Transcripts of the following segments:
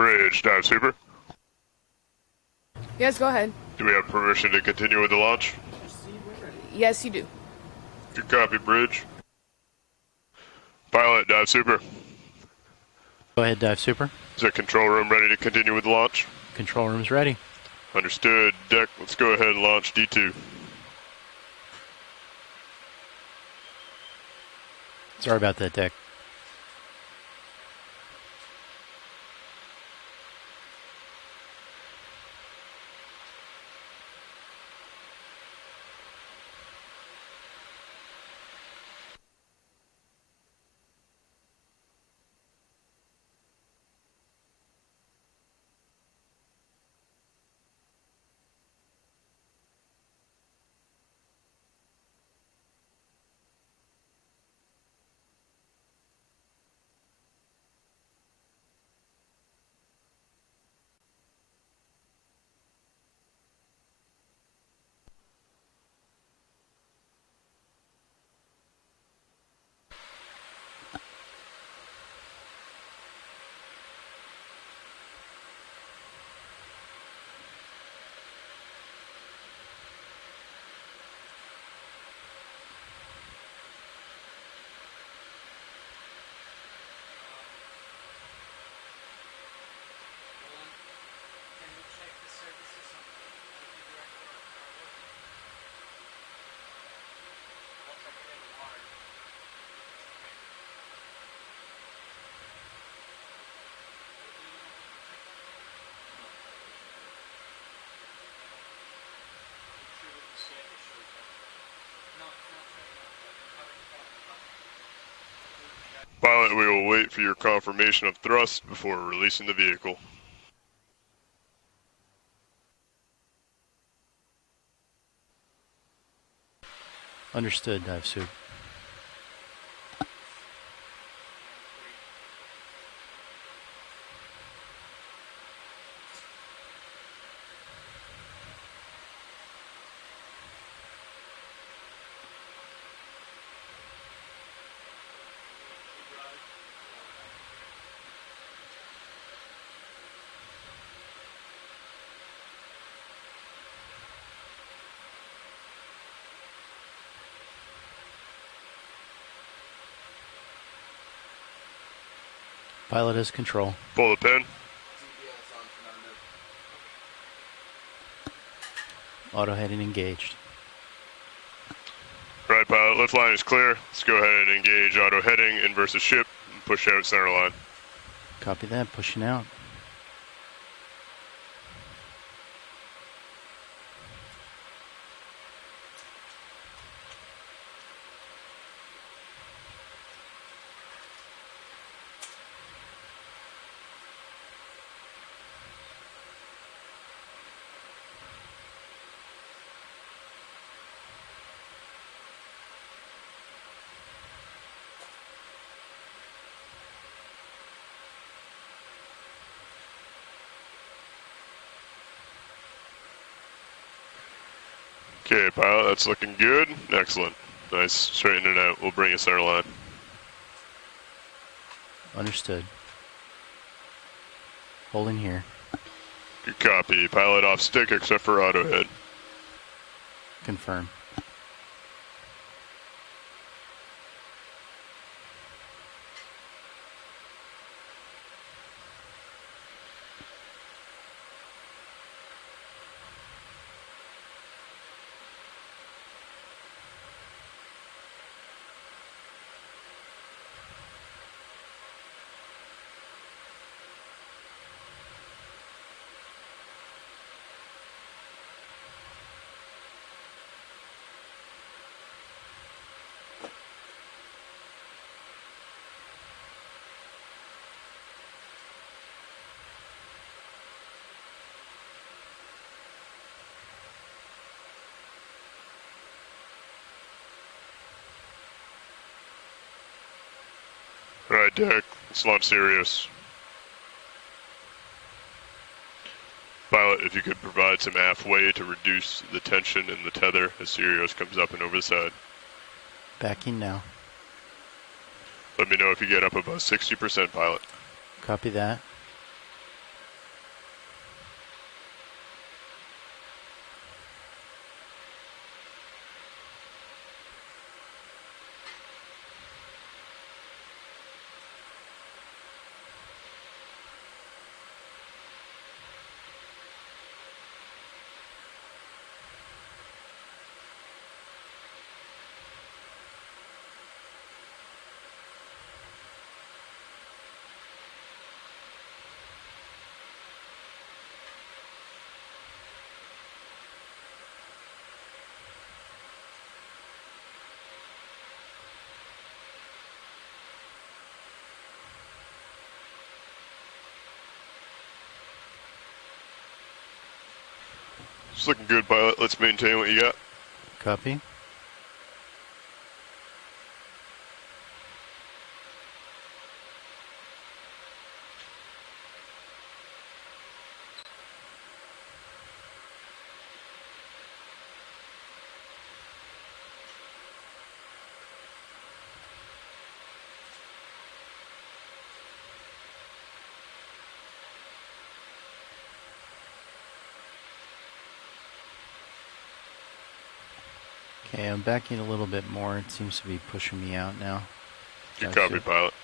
Bridge, dive super. Yes, go ahead. Do we have permission to continue with the launch? Yes, you do. Good copy, Bridge. Pilot, dive super. Go ahead, dive super. Is the control room ready to continue with the launch? Control room's ready. Understood. Deck, let's go ahead and launch D2. Sorry about that, Deck. Pilot, we will wait for your confirmation of thrust before releasing the vehicle. Understood, dive super. Pilot has control. Pull the pin. Auto heading engaged. Right, pilot, lift line is clear. Let's go ahead and engage auto heading in versus ship and push out center line. Copy that, pushing out. Okay, pilot, that's looking good. Excellent. Nice, straighten it out. We'll bring you center line. Understood. Holding here. Good copy. Pilot off stick except for auto head. Confirm. Right, deck. Let's launch Sirius. Pilot, if you could provide some aft way to reduce the tension in the tether as Sirius comes up and over the side. Backing now. Let me know if you get up above 60%, pilot. Copy that. It's looking good, pilot. Let's maintain what you got. Copy. Okay, I'm backing a little bit more. It seems to be pushing me out now. Good copy, pilot.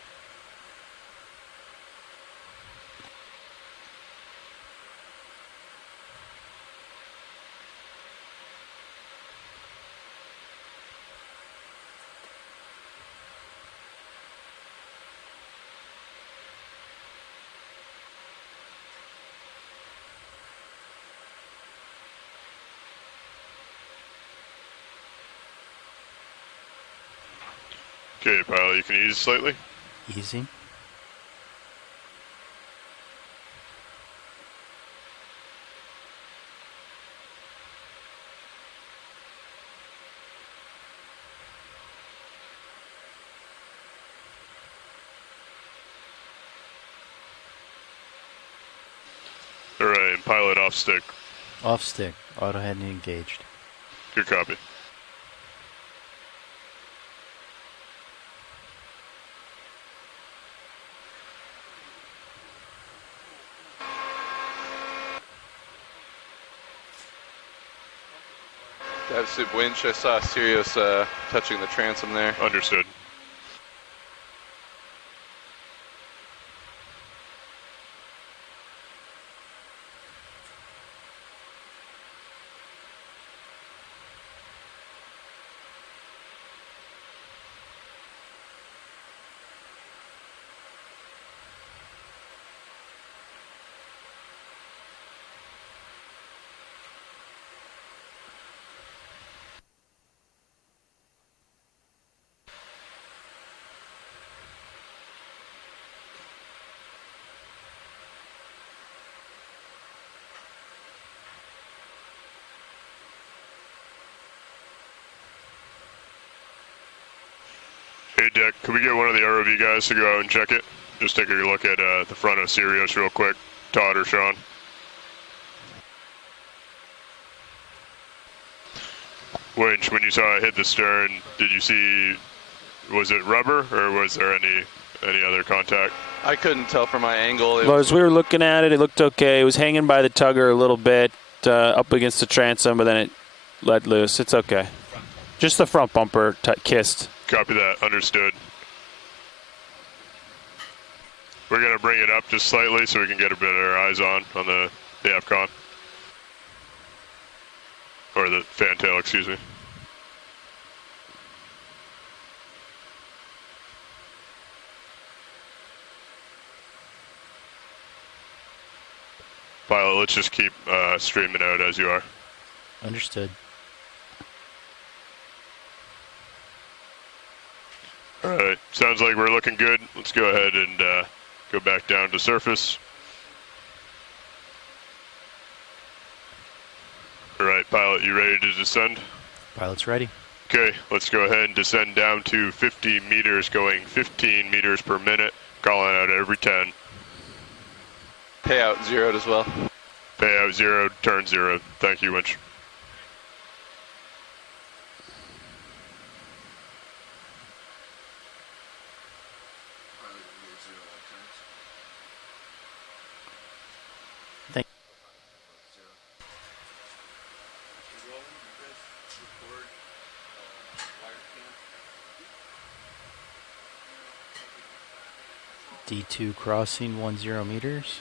Okay, pilot, you can ease slightly. Easy. Alright, and pilot off stick. Off stick. Auto head engaged. Good copy. Dive soup winch, I saw Sirius touching the transom there. Understood. Hey, Dick, can we get one of the ROV guys to go out and check it? Just take a look at the front of Sirius real quick. Todd or Sean. Winch, when you saw it hit the stern, did you see, was it rubber or was there any other contact? I couldn't tell from my angle. Well, as we were looking at it, it looked okay. It was hanging by the tugger a little bit up against the transom, but then it let loose. It's okay. Just the front bumper kissed. Copy that. Understood. We're going to bring it up just slightly so we can get a bit of our eyes on the AFCON. Or the fantail, excuse me. Pilot, let's just keep streaming out as you are. Understood. Alright, sounds like we're looking good. Let's go ahead and go back down to surface. Alright, pilot, you ready to descend? Pilot's ready. Okay, let's go ahead and descend down to 50 meters, going 15 meters per minute, calling out every 10. Payout zeroed as well. Payout 0, turn 0. Thank you, Winch. Thank D2 crossing 10 meters.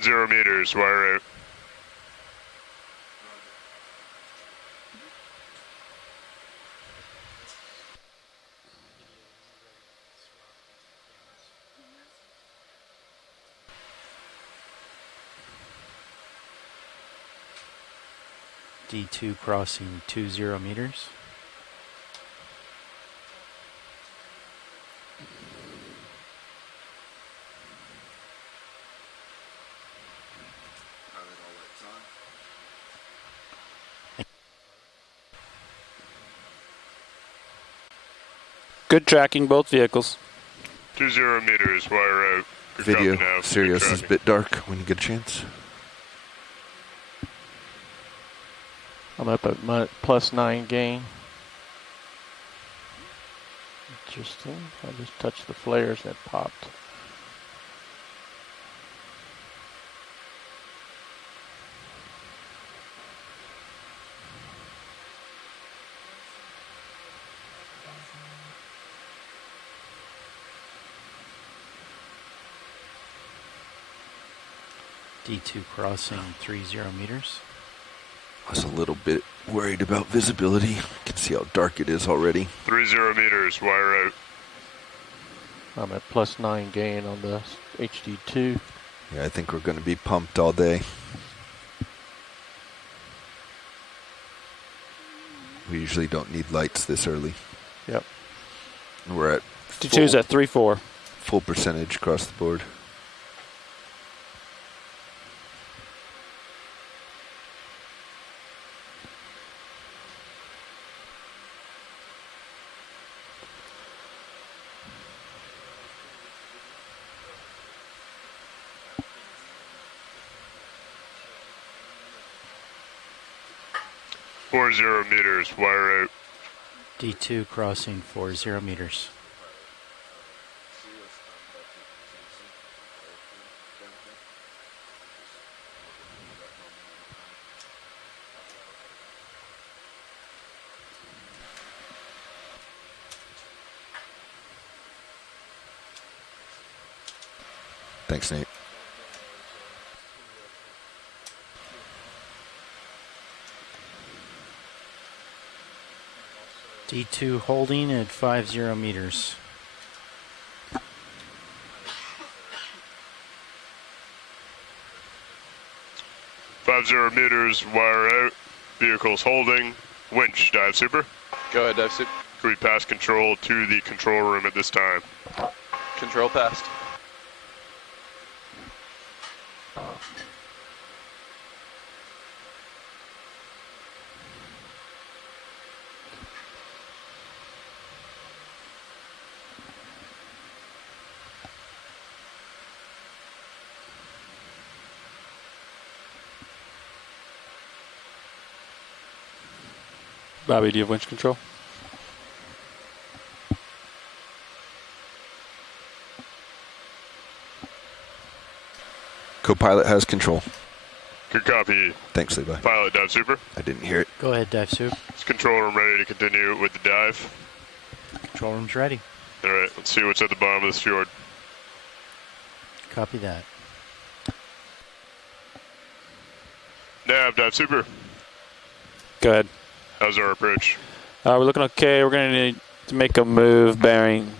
10 meters, wire out. D2 crossing 20 meters. Good tracking, both vehicles. 20 meters, wire out. Good Video, copy now. Sirius Good is a tracking. bit dark when you get a chance. I'm up at my +9 gain. Interesting. I just touched the flares that popped. D2 crossing 30 meters. I was a little bit worried about visibility. You can see how dark it is already. 30 meters, wire out. I'm at +9 gain on the HD2. Yeah, I think we're going to be pumped all day. We usually don't need lights this early. Yep. We're at D2's at 3-4. full percentage across the board. Four 0 meters, wire out. D2 crossing 40 meters. Thanks, Nate. D2 holding at 50 meters. 50 meters, wire out. Vehicles holding. Winch, dive super. Go ahead, dive suit. Can we pass control to the control room at this time? Control passed. Bobby, do you have winch control? Co-pilot has control. Good copy. Thanks, Levi. Pilot, dive super. I didn't hear it. Go ahead, dive soup. Is control room ready to continue with the dive? Control room's ready. All right, let's see what's at the bottom of this fjord. Copy that. Nav, dive super. Go ahead. How's our approach? We're looking okay. We're going to need to make a move bearing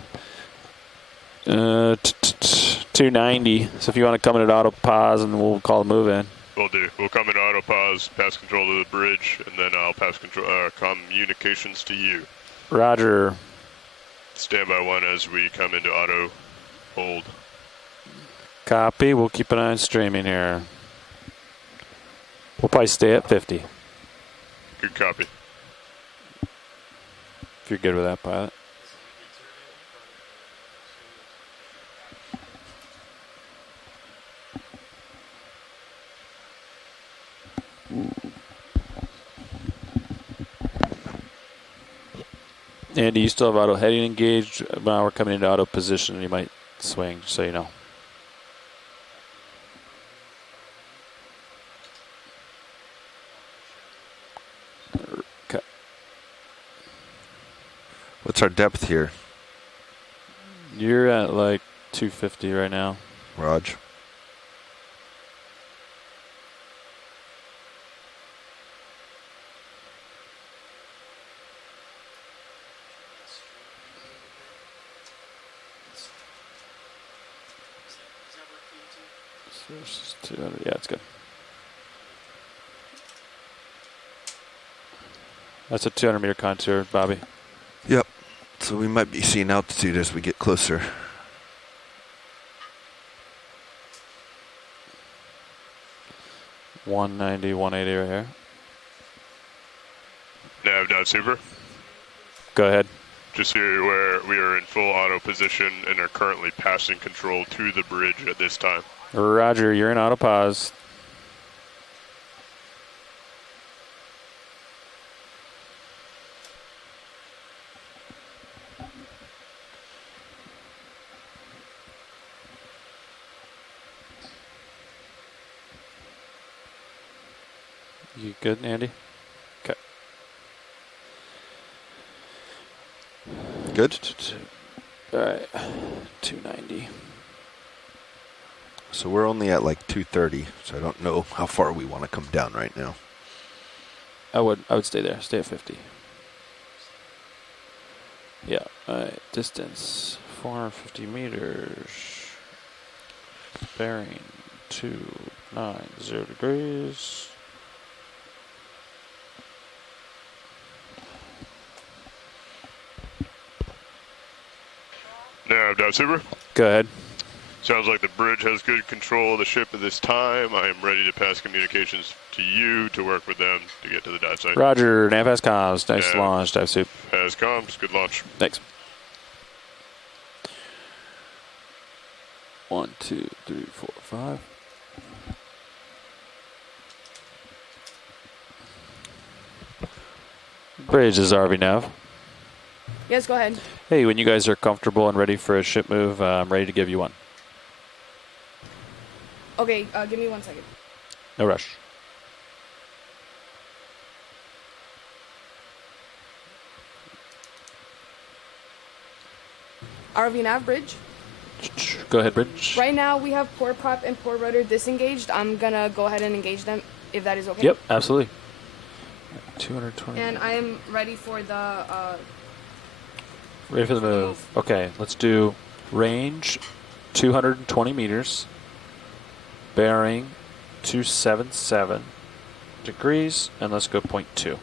290. So if you want to come in at auto pause, and we'll call a move in. Will do. We'll come in auto pause, pass control to the bridge, and then I'll pass control communications to you. Roger. Standby one as we come into auto hold. Copy. We'll keep an eye on streaming here. We'll probably stay at 50. Good copy. If you're good with that, pilot. Andy, you still have auto heading engaged. Now we're coming into auto position. You might swing, so you know. Okay. What's our depth here, You're at like 250 right now. Raj? So this is 200. Yeah, it's good. That's a 200 meter contour, Bobby. Yep. So we might be seeing altitude as we get closer. $190, $180 right here. Nav, dive super. Go ahead. Just so you're aware, we are in full auto position and are currently passing control to the bridge at this time. Roger, you're in auto pause. You good, Andy? Okay. Good. All right. 290. So we're only at like 230, so I don't know how far we want to come down right now. I would stay there. Stay at 50. Yeah. All right. Distance 450 meters. Bearing 290 degrees. Now, Dive Super. Go ahead. Sounds like the bridge has good control of the ship at this time. I am ready to pass communications to you to work with them to get to the dive site. Roger. Nav has comms. Nice Yeah. launch, Dive Soup. Has comms. Good launch. Thanks. 1, 2, 3, 4, 5. Bridge is RV Nav. Yes, go ahead. Hey, when you guys are comfortable and ready for a ship move, I'm ready to give you one. Okay, give me 1 second. No rush. RV nav bridge. Go ahead, Bridge. Right now we have port prop and port rudder disengaged. I'm gonna go ahead and engage them if that is okay. Yep, absolutely. 220. And I am ready for the Ready for the move. Okay, let's do range 220 meters. Bearing 277 degrees, and let's go 0.2.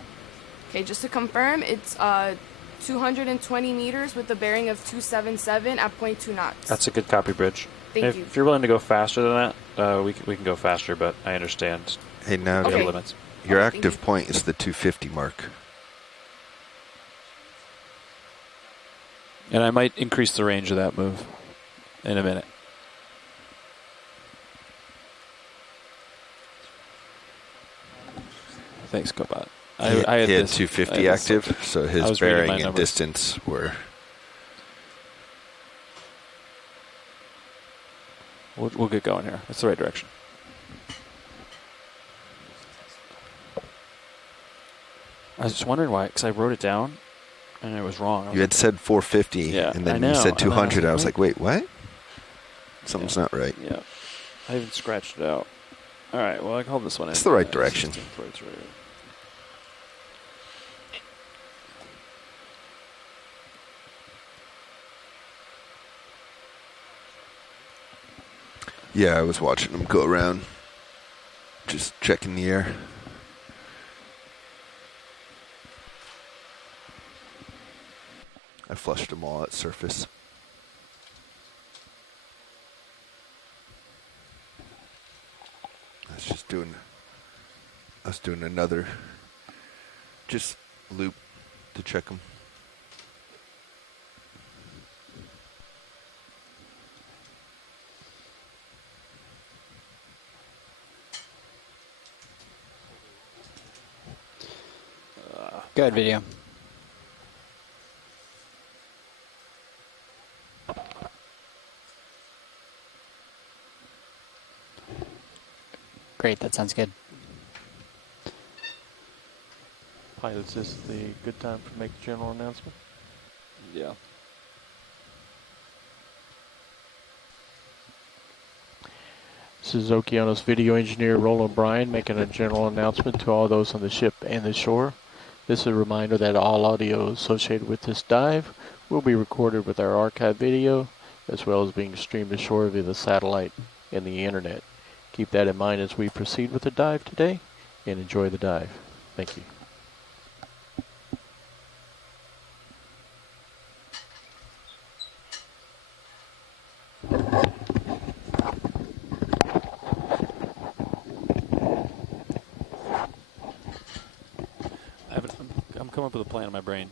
Okay, just to confirm, it's 220 meters with the bearing of 277 at 0.2 knots. That's a good copy, Bridge. Thank you. If you're willing to go faster than that, we can go faster, but I understand Hey, now the Okay. limits. your Okay, thank active you. point is the 250 mark. And I might increase the range of that move in a minute. Thanks, Cobot. He had this- 250 I had this- active, so I his was reading bearing my and numbers. distance were. We'll get going here. That's the right direction. I was just wondering why, because I wrote it down, and it was wrong. I was You had said 450, Yeah, and then I know, you said and then I was 200. I was like, like, wait, what? Something's not right. Yeah. I even scratched it out. All right, well, I called this one in. It's the right direction. It's right. Yeah, I was watching them go around, just checking the air. I flushed them all at surface. I was doing another just loop to check them. Good video. Great, that sounds good. Pilots, is this the good time to make the general announcement? Yeah. This is Okeanos video engineer Roland Bryan making a general announcement to all those on the ship and the shore. This is a reminder that all audio associated with this dive will be recorded with our archive video, as well as being streamed ashore via the satellite and the internet. Keep that in mind as we proceed with the dive today, and enjoy the dive. Thank you. I'm coming up with a plan in my brain.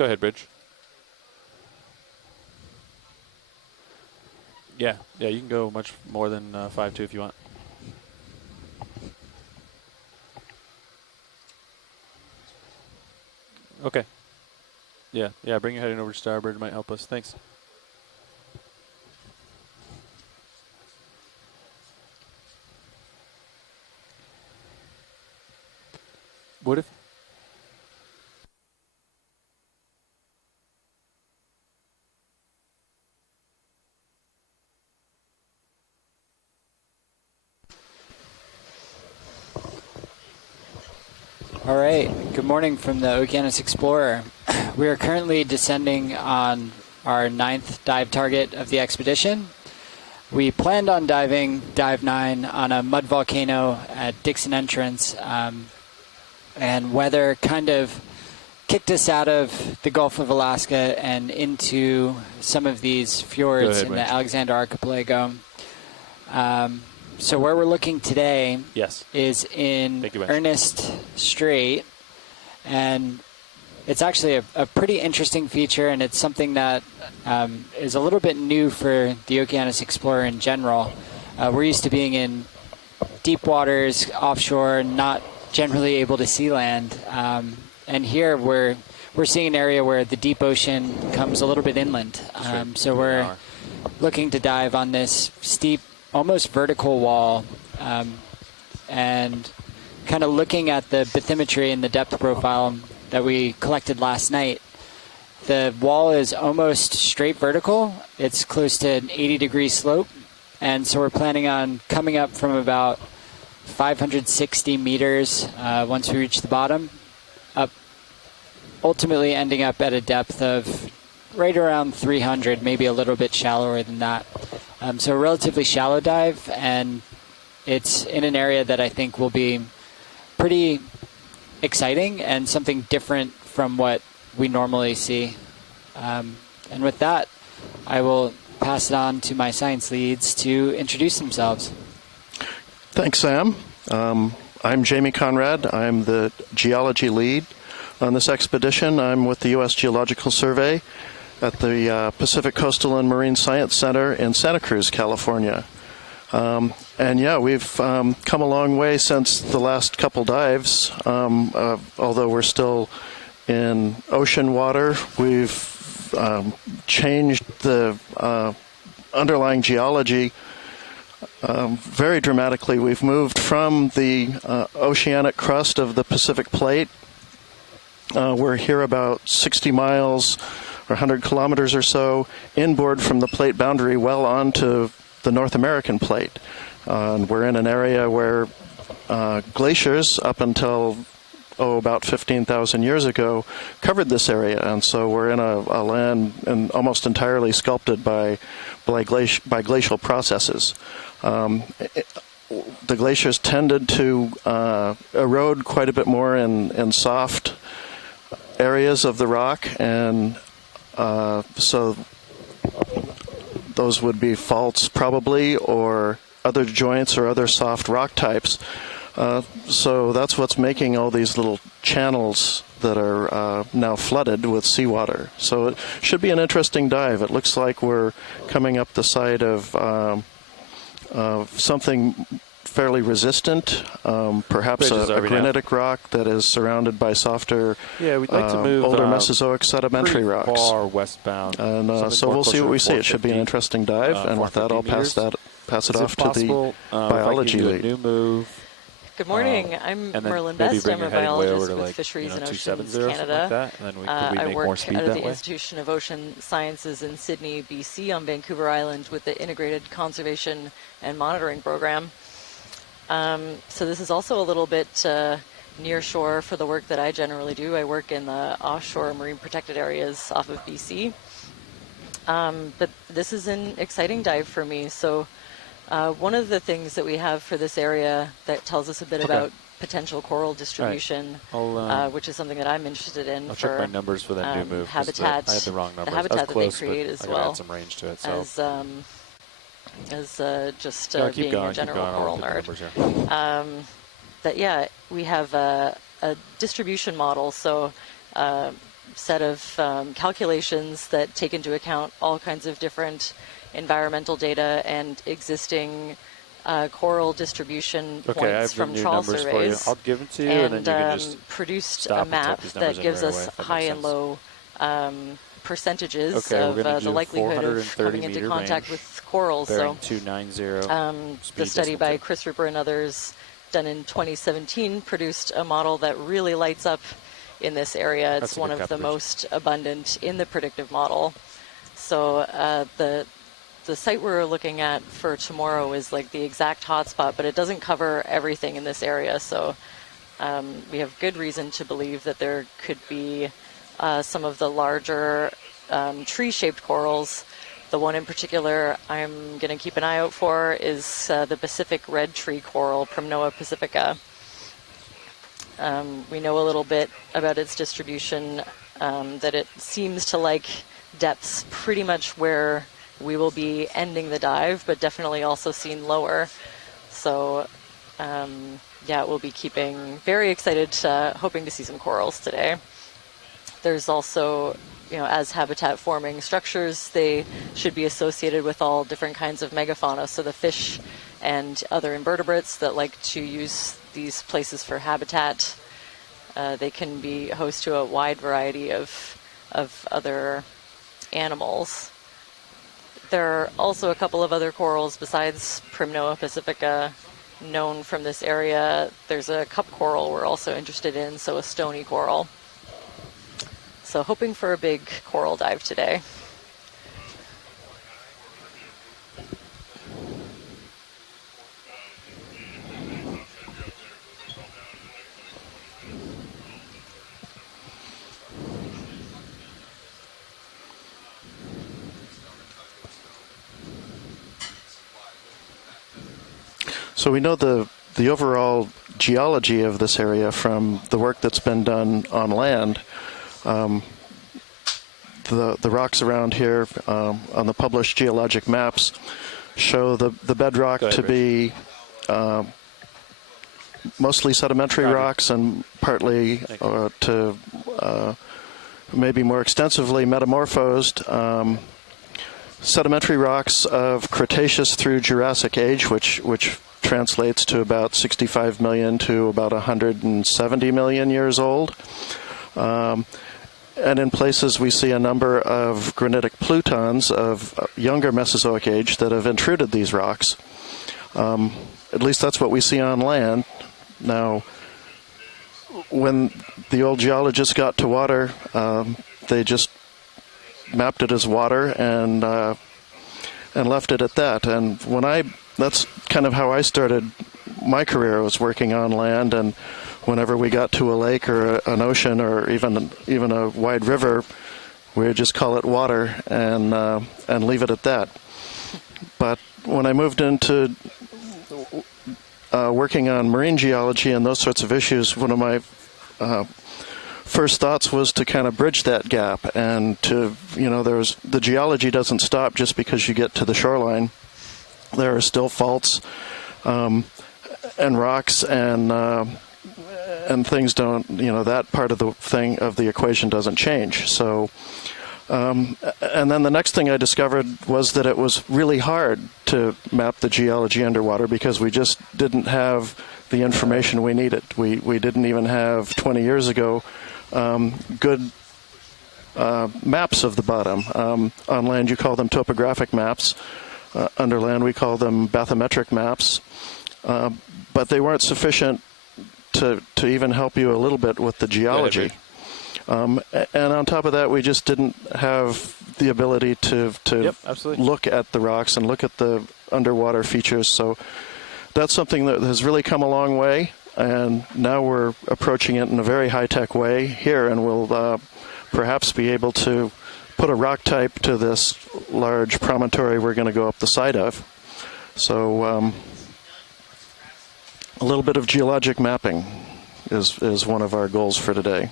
Go ahead, Bridge. Yeah, you can go much more than 5.2 if you want. Okay. Yeah, bring your heading over to starboard. It might help us. Thanks. What if... All right, good morning from the Okeanos Explorer. We are currently descending on our 9th dive target of the expedition. We planned on diving dive 9 on a mud volcano at Dixon Entrance, and weather kind of kicked us out of the Gulf of Alaska and into some of these fjords in the Alexander Archipelago. So where we're looking today is in Ernest Strait, and it's actually a pretty interesting feature, and it's something that is a little bit new for the Okeanos Explorer in general. We're used to being in deep waters, offshore, not generally able to see land, and here we're seeing an area where the deep ocean comes a little bit inland. So we're looking to dive on this steep, almost vertical wall, and kind of looking at the bathymetry and the depth profile that we collected last night. The wall is almost straight vertical. It's close to an 80-degree slope, and so we're planning on coming up from about 560 meters once we reach the bottom, up, ultimately ending up at a depth of right around 300, maybe a little bit shallower than that. So a relatively shallow dive, and it's in an area that I think will be pretty exciting and something different from what we normally see. And with that, I will pass it on to my science leads to introduce themselves. Thanks, Sam. I'm Jamie Conrad. I'm the geology lead on this expedition. I'm with the U.S. Geological Survey at the Pacific Coastal and Marine Science Center in Santa Cruz, California. We've come a long way since the last couple dives. Although we're still in ocean water, we've changed the underlying geology very dramatically. We've moved from the oceanic crust of the Pacific Plate. We're here about 60 miles or 100 kilometers or so inboard from the plate boundary well onto the North American plate. And we're in an area where glaciers up until about 15,000 years ago covered this area, and so we're in a land and almost entirely sculpted by glacial processes. The glaciers tended to erode quite a bit more in soft areas of the rock, and so those would be faults probably, or other joints or other soft rock types. So that's what's making all these little channels that are now flooded with seawater. So it should be an interesting dive. It looks like we're coming up the side of something fairly resistant, perhaps a granitic rock that is surrounded by softer, we'd like to move older Mesozoic sedimentary rocks. Far westbound. And so we'll see what we see. It should be an interesting dive, and with that, I'll pass it off to the biology lead. New move. Good morning. I'm Merlin Best. I'm a biologist with Fisheries and Oceans Canada. I work out of the Institution of Ocean Sciences in Sydney, BC, on Vancouver Island with the Integrated Conservation and Monitoring Program. So this is also a little bit near shore for the work that I generally do. I work in the offshore marine protected areas off of BC. But this is an exciting dive for me. So one of the things that we have for this area that tells us a bit about potential coral distribution, which is something that I'm interested in. I'll check my numbers for that new move. Habitat, I had the wrong numbers. The habitat that they create as well. I add some range to it. So. As just being a general coral nerd. We have a distribution model. So set of calculations that take into account all kinds of different environmental data and existing coral distribution points from trawl surveys. I'll give them to you, and then you can just produced a map that gives us high and low percentages of the likelihood of coming into contact with corals. So 290. The study by Chris Rupert and others done in 2017 produced a model that really lights up in this area. It's one of the most abundant in the predictive model. So the site we're looking at for tomorrow is like the exact hotspot, but it doesn't cover everything in this area. So we have good reason to believe that there could be some of the larger tree-shaped corals. The one in particular I'm going to keep an eye out for is the Pacific red tree coral, Primnoa pacifica. We know a little bit about its distribution, that it seems to like depths pretty much where we will be ending the dive, but definitely also seen lower. So yeah, we'll be keeping very excited, hoping to see some corals today. There's also, as habitat forming structures, they should be associated with all different kinds of megafauna. So the fish and other invertebrates that like to use these places for habitat, they can be host to a wide variety of other animals. There are also a couple of other corals besides Primnoa pacifica known from this area. There's a cup coral we're also interested in, so a stony coral. So hoping for a big coral dive today. So we know the overall geology of this area from the work that's been done on land. The rocks around here on the published geologic maps show the bedrock to be mostly sedimentary rocks and partly to maybe more extensively metamorphosed sedimentary rocks of Cretaceous through Jurassic age, which translates to about 65 million to about 170 million years old. And in places we see a number of granitic plutons of younger Mesozoic age that have intruded these rocks. At least that's what we see on land. Now, when the old geologists got to water, they just mapped it as water and left it at that. And that's kind of how I started my career. I was working on land, and whenever we got to a lake or an ocean or even a wide river, we would just call it water and leave it at that. But when I moved into working on marine geology and those sorts of issues, one of my first thoughts was to kind of bridge that gap and to, the geology doesn't stop just because you get to the shoreline. There are still faults and rocks and things don't, that part of the equation doesn't change. So, and then the next thing I discovered was that it was really hard to map the geology underwater because we just didn't have the information we needed. We didn't even have 20 years ago good maps of the bottom. On land, you call them topographic maps. Under land, we call them bathymetric maps. But they weren't sufficient to even help you a little bit with the geology. And on top of that, we just didn't have the ability to look at the rocks and look at the underwater features. So that's something that has really come a long way. And now we're approaching it in a very high-tech way here, and we'll perhaps be able to put a rock type to this large promontory we're going to go up the side of. So a little bit of geologic mapping is one of our goals for today.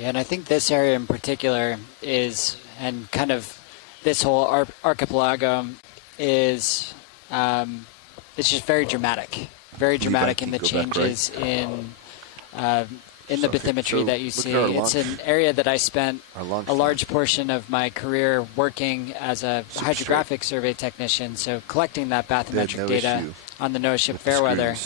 Yeah, and I think this area in particular is, and kind of this whole archipelago is, it's just very dramatic in the changes in in the bathymetry that you see. It's an area that I spent a large portion of my career working as a hydrographic survey technician, so collecting that bathymetric data on the NOAA ship Fairweather.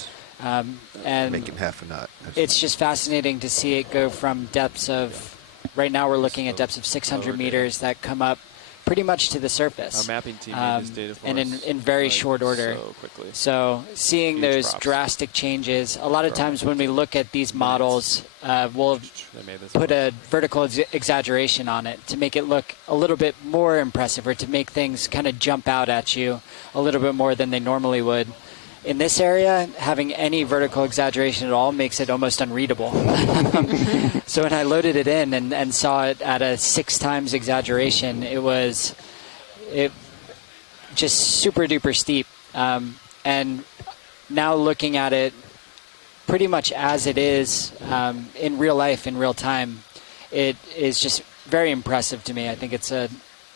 And making half a knot. It's just fascinating to see it go from depths of, right now we're looking at depths of 600 meters that come up pretty much to the surface. Our mapping team made this data for and us, in very short order. so quickly. So seeing Huge those props. drastic changes, a lot of times when we look at these models, we'll put a vertical exaggeration on it to make it look a little bit more impressive, or to make things kind of jump out at you a little bit more than they normally would. In this area, having any vertical exaggeration at all makes it almost unreadable. So when I loaded it in and saw it at a 6 times exaggeration, it just super duper steep. And now looking at it pretty much as it is in real life, in real time, it is just very impressive to me. I think it's an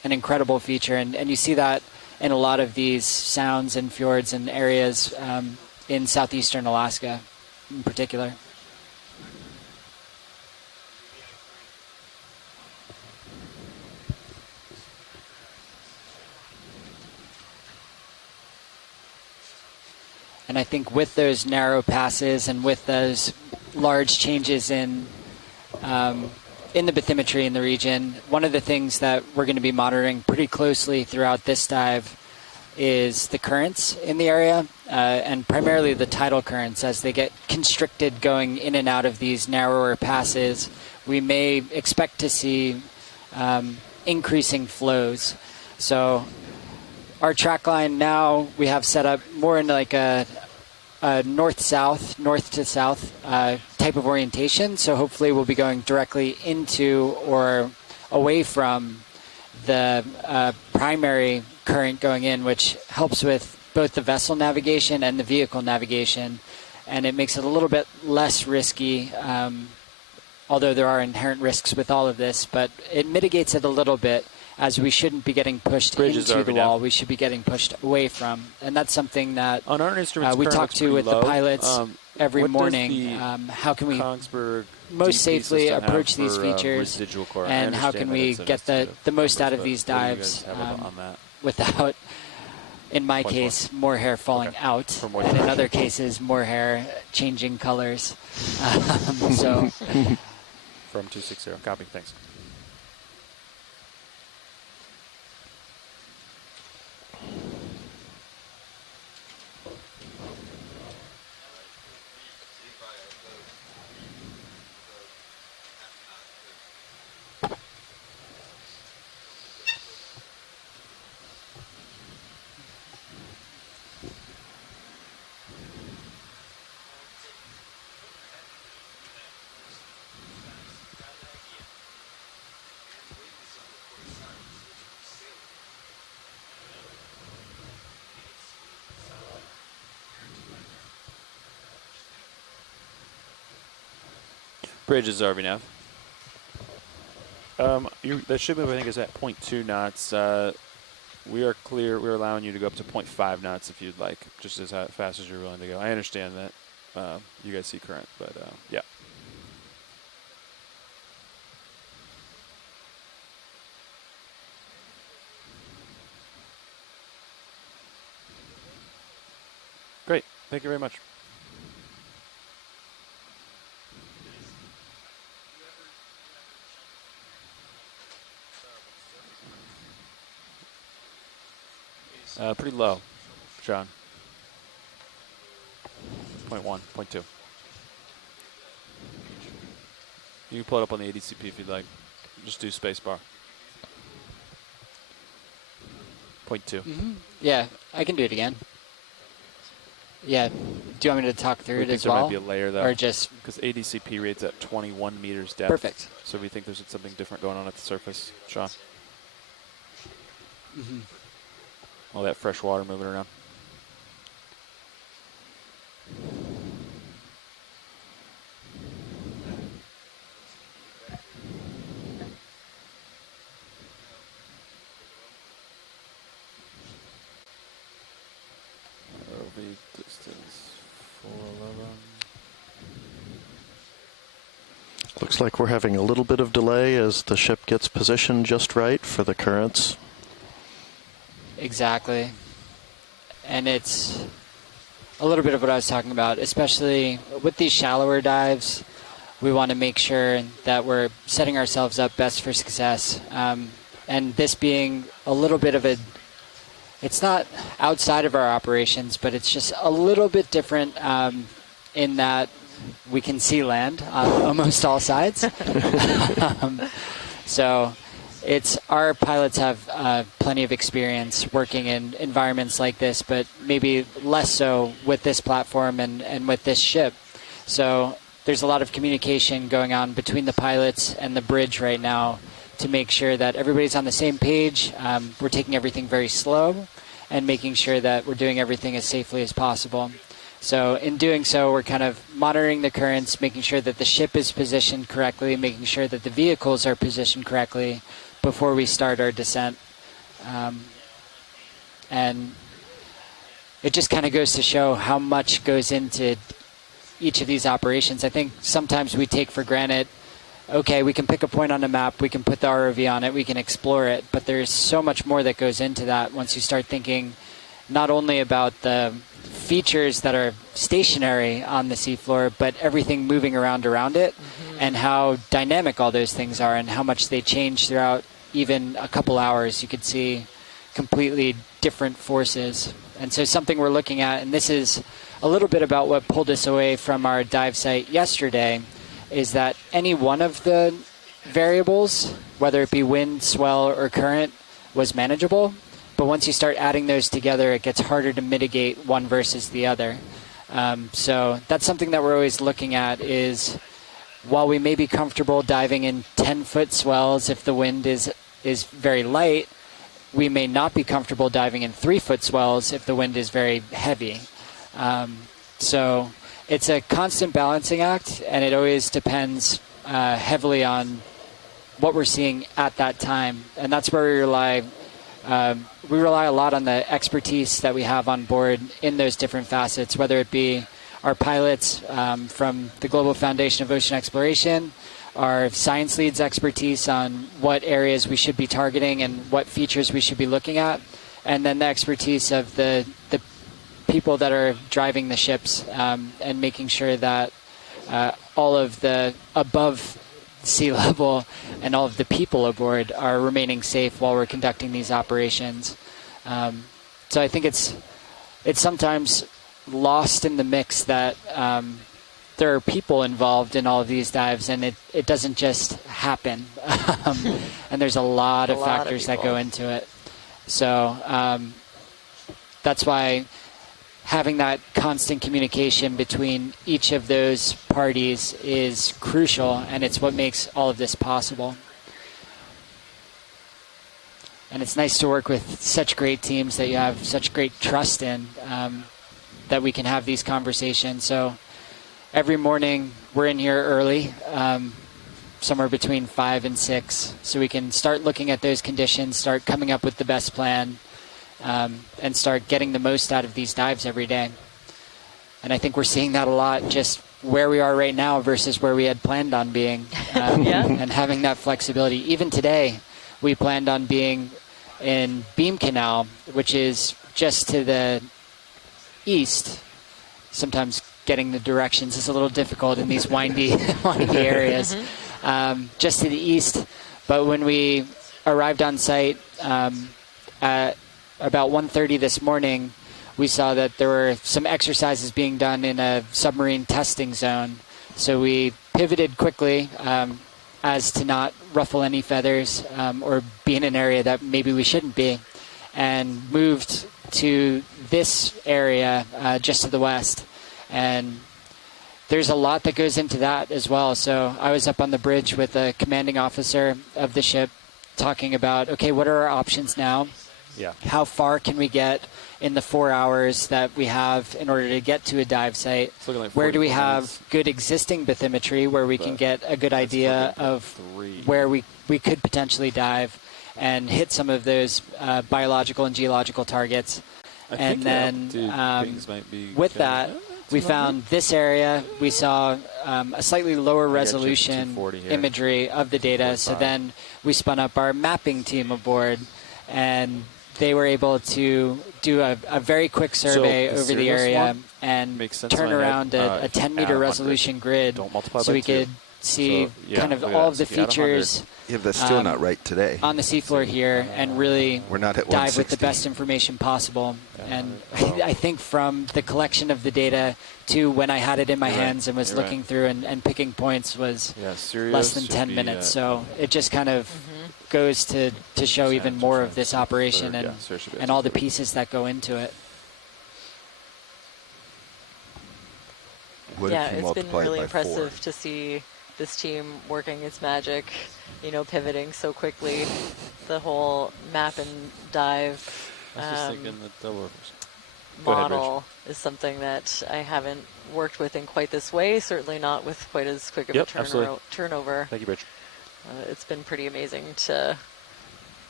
incredible feature, and you see that in a lot of these sounds and fjords and areas in southeastern Alaska in particular. And I think with those narrow passes and with those large changes in the bathymetry in the region, one of the things that we're going to be monitoring pretty closely throughout this dive is the currents in the area, and primarily the tidal currents. As they get constricted going in and out of these narrower passes, we may expect to see increasing flows. So our track line now we have set up more in like a north-south, north to south type of orientation. So hopefully we'll be going directly into or away from the primary current going in, which helps with both the vessel navigation and the vehicle navigation. And it makes it a little bit less risky, although there are inherent risks with all of this, but it mitigates it a little bit, as we shouldn't be getting pushed into the wall. We should be getting pushed away from. And that's something that on our instruments we talk to with low. the pilots every morning. How can we most safely approach these features, and how can we get the most out of these dives without, in my case, more hair falling out, and in other cases, more hair changing colors. So from 260, copy, thanks. Bridges, RV nav. That ship move, I think, is at 0.2 knots. We are clear. We're allowing you to go up to 0.5 knots if you'd like, just as fast as you're willing to go. I understand that you guys see current, but yeah. Great. Thank you very much. Pretty low, John. 0.1, 0.2. You can pull it up on the ADCP if you'd like. Just do spacebar. 0.2. Mm-hmm. Yeah, I can do it again. Yeah. Do you want me to talk through it as well? There might be a layer, though. Or just... Because ADCP rates at 21 meters depth. Perfect. So we think there's something different going on at the surface. Sean? Mm-hmm. All that fresh water moving around. ROV distance 411. Looks like we're having a little bit of delay as the ship gets positioned just right for the currents. Exactly. And it's a little bit of what I was talking about, especially with these shallower dives. We want to make sure that we're setting ourselves up best for success. And this being a little bit of it's not outside of our operations, but it's just a little bit different in that we can see land on almost all sides. So our pilots have plenty of experience working in environments like this, but maybe less so with this platform and with this ship. So there's a lot of communication going on between the pilots and the bridge right now to make sure that everybody's on the same page. We're taking everything very slow and making sure that we're doing everything as safely as possible. So in doing so, we're kind of monitoring the currents, making sure that the ship is positioned correctly, making sure that the vehicles are positioned correctly before we start our descent. And it just kind of goes to show how much goes into each of these operations. I think sometimes we take for granted, okay, we can pick a point on the map, we can put the ROV on it, we can explore it, but there's so much more that goes into that once you start thinking not only about the features that are stationary on the seafloor, but everything moving around it, and how dynamic all those things are and how much they change throughout even a couple hours. You could see completely different forces. And so something we're looking at, and this is a little bit about what pulled us away from our dive site yesterday, is that any one of the variables, whether it be wind, swell, or current, was manageable. But once you start adding those together, it gets harder to mitigate one versus the other. So that's something that we're always looking at is, while we may be comfortable diving in 10-foot swells if the wind is very light, we may not be comfortable diving in 3-foot swells if the wind is very heavy. So it's a constant balancing act, and it always depends heavily on what we're seeing at that time. And that's where we rely a lot on the expertise that we have on board in those different facets, whether it be our pilots from the Global Foundation of Ocean Exploration, our science leads expertise on what areas we should be targeting and what features we should be looking at, and then the expertise of the people that are driving the ships and making sure that all of the above sea level and all of the people aboard are remaining safe while we're conducting these operations. So I think it's sometimes lost in the mix that there are people involved in all of these dives, and it doesn't just happen. And there's a lot of factors that go into it. So that's why having that constant communication between each of those parties is crucial, and it's what makes all of this possible. And it's nice to work with such great teams that you have such great trust in, that we can have these conversations. So every morning we're in here early, somewhere between 5 and 6, so we can start looking at those conditions, start coming up with the best plan, and start getting the most out of these dives every day. And I think we're seeing that a lot just where we are right now versus where we had planned on being, and having that flexibility. Even today, we planned on being in Beam Canal, which is just to the east. Sometimes getting the directions is a little difficult in these windy areas. Just to the east. But when we arrived on site at about 1:30 this morning, we saw that there were some exercises being done in a submarine testing zone. So we pivoted quickly as to not ruffle any feathers or be in an area that maybe we shouldn't be, and moved to this area just to the west. And there's a lot that goes into that as well. So I was up on the bridge with the commanding officer of the ship talking about, okay, what are our options now? Yeah. How far can we get in the 4 hours that we have in order to get to a dive site? Like where do we have good existing bathymetry where we can get a good idea of where we could potentially dive and hit some of those biological and geological targets? And then with that, we found this area. We saw a slightly lower resolution imagery of the data. So then we spun up our mapping team aboard, and they were able to do a very quick survey over the area and turn around a 10-meter resolution grid so we could see kind of all of the features. Yeah, that's still not right today. On the seafloor here, and really we're not at dive with the best information possible. And I think from the collection of the data to when I had it in my hands and was looking through and picking points was less than 10 minutes. So it just kind of goes to show even more of this operation and all the pieces that go into it. It's been really impressive to see this team working its magic, pivoting so quickly. The whole map and dive model is something that I haven't worked with in quite this way, certainly not with quite as quick of a turnover. Thank you, Rich. It's been pretty amazing to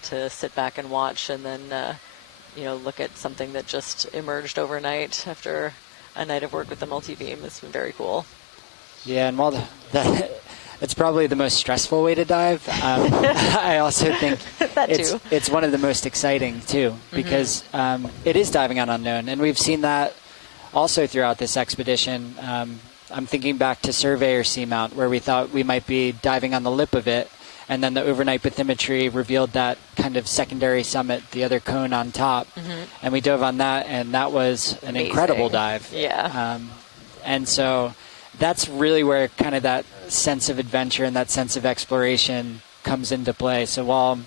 sit back and watch and then, look at something that just emerged overnight after a night of work with the multi-beam. It's been very cool. Yeah, and while it's probably the most stressful way to dive, I also think it's one of the most exciting, too, because it is diving on unknown. And we've seen that also throughout this expedition. I'm thinking back to Surveyor Seamount, where we thought we might be diving on the lip of it, and then the overnight bathymetry revealed that kind of secondary summit, the other cone on top. And we dove on that, and that was an incredible dive. Yeah. And so that's really where kind of that sense of adventure and that sense of exploration comes into play. So while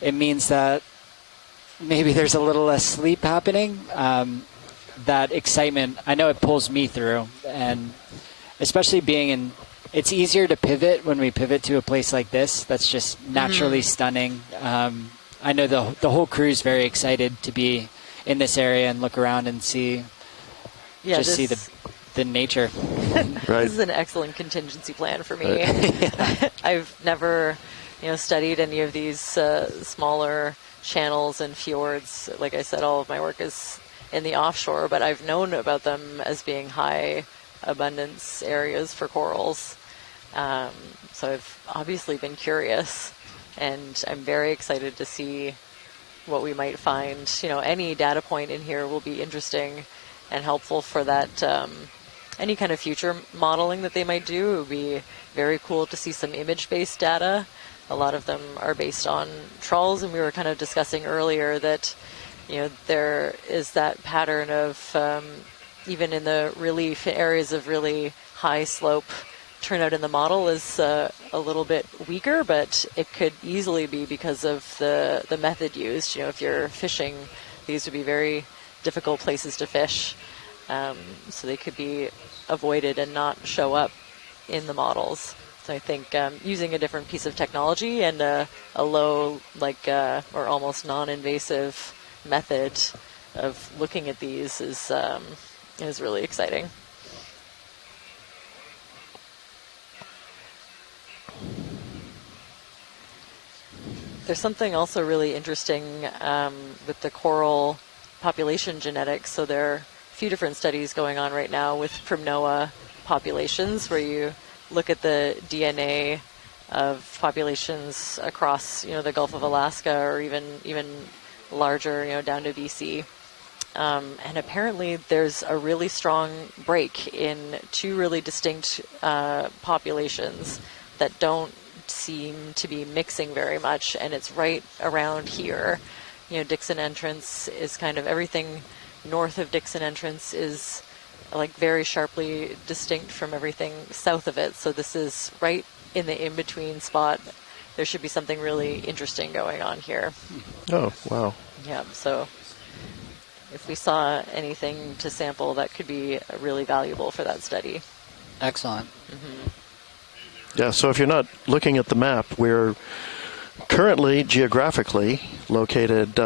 it means that maybe there's a little less sleep happening, that excitement, I know it pulls me through. And especially it's easier to pivot when we pivot to a place like this that's just naturally stunning. I know the whole crew is very excited to be in this area and look around and see the nature. This is an excellent contingency plan for me. I've never, studied any of these smaller channels and fjords. Like I said, all of my work is in the offshore, but I've known about them as being high abundance areas for corals. So I've obviously been curious, and I'm very excited to see what we might find. Any data point in here will be interesting and helpful for that. Any kind of future modeling that they might do, it would be very cool to see some image-based data. A lot of them are based on trawls, and we were kind of discussing earlier that, there is that pattern of, even in the relief areas of really high slope, turnout in the model is a little bit weaker, but it could easily be because of the method used. If you're fishing, these would be very difficult places to fish. So they could be avoided and not show up in the models. So I think using a different piece of technology and a low, or almost non-invasive method of looking at these is really exciting. There's something also really interesting with the coral population genetics. So there are a few different studies going on right now with Primnoa populations, where you look at the DNA of populations across, the Gulf of Alaska, or even larger, down to BC. And apparently there's a really strong break in two really distinct populations that don't seem to be mixing very much, and it's right around here. Dixon Entrance is kind of everything north of Dixon Entrance is very sharply distinct from everything south of it. So this is right in the in-between spot. There should be something really interesting going on here. Oh, wow. Yeah, so if we saw anything to sample, that could be really valuable for that study. Excellent. Yeah, so if you're not looking at the map, we're currently geographically located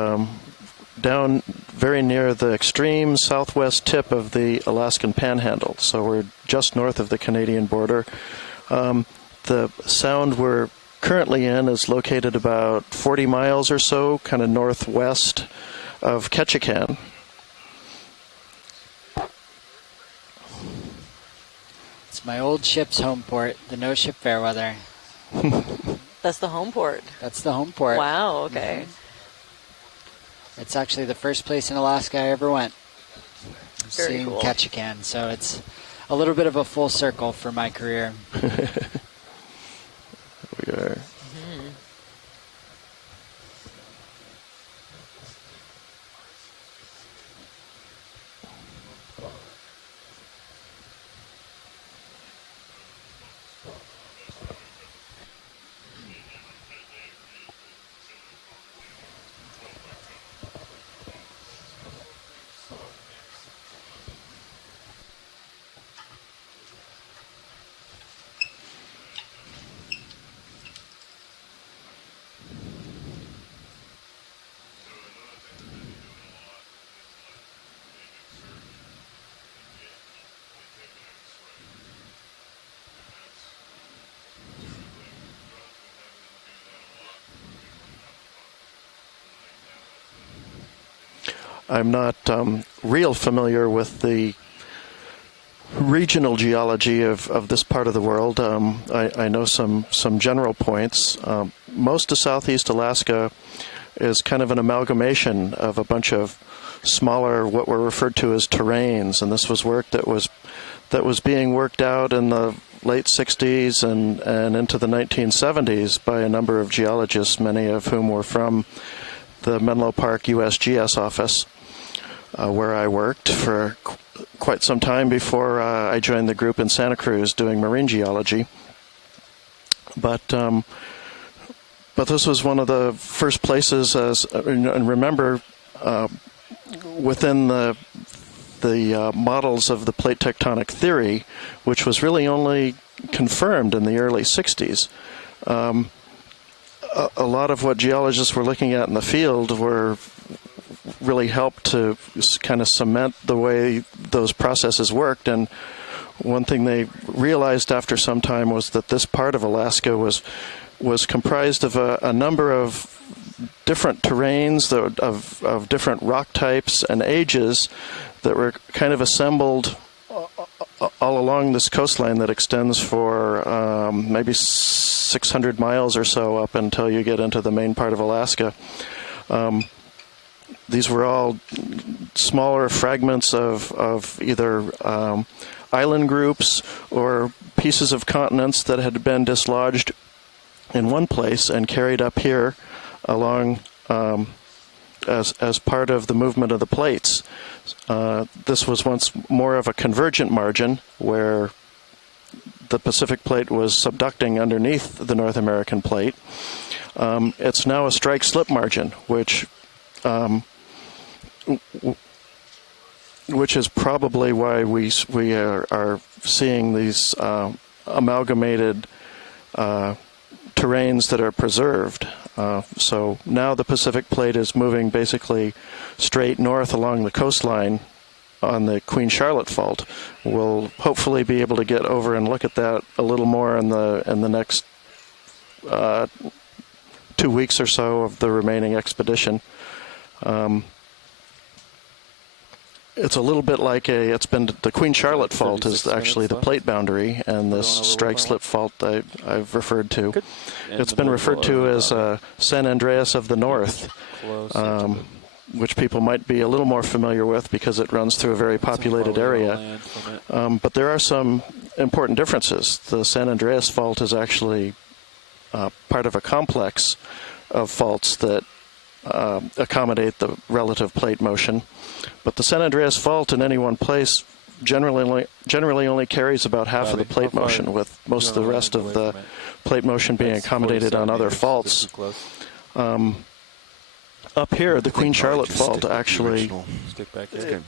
down very near the extreme southwest tip of the Alaskan Panhandle. So we're just north of the Canadian border. The sound we're currently in is located about 40 miles or so, kind of northwest of Ketchikan. It's my old ship's home port, the No Ship Fairweather. That's the home port. That's the home port. Wow, okay. It's actually the first place in Alaska I ever went. Very seeing cool. Ketchikan, so it's a little bit of a full circle for my career. We are. I'm not real familiar with the regional geology of this part of the world. I know some general points. Most of Southeast Alaska is kind of an amalgamation of a bunch of smaller, what were referred to as terrains, and this was work that was being worked out in the late 60s and into the 1970s by a number of geologists, many of whom were from the Menlo Park USGS office, where I worked for quite some time before I joined the group in Santa Cruz doing marine geology. But this was one of the first places, and remember, within the models of the plate tectonic theory, which was really only confirmed in the early 60s. A lot of what geologists were looking at in the field really helped to kind of cement the way those processes worked. And one thing they realized after some time was that this part of Alaska was comprised of a number of different terrains, of different rock types and ages that were kind of assembled all along this coastline that extends for maybe 600 miles or so up until you get into the main part of Alaska. These were all smaller fragments of either island groups or pieces of continents that had been dislodged in one place and carried up here along as part of the movement of the plates. This was once more of a convergent margin where the Pacific plate was subducting underneath the North American plate. It's now a strike-slip margin, which is probably why we are seeing these amalgamated terrains that are preserved. So now the Pacific plate is moving basically straight north along the coastline on the Queen Charlotte Fault. We'll hopefully be able to get over and look at that a little more in the next 2 weeks or so of the remaining expedition. It's a little bit like the Queen Charlotte Fault is actually the plate boundary, and this strike-slip fault I've referred to. It's been referred to as San Andreas of the North, which people might be a little more familiar with because it runs through a very populated area. But there are some important differences. The San Andreas Fault is actually part of a complex of faults that accommodate the relative plate motion. But the San Andreas Fault in any one place generally only carries about half of the plate motion, with most of the rest of the plate motion being accommodated on other faults. Up here, the Queen Charlotte Fault actually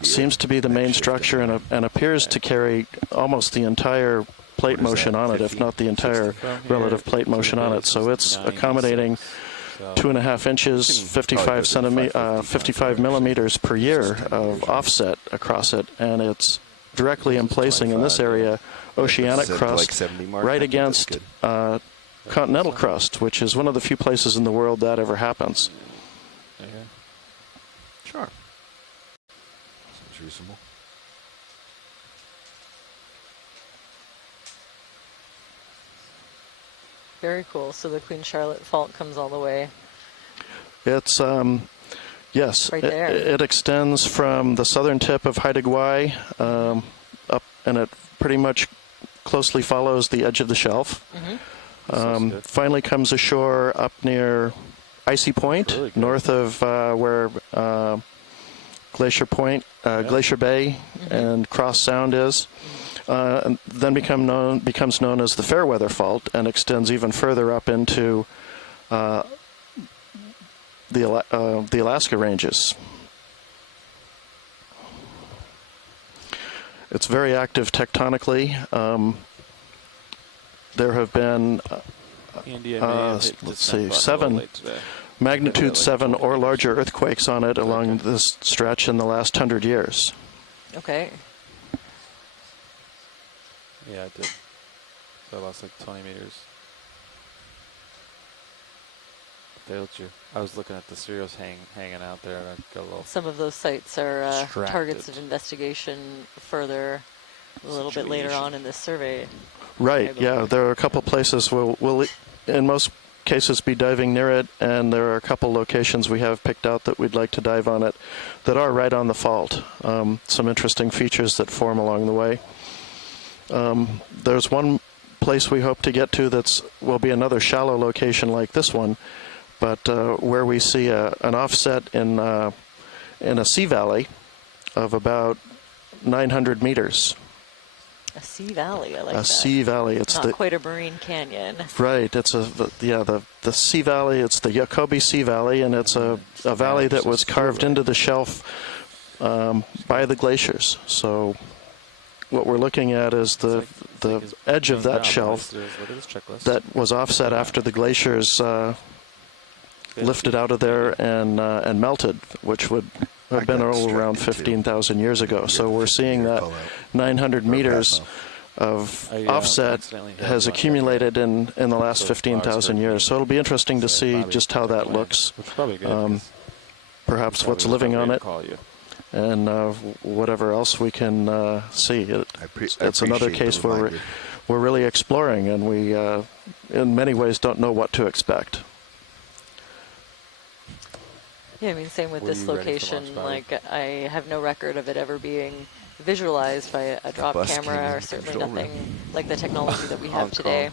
seems to be the main structure and appears to carry almost the entire plate motion on it, if not the entire relative plate motion on it. So it's accommodating 2.5 inches, 55 millimeters per year of offset across it, and it's directly emplacing in this area oceanic crust right against continental crust, which is one of the few places in the world that ever happens. Sure. Seems reasonable. Very cool. So the Queen Charlotte Fault comes all the way. It's yes, right there. It extends from the southern tip of Haida Gwaii up, and it pretty much closely follows the edge of the shelf. Finally comes ashore up near Icy Point, really north of where Glacier Point, Glacier Bay, and Cross Sound is. And then becomes known as the Fairweather Fault and extends even further up into the Alaska Ranges. It's very active tectonically. There have been, let's see, 7 magnitude 7 or larger earthquakes on it along this stretch in the last 100 years. Okay. Yeah, it did. So I lost like 20 meters. Failed you. I was looking at the Sirius hanging out there, and I got a little. Some of those sites are targets of investigation further, a little bit later on in this survey. Right. Yeah, there are a couple places we'll in most cases be diving near it, and there are a couple locations we have picked out that we'd like to dive on it that are right on the fault. Some interesting features that form along the way. There's one place we hope to get to will be another shallow location like this one, but where we see an offset in a sea valley of about 900 meters. A sea valley, I like that. A sea valley. It's not quite a marine canyon. Right. It's the sea valley. It's the Yacobi Sea Valley, and it's a valley that was carved into the shelf by the glaciers. So what we're looking at is the edge of that shelf that was offset after the glaciers lifted out of there and melted, which would have been all around 15,000 years ago. So we're seeing that 900 meters of offset has accumulated in the last 15,000 years. So it'll be interesting to see just how that looks. Perhaps what's living on it, and whatever else we can see. It's another case where we're really exploring, and we, in many ways, don't know what to expect. Yeah, I mean, same with this location. Like, I have no record of it ever being visualized by a drop camera, or certainly nothing like the technology that we have today.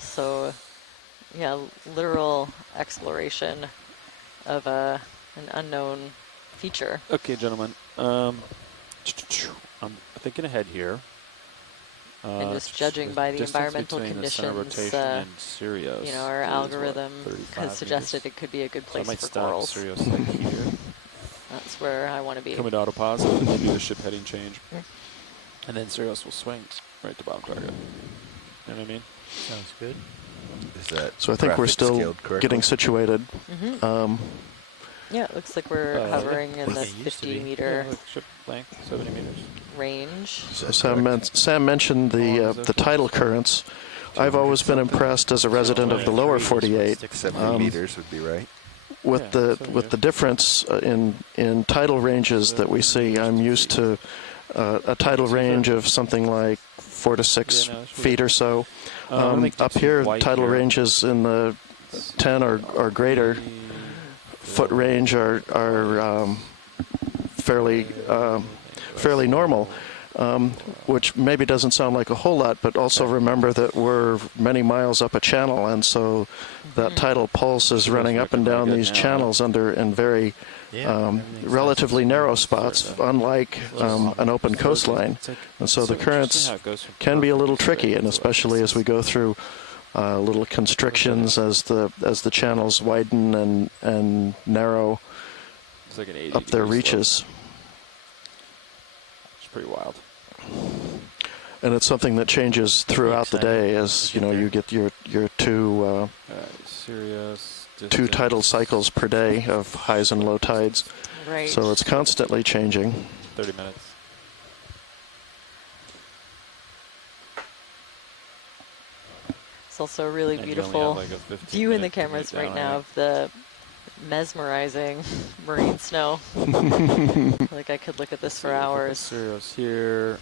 So, yeah, literal exploration of an unknown feature. Okay, gentlemen. I'm thinking ahead here. And just judging by the environmental conditions, our algorithm has suggested it could be a good place for corals. Sirius like here. That's where I want to be. Come into autopause, and then do the ship heading change. And then Sirius will swing right to bottom target. You know what I mean? Sounds good. So I think we're still getting situated. Yeah, it looks like we're hovering in the 50-meter ship length, 70 meters range. So Sam mentioned the tidal currents. I've always been impressed as a resident of the lower 48. 70 meters would be right. With the difference in tidal ranges that we see. I'm used to a tidal range of something like 4 to 6 feet or so. Up here, tidal ranges in the 10 or greater foot range are fairly normal, which maybe doesn't sound like a whole lot, but also remember that we're many miles up a channel, and so that tidal pulse is running up and down these channels in very relatively narrow spots, unlike an open coastline. And so the currents can be a little tricky, and especially as we go through little constrictions as the channels widen and narrow up their reaches. It's pretty wild. And it's something that changes throughout the day as you get your two tidal cycles per day of highs and low tides. Right. So it's constantly changing. 30 minutes. It's also a really beautiful view in the cameras right now of the mesmerizing marine snow. Like I could look at this for hours. Sirius here.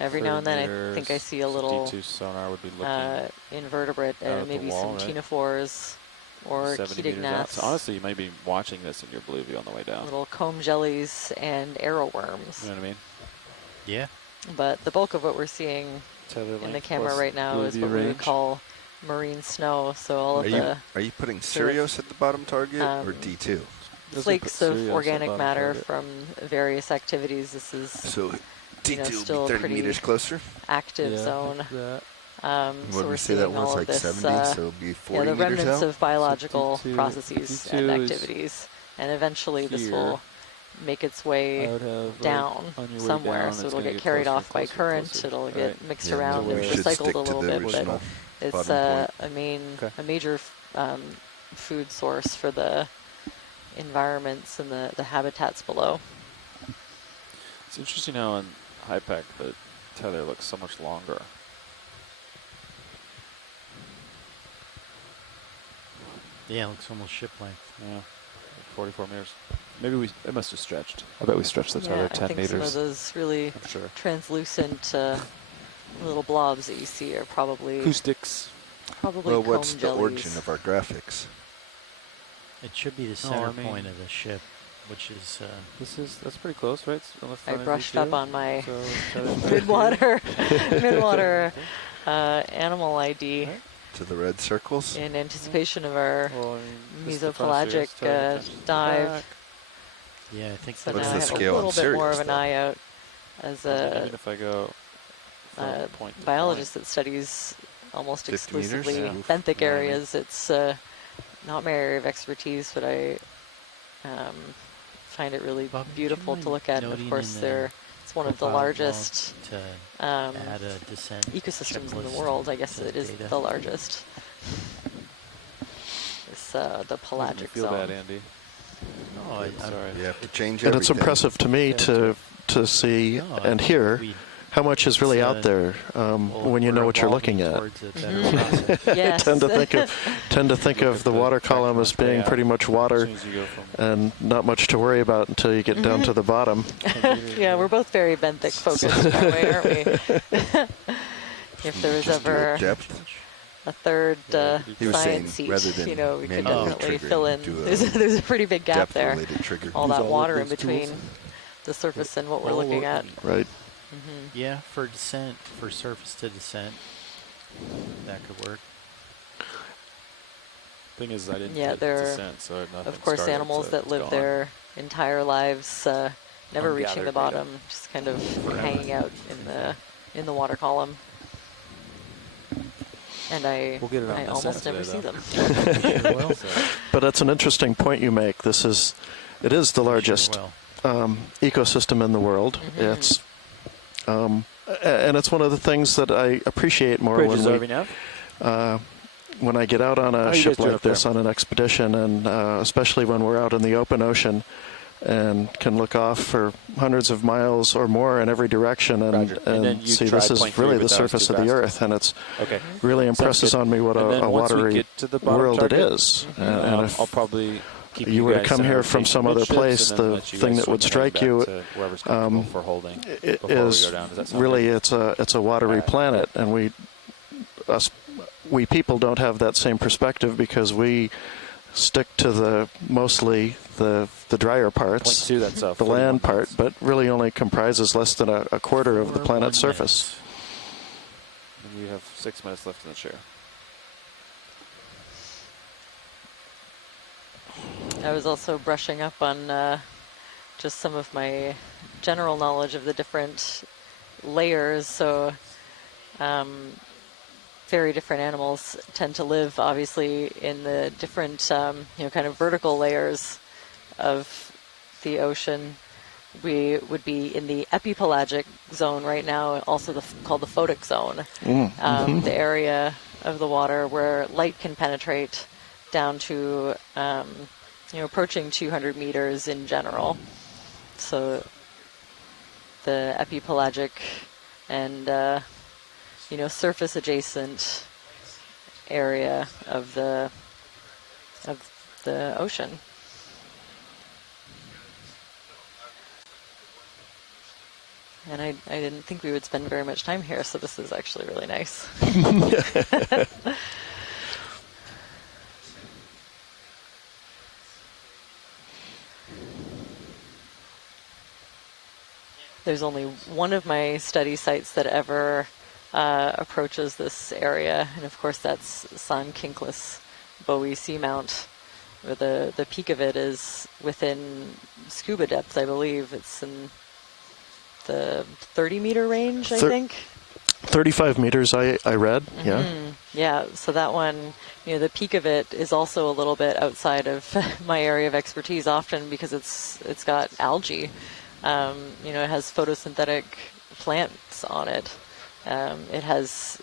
Every now and then I think I see a little D2 sonar would be looking invertebrate, maybe some ctenophores or Ketognaths. Honestly, you might be watching this in your blue view on the way down. Little comb jellies and arrowworms. You know what I mean? Yeah. But the bulk of what we're seeing in the camera right now is what we would call marine snow. So all of the... Are you putting Sirius at the bottom target or D2? Flakes of organic matter from various activities. This is so D2 still will be 30 a pretty meters closer. Active zone. So we're say seeing that all was of like this, 70, so it'll be 40 the meters remnants out? of biological So D2 processes D2 and activities, and eventually this will make its way down somewhere. Down, so it'll get carried off by current. It'll get mixed around and recycled a little bit, but it's a major food source for the environments and the habitats below. It's interesting how in HiPAC the tether looks so much longer. Yeah, it looks almost ship length. Yeah, 44 meters. Maybe it must have stretched. I bet we stretched the tether 10 meters. Some of those really translucent little blobs that you see are probably acoustics. Probably well, what's comb the jellies. origin of our graphics? It should be the center point of the ship, which is... that's pretty close, right? I brushed up on my midwater animal ID. To the red circles? In anticipation of our mesopelagic dive. Yeah, I think so. What's Now the I have scale a little bit more of Sirius, an eye out as a if I go biologist that studies almost exclusively meters? benthic areas. It's not my area of expertise, but I find it really beautiful to look at. And of course, it's one of the largest ecosystems in the world. I guess it is the largest. It's the pelagic feel zone. Bad, Andy. No, sorry. You have to change and everything. it's impressive to me to see and hear how much is really out there when you know what you're looking at. I tend to think of the water column as being pretty much water and not much to worry about until you get down to the bottom. Yeah, we're both very benthic focused in that way, aren't we? If there was ever a third science seat, we could definitely fill in. There's a pretty big gap there. All that water in between the surface and what we're looking at. Right. Yeah, for descent, for surface to descent, that could work. Thing is, I didn't there descent, so nothing of course started, animals so that live their entire lives never reaching the bottom, just kind of hanging out in the water column. And I almost never see them. But that's an interesting point you make. It is the largest ecosystem in the world. It's and it's one of the things that I appreciate more when I get out on a ship like this on an expedition, and especially when we're out in the open ocean and can look off for hundreds of miles or more in every direction and see this is really the surface of the Earth, and it's really impresses on me what a watery world it is. And if I'll probably you were to come here from some other place, the thing that would strike you is really it's a watery planet, and we people don't have that same perspective because we stick to mostly the drier parts, the land part, but really only comprises less than a quarter of the planet's surface. And we have 6 minutes left in the chair. I was also brushing up on just some of my general knowledge of the different layers. So very different animals tend to live, obviously, in the different, kind of vertical layers of the ocean. We would be in the epipelagic zone right now, also called the photic zone, the area of the water where light can penetrate down to, approaching 200 meters in general. So the epipelagic and surface adjacent area of the ocean. And I didn't think we would spend very much time here, so this is actually really nice. There's only one of my study sites that ever approaches this area, and of course that's San Kinclis Bowie Seamount, where the peak of it is within scuba depth, I believe. It's in the 30-meter range, I think. 35 meters, I read, yeah. Yeah, so that one, the peak of it is also a little bit outside of my area of expertise often because it's got algae. It has photosynthetic plants on it. It has,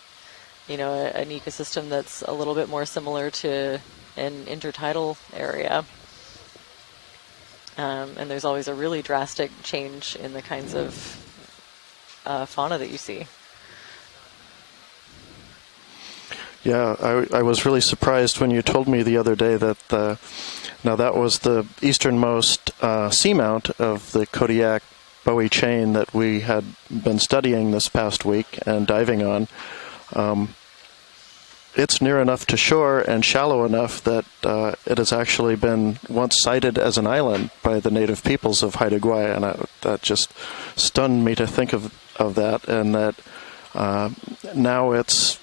an ecosystem that's a little bit more similar to an intertidal area. And there's always a really drastic change in the kinds of fauna that you see. Yeah, I was really surprised when you told me the other day that now that was the easternmost seamount of the Kodiak Bowie chain that we had been studying this past week and diving on. It's near enough to shore and shallow enough that it has actually been once cited as an island by the native peoples of Haida Gwaii, and that just stunned me to think of that, and that now it's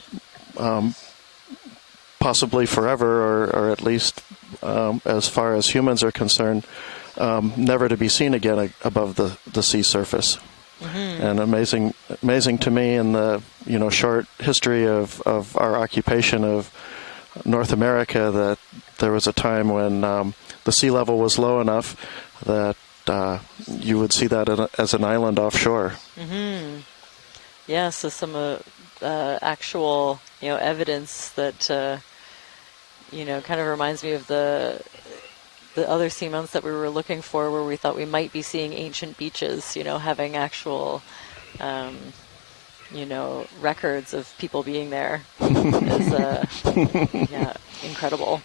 possibly forever, or at least as far as humans are concerned, never to be seen again above the sea surface. And amazing to me in the short history of our occupation of North America that there was a time when the sea level was low enough that you would see that as an island offshore. Yeah, so some actual evidence that kind of reminds me of the other seamounts that we were looking for, where we thought we might be seeing ancient beaches, having actual, records of people being there is, incredible.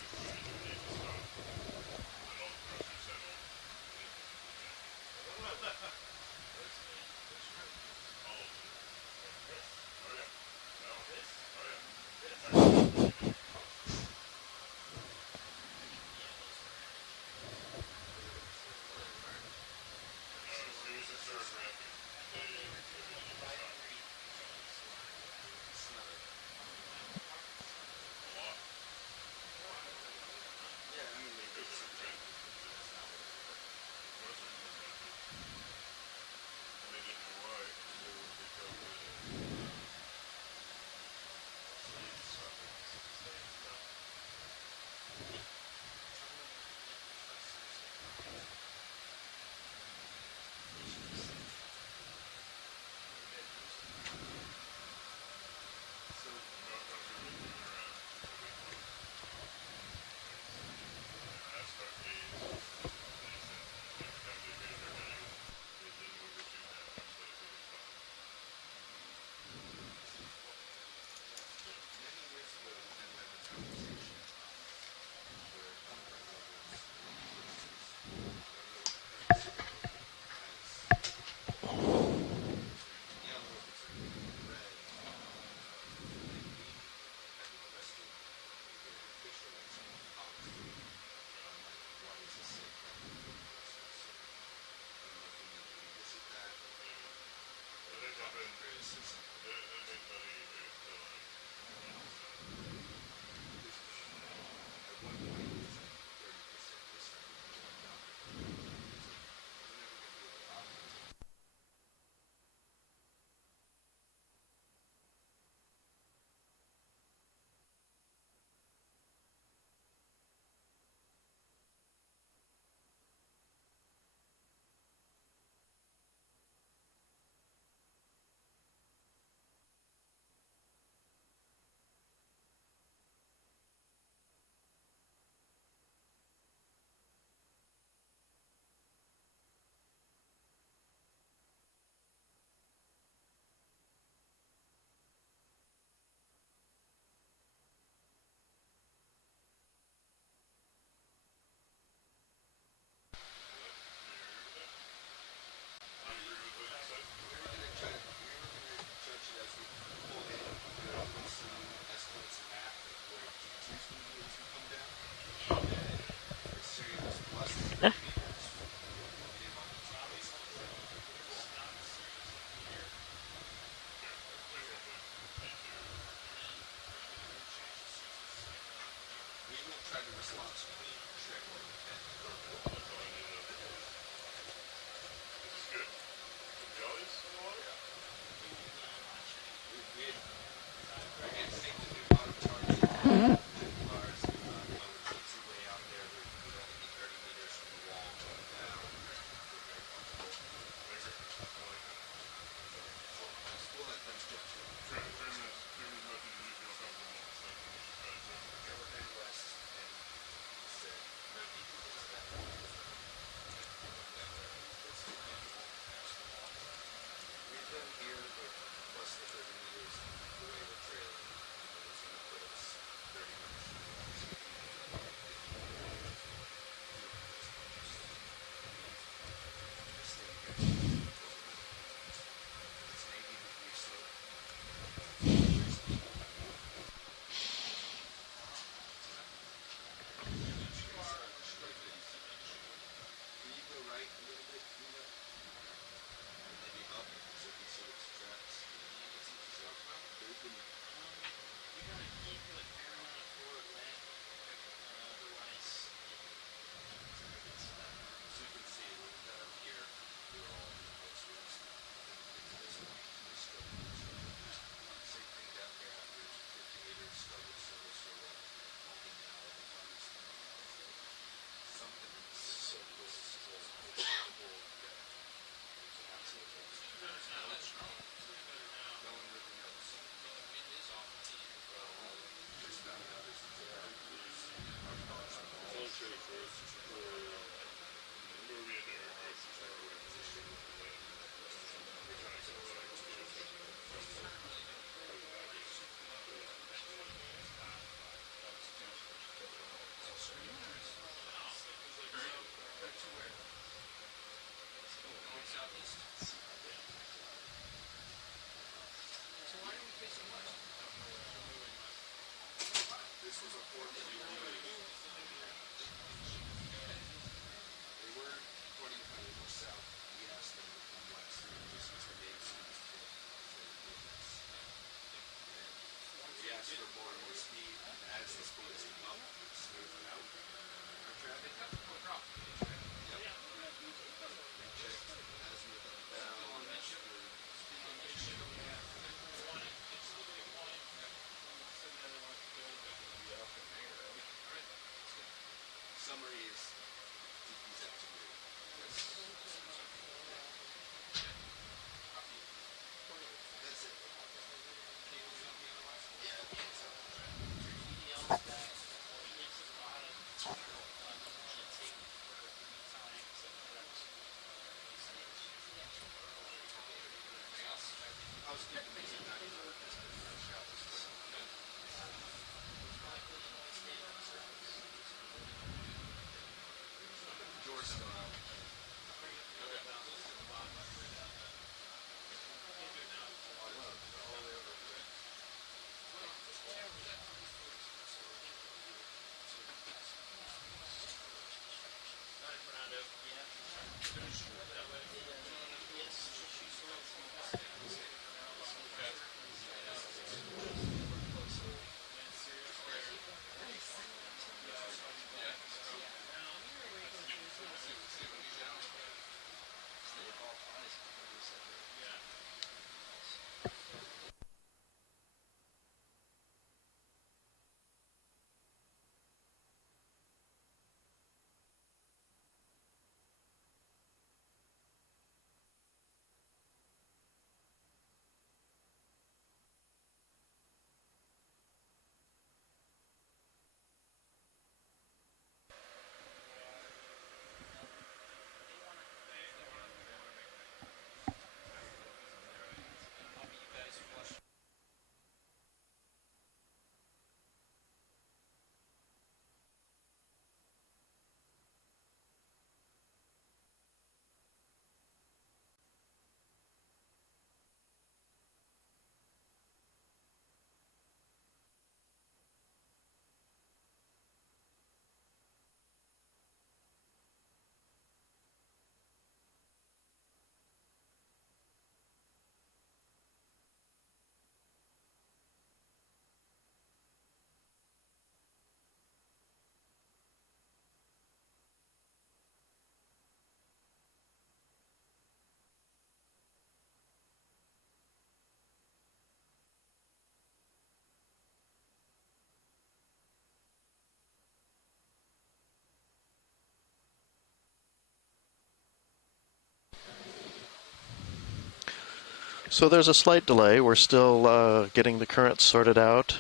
So there's a slight delay. We're still getting the currents sorted out.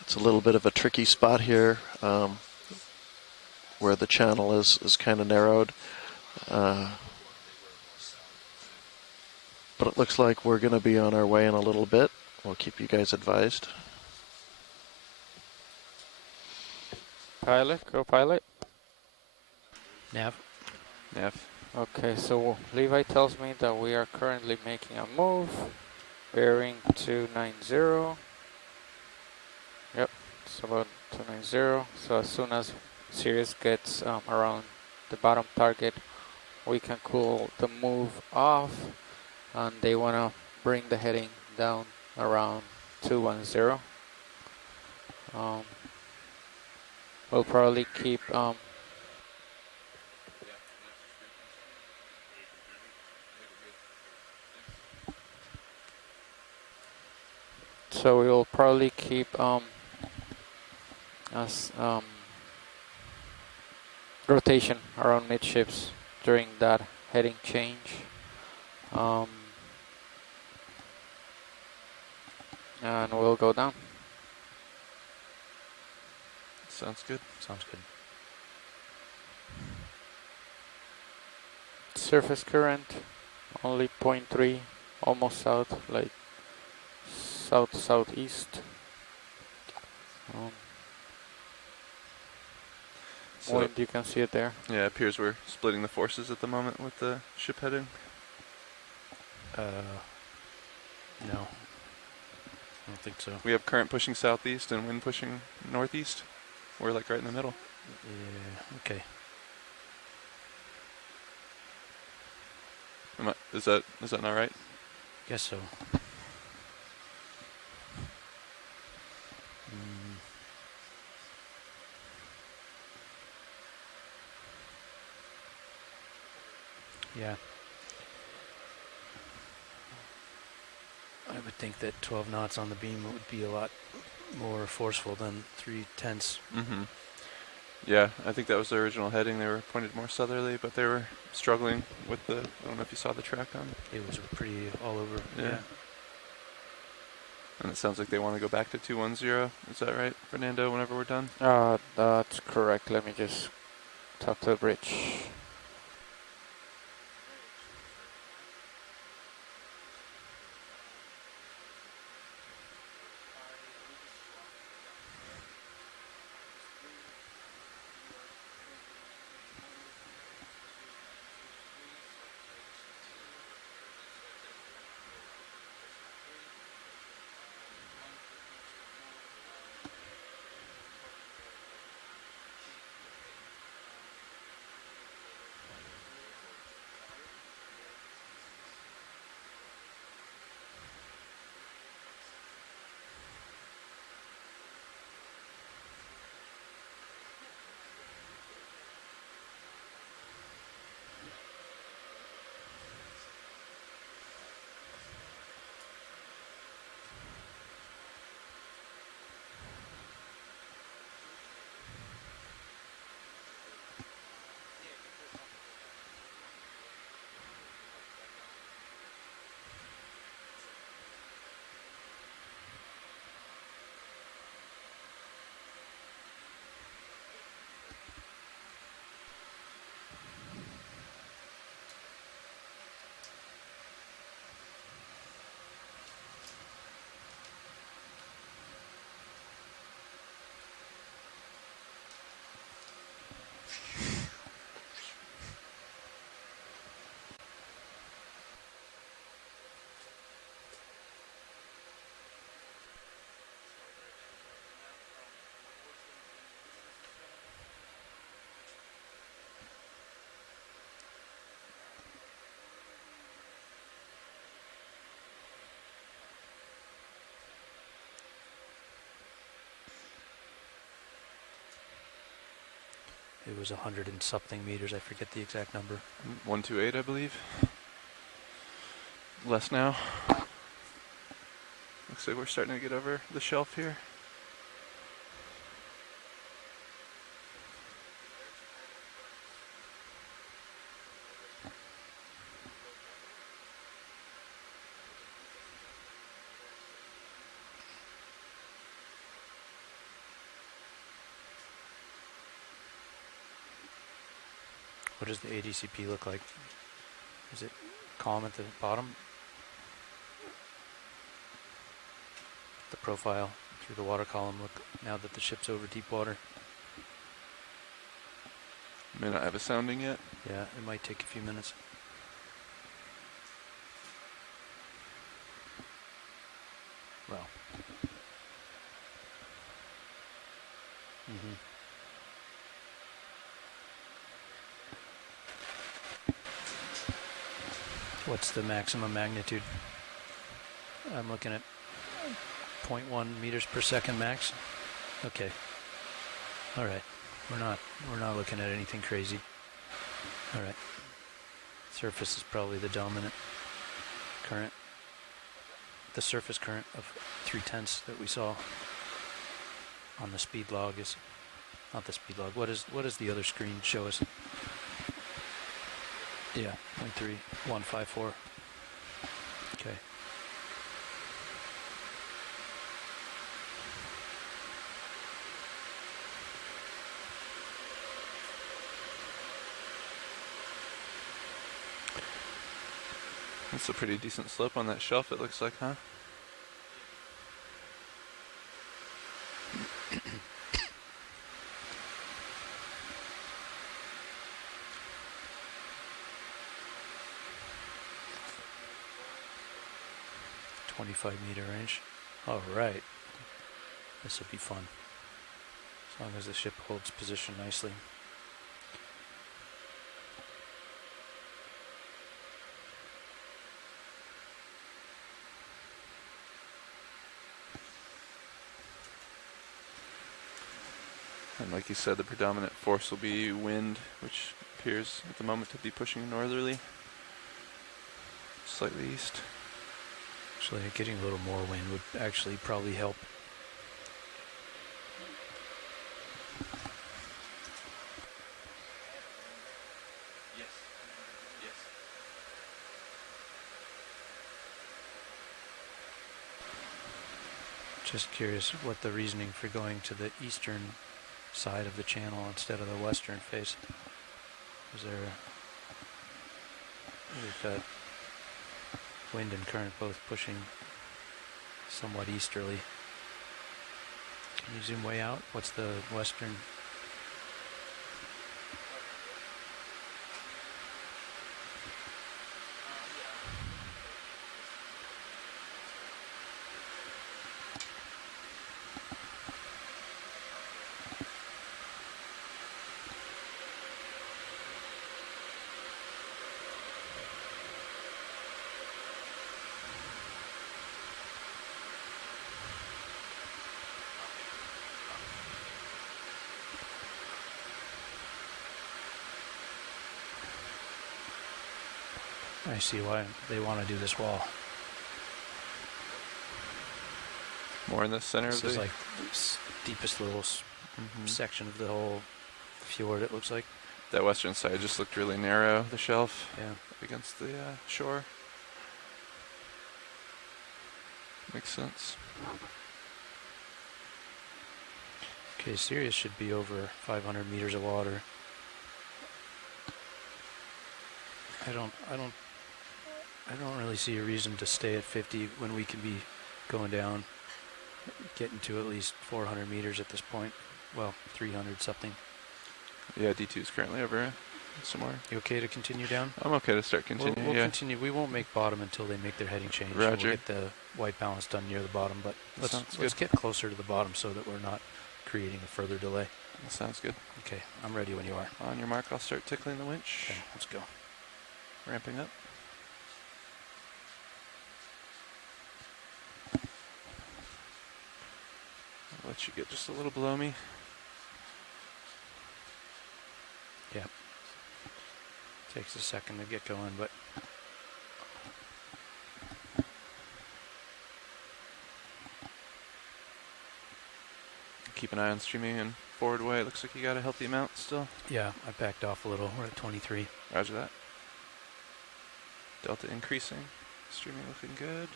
It's a little bit of a tricky spot here where the channel is kind of narrowed. But it looks like we're going to be on our way in a little bit. We'll keep you guys advised. Pilot, go pilot. Nav. Okay, so Levi tells me that we are currently making a move. Bearing 290. Yep, it's about 290. So as soon as Sirius gets around the bottom target, we can cool the move off. And they want to bring the heading down around 210. We'll probably keep so we will probably keep rotation around midships during that heading change. And we'll go down. Sounds good. Sounds good. Surface current, only 0.3, almost south, like south-southeast. So Wind, you can see it there. Yeah, it appears we're splitting the forces at the moment with the ship heading. No. I don't think so. We have current pushing southeast and wind pushing northeast. We're like right in the middle. Yeah, okay. Is that not right? Guess so. Yeah. I would think that 12 knots on the beam would be a lot more forceful than 3/10. Mm-hmm. Yeah, I think that was the original heading. They were pointed more southerly, but they were struggling with the, I don't know if you saw the track on. It was pretty all over. Yeah. And it sounds like they want to go back to 210. Is that right, Fernando, whenever we're done? That's correct. Let me just talk to the bridge. It was 100 and something meters. I forget the exact number. 128, I believe. Less now. Looks like we're starting to get over the shelf here. What does the ADCP look like? Is it calm at the bottom? The profile through the water column look now that the ship's over deep water. May not have a sounding yet. Yeah, it might take a few minutes. Well. What's the maximum magnitude? I'm looking at 0.1 meters per second max. Okay. All right. We're not looking at anything crazy. All right. Surface is probably the dominant current. The surface current of 0.3 that we saw on the speed log is not the speed log. What does the other screen show us? Yeah, 0.3154. Okay. That's a pretty decent slope on that shelf, it looks like, huh? .25-meter range. All right. This will be fun. As long as the ship holds position nicely. And like you said, the predominant force will be wind, which appears at the moment to be pushing northerly, slightly east. Actually, getting a little more wind would actually probably help. Yes. Yes. Just curious what the reasoning for going to the eastern side of the channel instead of the western face. Is there we've got wind and current both pushing somewhat easterly. Can you zoom way out? What's the western? I see why they want to do this wall. More in the center This of the... is like the deepest little section of the whole fjord, it looks like. That western side just looked really narrow, the shelf, Yeah. against the shore. Makes sense. Okay, Sirius should be over 500 meters of water. I don't really see a reason to stay at 50 when we can be going down, getting to at least 400 meters at this point. Well, 300 something. Yeah, D2 is currently over somewhere. You okay to continue down? I'm okay to start continuing. We'll yeah. continue. We won't make bottom until they make their heading change. Roger. We'll get the white balance done near the bottom, but let's get closer to the bottom so that we're not creating a further delay. That sounds good. Okay, I'm ready when you are. On your mark, I'll start tickling the winch. Okay, let's go. Ramping up. I'll let you get just a little below me. Yeah. Takes a second to get going, but keep an eye on streaming and forward way. It looks like you got a healthy amount still. yeah, I backed off a little. We're at 23. Roger that. Delta increasing. Streaming looking good.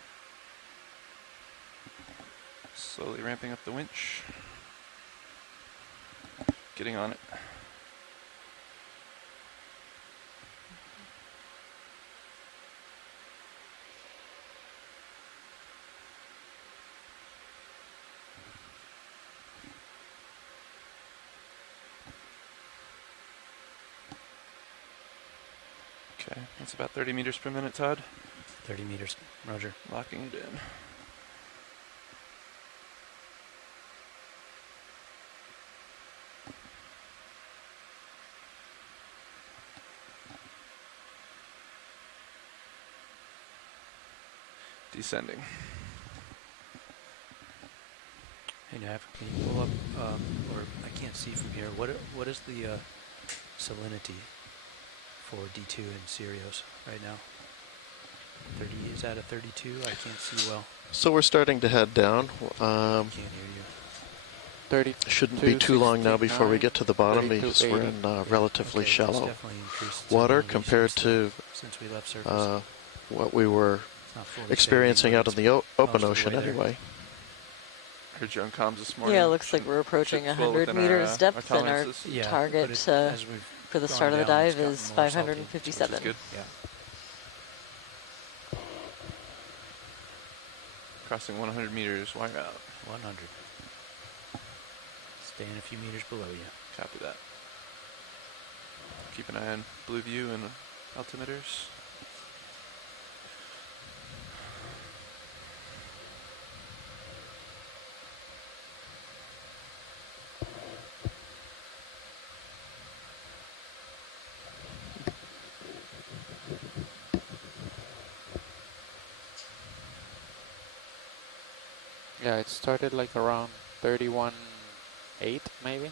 Slowly ramping up the winch. Getting on it. Okay, that's about 30 meters per minute, Todd. 30 meters, roger. Locking it in. Descending. Hey Nav, can you pull up, or I can't see from here, what is the salinity for D2 and Sirius right now? 30, is that a 32? I can't see well. So we're starting to head down. Can't hear you. 30 Shouldn't be too long now before we get to the bottom because we're in relatively shallow water compared to since we left surface. what we were experiencing out in the open ocean anyway. Heard you on comms this morning. Yeah, it looks like we're approaching 100 meters depth, and our target for the start of the dive is 557. Which is good. Yeah. Crossing 100 meters, wire out. 100. Staying a few meters below you. Copy that. Keep an eye on blue view and altimeters. Yeah, it started like around 31.8 maybe.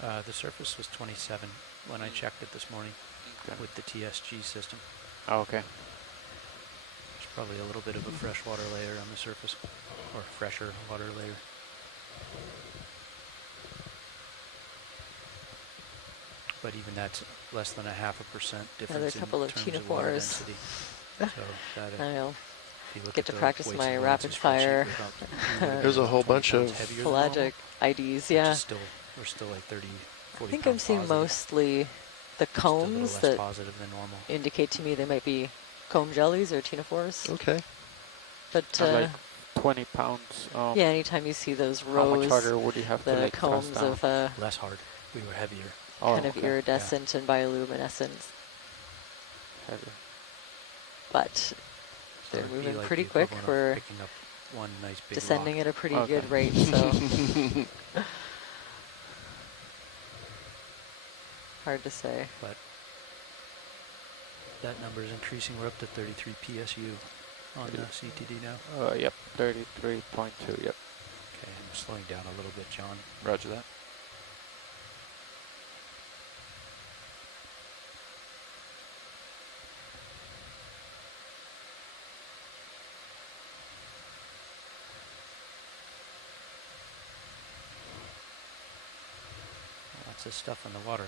The surface was 27 when I checked it this morning with the TSG system. Oh, okay. There's probably a little bit of a freshwater layer on the surface, or fresher water layer. But even that's less than 0.5% difference There's a couple in of terms of water ctenophores. density. So that I'll if you look get at to the practice weights my and rapid balances fire spreadsheet, There's a whole bunch of pelagic IDs, yeah. We're still like 30, 40 I think I'm seeing positive. mostly the combs Just a little that less positive than normal. indicate to me they might be comb jellies or ctenophores. Okay. But Like 20 pounds. yeah, anytime you see those How rows, much harder would you have to the like combs thrust down? of Less hard. We were heavier. kind of iridescent and bioluminescent, Heavy. but So they're it'd be moving like pretty the quick. equivalent of We're picking up one nice big descending rock. at a pretty Okay. good rate, so hard to say. But that number is increasing. We're up to 33 PSU on the CTD now. Yep, 33.2, yep. Okay, I'm slowing down a little bit, John. Roger that. Lots of stuff in the water.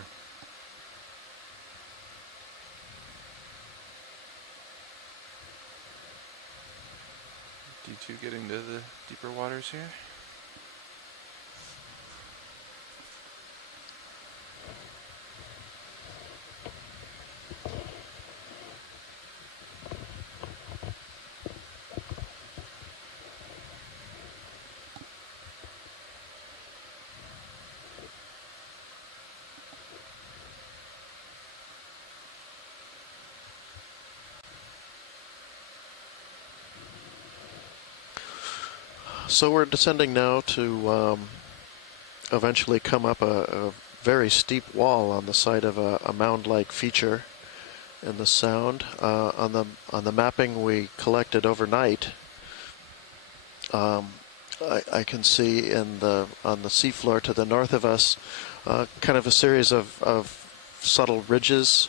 D2 getting to the deeper waters here. So we're descending now to eventually come up a very steep wall on the side of a mound-like feature in the sound. On the mapping we collected overnight, I can see on the seafloor to the north of us kind of a series of subtle ridges,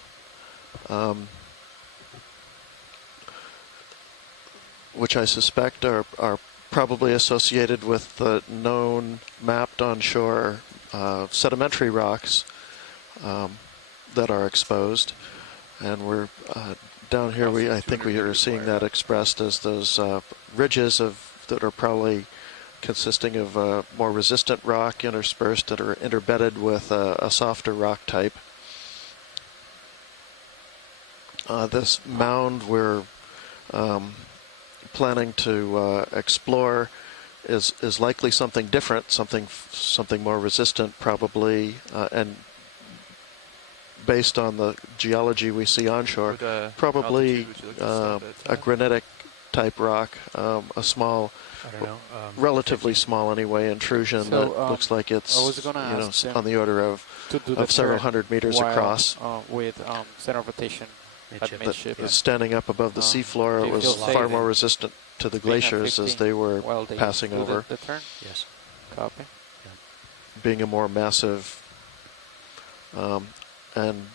which I suspect are probably associated with the known mapped onshore sedimentary rocks that are exposed. And we're down here, I think we are seeing that expressed as those ridges that are probably consisting of more resistant rock interspersed that are interbedded with a softer rock type. This mound we're planning to explore is likely something different, something more resistant probably, and based on the geology we see onshore, probably a granitic type rock, a small, I don't know, relatively small anyway, intrusion that looks like it's on the order of several hundred meters across. With center of rotation at midship. That is standing up above the seafloor. It was far more resistant to the glaciers as they were passing over. The turn? Yes. Copy. Being a more massive, and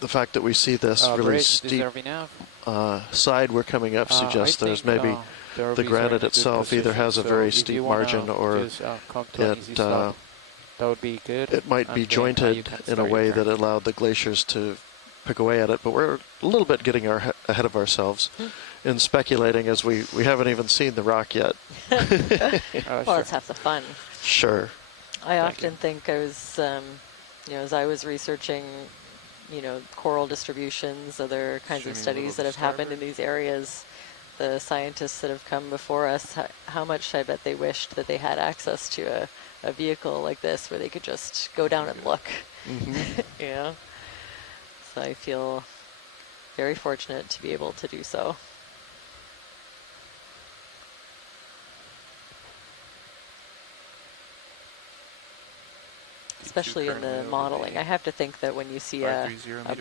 the fact that we see this really steep side we're coming up suggests there's maybe the granite itself either has a very steep margin or that would be good. It might be jointed in a way that allowed the glaciers to pick away at it, but we're a little bit getting ahead of ourselves in speculating as we haven't even seen the rock yet. Well, it's half the fun. Sure. I often think I was, as I was researching, coral distributions, other kinds of studies that have happened in these areas, the scientists that have come before us, how much I bet they wished that they had access to a vehicle like this where they could just go down and look. Mm-hmm. So I feel very fortunate to be able to do so. Especially in the modeling. I have to think that when you see a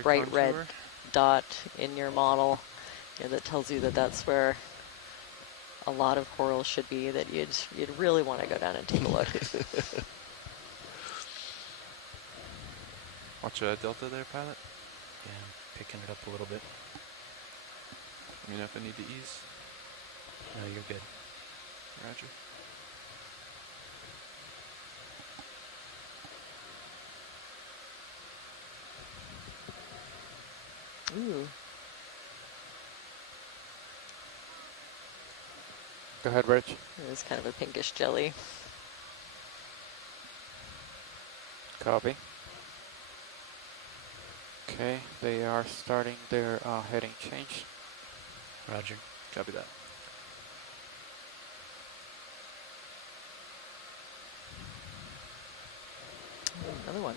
bright red dot in your model, that tells you that that's where a lot of corals should be, that you'd really want to go down and take a look. Watch a delta there, pilot. Yeah, I'm picking it up a little bit. Let me know if I need to ease. No, you're good. Roger. Ooh. Go ahead, Rich. It's kind of a pinkish jelly. Copy. Okay, they are starting their heading change. Roger. Copy that. Another one.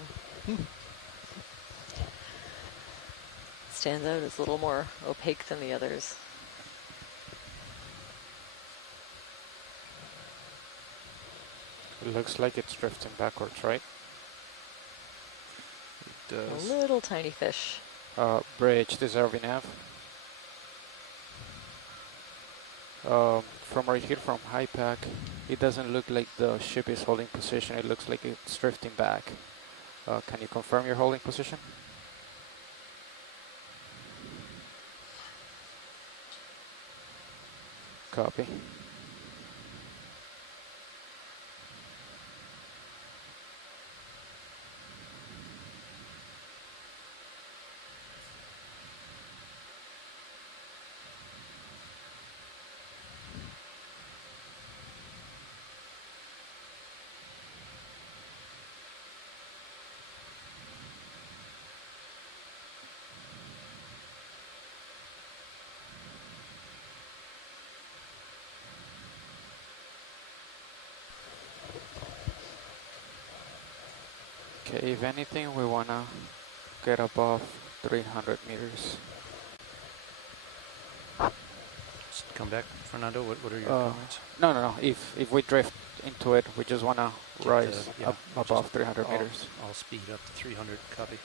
Stands out. It's a little more opaque than the others. It looks like it's drifting backwards, right? It does. A little tiny fish. Bridge, this is RV nav. From right here, from high pack, it doesn't look like the ship is holding position. It looks like it's drifting back. Can you confirm your holding position? Copy. Okay, if anything, we want to get above 300 meters. Just come back, Fernando. What are your comments? No. If we drift into it, we just want to rise up above 300 meters. I'll speed up to 300. Copy.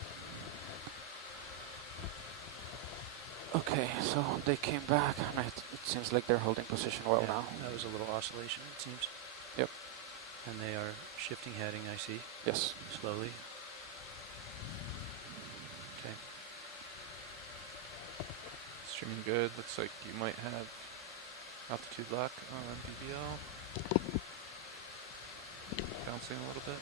Okay, so they came back, and it seems like they're holding position well now. That was a little oscillation, it seems. Yep. And they are shifting heading, I see. Yes. Slowly. Okay. Streaming good. Looks like you might have altitude lock on BBL. Bouncing a little bit.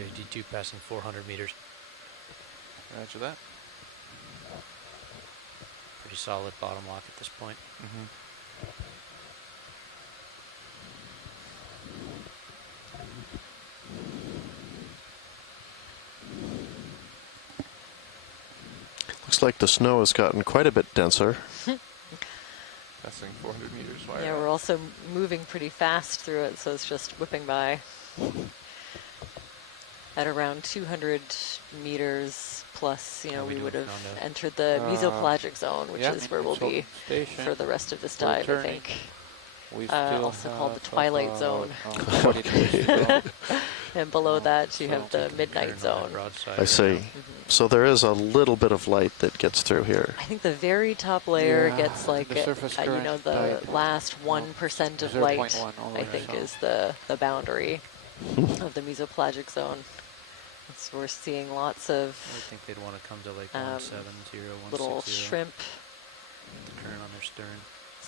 Okay, D2 passing 400 meters. Roger that. Pretty solid bottom lock at this point. Looks like the snow has gotten quite a bit denser. Passing 400 meters wide. Yeah, we're also moving pretty fast through it, so it's just whipping by. At around 200 meters plus, you know, we would have entered the mesopelagic zone, which is where we'll be for the rest of this dive, I think. Also called the twilight zone. And below that, you have the midnight zone. I see. So there is a little bit of light that gets through here. I think the very top layer gets like, you know, the last 1% of light, I think, is the boundary of the mesopelagic zone. So we're seeing lots of I think they'd want to come to like 170, 160. little shrimp, the current on their stern.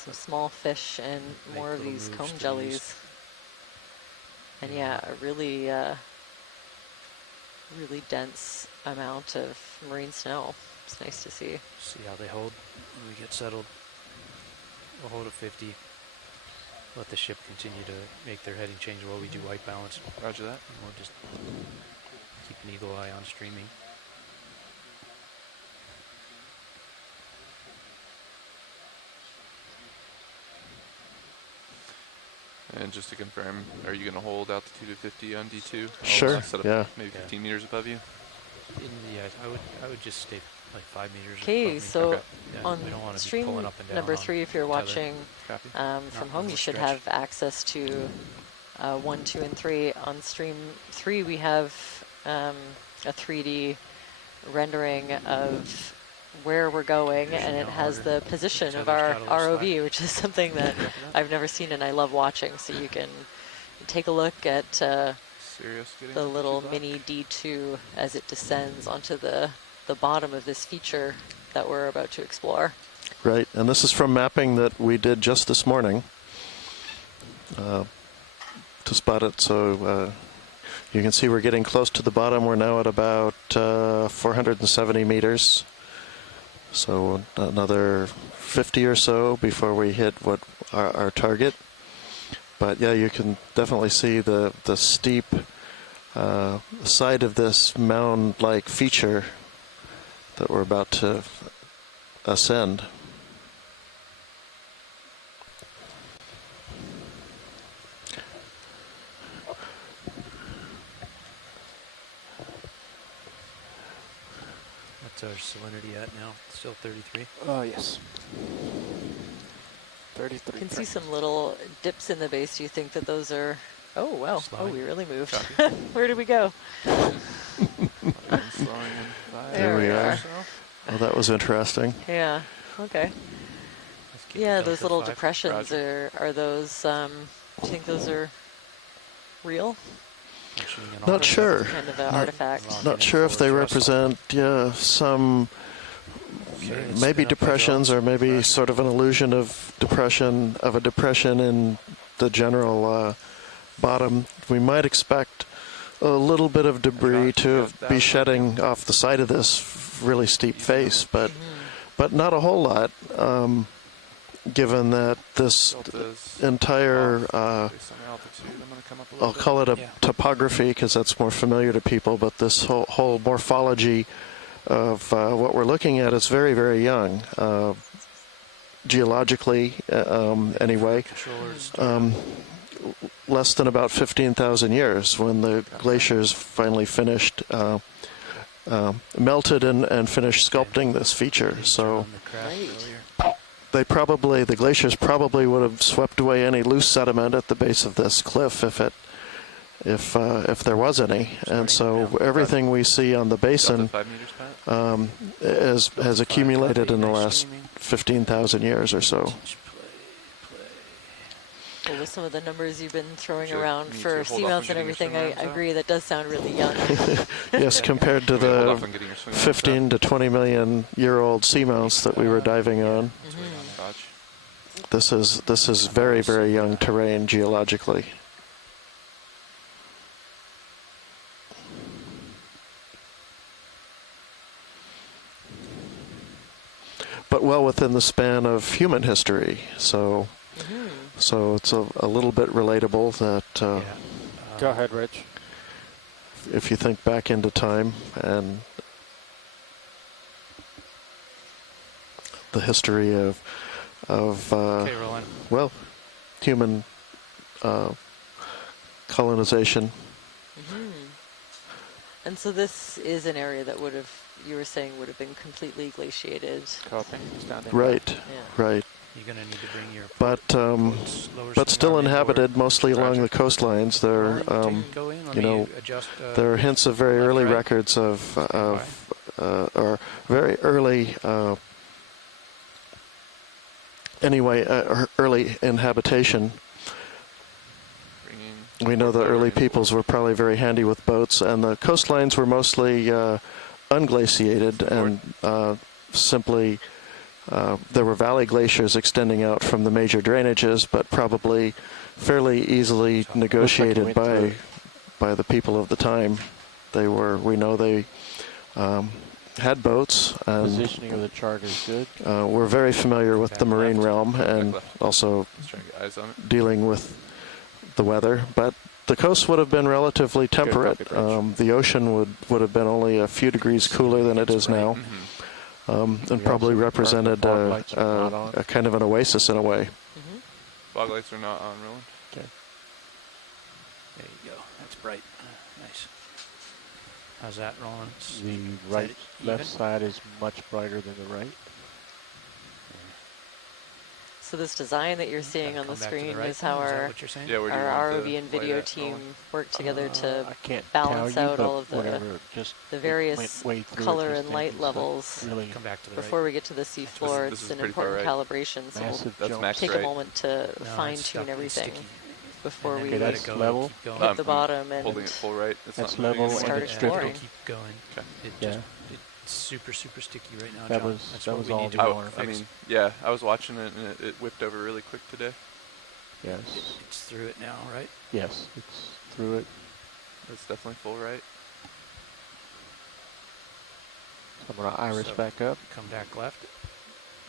some small fish, and more of these comb jellies. And yeah, a really, really dense amount of marine snow. It's nice to see. See how they hold when we get settled. We'll hold at 50. Let the ship continue to make their heading change while we do white balance. Roger that. And we'll just keep an eagle eye on streaming. And just to confirm, are you going to hold altitude of 50 on D2? Sure. Yeah. Maybe 15 meters above you. Yeah, I would just stay like 5 meters. Okay, so Yeah, on we don't want to be stream pulling up and down number on 3, if you're tether. watching from home, you should stretch. have access to 1, 2, and 3. On stream 3, we have a 3D rendering of where we're going, and it has the position of our ROV, which is something that I've never seen and I love watching. So you can take a look at the little mini D2 as it descends onto the bottom of this feature that we're about to explore. Right, and this is from mapping that we did just this morning to spot it. So you can see we're getting close to the bottom. We're now at about 470 meters. So another 50 or so before we hit what our target. But yeah, you can definitely see the steep side of this mound-like feature that we're about to ascend. What's our salinity at now? Still 33? Oh, yes. 33. You can see some little dips in the base. Do you think that those are... Oh, wow. Slowing. Oh, we really moved. Where did we go? There we are. Oh, that was interesting. Yeah, okay. Yeah, those little depressions, are those, do you think those are real? Not sure. Kind of an artifact. Not sure if they represent some maybe depressions, or maybe sort of an illusion of a depression in the general bottom. We might expect a little bit of debris to be shedding off the side of this really steep face, but not a whole lot, given that this entire I'll call it a topography because that's more familiar to people, but this whole morphology of what we're looking at is very, very young, geologically anyway. Less than about 15,000 years when the glaciers finally finished, melted and finished sculpting this feature. So the glaciers probably would have swept away any loose sediment at the base of this cliff if there was any. And so everything we see on the basin has accumulated in the last 15,000 years or so. Well, with some of the numbers you've been throwing around for seamounts and everything, I agree that does sound really young. Yes, compared to the 15 to 20 million year old seamounts that we were diving on. This is very, very young terrain geologically. within the span of human history. So, so it's a little bit relatable that. Go ahead, Rich. If you think back into time and the history of Okay, Roland. well, human colonization. And so this is an area that would have, you were saying, would have been completely glaciated. Right, right. You're going to need to bring your but still inhabited mostly along the coastlines. There, there are hints of very early records of or very early, early inhabitation. We know the early peoples were probably very handy with boats, and the coastlines were mostly unglaciated and simply. There were valley glaciers extending out from the major drainages, but probably fairly easily negotiated by the people of the time. We know they had boats. And positioning of the chart is good. We're very familiar with the marine realm and also dealing with the weather, but the coast would have been relatively temperate. The ocean would have been only a few degrees cooler than it is now. And probably represented a kind of an oasis in a way. Fog lights are not on, Roland. Okay. There you go. That's bright. Nice. How's that, Roland? The left side is much brighter than the right. So this design that you're seeing on the screen is how our ROV and video team work together to balance out all of the various color and light levels before we get to the sea floor. It's an important calibration, so we'll take a moment to fine-tune everything before we hit the bottom and holding it full right. That's level and start exploring. Keep going. It's super sticky right now, That John. was all the I mean, yeah, I was watching it and it whipped over really quick today. Yes. It's through it now, right? Yes, it's through it. It's definitely full right. So I'm going to iris back up. Come back left.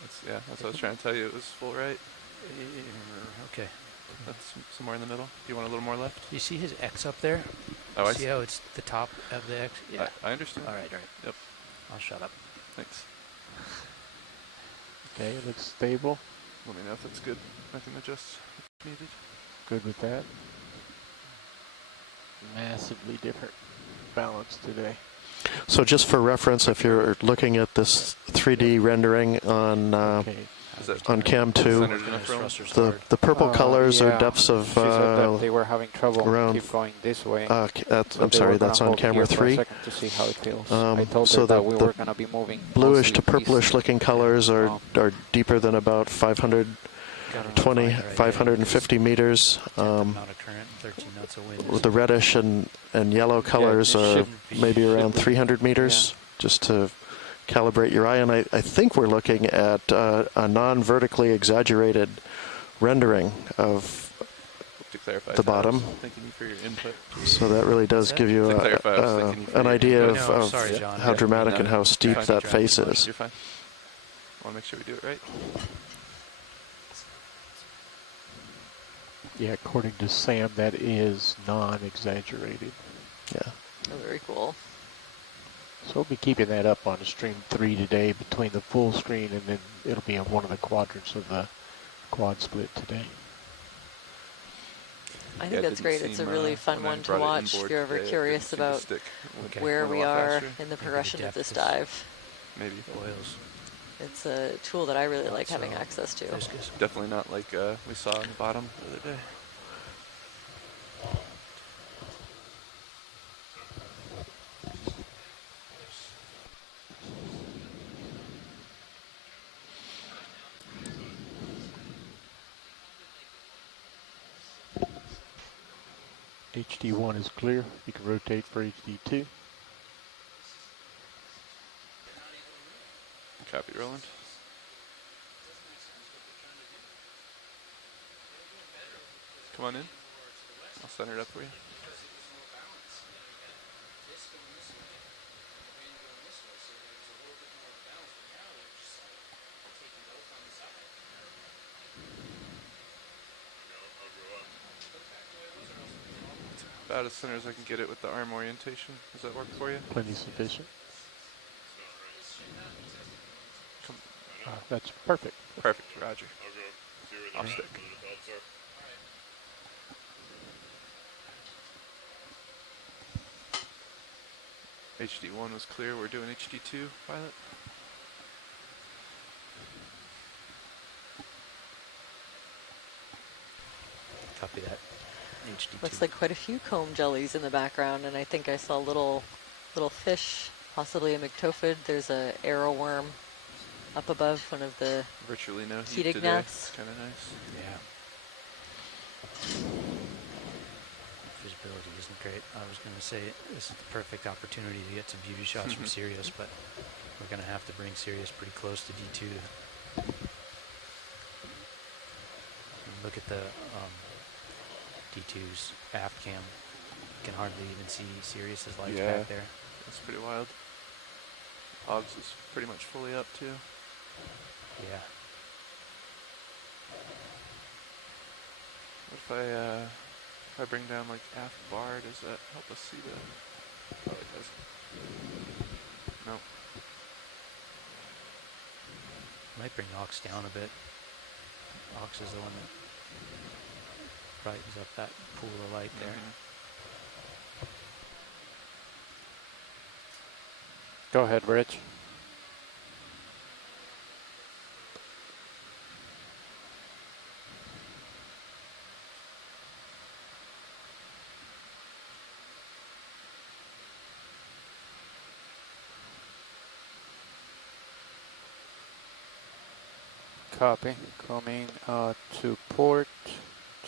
That's what I was trying to tell you. It was full right. Okay. That's somewhere in the middle. Do you want a little more left? You see his X up there? Oh, I see how it's the top of the X? Yeah. I understand. All right. Yep. I'll shut up. Thanks. Okay, it looks stable. Let me know if that's good. I can adjust if needed. Good with that. Massively different balance today. So just for reference, if you're looking at this 3D rendering on Cam 2, the purple colors are depths of they were having trouble around, keep going this way. I'm sorry, that's on camera 3. To see how it feels. I told so her that we were going to be moving bluish to purplish looking colors are deeper than about 520, 550 meters. With the reddish and yellow colors are maybe around 300 meters, just to calibrate your eye. And I think we're looking at a non-vertically exaggerated rendering of the bottom. So that really does give you an idea of how dramatic and how steep that face is. You're fine. I want to make sure we do it right. Yeah, according to Sam, that is non-exaggerated. Yeah. Oh, very cool. So we'll be keeping that up on stream 3 today between the full screen, and then it'll be on one of the quadrants of the quad split today. I think that's great. It's a really fun one to watch if you're ever curious about where we are in the progression of this dive. Maybe oils. It's a tool that I really like having access to. Definitely not like we saw on the bottom the other day. HD1 is clear. You can rotate for HD2. Copy, Roland. Come on in. I'll center it up for you. about as center as I can get it with the arm orientation. Does that work for you? Plenty sufficient. That's perfect. Perfect, roger. I'll go see where the Off stick. where the valves are. HD1 was clear. We're doing HD2 pilot. Copy that. HD2. Looks like quite a few comb jellies in the background, and I think I saw little fish, possibly a myctophid. There's a arrowworm up above one of the Virtually no heat Keating today. nets. Kind of nice. Yeah. Visibility isn't great. I was going to say this is the perfect opportunity to get some beauty shots from Sirius, but we're going to have to bring Sirius pretty close to D2. And look at the D2's aft cam. You can hardly even see Sirius's lights back there. That's pretty wild. Hogs is pretty much fully up too. Yeah. What if I bring down like aft bar, does that help us see the... Oh, it does. Nope. Might bring Ox down a bit. Ox is the one that brightens up that pool of light there. Go ahead, Rich. Copy. Coming to port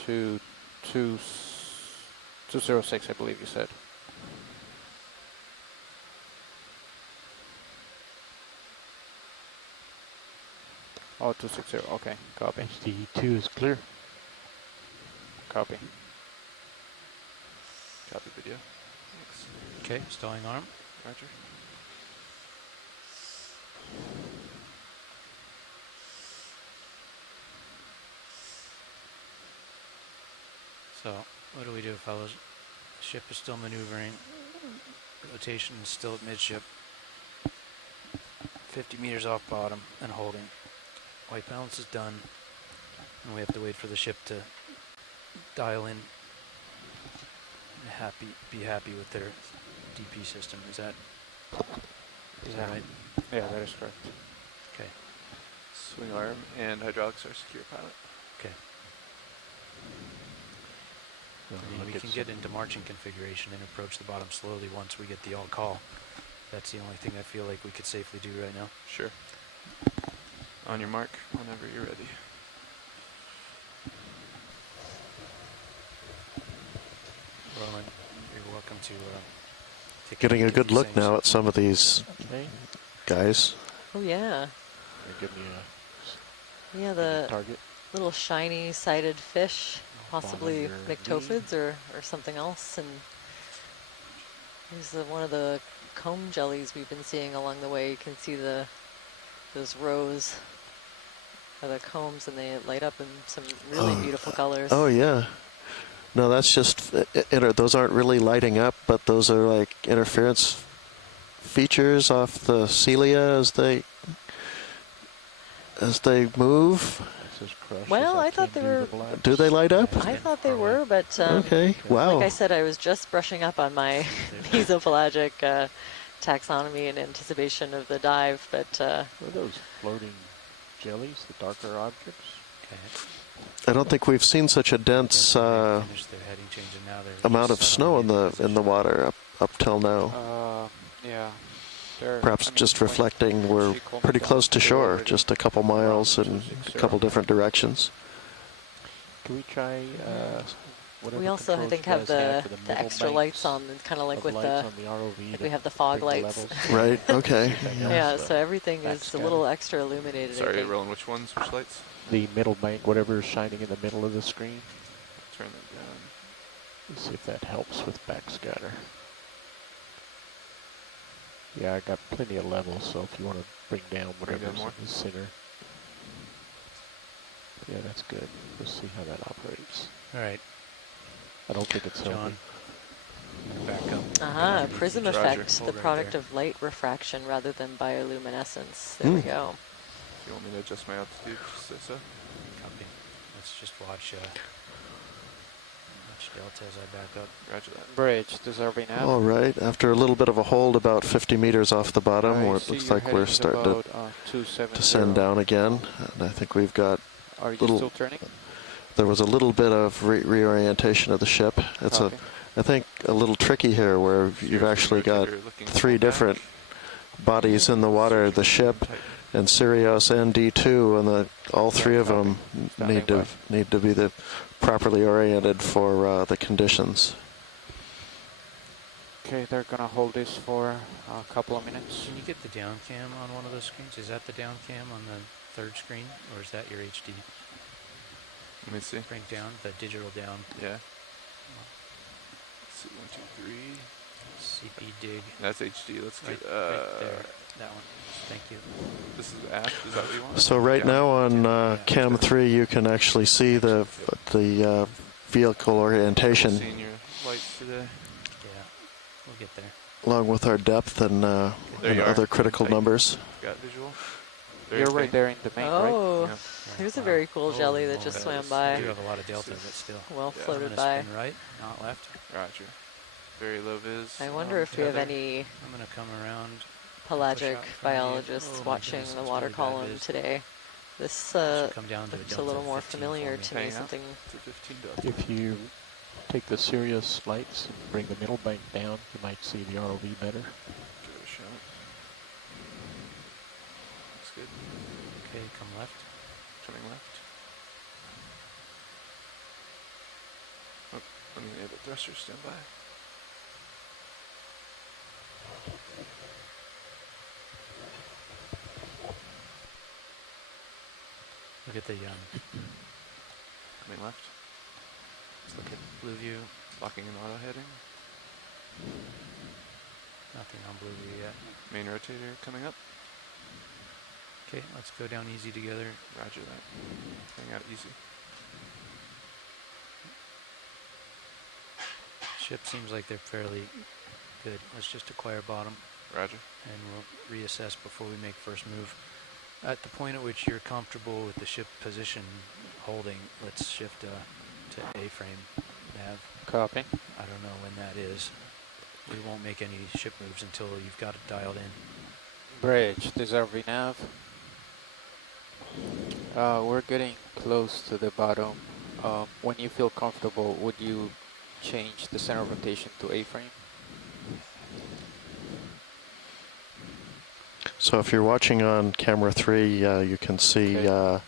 to 206, I believe you said. Oh, 260. Okay, copy. HD2 is clear. Copy. Copy video. Thanks. Okay, stalling arm. Roger. So, what do we do, fellas? The ship is still maneuvering. Rotation is still at midship. 50 meters off bottom and holding. White balance is done. And we have to wait for the ship to dial in and be happy with their DP system. Is that right? Yeah, that is correct. Okay. Swing arm and hydraulics are secure, pilot. Okay. I mean, we can get into marching configuration and approach the bottom slowly once we get the all call. That's the only thing I feel like we could safely do right now. Sure. On your mark, whenever you're ready. Roland, you're welcome to take Getting a good look now at some of these guys. Oh yeah. Give me Yeah, the target. little shiny sided fish, possibly myctophids or something else. And here's one of the comb jellies we've been seeing along the way. You can see those rows of the combs, and they light up in some really beautiful colors. Oh yeah. No, that's just those aren't really lighting up, but those are like interference features off the cilia as they move. Well, I thought they were. Do they light up? I thought they were, but okay. Wow. Like I said, I was just brushing up on my mesopelagic taxonomy in anticipation of the dive. But what are those floating jellies, the darker objects? Okay. I don't think we've seen such a dense amount of snow in the water up till now. Yeah. Perhaps just reflecting we're pretty close to shore, just a couple miles in a couple different directions. Can we try? We also, I think, have the extra lights on, kind of like with the, like we have the fog lights. Right. Okay. Yeah. So everything is a little extra illuminated. Sorry, Roland. Which ones? Which lights? The middle bank, whatever is shining in the middle of the screen. Turn that down. Let's see if that helps with backscatter. Yeah, I got plenty of levels, so if you want to bring down whatever's in the center. Yeah, that's good. Let's see how that operates. All right. I don't think it's John, healthy. Prism effect, the product of light refraction rather than bioluminescence. There we go. If you want me to adjust my altitude, just say so. Copy. Let's just watch delta as I back up. Roger that. Bridge, deserving nav. All right. After a little bit of a hold, about 50 meters off the bottom, where it looks like we're starting to descend down again. And I think we've got. Are you still turning? There was a little bit of reorientation of the ship. It's I think a little tricky here, where you've actually got 3 different bodies in the water: the ship, and Sirius and D2, and all 3 of them need to be properly oriented for the conditions. Okay, they're gonna hold this for a couple of minutes. Can you get the down cam on one of those screens? Is that the down cam on the 3rd screen, or is that your HD? Let me see. Bring down the digital down. Yeah. Let's see, 1, 2, 3. CP dig. That's HD. Let's get right there. That one. Thank you. This is aft. Is that what you want? So right now on cam 3, you can actually see the vehicle orientation. Seeing your lights today. Yeah, we'll get there. Along with our depth and other critical numbers. Got visual. You're right there in the main, right? Oh, Yeah. there's a very cool jelly that just swam by. You do have a lot of delta, but still. Well floated I'm by. Spin right, not left. Roger. Very low viz. I wonder if we have any I'm going to come around. pelagic biologists watching the water column today. This looks a little more familiar to me. Something. If you take the Sirius lights and bring the middle bank down, you might see the ROV better. Give it a shot. Looks good. Okay, come left. Turning left. Oh, let me enable thrusters. Stand by. Look at the Coming left. let's look at blue view. Locking in auto heading. Nothing on blue view yet. Main rotator coming up. Okay, let's go down easy together. Roger that. Hang out easy. Ship seems like they're fairly good. Let's just acquire bottom. Roger. And we'll reassess before we make first move. At the point at which you're comfortable with the ship position holding, let's shift to A-frame nav. Copy. I don't know when that is. We won't make any ship moves until you've got it dialed in. Bridge, deserving nav. We're getting close to the bottom. When you feel comfortable, would you change the center of rotation to A-frame? So if you're watching on camera 3, you can see on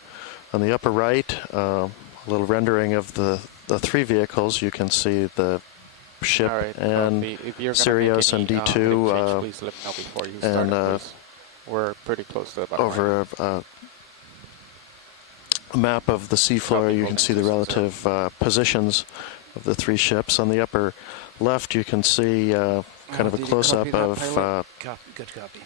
the upper right a little rendering of the 3 vehicles. You can see the ship and Sirius and D2. Please let me know before you start, we're pretty close to the bottom. Over a map of the seafloor, you can see the relative positions of the 3 ships. On the upper left, you can see kind of a close-up of Good copy.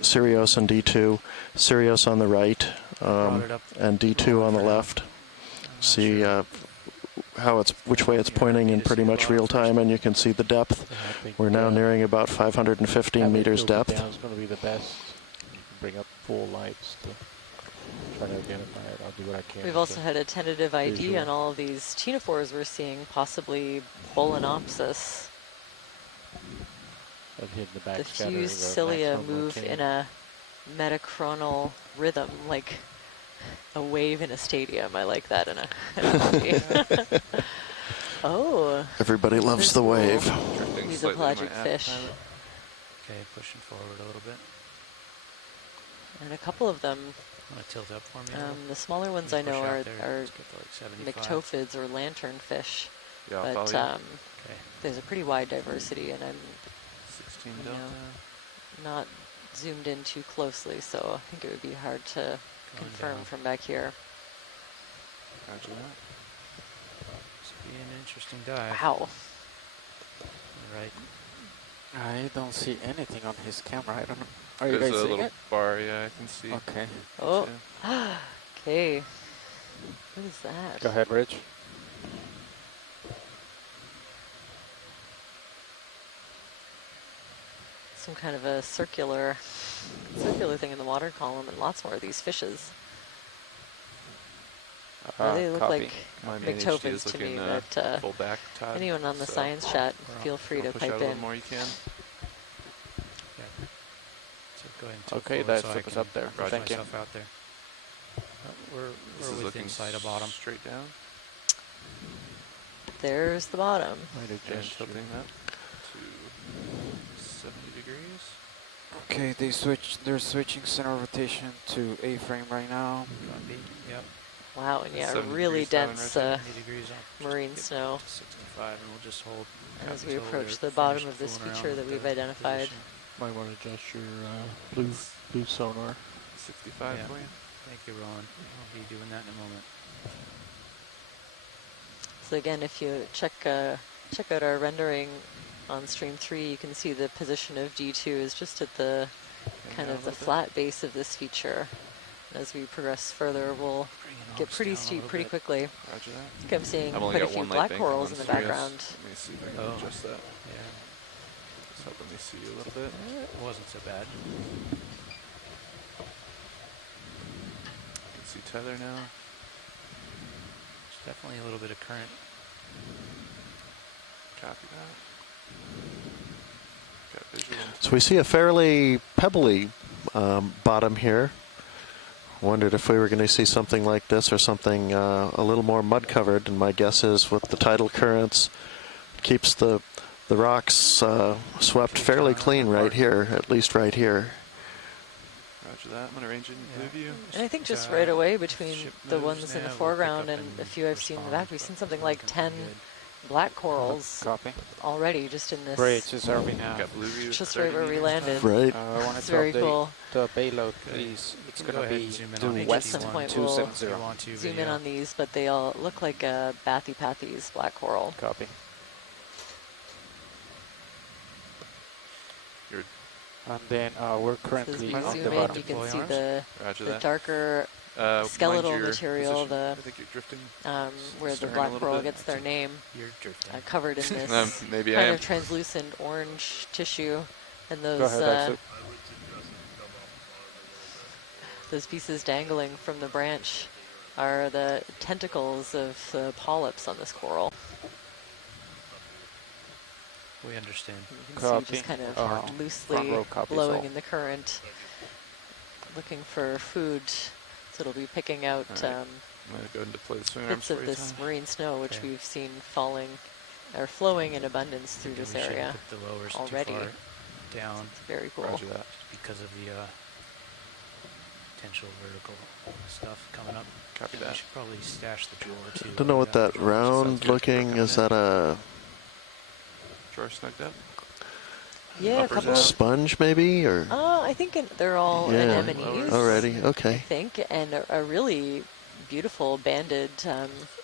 Sirius and D2. Sirius on the right and D2 on the left. See which way it's pointing in pretty much real time, and you can see the depth. We're now nearing about 515 meters depth. Down is going to be the best. You can bring up full lights to try to identify it. I'll do what I can. We've also had a tentative ID on all of these ctenophores we're seeing, possibly Bolenopsis. The fused cilia move in a metachronal rhythm, like a wave in a stadium. I like that in a movie. Oh. Everybody loves the wave. He's a pelagic fish. Okay, pushing forward a little bit. And a couple of them. Want to tilt up for me? The smaller ones I know are like myctophids or lanternfish. Yeah, but there's a pretty wide diversity, and I'm 16 delta. Not zoomed in too closely, so I think it would be hard to confirm from back here. Roger that. This would be an interesting dive. Wow. Right. I don't see anything on his camera. I don't know. Are you There's guys a seeing little it? bar, yeah, I can see. Okay. Oh. Okay. What is that? Go ahead, Rich. some kind of a circular thing in the water column, and lots more of these fishes. They look like McTophans to me, but full back tide, anyone on the science chat, feel free to pipe in. More you can. So go ahead and tilt Okay, forward that so I flip us can up there. brush Thank you. myself out there. This We're is within looking sight of bottom. straight down. There's the bottom. And tilting that to 70 degrees. Okay, they're switching center of rotation to A-frame right now. Copy. Yep. Wow, and yeah, 70 really degrees down dense right 70 degrees up. marine Just snow. 65, and we'll just hold As we until approach they're the bottom finished of this fooling around feature that with we've the identified. position. Might want to adjust your blue sonar. 65 Yeah. for you. Thank you, Ron. I'll be doing that in a moment. So again, if you check out our rendering on stream 3, you can see the position of D2 is just at the kind of the flat base of this feature. As we progress further, we'll get pretty steep pretty quickly. Roger that. I think I'm seeing I've only quite a got few one light black bank corals on in the Sirius. background. Let me see if I can adjust that. Yeah, Just helping me see you a little bit. it wasn't so bad. You can see tether now. There's definitely a little bit of current. Copy that. Got visual. So we see a fairly pebbly bottom here. Wondered if we were going to see something like this or something a little more mud covered, and my guess is with the tidal currents keeps the rocks swept fairly clean right here, at least right here. Roger that. I'm going to range in blue view. And I think just right away between the ones in the foreground and a few I've seen in the back, we've seen something like 10 black corals already just in this. Great, just are we now? Got blue view. Just right where we landed. Right. I wanted It's to very update cool. the payload, please. It's Go going to ahead be and zoom in due on Maybe west at some point 270. If you want to Zoom in video. on these, but they all look like Bathypathes black coral. Copy. You're And then we're So as currently we on zoom the in, bottom. you can see arms. Roger the that. darker Mind skeletal your material, position. I think you're drifting. where the Stirring a black little coral bit. gets their name, You're drifting. covered in this Maybe I kind am. of translucent orange tissue, and Go those ahead, exit. those pieces dangling from the branch are the tentacles of the polyps on this coral. We understand. You can see Copy. just kind of Front loosely row copies blowing all. in the current, looking for food. So it'll be picking out All right. I'm going to go into play the swing arms bits for of you, this Tom. marine snow, which Okay. we've seen falling or flowing in abundance through Maybe this we shouldn't area. put the lowers already. too far down It's very cool. Roger that. because of the potential vertical stuff coming up. Copy We that. should probably stash the drawer too. Don't know what that Sounds round good. looking, is that a Drawer snugged up. Yeah, a Uppers couple out. of. sponge maybe, or? I think they're all Yeah. anemones. Already, I okay. think, and a really beautiful banded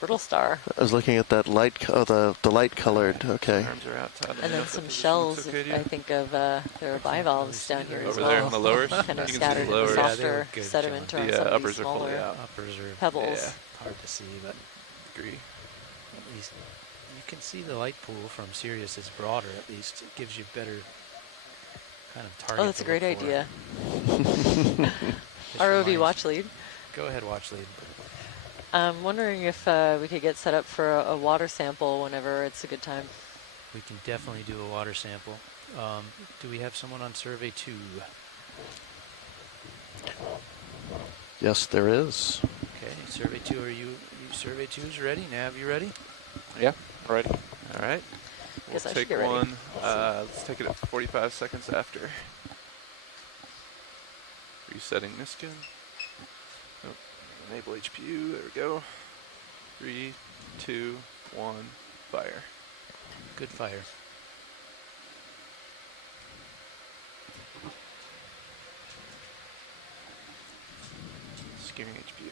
brittle star. I was looking at that light, the light colored, okay. Arms are out. Todd, let me And know then if some that position shells, looks okay to I you. think of, there are bivalves down here as Over well. there on the lowers. Kind You of can see scattered the in the lowers. Yeah, they softer look good, sediment John. around The some of uppers these are fully smaller out. Uppers are pebbles. Yeah. hard to see, but Agree. at least you can see the light pool from Sirius is broader. At least it gives you better kind of target. Oh, that's a to great look for. idea. Just ROV reminds- watch lead. Go ahead, watch lead. I'm wondering if we could get set up for a water sample whenever it's a good time. We can definitely do a water sample. Do we have someone on survey 2? Yes, there is. Okay, survey 2, are you survey 2's ready? Nav, you ready? Yeah, ready. All right. We'll Guess I should take get ready. one. Let's take it at 45 seconds after. Resetting this again. Oh, enable HPU. There we go. 3, 2, 1, fire. Good fire. Skewing HPU.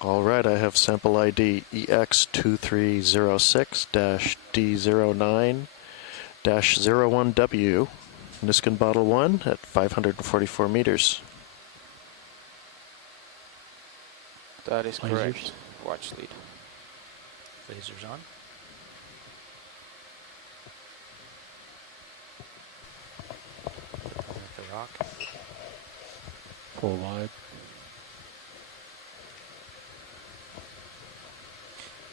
All right, I have sample ID EX2306-D09-01W, Niskin Bottle 1 at 544 meters. That is correct. Lasers. watch lead. Lasers on. At the rock. Full wide.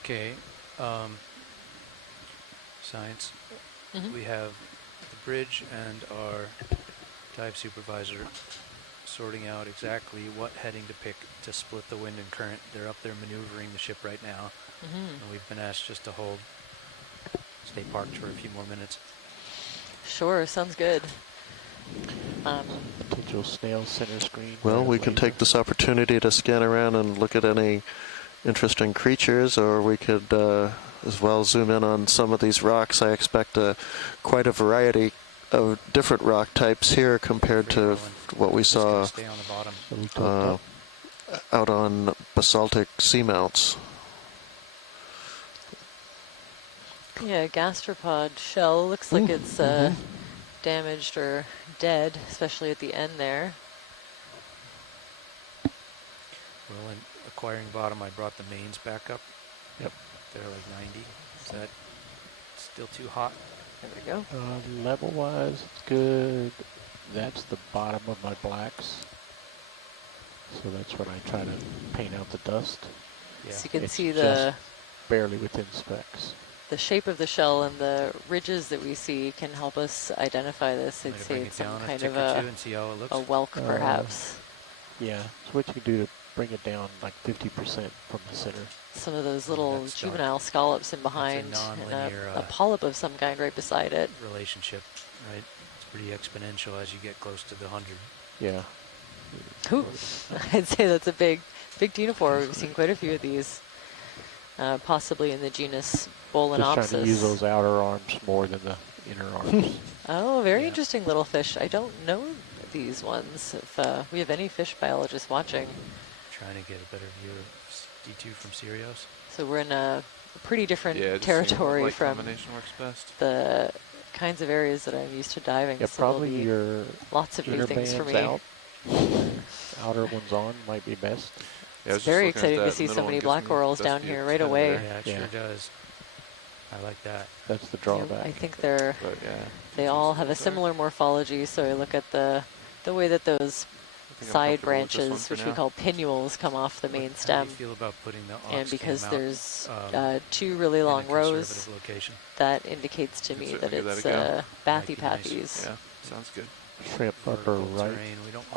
Okay. Science. We have the bridge and our dive supervisor sorting out exactly what heading to pick to split the wind and current. They're up there maneuvering the ship right now. And we've been asked just to stay parked for a few more minutes. Sure, sounds good. Potential snail center screen. Well, we can take this opportunity to scan around and look at any interesting creatures, or we could as well zoom in on some of these rocks. I expect quite a variety of different rock types here compared to what we saw out on basaltic seamounts. Yeah, gastropod shell looks like it's damaged or dead, especially at the end there. Well, in acquiring bottom, I brought the mains back up. Yep. They're like 90. Is that still too hot? There we go. Level-wise, it's good. That's the bottom of my blacks. So that's when I try to paint out the dust. Yeah. So you can see just barely within specs. The shape of the shell and the ridges that we see can help us identify this. I'd say it's some kind of a whelk, perhaps. Yeah, so what you can do to bring it down like 50% from the center. Some of those little juvenile scallops in behind, and a polyp of some kind right beside it. Relationship, right? It's pretty exponential as you get close to the 100. Yeah. Ooh, I'd say that's a big ctenophore. We've seen quite a few of these, possibly in the genus Bolenopsis. Just trying to use those outer arms more than the inner arms. Oh, very interesting little fish. I don't know these ones. If we have any fish biologists watching. Trying to get a better view of D2 from Sirius. So we're in a pretty different territory from the kinds of areas that I'm used to diving. Yeah, so probably your lots of new things for me. Out. Outer ones on might be best. Yeah, it's very exciting to see so many black corals down here right away. Yeah, it sure does. I like that. That's the drawback. I think they all have a similar morphology. So I look at the way that those side branches, which we call pinnules, come off the main stem. How do you feel about putting the and because there's two really long rows, that indicates to me that it's bathypathes. Yeah, sounds good. Shrimp upper right.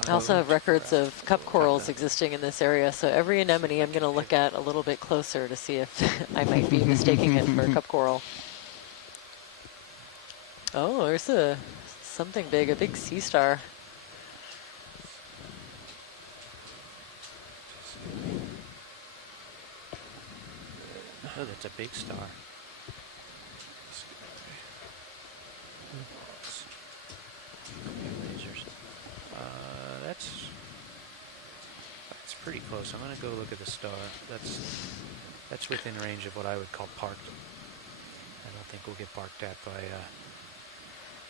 I also have records of cup corals existing in this area, so every anemone I'm going to look at a little bit closer to see if I might be mistaking it for a cup coral. Oh, there's something big, a big sea star. Oh, that's a big star. Lasers. That's pretty close. I'm gonna go look at the star. That's within range of what I would call parked. I don't think we'll get parked at by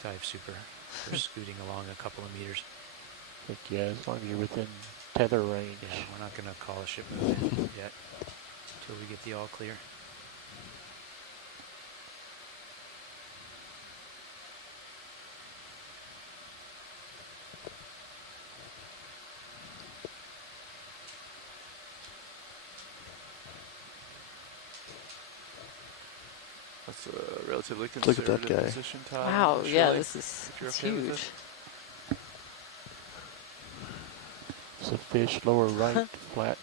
dive super for scooting along a couple of meters. I think, yeah, as long as you're within tether range. Yeah, we're not gonna call a ship move in yet until we get the all clear. That's a relatively conservative Look at that guy. position, Todd. Wow, yeah, this is huge. It's a fish, lower right, flat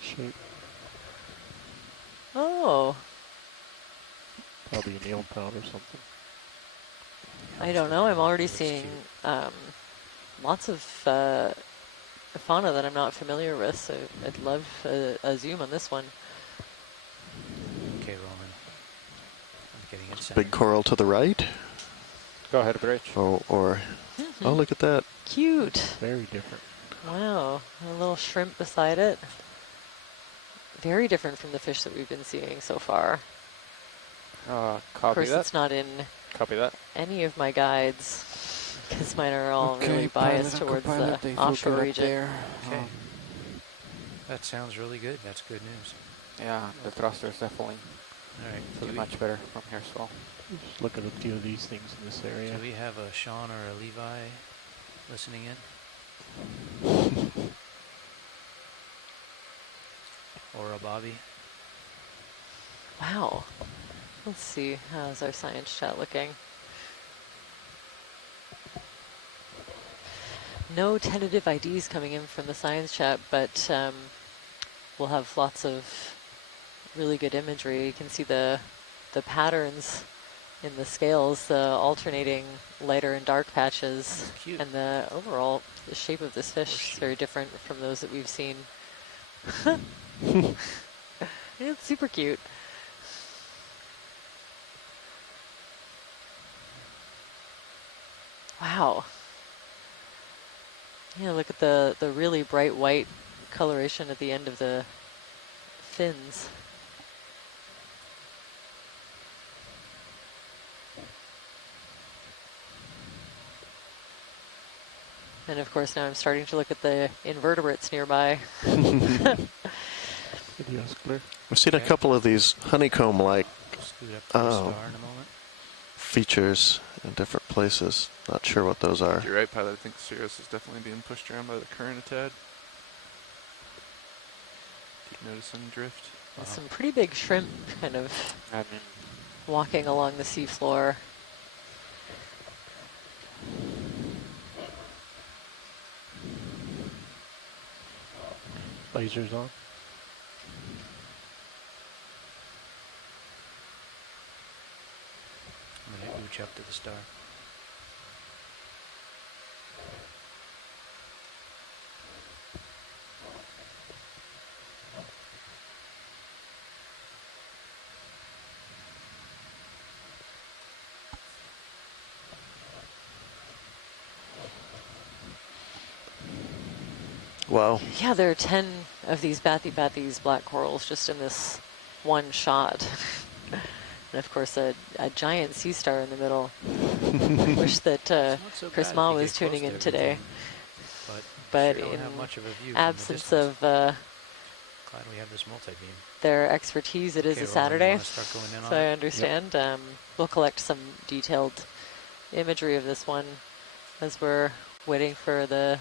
shape. Oh. Probably a nail pound or something. I don't know. I'm already seeing lots of fauna that I'm not familiar with, so I'd love a zoom on this one. Okay, Roland. I'm getting it centered. Big coral to the right. Go ahead, Rich. Oh, look at that. Cute. Very different. Wow, a little shrimp beside it. Very different from the fish that we've been seeing so far. Copy of course, that. it's not in Copy that. any of my guides, because mine are all really biased towards the offshore region. Okay. That sounds really good. That's good news. Yeah, the thruster is definitely feeling much better from here as well. Just look at a few of these things in this area. Do we have a Sean or a Levi listening in? Or a Bobby? Wow. Let's see. How's our science chat looking? No tentative IDs coming in from the science chat, but we'll have lots of really good imagery. You can see the patterns in the scales, the alternating lighter and dark patches, and the overall the shape of this fish is very different from those that we've seen. It's super cute. Wow. Yeah, look at the really bright white coloration at the end of the fins. And of course now I'm starting to look at the invertebrates nearby. Video's clear. I've seen a couple of these honeycomb-like features in different places. Not sure what those are. You're right, Pilot. I think Sirius is definitely being pushed around by the current a tad. Keep noticing drift. Wow. Some pretty big shrimp kind of walking along the seafloor. Lasers on. I'm going to ooch up to the star. Wow. Yeah, there are 10 of these bathyes black corals just in this one shot. And of course a giant sea star in the middle. I wish that Chris Ma was tuning in today. But in absence of glad we have this multi-beam. Their expertise, it is a Saturday, so I understand. Yep. We'll collect some detailed imagery of this one as we're waiting for the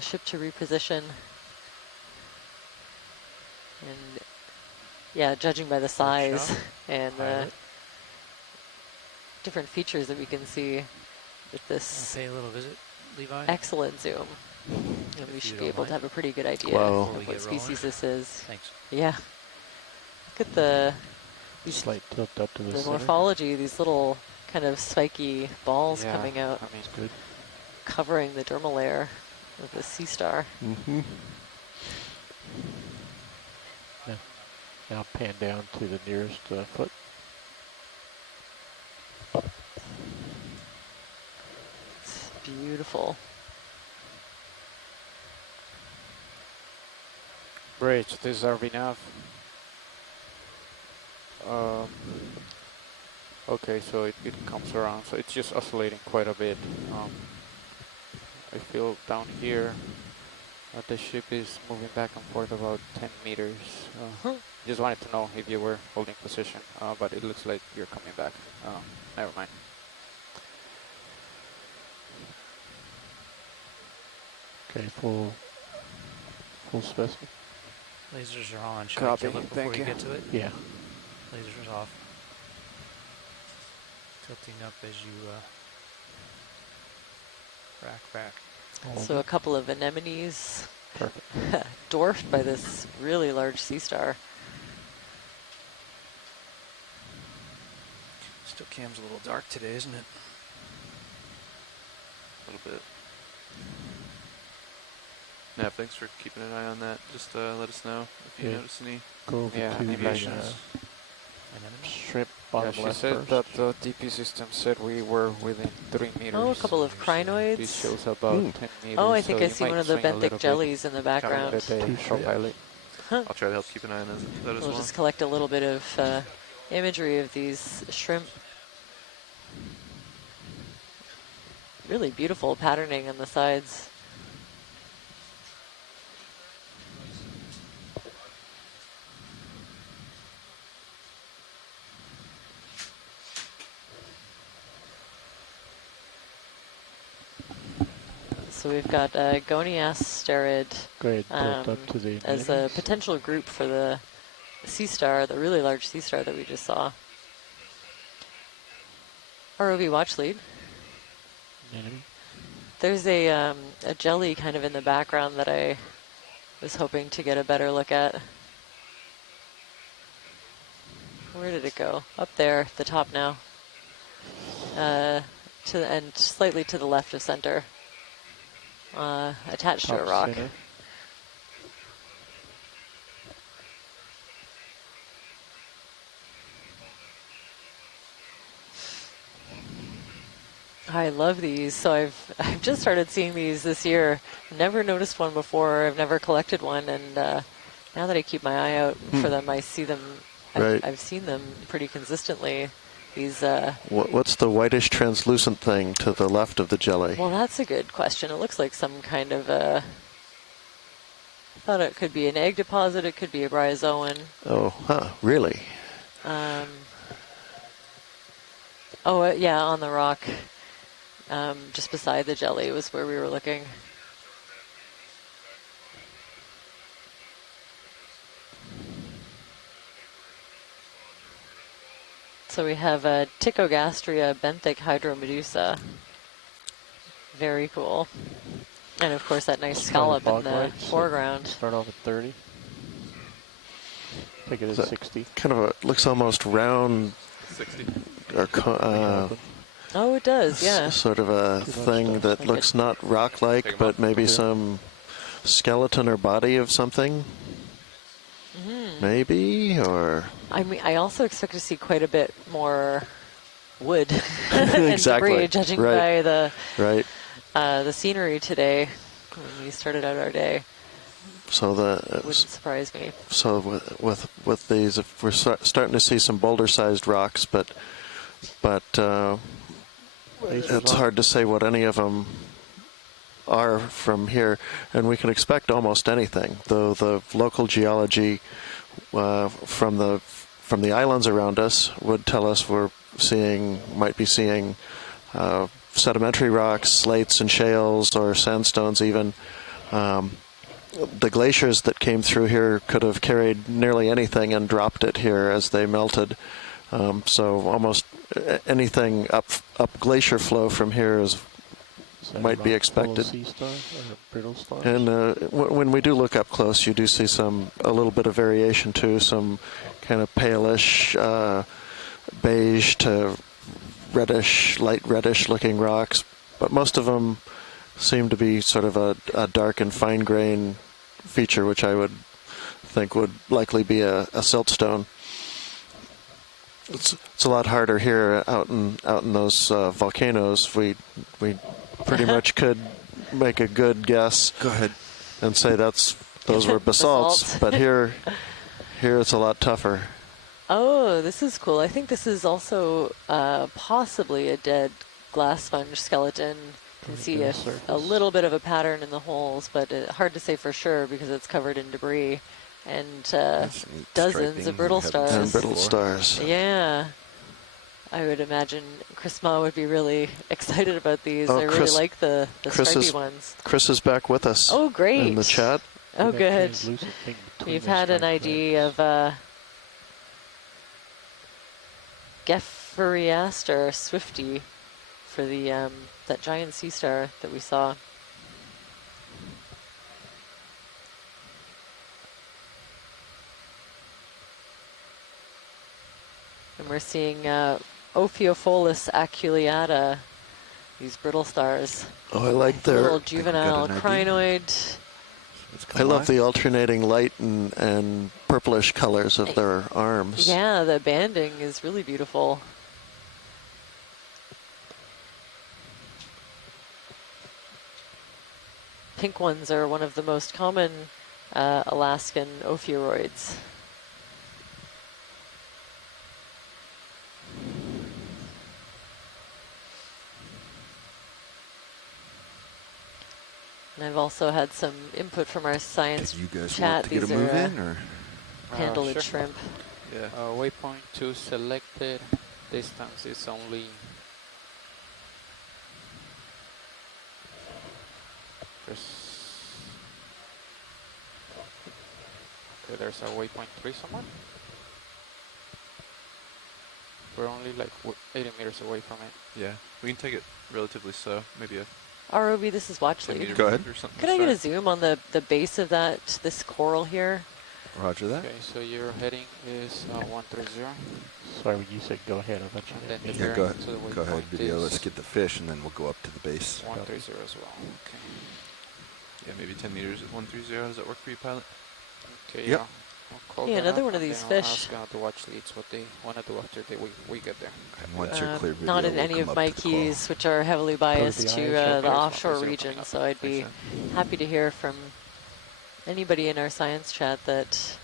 ship to reposition. And yeah, judging by the size and the different features that we can see with this pay a little visit, Levi? Excellent zoom. And we should be able to have a pretty good idea of what species this is. Thanks. Yeah. Look at the slight tilt up to the morphology, these little kind of spiky balls coming out. I mean, good. Covering the dermal layer of the sea star. Mm-hmm. Now pan down to the nearest foot. It's beautiful. Great, so this is RV-nav. Okay, so it comes around, so it's just oscillating quite a bit. I feel down here the ship is moving back and forth about 10 meters. Just wanted to know if you were holding position, but it looks like you're coming back. Never mind. Okay, full specimen. Lasers are on. Should I kill it before you get to it? Yeah. Lasers off. Tilting up as you rack back. So a couple of anemones dwarfed by this really large sea star. Still cam's a little dark today, isn't it? A little bit. Yeah, thanks for keeping an eye on that. Just let us know if you notice any deviations. Shrimp bottom she left said first. that the DP system said we were within 3 meters. Oh, a couple of crinoids. This shows about 10 meters. Oh, I think I see one of the benthic jellies in the background. I'll try to help keep an eye on that as well. We'll just collect a little bit of imagery of these shrimp. Really beautiful patterning on the sides. So we've got Gonias sterid as a potential group for the sea star, the really large sea star that we just saw. ROV watch lead. There's a jelly kind of in the background that I was hoping to get a better look at. Where did it go? Up there, at the top now. To the end, slightly to the left of center. Attached to a rock. Center. I love these. So I've just started seeing these this year. Never noticed one before. I've never collected one, and now that I keep my eye out for them, I see them. I've seen them pretty consistently. These. What's the whitish translucent thing to the left of the jelly? Well, that's a good question. It looks like some kind of a. I thought it could be an egg deposit. It could be a bryozoan. Oh, really? Yeah, on the rock. Just beside the jelly was where we were looking. So we have a Ticogastria benthic hydromedusa. Very cool. And of course that nice scallop in the foreground. Start off at 30. Take it at 60. Kind of looks almost round. 60. Or oh, it does, yeah. Sort of a thing that looks not rock-like, but maybe some skeleton or body of something. Maybe, or... I mean, I also expect to see quite a bit more wood and exactly. debris, judging by the scenery today when we started out our day. So wouldn't surprise me. So with these, if we're starting to see some boulder-sized rocks, but it's hard to say what any of them are from here, and we can expect almost anything. Though the local geology from the islands around us would tell us might be seeing sedimentary rocks, slates and shales, or sandstones even. The glaciers that came through here could have carried nearly anything and dropped it here as they melted. So almost anything up glacier flow from here might be expected. And when we do look up close, you do see a little bit of variation too, some kind of palish, beige to reddish, light reddish looking rocks, but most of them seem to be sort of a dark and fine grain feature, which I would think would likely be a siltstone. It's a lot harder here out in those volcanoes. We pretty much could make a good guess. Go ahead. And say those were basalts, but here it's a lot tougher. Oh, this is cool. I think this is also possibly a dead glass sponge skeleton. You can see a little bit of a pattern in the holes, but hard to say for sure because it's covered in debris. And dozens of brittle stars. And brittle stars. Yeah. I would imagine Chris Ma would be really excited about these. I really like the stripy ones. Chris is back with us. Oh, great. In the chat. Oh, good. We've had an ID of Gephariaster swifty for the that giant sea star that we saw. And we're seeing Ophiophilus aculeata, these brittle stars. Oh, I like their little juvenile crinoid. I love the alternating light and purplish colors of their arms. Yeah, the banding is really beautiful. Pink ones are one of the most common Alaskan ophiuroids. And I've also had some input from our science you guys chat. Want to These get a move in, or? Handled Sure. shrimp. Yeah. Waypoint 2 selected. Distance is only There's a waypoint 3 somewhere. We're only like 80 meters away from it. Yeah, we can take it relatively slow. Maybe a ROV, this is watch lead. Go ahead. Could I get a zoom on the base of this coral here? Roger that. Okay, so your heading is 130. Sorry, when you said go ahead, I thought you And meant then the Go bearing ahead. to the Go ahead, waypoint video. is Let's get the fish, and then we'll go up to the base. 130 as well. Okay. yeah, maybe 10 meters at 130. Does that work for you, pilot? Okay. Yep. Yeah. I'll call Yeah, that another up, one of and these then I'll fish. ask the watch leads what they want to do after we get there. And once you're clear, video, Not in we'll any come of up my to the call. keys, which are heavily biased to eyes, the okay. offshore Zero coming region, up. so I'd be Makes happy to hear from anybody in our science chat that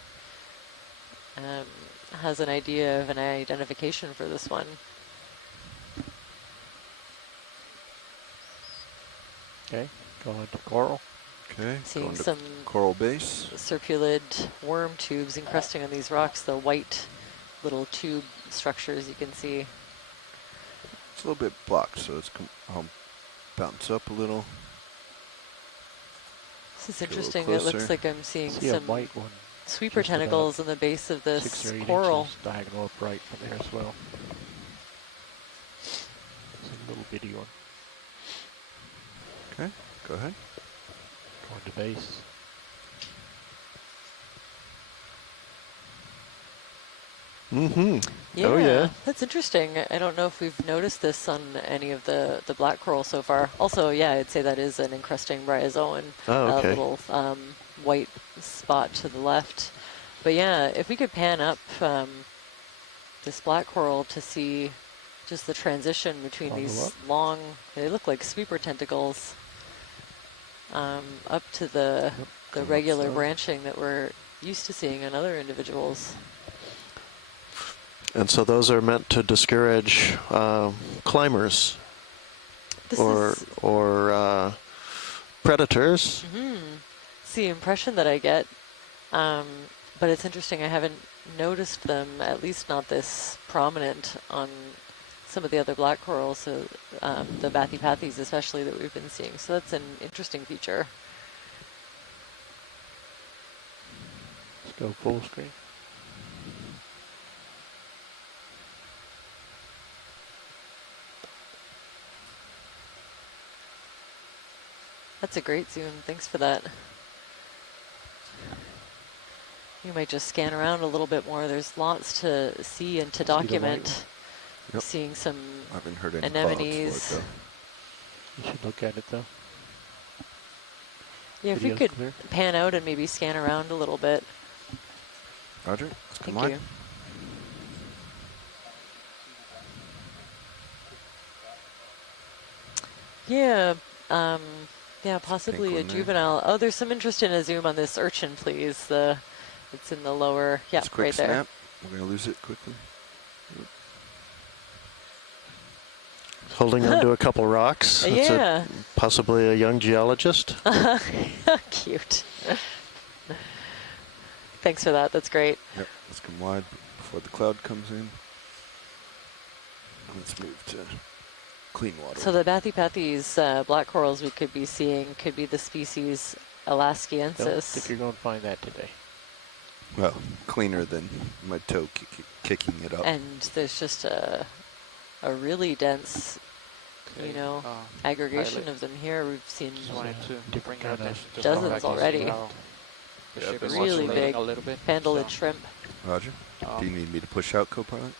has an idea of an identification for this one. Okay, going to coral. Okay. Seeing going to some coral base. circulid worm tubes encrusting on these rocks, the white little tube structures you can see. It's a little bit blocked, so I'll bounce up a little. This is Get a little interesting. It looks closer. like I'm seeing See a some white one. sweeper just about tentacles in the base of 6 this or 8 coral. inches diagonal upright from there as well. It's a little bitty one. Okay. Go ahead. Going to base. Mm-hmm. Yeah, Oh, yeah. that's interesting. I don't know if we've noticed this on any of the black coral so far. Also, yeah, I'd say that is an encrusting bryozoan, Oh, okay. little white spot to the left. But yeah, if we could pan up this black coral to see just the transition between Follow these up. long, they look like sweeper tentacles, up to the regular branching that we're used to seeing in other individuals. And so those are meant to discourage climbers This or is predators. it's the impression that I get, but it's interesting. I haven't noticed them, at least not this prominent, on some of the other black corals, so the bathypathes especially that we've been seeing. So that's an interesting feature. Let's go full screen. That's a great zoom. Thanks for that. You might just scan around a little bit more. There's lots to see and to document. Yep. Seeing some I haven't heard any anemones. clouds for it, You should look at it though. Yeah, if we Video's could clear. pan out and maybe scan around a little bit. though. Roger. Let's come Thank on. you. Yeah, yeah, possibly a one there. juvenile. Oh, there's some interest in a zoom on this urchin, please. It's in the lower, yeah, Just a quick right there. snap. We're going to lose it quickly. Holding onto a couple rocks. That's Yeah. possibly a young geologist. Cute. Thanks for that. That's great. Yep. Let's come wide before the cloud comes in. Let's move to clean water. So the bathypathes, black corals we could be seeing could be the species Don't Alaskiensis. think you're going to find that today. Well, cleaner than my toe kicking it up. And there's just a really dense, Okay, aggregation pilot. of them here. We've seen Just wanted to Different bring your kind of attention to dozens how already. how the Yeah, ship been is really oscillating big a little bit. pandalid so, shrimp Roger. Do you need me to push out, co-pilot?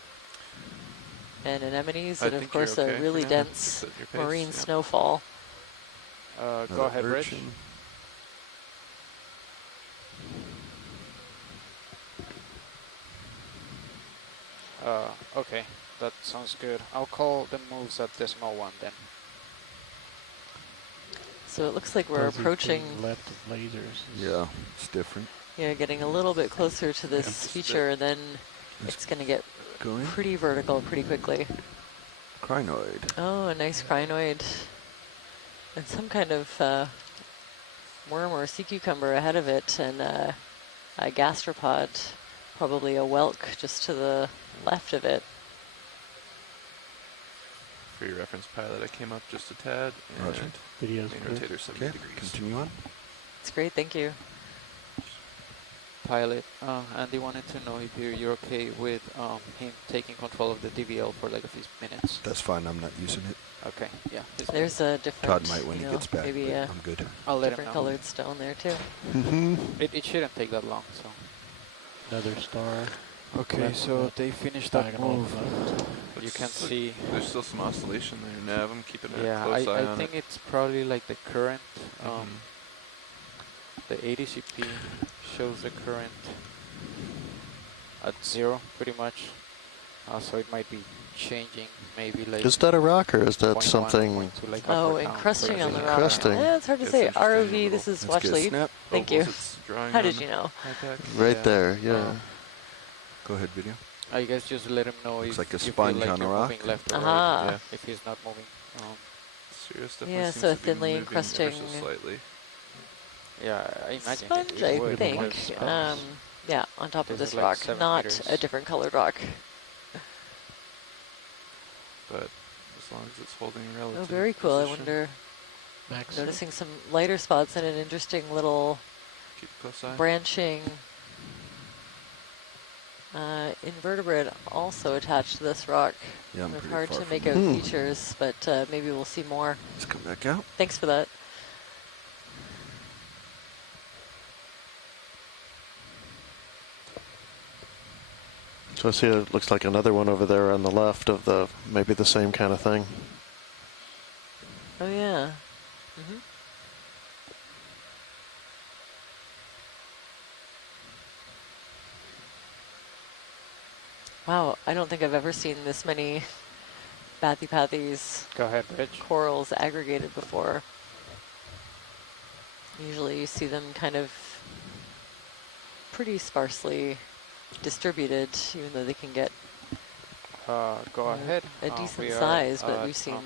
and anemones, I and of think you're course okay a for really now. dense Just at your pace, marine yeah. snowfall. go Another ahead, Rich. urchin. Okay, that sounds good. I'll call the moves at decimal 1 then. So it looks like we're Fuzzy approaching, thing left of lasers. Yeah, it's different. getting a little bit closer to this just feature, and then Let's it's going to get go in. pretty vertical pretty quickly. Crinoid. Oh, a nice crinoid. And some kind of worm or sea cucumber ahead of it, and a gastropod, probably a whelk just to the left of it. For your reference pilot, I came up just a tad, and Roger. Video's main clear. rotator 70 Okay, degrees. continue on. It's great, thank you. Pilot, Andy wanted to know if you're okay with him taking control of the DVL for like a few minutes. That's fine. I'm not using it. Okay, yeah. There's a different, Todd might when he you know, gets back, maybe but a I'm good. I'll let him different know. colored stone there too. It shouldn't take that long, so. Another star. Okay, Left so left. they finished that Diagonal move. left. You can see. There's still some oscillation there, Nav. I'm keeping a Yeah, close eye I on think it. it's probably like the current. The ADCP shows the current at 0 pretty much. So it might be changing, maybe like. Is that a rock or is that 0.1, something? 0.2, like Oh, up or down, encrusting on the rock. Encrusting. Yeah, it's hard to It's say. interesting, ROV, little- this is That's watch good. lead. Snap. Thank Ovals you. it's drawing How on did you know? iPad. Right Yeah. there, yeah. Go ahead, video. I guess just let him know Looks if like a you sponge feel like on a you're rock. moving left or Aha. right. Yeah, if he's not moving. Sirius definitely Yeah, seems so to be thinly moving encrusting. ever so slightly. Yeah, I imagine Sponge, it I would. think. because, Yeah, on top of This is this like rock, 7 not meters. a different colored rock. But as long as it's holding relative Oh, very cool. I position, wonder, Max. noticing some lighter spots and an interesting little keep a close eye. branching invertebrate also attached to this rock. Yeah, I'm It's pretty hard far to from make it. out features, but maybe we'll see more. Let's come back out. Thanks for that. So I see it looks like another one over there on the left of the, maybe the same kind of thing. Oh, yeah. Wow, I don't think I've ever seen this many bathypathes Go ahead, Rich. corals aggregated before. Usually you see them kind of pretty sparsely distributed, even though they can get Go ahead. a decent We are size, but at, we've seen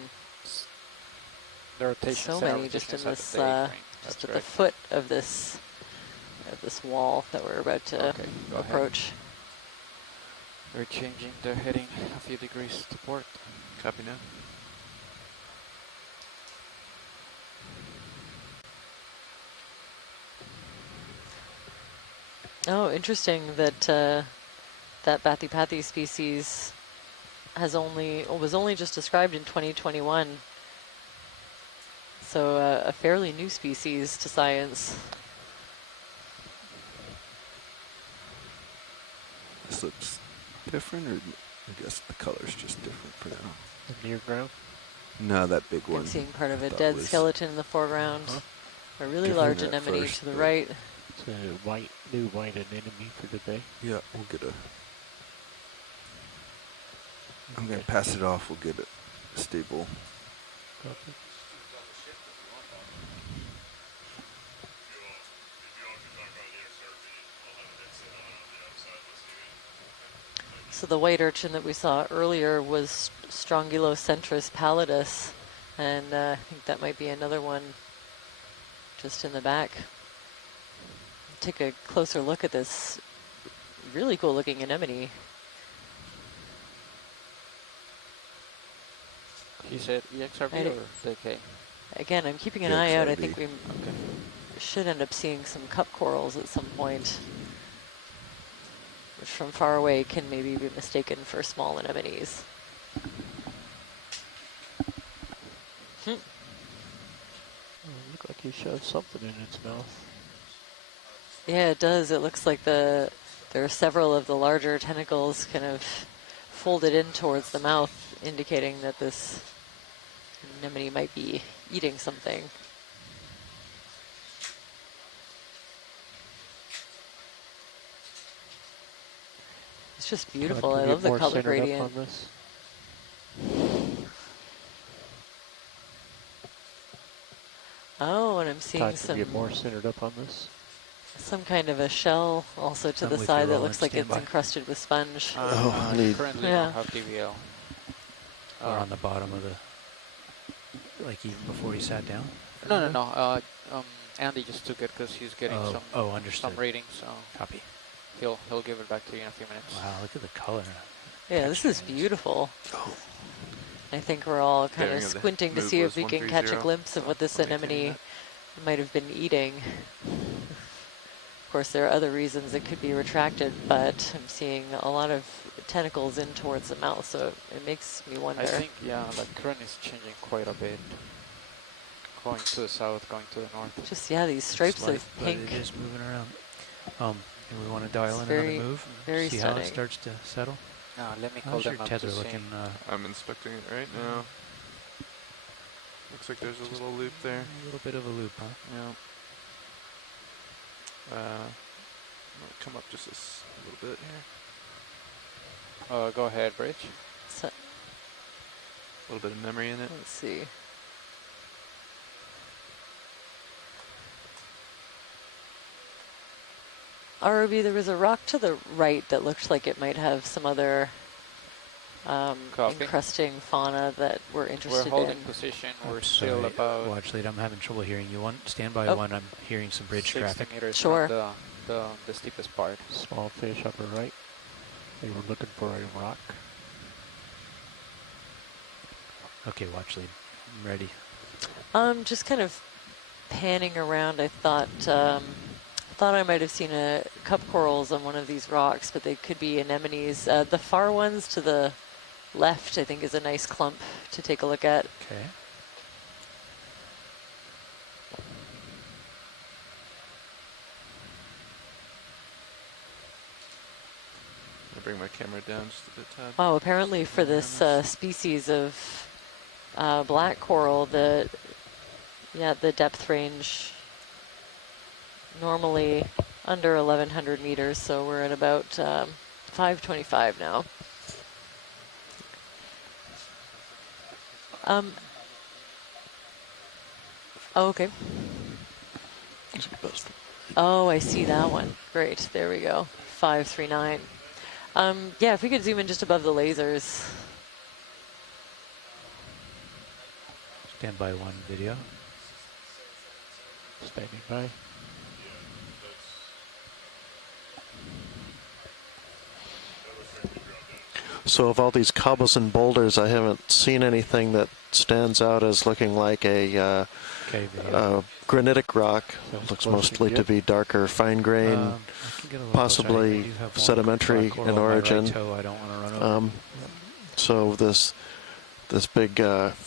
the rotation so center many just in rotation this, is at the A-frame. just That's at the right. foot of this wall that we're about to Okay, go ahead. approach. We're changing the heading a few degrees to port. Copy now. Oh, interesting that that bathypathy species was only just described in 2021. So a fairly new species to science. This looks different, or I guess the color's just different for now. The near ground. No, that big one. I'm seeing part of a thought dead was skeleton in the foreground. Huh? A really Different large at anemone first, to the but- right. It's a new white anemone for the day. Yeah, we'll get a. I'm gonna pass it off. We'll get a stable. Copy. So the white urchin that we saw earlier was Strongylocentris pallidus, and I think that might be another one just in the back. Take a closer look at this really cool looking anemone. He said EXRV I or DK? Again, I'm keeping an eye out. I think EXRV. we should end up seeing some cup corals at some point, which from far away can maybe be mistaken for small anemones. Look like he shoved something in its mouth. Yeah, it does. It looks like there are several of the larger tentacles kind of folded in towards the mouth, indicating that this anemone might be eating something. It's just beautiful. I love the color gradient. On this. Oh, and I'm seeing Todd, can we get more some centered up on this? kind of a shell also to I'm the with side you, that Roland. looks like Stand it's by. encrusted with sponge. Oh, neat. Currently Yeah. don't have DVL. Or on the bottom of the, like even before he sat down? No. Andy just took it because he's getting some understood. ratings. So Copy. he'll give it back to you in a few minutes. Wow, look at the color. Yeah, this is Texture. beautiful. I think we're all kind of squinting to see if we can catch a glimpse of what this anemone might have been eating. Of course, there are other reasons it could be retracted, but I'm seeing a lot of tentacles in towards the mouth, so it makes me wonder. I think, yeah, the current is changing quite a bit. Going to the south, going to the north. Just, yeah, these stripes of pink. It is moving around. And we want to dial in another move and see how it starts to settle. Let me call them up tether to looking. I'm inspecting it right now. Looks like there's a little loop there. A little bit of a loop, huh? Yeah. Might come up just a little bit here. Go ahead, Bridge. So, a little bit of memory in it. Let's see. ROB, there was a rock to the right that looked like it might have some other encrusting fauna that we're interested in. We're holding position. We're still about... Well, actually, I'm having trouble hearing you. Stand by one. I'm hearing some bridge 60 traffic. meters sure. from the steepest part. Small fish upper right. They were looking for a rock. Okay, watch lead. I'm ready. Just kind of panning around. I thought I might have seen a cup corals on one of these rocks, but they could be anemones. The far ones to the left, I think, is a nice clump to take a look at. Okay. I'll bring my camera down just a bit, Todd. Wow, apparently for this species of black coral, the depth range normally under 1,100 meters, so we're at about 525 now. Oh, okay. Oh, I see that one. Great, there we go. 539. Yeah, if we could zoom in just above the lasers. Stand by one video. Standing by. So of all these cobbles and boulders, I haven't seen anything that stands out as looking like a granitic rock. It looks mostly to be darker, fine grain, possibly sedimentary in origin. So this big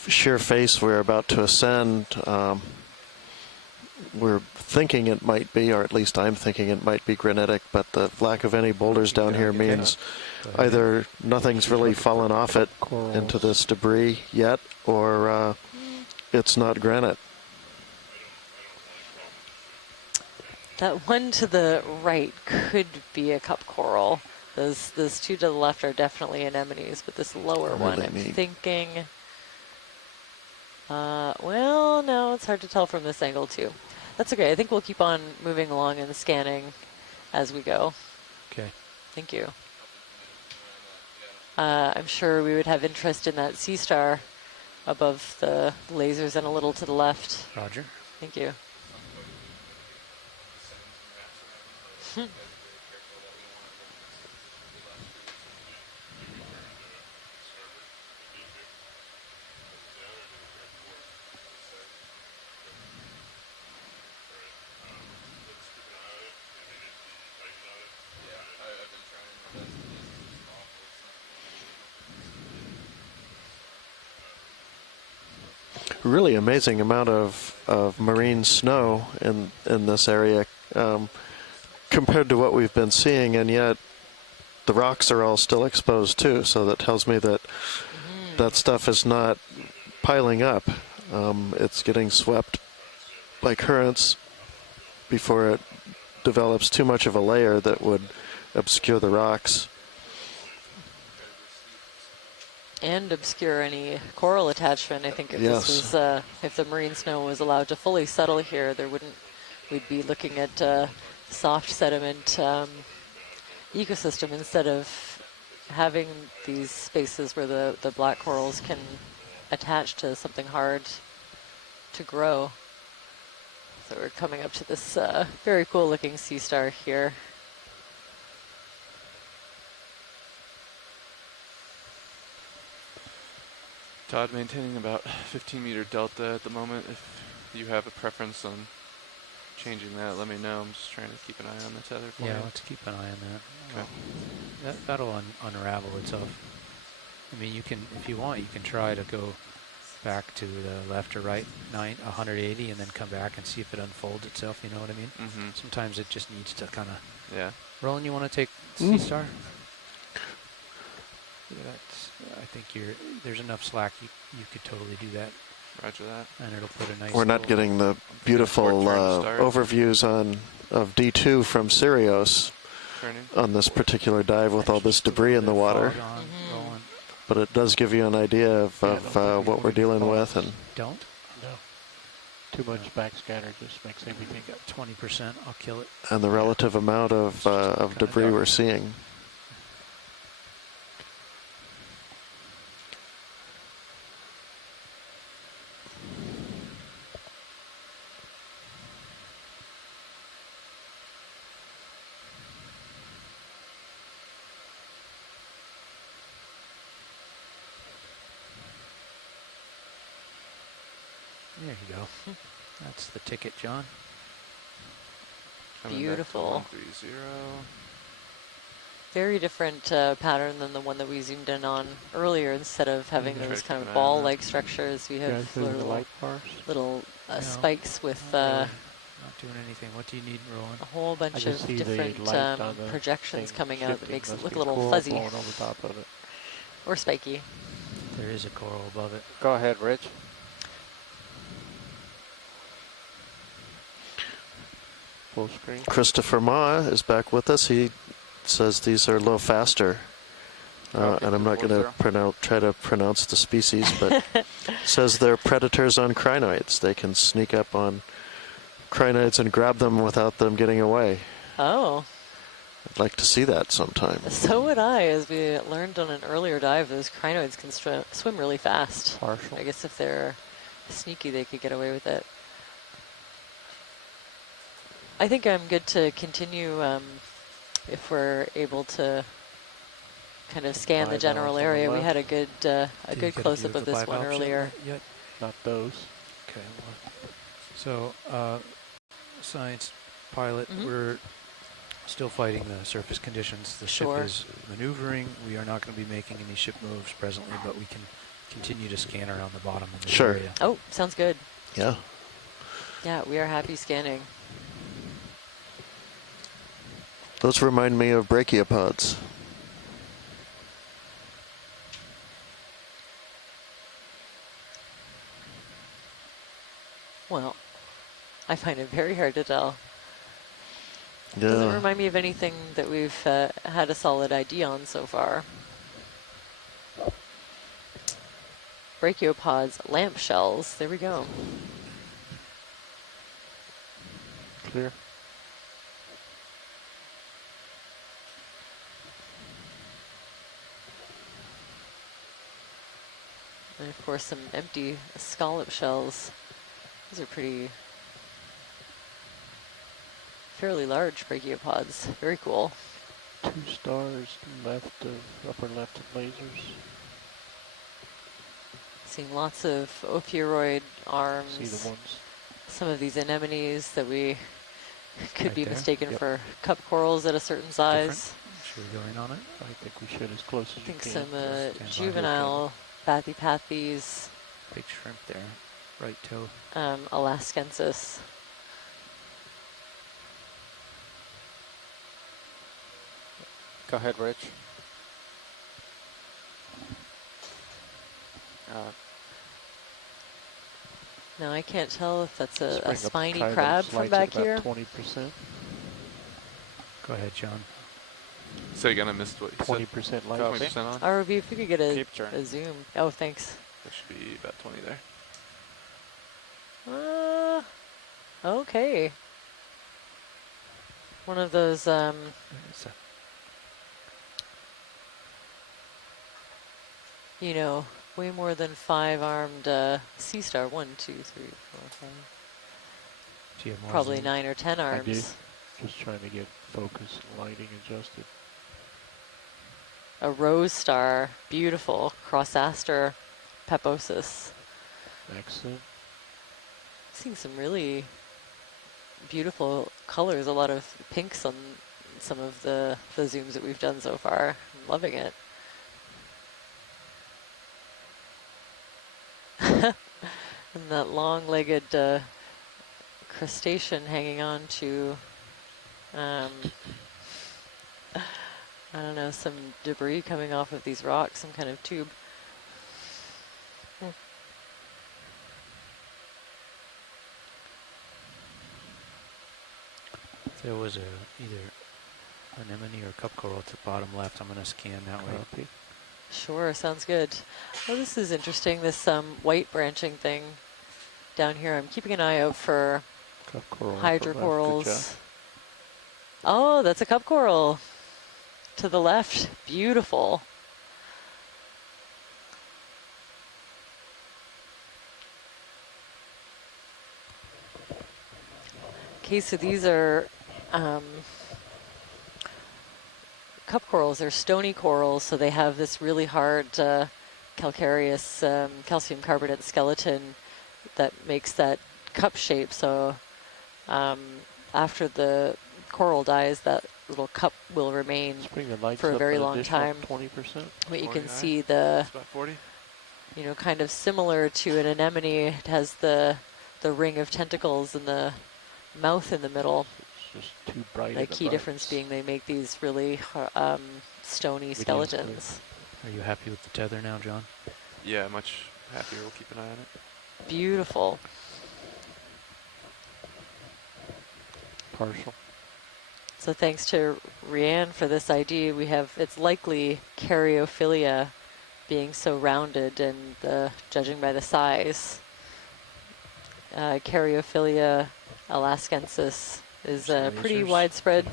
sheer face we're about to ascend, we're thinking it might be, or at least I'm thinking it might be granitic, but the lack of any boulders down here means either nothing's really fallen off it into this debris yet, or it's not granite. That one to the right could be a cup coral. Those two to the left are definitely anemones, but this lower one, I'm thinking... well, no, it's hard to tell from this angle too. That's okay. I think we'll keep on moving along and scanning as we go. Okay. Thank you. I'm sure we would have interest in that sea star above the lasers and a little to the left. Roger. Thank you. Really amazing amount of marine snow in this area compared to what we've been seeing, and yet the rocks are all still exposed too, so that tells me that that stuff is not piling up. It's getting swept by currents before it develops too much of a layer that would obscure the rocks. And obscure any coral attachment. I think if this was, if the marine snow was allowed to fully settle here, we'd be looking at soft sediment ecosystem instead of having these spaces where the black corals can attach to something hard to grow. So we're coming up to this very cool looking sea star here. Todd, maintaining about 15-meter delta at the moment. If you have a preference on changing that, let me know. I'm just trying to keep an eye on the tether for you. Yeah, let's keep an eye on that. Okay. Well, that'll unravel itself. I mean, you can, if you want, you can try to go back to the left or right 180 and then come back and see if it unfolds itself, you know what I mean? Mm-hmm. Sometimes it just needs to kind of... Yeah. Roland, you want to take C-Star? Yeah, I think there's enough slack, you could totally do that. Roger that. And it'll put a nice... We're not getting the beautiful overviews of D2 from Sirius on this particular dive with all this debris in the water. But it does give you an idea of what we're dealing with. And don't? No. Too much backscatter just makes everything... 20%, I'll kill it. And the relative amount of debris we're seeing. There you go. That's the ticket, John. Beautiful. 130. Very different pattern than the one that we zoomed in on earlier. Instead of having those kind of ball-like structures, we have little spikes with not doing anything. What do you need, Roland? a whole bunch of different projections coming out that makes it look a little fuzzy over top of it. or spiky. There is a coral above it. Go ahead, Rich. Full screen. Christopher Ma is back with us. He says these are low faster. And I'm not going to try to pronounce the species, but says they're predators on crinoids. They can sneak up on crinoids and grab them without them getting away. Oh. I'd like to see that sometime. So would I. As we learned on an earlier dive, those crinoids can swim really fast. Partial. I guess if they're sneaky, they could get away with it. I think I'm good to continue if we're able to kind of scan the general area. We had a good close-up of this one earlier. Yet? Not those. Okay. Well, so, science pilot, we're still fighting the surface conditions. The ship is maneuvering. We are not going to be making any ship moves presently, but we can continue to scan around the bottom of the area. Oh, sounds good. Yeah. Yeah, we are happy scanning. Those remind me of brachiopods. Well, I find it very hard to tell. Yeah. Doesn't remind me of anything that we've had a solid ID on so far. Brachiopods, lamp shells. There we go. Clear. And of course some empty scallop shells. These are fairly large brachiopods. Very cool. 2 stars left of upper left of lasers. Seeing lots of ophiuroid arms. See the ones. Some of these anemones that we could be mistaken for cup corals at a certain size. Should we go in on it? I think we should as close as I think you can. some juvenile bathypathes. Big shrimp there. Right toe. Alaskensis. Go ahead, Rich. Now I can't tell if that's a spiny crab from back here. 20%. Go ahead, John. So again, I missed what you 20% light. 20% on? ROV, if we could get a zoom. Oh, thanks. There should be about 20 there. Okay. One of those, you know, way more than 5-armed sea star. 1, 2, 3, 4, 5. Do you have more Probably zoom? 9 or 10 arms. I do. Just trying to get focus and lighting adjusted. A rose star, beautiful, crossaster peposus. Excellent. Seeing some really beautiful colors, a lot of pinks on some of the zooms that we've done so far. I'm loving it. And that long-legged crustacean hanging on to, I don't know, some debris coming off of these rocks, some kind of tube. There was either anemone or cup coral at the bottom left. I'm going to scan that way. Sure, sounds good. Oh, this is interesting, this white branching thing down here. I'm keeping an eye out for cup coral hydrocorals. Oh, that's a cup coral to the left. Beautiful. Okay, so these are cup corals. They're stony corals, so they have this really hard calcareous calcium carbonate skeleton that makes that cup shape. So after the coral dies, that little cup will remain for a very long time. 20%. But you can see the, about 40. You know, kind of similar to an anemone. It has the ring of tentacles and the mouth in the middle. It's just too bright. The key difference being they make these really stony skeletons. Are you happy with the tether now, John? Yeah, much happier. We'll keep an eye on it. Beautiful. Partial. So thanks to Rianne for this idea. We have, it's likely Caryophilia being so rounded and judging by the size. Caryophilia alaskensis is pretty widespread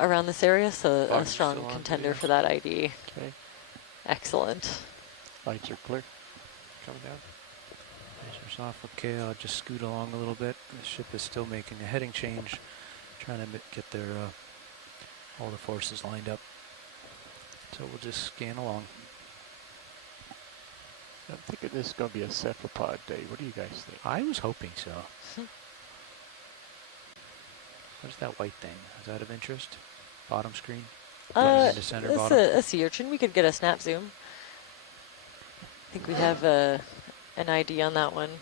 around this area, so a strong contender for that ID. Okay. Excellent. Lights are clear. Coming down. Lasers off. Okay, I'll just scoot along a little bit. The ship is still making a heading change, trying to get their all the forces lined up. So we'll just scan along. I'm thinking this is going to be a cephalopod day. What do you guys think? I was hoping so. What's that white thing? Is that of interest? Bottom screen? It's a sea urchin. We could get a snap zoom. I think we have an ID on that one.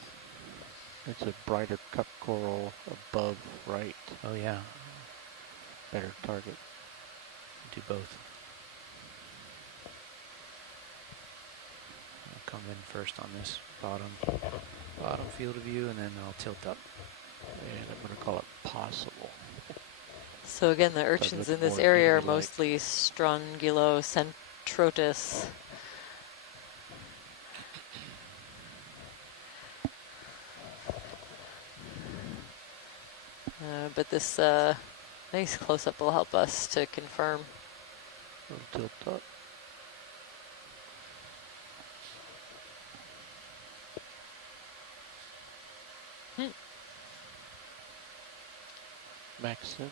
It's a brighter cup coral above right. Oh yeah. Better target. Do both. I'll come in first on this bottom field of view, and then I'll tilt up. And I'm going to call it possible. So again, the urchins in this area are mostly Strongylocentrotus. But this nice close-up will help us to confirm. Tilt up. Max in.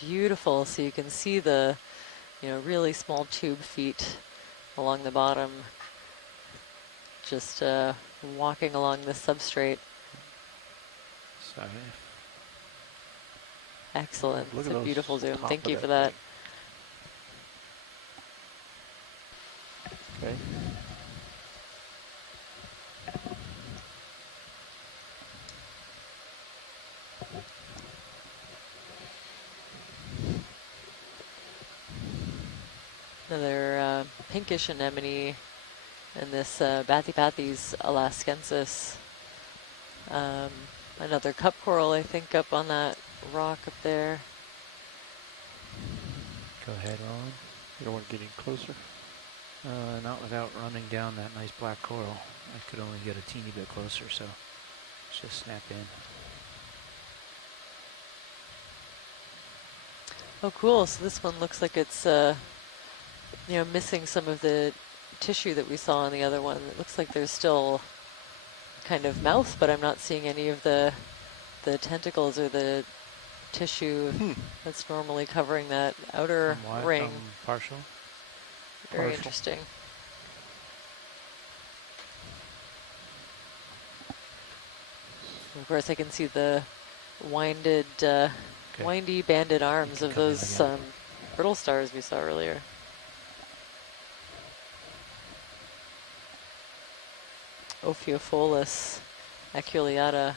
Beautiful. So you can see the, really small tube feet along the bottom, just walking along the substrate. Sorry. Excellent. Look It's at a beautiful zoom. top Thank of you for that. Okay. Another pinkish anemone, and this Bathypathes alaskensis. Another cup coral, I think, up on that rock up there. Go ahead, Roland. You don't want to get in closer? Not without running down that nice black coral. I could only get a teeny bit closer, so let's just snap in. Oh, cool. So this one looks like it's, missing some of the tissue that we saw on the other one. It looks like there's still kind of mouth, but I'm not seeing any of the tentacles or the tissue that's normally covering that outer ring. Partial. Very interesting. Of course, I can see the windy banded arms of those brittle stars we saw earlier. Ophiophilus aculeata.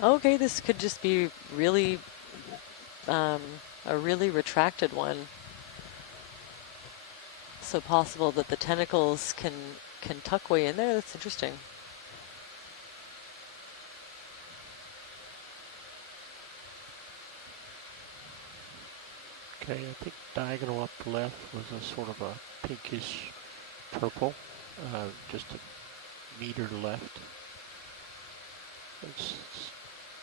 Okay, this could just be really a really retracted one. So possible that the tentacles can tuck way in there. That's interesting. Okay, I think diagonal up left was a sort of a pinkish purple, just a meter left. It's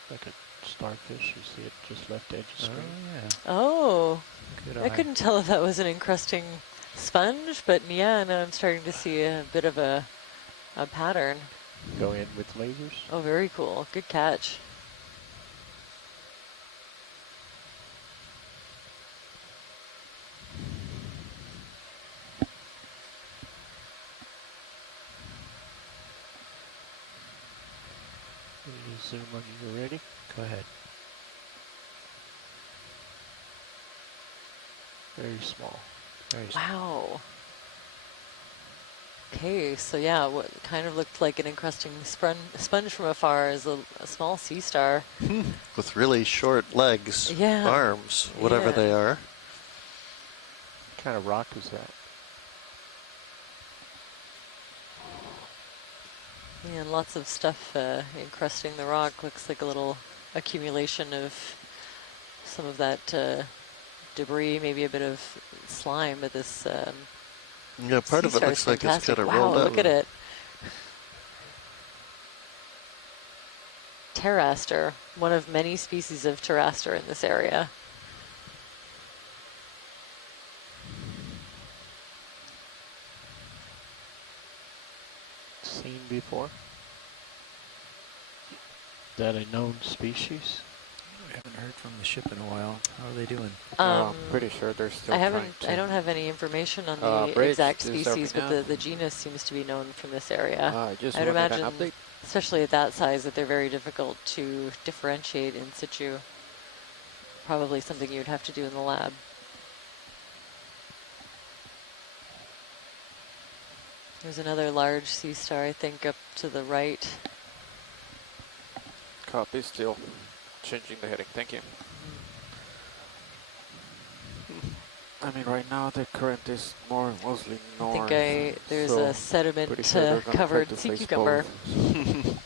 like a starfish. You see it just left edge of screen. Oh, yeah. Oh, Good I eye. couldn't tell if that was an encrusting sponge, but yeah, now I'm starting to see a bit of a pattern. Go in with lasers. Oh, very cool. Good catch. You zoom when you're ready. Go ahead. Very small. Very small. Wow. Okay, so yeah, what kind of looked like an encrusting sponge from afar is a small sea star. With really short legs, Yeah. arms, whatever Yeah. they are. What kind of rock is that? Yeah, and lots of stuff encrusting the rock. Looks like a little accumulation of some of that debris, maybe a bit of slime, but this Yeah, part of it sea looks star's like it's fantastic. kind of Wow, rolled out. look at it. Pteraster, one of many species of pteraster in this area. Seen before? That a known species? We haven't heard from the ship in a while. How are they doing? Pretty sure they're still I don't have any information on the exact bridge is species, opening but the genus seems to be known from this area. Just I'd wanted an imagine, update. especially at that size, that they're very difficult to differentiate in situ. Probably something you'd have to do in the lab. There's another large sea star, I think, up to the right. Copy, still changing the heading. Thank you. I mean, right now the current is mostly north. I think there's so a sediment pretty sure they're gonna covered try to sea face cucumber. both.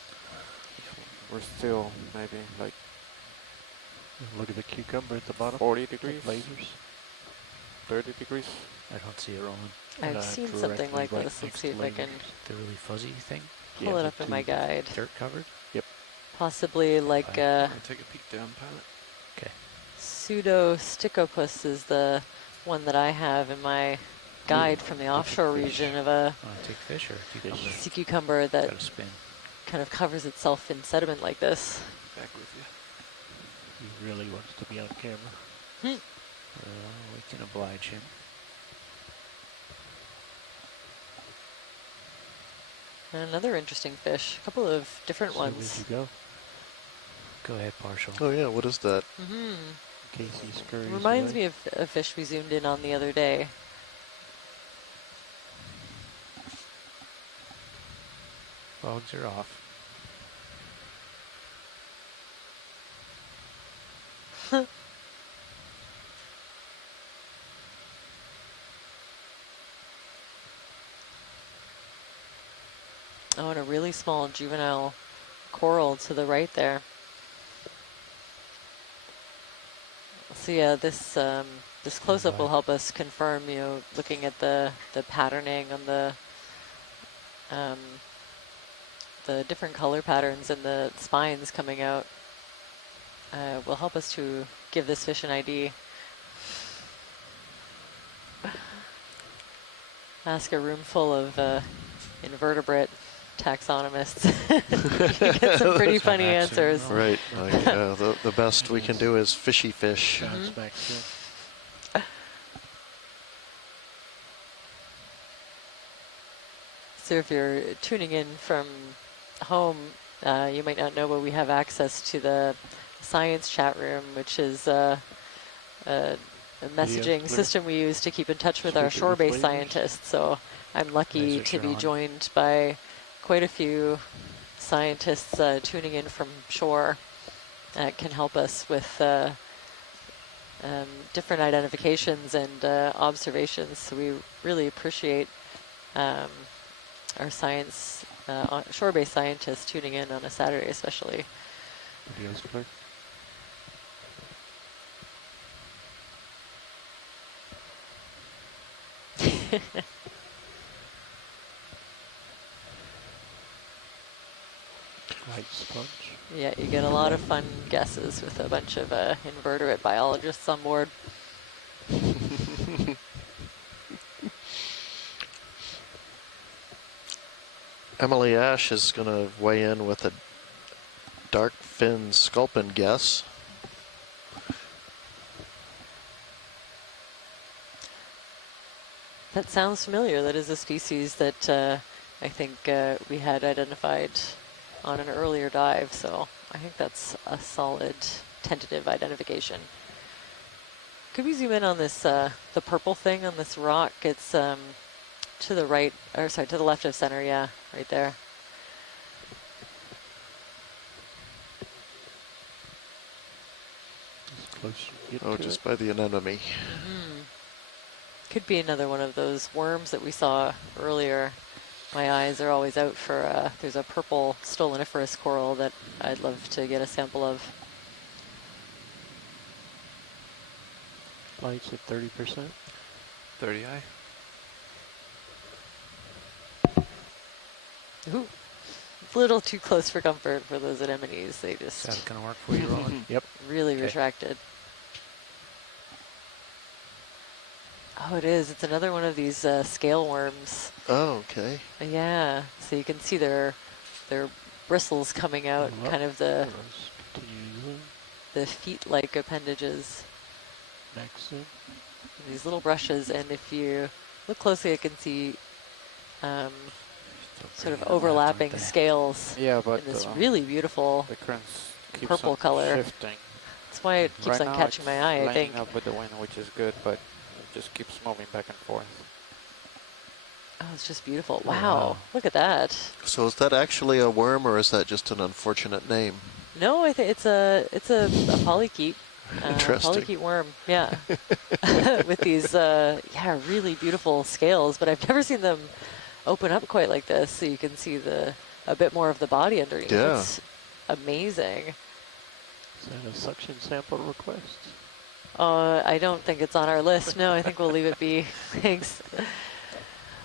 We're still maybe like Look at the cucumber at the bottom. 40 degrees, Lasers. 30 degrees. I don't see it rolling. I've seen something like right this. Let's next see to if I can The really fuzzy thing? pull Yeah, it up the in my two- guide. Dirt covered? Possibly like I'll take a peek down, pilot. Okay. Pseudo-Stichopus is the one that I have in my guide from the offshore region of a Want to take fish or cucumber? sea cucumber that Got to spin. kind of covers itself in sediment like this. Back with you. He really wants to be on camera. We can oblige him. And another interesting fish. A couple of different So ones. where'd you go? Go ahead, Partial. Oh yeah, what is that? Mm-hmm. Casey scurries Reminds away. me of a fish we zoomed in on the other day. Fogs are off. Oh, and a really small juvenile coral to the right there. So yeah, this close-up will help us confirm, looking at the patterning on the different color patterns and the spines coming out, will help us to give this fish an ID. Ask a room full of invertebrate taxonomists. You get some pretty funny answers. Right. The best we can do is fishy fish. So if you're tuning in from home, you might not know, but we have access to the science chat room, which is a messaging system we use to keep in touch with our shore-based scientists. So I'm lucky to be joined by quite a few scientists tuning in from shore that can help us with different identifications and observations. So we really appreciate our science, shore-based scientists tuning in on a Saturday especially. Video's clear. White sponge. Yeah, you get a lot of fun guesses with a bunch of invertebrate biologists on board. Emily Ash is going to weigh in with a dark fin sculpin guess. That sounds familiar. That is a species that I think we had identified on an earlier dive, so I think that's a solid tentative identification. Could we zoom in on this, the purple thing on this rock? It's to the right, or sorry, to the left of center, yeah, right there. Oh, just by the anemone. Could be another one of those worms that we saw earlier. My eyes are always out for, there's a purple stoloniferous coral that I'd love to get a sample of. Lights at 30%. 30i. Ooh, a little too close for comfort for those anemones. They just... Is that going to work for you, Roland? Yep. Really retracted. Oh, it is. It's another one of these scale worms. Oh, okay. Yeah. So you can see their bristles coming out, kind of the feet-like appendages. These little brushes, and if you look closely, I can see sort of overlapping scales. Yeah, but in this really beautiful the currents purple color. Shifting. That's why it keeps on catching my eye, I think. Lining up with the wind, which is good, but it just keeps moving back and forth. Oh, it's just beautiful. Wow, look at that. So is that actually a worm, or is that just an unfortunate name? No, I think it's a polychaete. Interesting. Polychaete worm, yeah. With these, really beautiful scales, but I've never seen them open up quite like this, so you can see a bit more of the body underneath. Yeah. It's amazing. Is that a suction sample request? I don't think it's on our list. No, I think we'll leave it be. Thanks.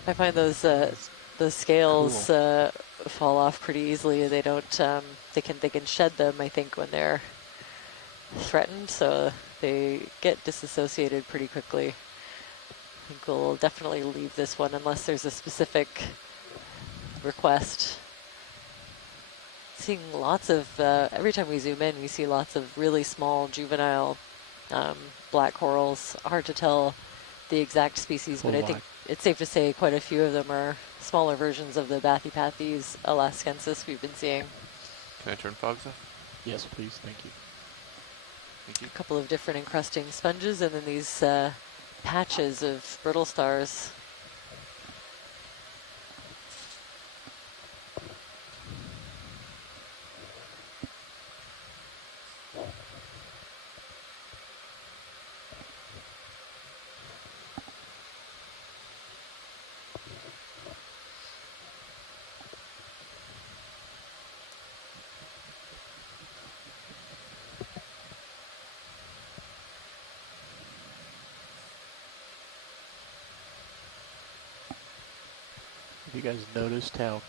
I find those scales fall off pretty easily. They don't. They can shed them, I think, when they're threatened, so they get disassociated pretty quickly. I think we'll definitely leave this one unless there's a specific request. Seeing lots of, every time we zoom in, we see lots of really small juvenile black corals. Hard to tell the exact species, but I think it's safe to say quite a few of them are smaller versions of the Bathypathes alaskensis we've been seeing. Can I turn fogs off? Yes, please. Thank you. A couple of different encrusting sponges, and then these patches of brittle stars. Have you guys noticed how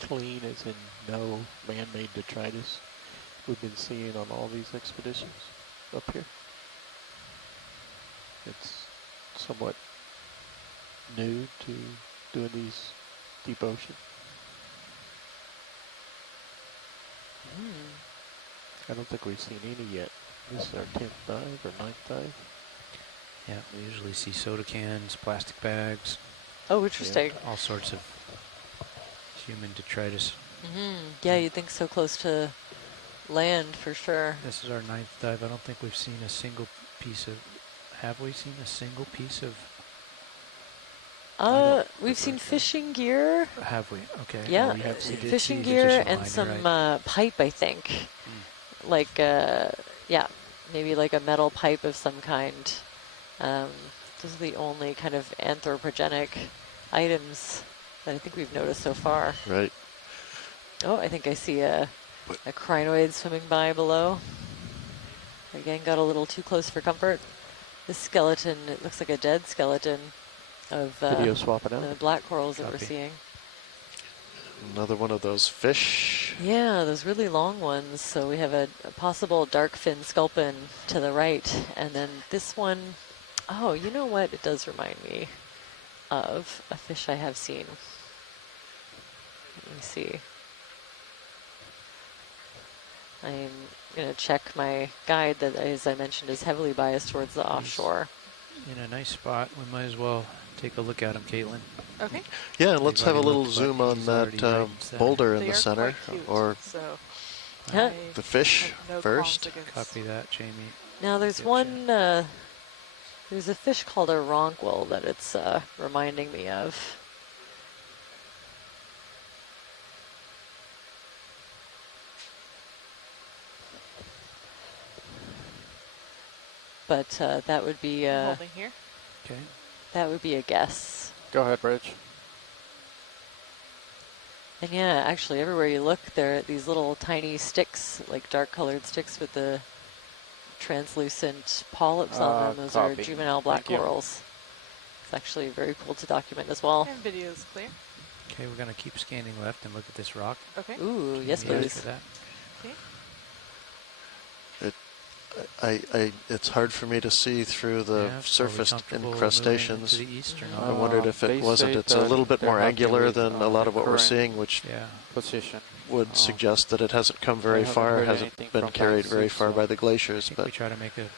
clean, as in no man-made detritus, we've been seeing on all these expeditions up here? It's somewhat new to doing these deep ocean? I don't think we've seen any yet. This is our 10th dive or 9th dive. Yeah, we usually see soda cans, plastic bags. Oh, interesting. Yeah, all sorts of human detritus. Yeah, you'd think so close to land for sure. This is our 9th dive. I don't think we've seen a single piece of... Have we seen a single piece of... We've seen fishing gear. Have we? Okay. Yeah, well, fishing gear and some pipe, I think. Like, yeah, maybe like a metal pipe of some kind. Those are the only kind of anthropogenic items that I think we've noticed so far. Right. Oh, I think I see a crinoid swimming by below. Again, got a little too close for comfort. This skeleton, it looks like a dead skeleton of Video swapping out. the black corals that we're seeing. Another one of those fish. Yeah, those really long ones. So we have a possible dark fin sculpin to the right. And then this one, oh, you know what? It does remind me of a fish I have seen. Let me see. I'm going to check my guide that, as I mentioned, is heavily biased towards the offshore. In a nice spot. We might as well take a look at him, Caitlin. Okay. Yeah, and let's have a little zoom on that boulder in the center, or Yeah. the fish first. Copy that, Jamie. Now there's one, there's a fish called a ronquil that it's reminding me of. But that would be Holding here. Okay. that would be a guess. Go ahead, Bridge. And yeah, actually everywhere you look, there are these little tiny sticks, like dark colored sticks with the translucent polyps on them. Those are juvenile black corals. It's actually very cool to document as well. And video is clear. Okay, we're going to keep scanning left and look at this rock. Okay. Ooh, yes please. Okay. It's hard for me to see through the surface incrustations. To the east or not? I wondered if it wasn't. It's a little bit more angular than a lot of what we're seeing, which position would suggest that it hasn't come very far, hasn't been carried very far by the glaciers. But But we try to make a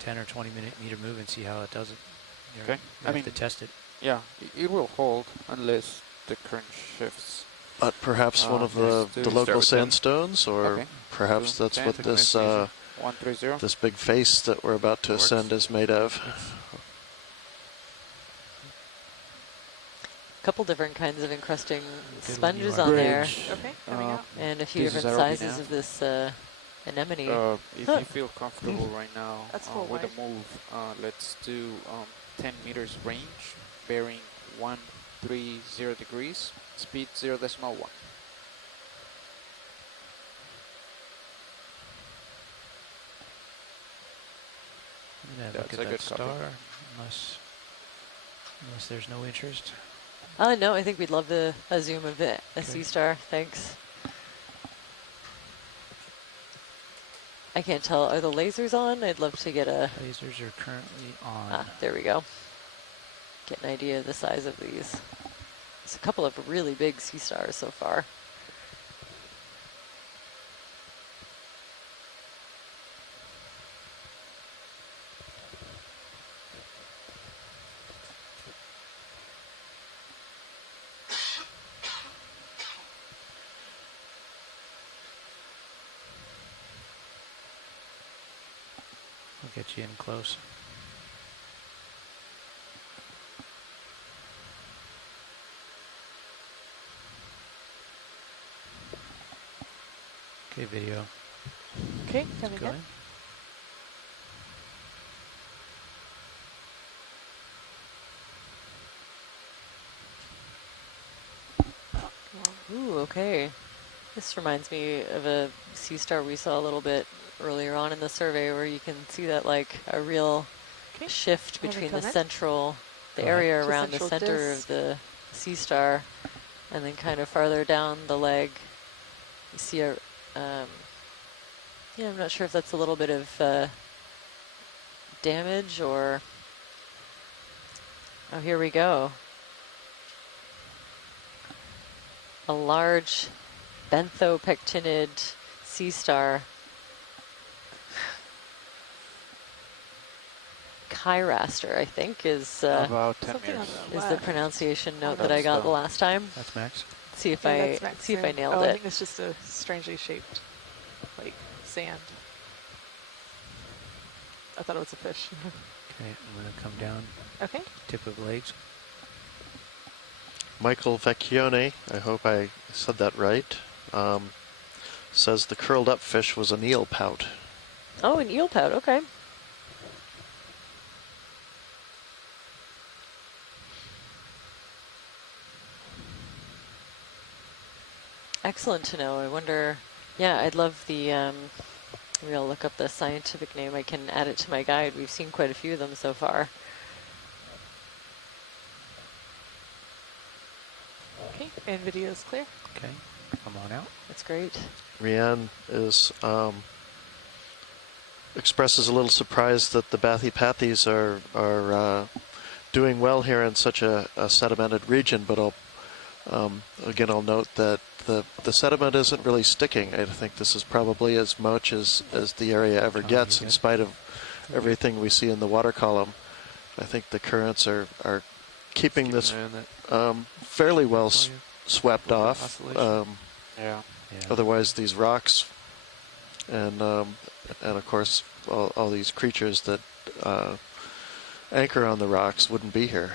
10 or 20 meter move and see how it does it. Okay. I mean, to test it. Yeah, it will hold unless the current shifts. But perhaps one of the local sandstones, or perhaps that's what this 130. this big face that we're about to ascend is made of. A couple different kinds of encrusting sponges on there. Okay, coming out. And a few different sizes of this anemone. If you feel comfortable right now with right? the move, let's do 10 meters range, bearing 130 degrees, speed 0.1. Look at that star, unless there's no interest. No, I think we'd love a zoom of a sea star. Thanks. I can't tell. Are the lasers on? I'd love to get a... Lasers are currently on. Ah, there we go. Get an idea of the size of these. There's a couple of really big sea stars so far. We'll get you in close. Okay, video. Okay, coming Going. in. Ooh, okay. This reminds me of a sea star we saw a little bit earlier on in the survey, where you can see that like a real shift between the central, the area around the center of the sea star, and then kind of farther down the leg, you see a, yeah, I'm not sure if that's a little bit of damage or, oh, here we go. a large benthopectinid sea star. Chiraster, I think, is about 10 meters. Is the pronunciation note that I got the last time. That's Max. See if I nailed it. I think it's just a strangely shaped, like sand. I thought it was a fish. Okay, I'm going to come down. Okay. Tip of legs. Michael Vecchione, I hope I said that right, says the curled up fish was an eel pout. Oh, an eel pout, okay. Excellent to know. I wonder, yeah, I'd love the, maybe I'll look up the scientific name. I can add it to my guide. We've seen quite a few of them so far. Okay, and video is clear. Okay, come on out. That's great. Rianne is expresses a little surprise that the bathypathes are doing well here in such a sedimented region, but again I'll note that the sediment isn't really sticking. I think this is probably as much as the area ever gets, in spite of everything we see in the water column. I think the currents are keeping this fairly well swept off. Otherwise, these rocks and of course all these creatures that anchor on the rocks wouldn't be here.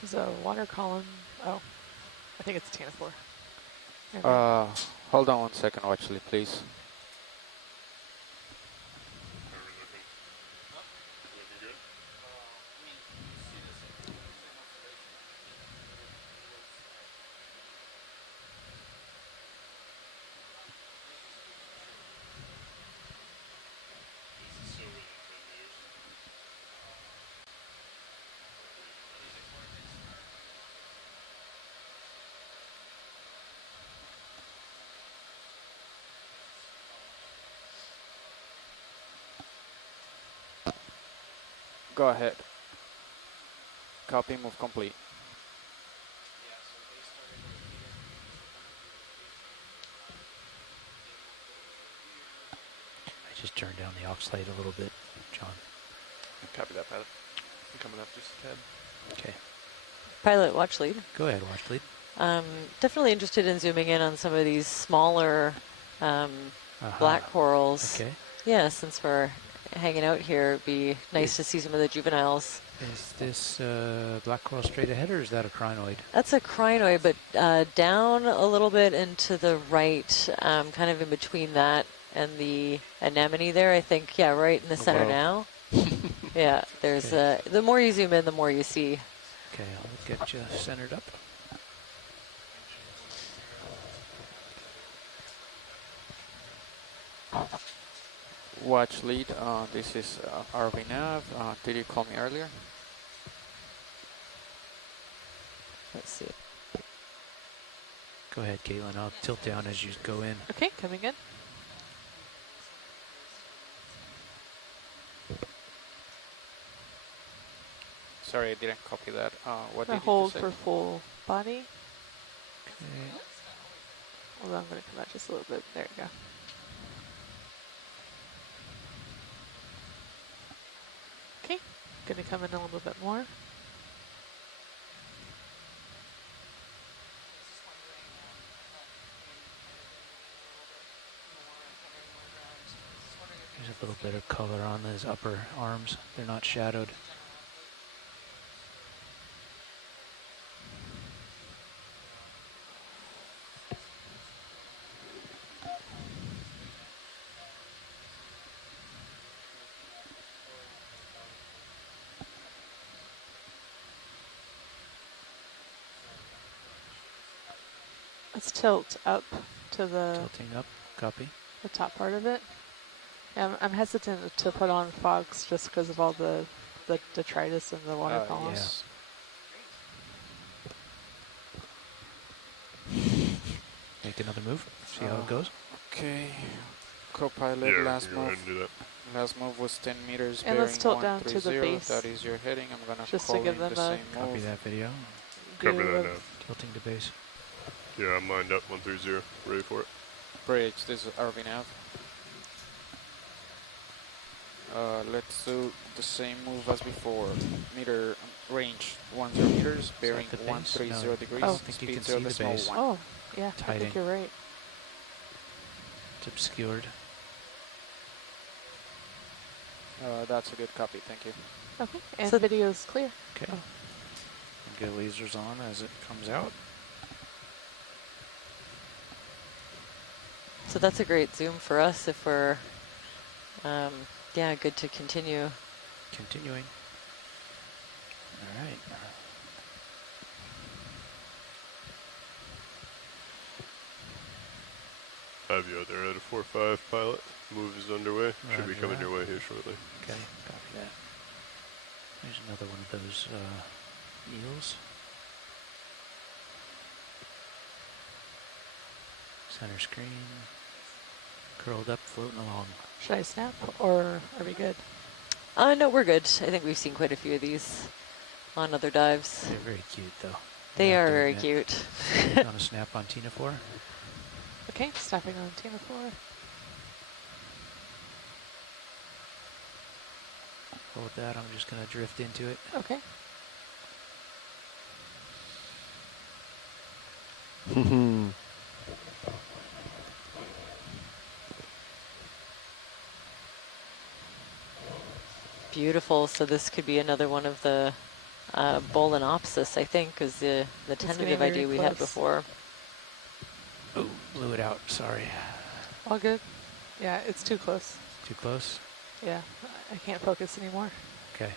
There's a water column. Oh, I think it's Tanaflor. Hold on 1 second, actually, please. Go ahead. Copy, move complete. I just turned down the aux light a little bit, John. Copy that, pilot. I'm coming up just a tad. Okay. Pilot, watch lead. Go ahead, watch lead. Definitely interested in zooming in on some of these smaller black corals. Okay. Yeah, since we're hanging out here, it'd be nice to see some of the juveniles. Is this black coral straight ahead, or is that a crinoid? That's a crinoid, but down a little bit and to the right, kind of in between that and the anemone there, I think, yeah, right in the center now. Yeah, there's the more you zoom in, the more you see. Okay, I'll get you centered up. Watch lead, this is RV Nav. Did you call me earlier? Let's see. Go ahead, Caitlin. I'll tilt down as you go in. Okay, coming in. Sorry, I didn't copy that. What did you hold say? for full body. Okay. Hold on, I'm going to come out just a little bit. There you go. Okay, going to come in a little bit more. There's a little bit of color on those upper arms. They're not shadowed. Let's tilt up to the Tilting up, copy. top part of it. I'm hesitant to put on fogs just because of all the detritus and the water column. Yes. Make another move. See how it goes. Okay. Co-pilot, Yeah, last go ahead move. and do that. Last move was 10 meters. And let's tilt down to the 130. base. That is your heading. I'm gonna Just call to give in them the same Copy move. that video. Cover that now. Tilting to base. Yeah, I'm lined up 130, ready for it. Bridge, this is RV-nav. Let's do the same move as before. Meter range 10 meters, bearing the base? 130 No. degrees. I think you Speed can 0 see the decimal base. 1. Oh, yeah, I Tiding. think you're right. It's obscured. That's a good copy, thank you. Okay, and the video is clear. Okay. Get lasers on as it comes out. So that's a great zoom for us if we're, yeah, good to continue. Continuing. All right. Have you out there at a 4-5 pilot. Move is underway. Should be Roger coming that. your way here shortly. Okay, copy that. There's another one of those eels. Center screen. Curled up, floating along. Should I snap, or are we good? No, we're good. I think we've seen quite a few of these on other dives. They're very cute, though. They I have are to very admit. cute. You want to snap on Tina 4? Okay, snapping on Tina 4. Hold that. I'm just going to drift into it. Okay. Beautiful. So this could be another one of the Bolenopsis, I think, is the tentative idea we had before. Oh, blew it out. Sorry. All good? Yeah, it's too close. Too close? Yeah, I can't focus anymore. Okay.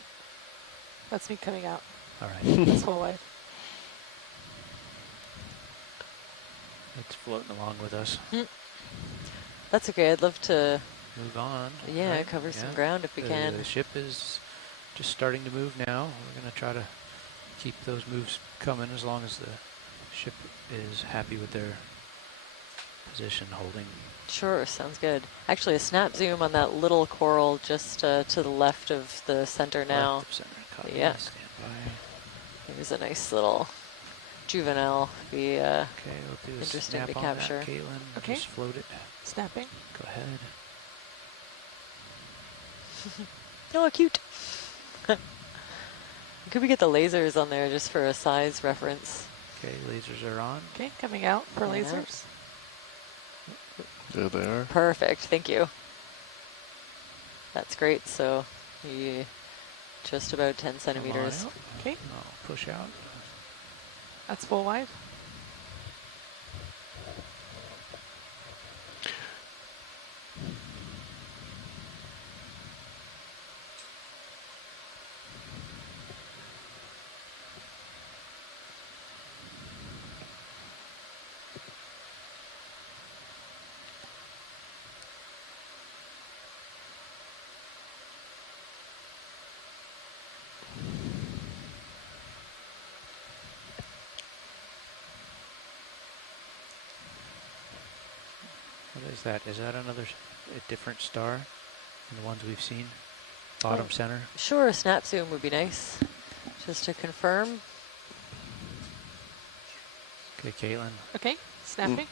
That's me coming out. All right. This whole way. It's floating along with us. That's okay. I'd love to move on. Yeah, right? cover some ground if we can. The ship is just starting to move now. We're going to try to keep those moves coming as long as the ship is happy with their position holding. Sure, sounds good. Actually, a snap zoom on that little coral just to the left of the center now. Left of center. Copy. Yeah. Stand by. There's a nice little juvenile. Be okay, we'll do a interesting snap to on capture. that, Caitlin. Okay. Just float it. Snapping. Go ahead. Oh, cute. Could we get the lasers on there just for a size reference? Okay, lasers are on. Okay, coming out for Yeah. lasers. There they are. Perfect, thank you. That's great. So you just about 10 centimeters. Okay. I'll push out. That's full wide. What is that? Is that another, a different star than the ones we've seen? Bottom center? Sure, a snap zoom would be nice. Just to confirm. Okay, Caitlin. Okay, snapping.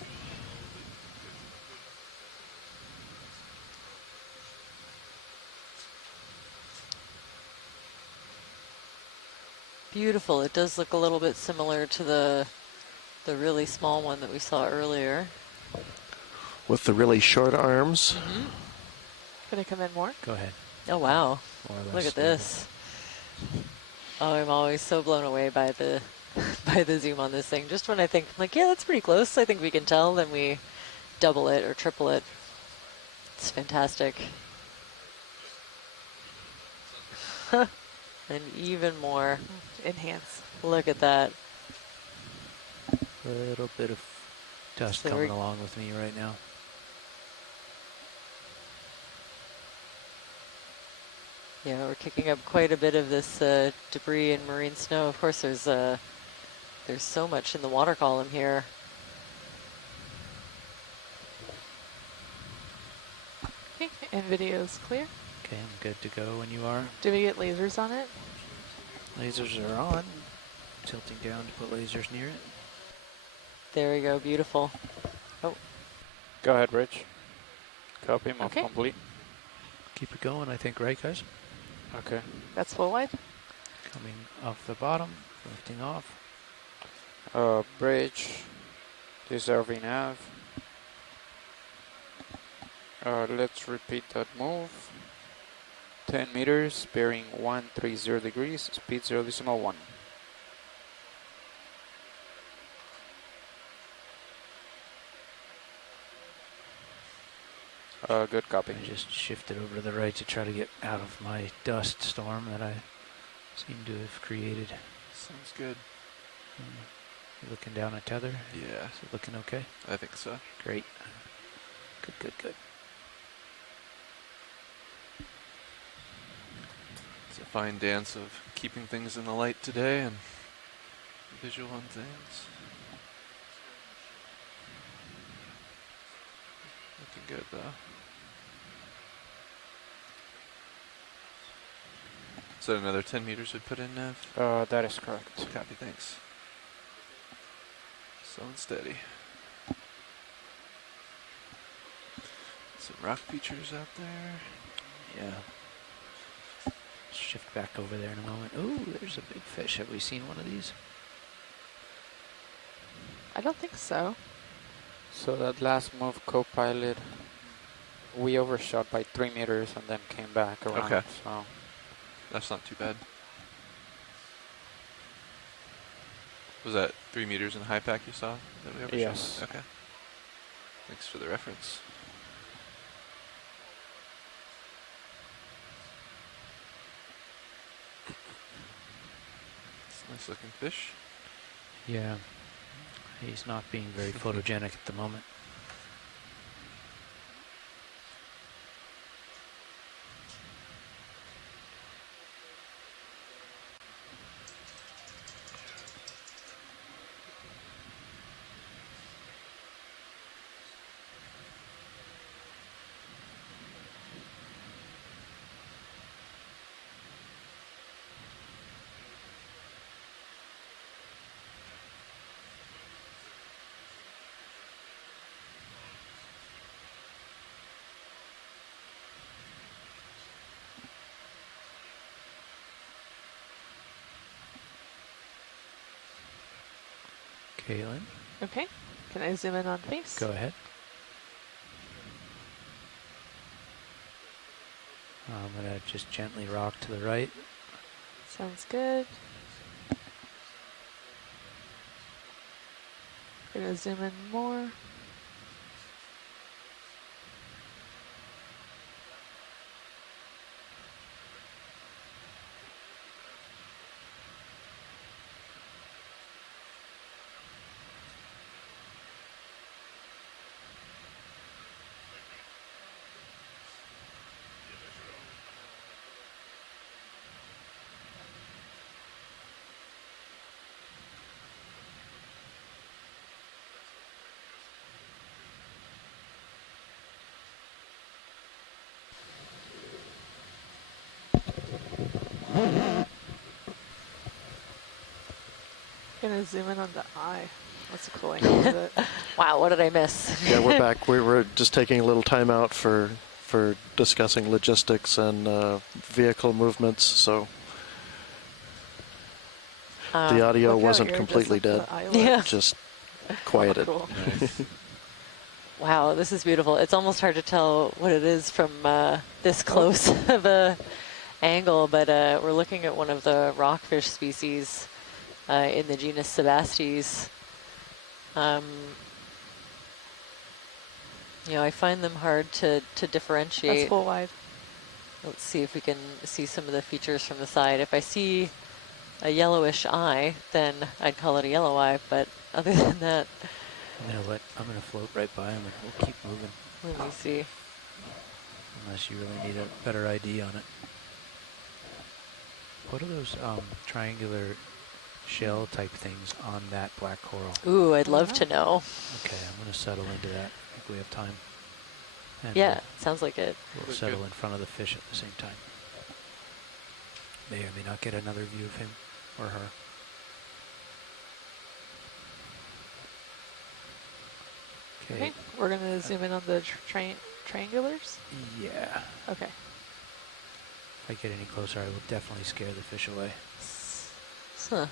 Beautiful. It does look a little bit similar to the really small one that we saw earlier. With the really short arms. Can I come in more? Go ahead. Oh, wow. More or less Look at stable. this. Oh, I'm always so blown away by the by the zoom on this thing. Just when I think, like, yeah, that's pretty close, I think we can tell, then we double it or triple it. It's fantastic. And even more. Enhance. Look at that. A little bit of dust So coming along with me right now. Yeah, we're kicking up quite a bit of this debris and marine snow. Of course, there's so much in the water column here. Okay, and video is clear. Okay, I'm good to go when you are. Do we get lasers on it? Lasers are on. Tilting down to put lasers near it. There we go, beautiful. Oh. Go ahead, Rich. Copy, MOF Okay. complete. Keep it going, I think, right, guys? Okay. That's full wide. Coming off the bottom, lifting off. Bridge, deserving nav. Let's repeat that move. 10 meters, bearing 130 degrees, speed 0.1. Good copy. I just shifted over to the right to try to get out of my dust storm that I seem to have created. Sounds good. You looking down at tether? Yeah. Is it looking okay? I think so. Great. Good, good, good. It's a fine dance of keeping things in the light today and visual on things. Looking good though. Is that another 10 meters we put in, Nev? That is correct. Copy, thanks. Slow and steady. Some rock features out there. Yeah. Shift back over there in a moment. Ooh, there's a big fish. Have we seen one of these? I don't think so. So that last move, co-pilot, we overshot by 3 meters and then came back around. Okay. So that's not too bad. Was that 3 meters in high pack you saw that we overshot? Yes. Okay. Thanks for the reference. It's a nice looking fish. Yeah. He's not being very photogenic at the moment. Caitlin? Okay. Can I zoom in on face? Go ahead. I'm going to just gently rock to the right. Sounds good. Gonna zoom in more. Gonna zoom in on the eye. That's a cool angle of it. Wow, what did I miss? Yeah, we're back. We were just taking a little time out for discussing logistics and vehicle movements, so the audio wasn't completely dead. Yeah. Just quieted. Oh, cool. Nice. Wow, this is beautiful. It's almost hard to tell what it is from this close of a angle, but we're looking at one of the rockfish species in the genus Sebastes. You know, I find them hard to differentiate. That's full wide. Let's see if we can see some of the features from the side. If I see a yellowish eye, then I'd call it a yellow eye, but other than that... I'm going to float right by him and we'll keep moving. Let me see. Unless you really need a better ID on it. What are those triangular shell type things on that black coral? Ooh, I'd love to know. Okay, I'm going to settle into that. I think we have time. And yeah, sounds like it. We'll settle in front of the fish at the same time. May or may not get another view of him or her. Okay, we're going to zoom in on the triangulars? Yeah. Okay. If I get any closer, I will definitely scare the fish away. Huh.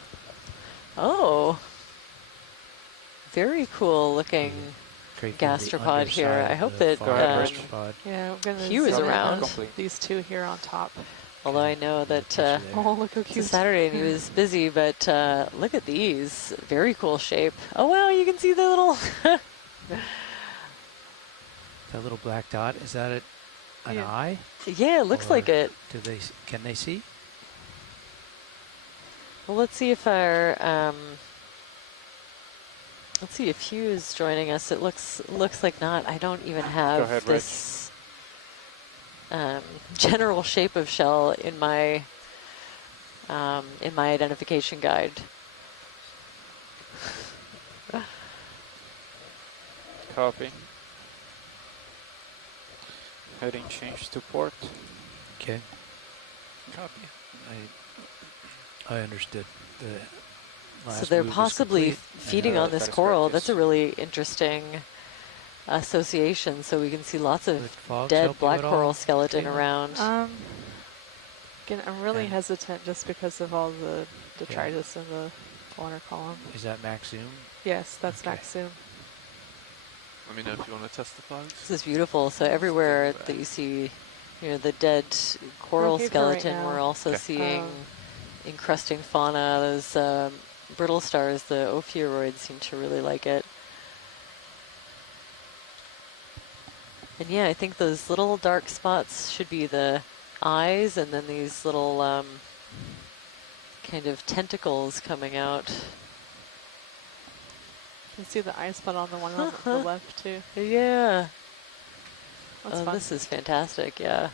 Oh. Very cool looking gastropod here. I hope that yeah, I'm gonna Hugh is around. These two here on top. Although I know that oh, look how cute. it's Saturday and he was busy, but look at these. Very cool shape. Oh, wow, you can see the little... That little black dot, is that an eye? Yeah, it looks like it. Can they see? Well, let's see if our... let's see if Hugh is joining us. It looks like not. I don't even have this general shape of shell in my identification guide. Copy. Heading change to port. Okay. Copy. I understood. So they're possibly feeding on this coral. That's a really interesting association. So we can see lots of dead black coral skeleton around. Again, I'm really hesitant just because of all the detritus in the water column. Is that max zoom? Yes, that's max zoom. Let me know if you want to test the fogs. This is beautiful. So everywhere that you see, the dead coral skeleton, we're also seeing encrusting fauna. Those brittle stars, the ophiuroids, seem to really like it. And yeah, I think those little dark spots should be the eyes, and then these little kind of tentacles coming out. You can see the eye spot on the one on the left too. Yeah. That's fun. This is fantastic, yeah.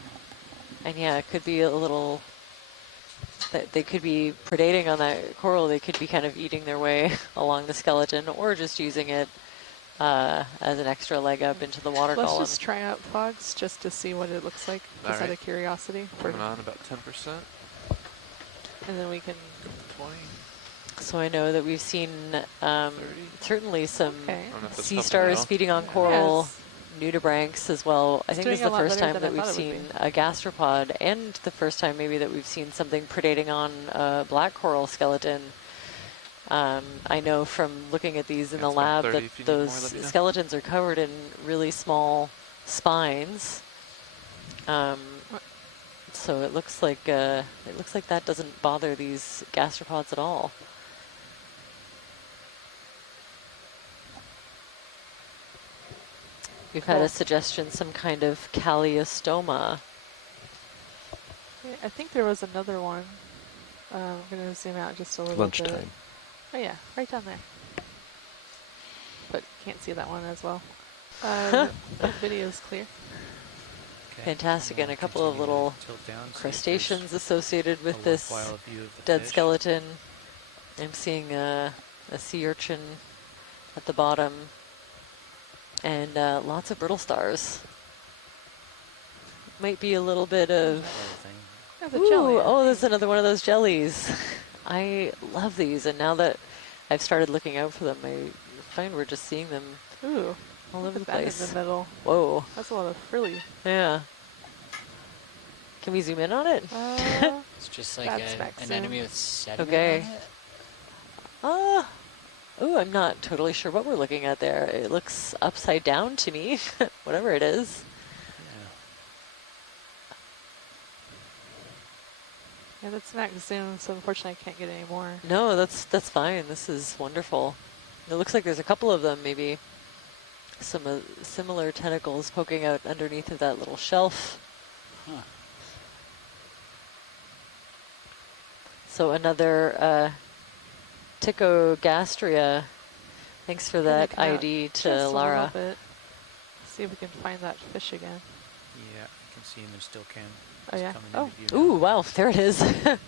And yeah, it could be a little... They could be predating on that coral. They could be kind of eating their way along the skeleton, or just using it as an extra leg up into the water column. Let's just try out fogs just to see what it looks like, just out of curiosity. Coming on about 10%. And then we can... 20. So I know that we've seen certainly some sea stars feeding on coral. Yes. Nudibranchs as well. I think this is the first time that we've seen a gastropod, and the first time maybe that we've seen something predating on black coral skeleton. I know from looking at these in the lab that those skeletons are covered in really small spines. So it looks like that doesn't bother these gastropods at all. We've had a suggestion, some kind of calliostoma. I think there was another one. I'm going to zoom out just a little bit. Lunchtime. Oh yeah, right down there. But can't see that one as well. Video's clear. Okay. Fantastic, and a couple of little crustaceans associated with this dead skeleton. I'm seeing a sea urchin at the bottom. And lots of brittle stars. Might be a little bit of... Ooh, oh, there's another one of those jellies. I love these, and now that I've started looking out for them, I find we're just seeing them all over the place. In the middle. Whoa. That's a lot of frilly. Yeah. Can we zoom in on it? It's just like an enemy with sediment okay. on it. Oh, I'm not totally sure what we're looking at there. It looks upside down to me, whatever it is. Yeah, that's max zoom, so unfortunately I can't get any more. No, that's fine. This is wonderful. It looks like there's a couple of them, maybe some similar tentacles poking out underneath of that little shelf. Huh. So another Ticogastria. Thanks for that ID to Lara. See if we can find that fish again. Yeah, I can see him and still can. Oh, yeah. Coming into view now. Ooh, wow, there it is.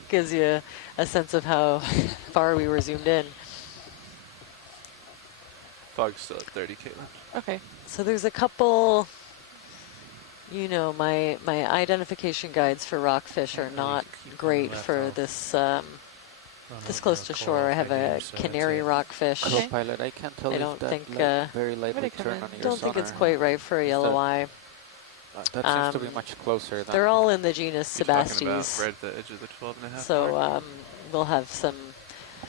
Gives you a sense of how far we were zoomed in. Fog's still at 30, Caitlin. Okay. So there's a couple, you know, my identification guides for rockfish are not great for this this close to shore. I have a canary rockfish. Co-pilot, I can't tell I if don't that think very lightly come turn in. on your don't think it's sonar. quite right for a yellow eye. That seems to be much closer. Than They're all in the genus You're talking Sebastes. about right at the edge of the 12.5 So mark? we'll have some,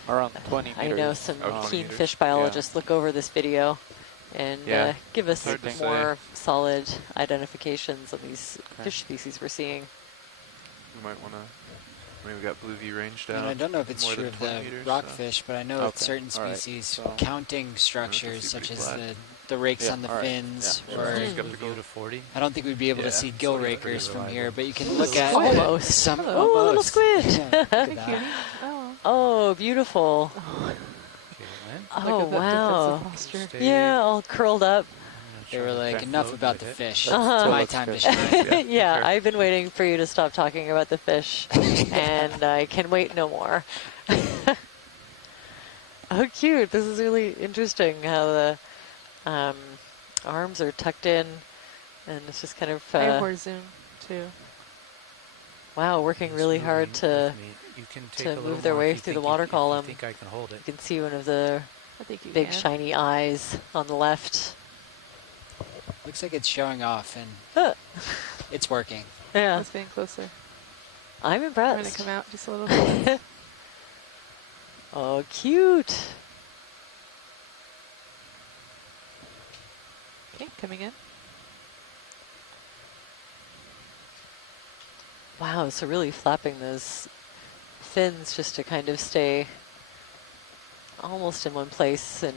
around 20 I meters. know some Oh, 20 keen meters. fish biologists look over this video and Yeah. give us Hard to say. more solid identifications of these fish species we're seeing. We might want to. I mean, we got blue view range down. And I don't know if it's more true than of 20 the meters, rockfish, but I know with Okay. certain All right. species, So- counting structures see such pretty as flat. the rakes Yeah, on the all right. fins, Yeah, or Skeptical. View to 40. I don't think we'd be able to Yeah, see gill so it's rakers pretty from reliable. here, but you can look at Almost. some. Oh, a little almost. squid. Yeah, look at that. Oh. Oh, beautiful. Caitlin. Oh, Look at that wow. defensive posture. Stay- Yeah, all curled up. They were like, Try to enough float about with the it. fish. Uh-huh. It's my Looks time to good. shine. Yeah, sure. I've been waiting for you to stop talking about the fish, and I can wait no more. Oh, cute. This is really interesting how the arms are tucked in, and it's just kind of, I have more zoom, too. wow, working It's really moving hard with to me. You can take to a little move their more way if you through the think water if column. You think I can hold it? You can see one of the I think you big can. shiny eyes on the left. Looks like it's showing off, and Huh. it's working. Yeah, It's getting closer. I'm I'm going impressed. to come out just a little bit. Oh, cute. Okay, coming in. Wow, so really flapping those fins just to kind of stay almost in one place and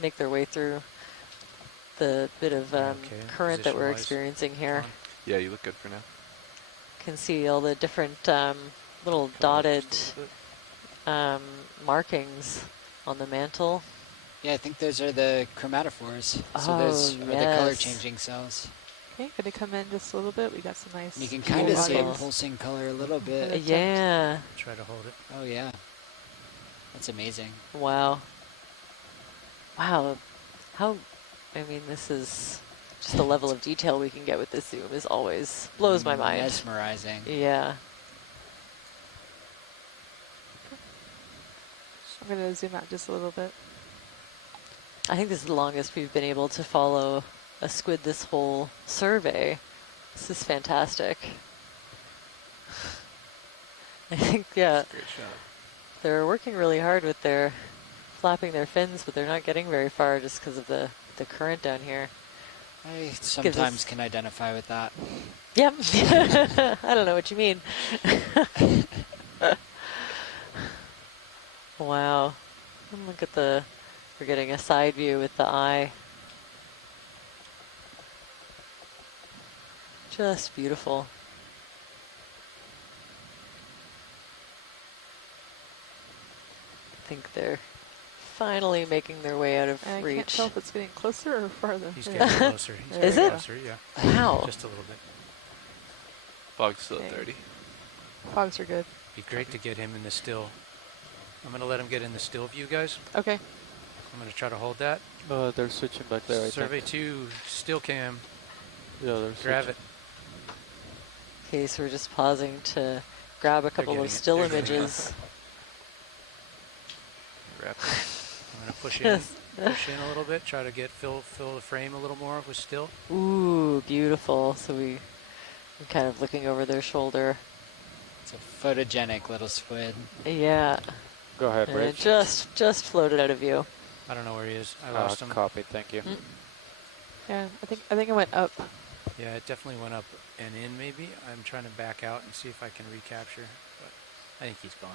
make their way through the bit of Okay, current that we're position-wise, experiencing here. fine. Yeah, you look good for now. Can see all the different little Come up dotted just a little bit. markings on the mantle. Yeah, I think those are the chromatophores. Oh, So those are the color yes. changing cells. Okay, going to come in just a little bit. We got some nice. You can kind of see it Beautiful. pulsing color a little bit. Yeah. Try to hold it. Oh, yeah. That's amazing. Wow. Wow. How, I mean, this is just the level of detail we can get with this zoom is always blows my mind. Mesmerizing. Yeah. I'm going to zoom out just a little bit. I think this is the longest we've been able to follow a squid this whole survey. This is fantastic. I think, yeah, Great shot. they're working really hard with their flapping their fins, but they're not getting very far just because of the current down here. I sometimes can identify with that. Yep. I don't know what you mean. Wow. And look at we're getting a side view with the eye. Just beautiful. I think they're finally making their way out of And I reach. can't tell if it's getting closer or farther. He's There getting you go. closer. He's Is getting it? closer, yeah. Wow. Just a little bit. Fog's still at Okay. 30. Fogs are good. Be great to get him in the still. I'm going to let him get in the still view, guys. Okay. I'm going to try to hold that. They're switching back there, I Survey think. 2, still cam. Yeah, they're Grab switching. it. Okay, so we're just pausing to grab a couple getting of it. still They're getting it. images. Wrap it. I'm going to push in, Yes. push in a little bit, try to fill the frame a little more with still. Ooh, beautiful. So we're kind of looking over their shoulder. It's a photogenic little squid. Yeah. Go ahead, And it Rich. just floated out of view. I don't know where he is. I lost him. Copy, thank you. Yeah, I think it went up. Yeah, it definitely went up and in maybe. I'm trying to back out and see if I can recapture, but I think he's gone.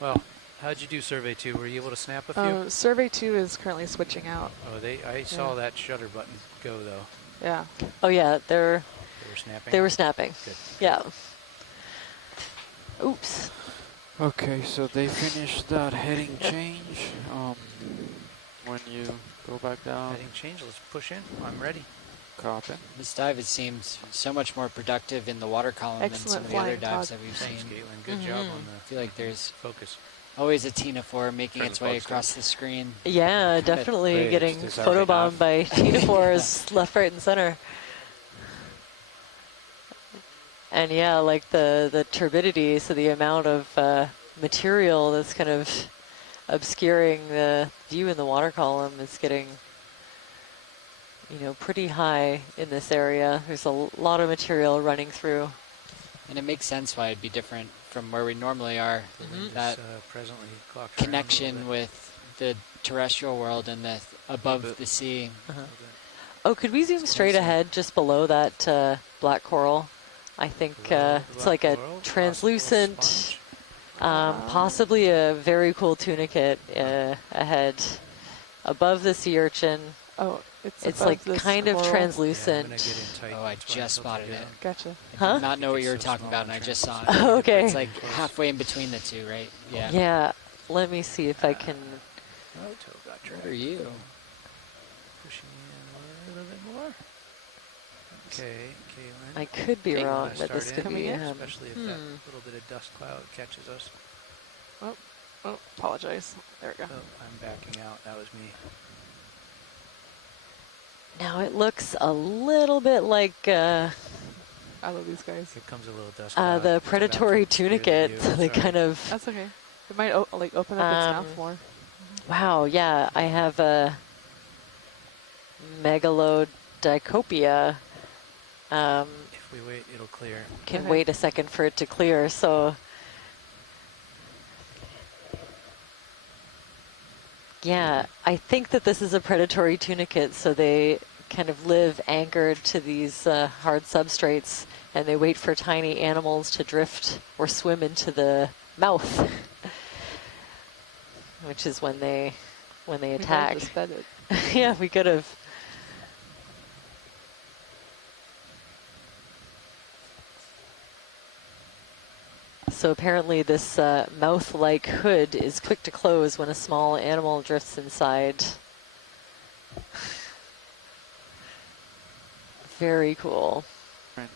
Well, how'd you do survey 2? Were you able to snap a few? Survey 2 is currently switching out. Oh, I saw that shutter button go though. Yeah. Oh yeah, They were snapping. they were snapping. Good. Yeah. Oops. Okay, so they finished that heading change. When you go back down. Heading change. Let's push in. I'm ready. Copy. This dive, it seems so much more productive in the water column than some of the other dives that we've Thanks, seen. Caitlin. Good job on the I feel like there's focus. always a Tinaphore making its way across the screen. Yeah, definitely getting photobombed by Tinaphores left, right, and center. And yeah, like the turbidity, so the amount of material that's kind of obscuring the view in the water column is getting, pretty high in this area. There's a lot of material running through. And it makes sense why it'd be different from where we normally are. That presently connection with the terrestrial world and the above the sea. Oh, could we zoom straight ahead just below that black coral? I think it's like a translucent, possibly a very cool tunicate ahead above the sea urchin. Oh, it's like kind of translucent. Oh, I just spotted it. Gotcha. I did not know what you were talking about, and I just saw it. Oh, okay. It's like halfway in between the two, right? Yeah. Yeah. Let me see if I can. What are you? Pushing in a little bit more. Okay, Caitlin. I could be wrong, but this could be him. Especially if that little bit of dust cloud catches us. Oh, apologize. There we go. Oh, I'm backing out. That was me. Now it looks a little bit like I love these guys. Here comes a little dust cloud. The predatory tunicate. They kind of. That's okay. It might like open up its mouth more. Wow. Yeah, I have a megalodicopia. If we wait, it'll clear. Can wait a second for it to clear. So. Yeah, I think that this is a predatory tunicate, so they kind of live anchored to these hard substrates, and they wait for tiny animals to drift or swim into the mouth, which is when they attack. Yeah, we could have. So apparently this mouth-like hood is quick to close when a small animal drifts inside. Very cool. Wind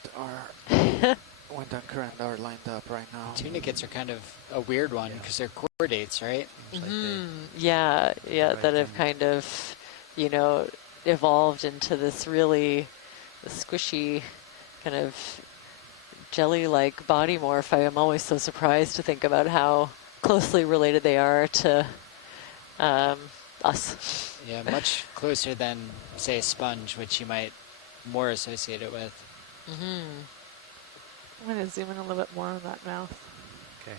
and current are lined up right now. Tunicates are kind of a weird one because they're chordates, right? Yeah, that have kind of, evolved into this really squishy kind of jelly-like body morph. I am always so surprised to think about how closely related they are to us. Yeah, much closer than, say, a sponge, which you might more associate it with. I'm going to zoom in a little bit more on that mouth. Okay.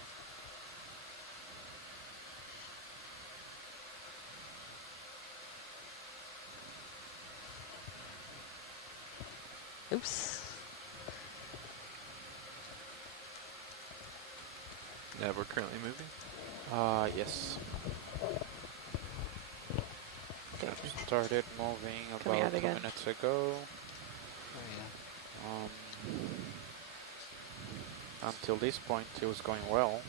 Oops. Yeah, we're currently moving. Yes. Started moving about 2 minutes ago. Oh, yeah. Until this point, it was going well.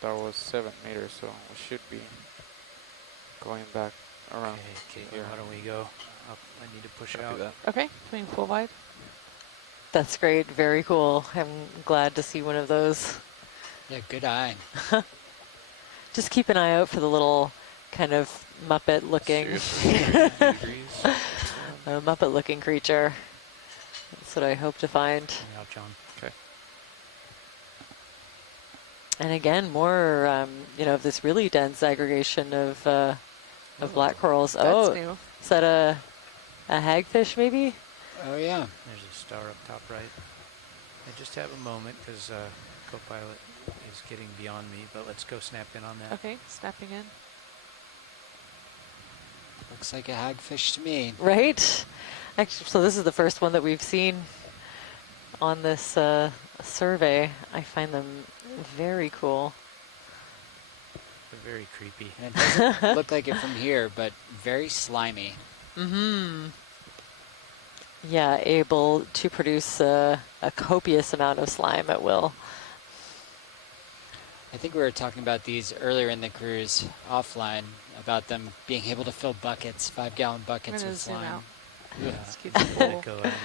That was 7 meters, so we should be going back around. Okay, why don't we go up? I need to push out. Okay, doing full wide. That's great. Very cool. I'm glad to see one of those. Yeah, good eye. Just keep an eye out for the little kind of Muppet-looking, Muppet-looking creature. That's what I hope to find. Out, John. Okay. And again, more, of this really dense aggregation of black corals. That's new. Is that a hagfish, maybe? Oh, yeah. There's a star up top right. I just have a moment because Copilot is getting beyond me, but let's go snap in on that. Okay, snapping in. Looks like a hagfish to me. Right? Actually, so this is the first one that we've seen on this survey. I find them very cool. They're very creepy. And it doesn't look like it from here, but very slimy. Yeah, able to produce a copious amount of slime at will. I think we were talking about these earlier in the cruise offline, about them being able to fill buckets, 5-gallon buckets with zoom slime. out. Yeah. Let's keep the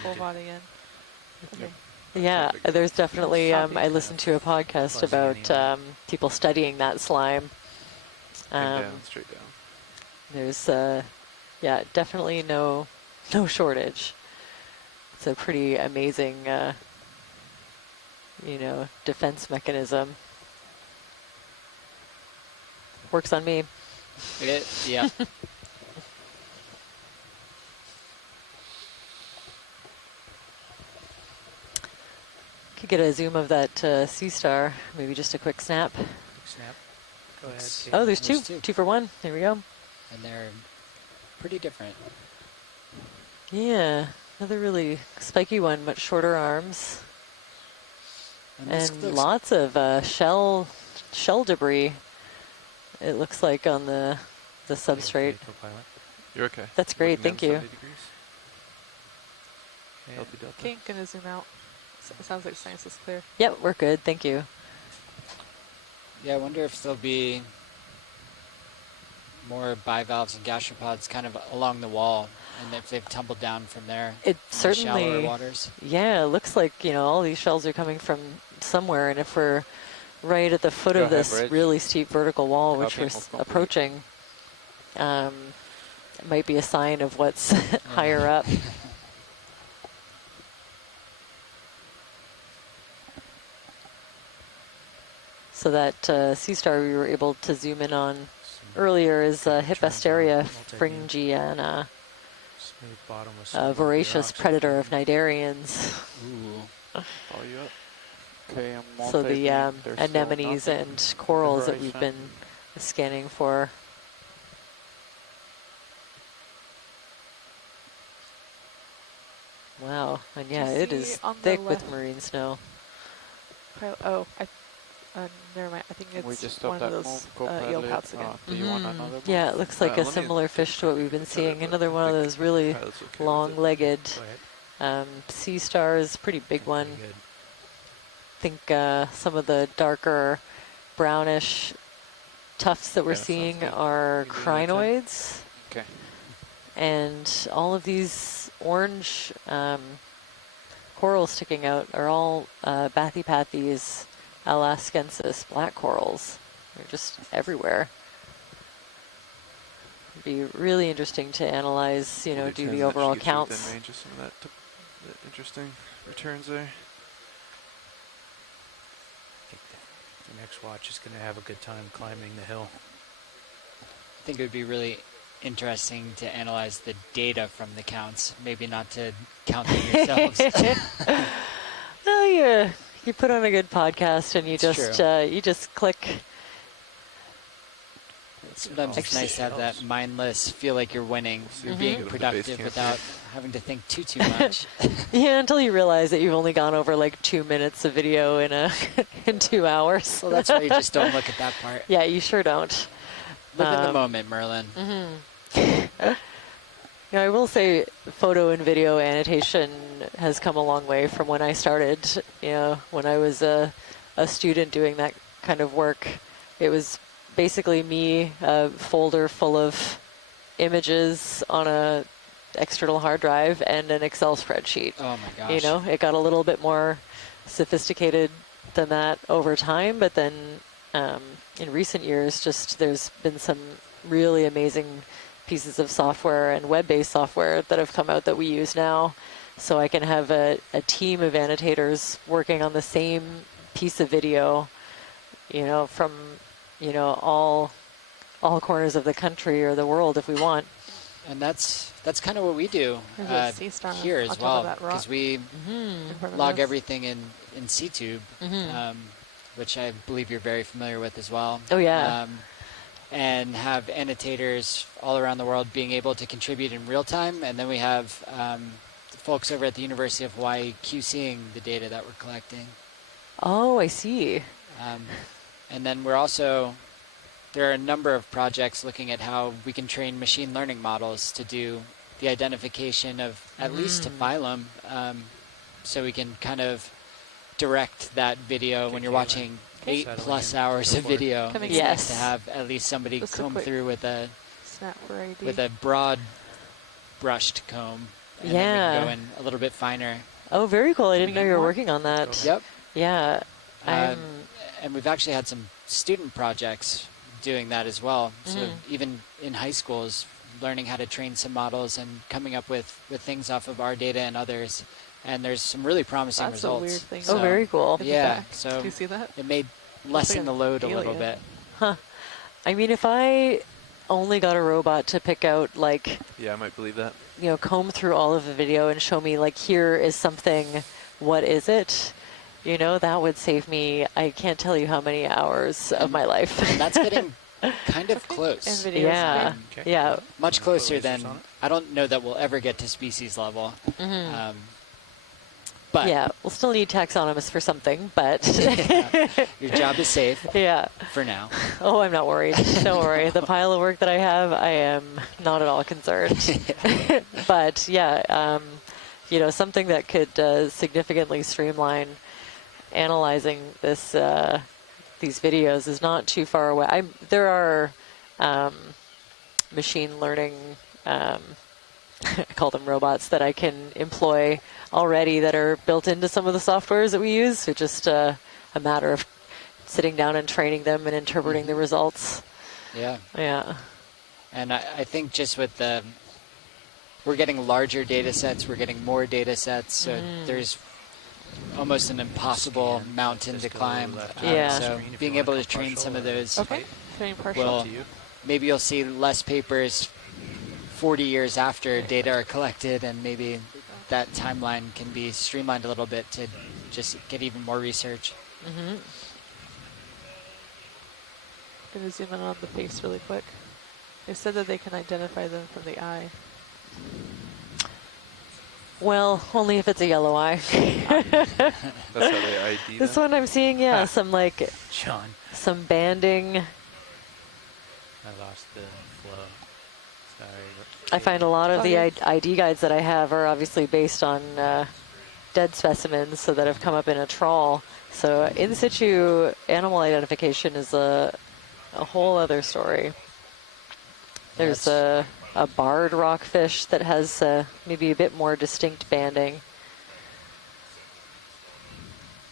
full body in. Okay. Yeah, there's definitely, I listened to a podcast about people studying that slime. Down, straight down. There's, yeah, definitely no shortage. It's a pretty amazing, you know, defense mechanism. Works on me. Yeah. Could get a zoom of that sea star, maybe just a quick snap. Quick snap. Go ahead. Oh, there's two. 2 for 1. There we go. And they're pretty different. Yeah, another really spiky one, much shorter arms. And lots of shell debris, it looks like, on the substrate. You're okay. That's great, thank you. Okay, gonna zoom out. It sounds like science is clear. Yep, we're good, thank you. Yeah, I wonder if there'll be more bivalves and gastropods kind of along the wall, and if they've tumbled down from there. It certainly, shallower waters. Yeah, it looks like, you know, all these shells are coming from somewhere, and if we're right at the foot of this really steep vertical wall, which we're approaching, it might be a sign of what's higher up. So that sea star we were able to zoom in on earlier is Hippasteria fringiana, a voracious predator of cnidarians. Follow you up. Okay, I'm so the anemones and corals that we've been scanning for. Wow, and yeah, it is thick with marine snow. Oh, never mind. I think it's one of those eel pouts again. Yeah, it looks like a similar fish to what we've been seeing. Another one of those really long-legged sea stars, pretty big one. I think some of the darker brownish tufts that we're seeing are crinoids. Okay. And all of these orange corals sticking out are all Bathypathes alaskensis black corals. They're just everywhere. It'd be really interesting to analyze, you know, do the overall counts. Just some of that interesting returns there. I think the next watch is going to have a good time climbing the hill. I think it would be really interesting to analyze the data from the counts, maybe not to count them yourselves. Well, yeah. You put on a good podcast and you just click. Sometimes it's nice to have that mindless, feel like you're winning, you're being productive without having to think too much. Yeah, until you realize that you've only gone over like 2 minutes of video in 2 hours. Well, that's why you just don't look at that part. Yeah, you sure don't. Live in the moment, Merlin. You know, I will say photo and video annotation has come a long way from when I started. You know, when I was a student doing that kind of work, it was basically me, a folder full of images on a external hard drive and an Excel spreadsheet. Oh my gosh. You know, it got a little bit more sophisticated than that over time, but then in recent years, just there's been some really amazing pieces of software and web-based software that have come out that we use now. So I can have a team of annotators working on the same piece of video, you know, from, you know, all corners of the country or the world if we want. And that's kind of what we do here as well, because we log everything in CTube, which I believe you're very familiar with as well. Oh yeah. And have annotators all around the world being able to contribute in real time. And then we have folks over at the University of Hawaii QCing the data that we're collecting. Oh, I see. And then we're also, there are a number of projects looking at how we can train machine learning models to do the identification of at least a phylum, so we can kind of direct that video when you're watching 8+ hours of video. It's nice to have at least somebody comb through with a snap for ID. with a broad brushed comb. And then we can go in a little bit finer. Oh, very cool. I didn't know you were working on that. Yep. Yeah. And we've actually had some student projects doing that as well. So even in high schools, learning how to train some models and coming up with things off of our data and others. And there's some really promising results. That's a weird thing. So, very cool. Yeah. So do you see that? it may lessen the load a little bit. Huh. I mean, if I only got a robot to pick out, like, yeah, I might believe that. You know, comb through all of the video and show me, like, here is something, what is it? You know, that would save me, I can't tell you how many hours of my life. And that's getting kind of close. And videos. Yeah. Okay. Yeah. Much closer than, I don't know that we'll ever get to species level. But yeah, we'll still need taxonomists for something, but your job is safe. Yeah. For now. Oh, I'm not worried. Don't worry. The pile of work that I have, I am not at all concerned. But yeah, you know, something that could significantly streamline analyzing this these videos is not too far away. There are machine learning, I call them robots, that I can employ already that are built into some of the softwares that we use. So just a matter of sitting down and training them and interpreting the results. Yeah. Yeah. And I think just with we're getting larger data sets, we're getting more data sets, so there's almost an impossible mountain to climb. So being able to train some of those, maybe you'll see less papers 40 years after data are collected, and maybe that timeline can be streamlined a little bit to just get even more research. I'm going to zoom in on the face really quick. They said that they can identify them from the eye. Well, only if it's a yellow eye. That's how they ID This them? one I'm seeing, some like some banding. I lost the flow. Sorry. I find a lot of the ID guides that I have are obviously based on dead specimens, so that have come up in a trawl. So in situ animal identification is a whole other story. There's a barred rockfish that has maybe a bit more distinct banding.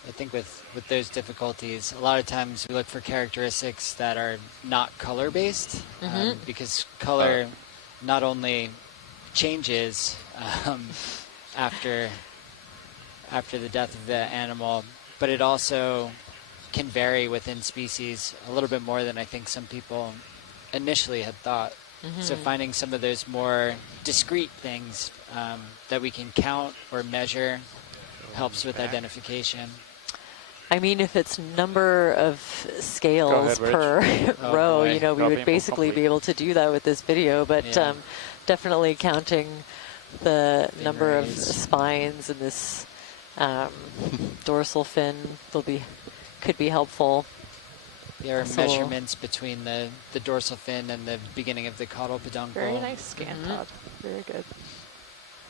I think with those difficulties, a lot of times we look for characteristics that are not color-based, because color not only changes after the death of the animal, but it also can vary within species a little bit more than I think some people initially had thought. So finding some of those more discrete things that we can count or measure helps with identification. I mean, if it's number of scales per row, you know, we would basically be able to do that with this video, but definitely counting the number of spines in this dorsal fin could be helpful. There are measurements between the dorsal fin and the beginning of the caudal peduncle. Very nice scan, Todd. Very good.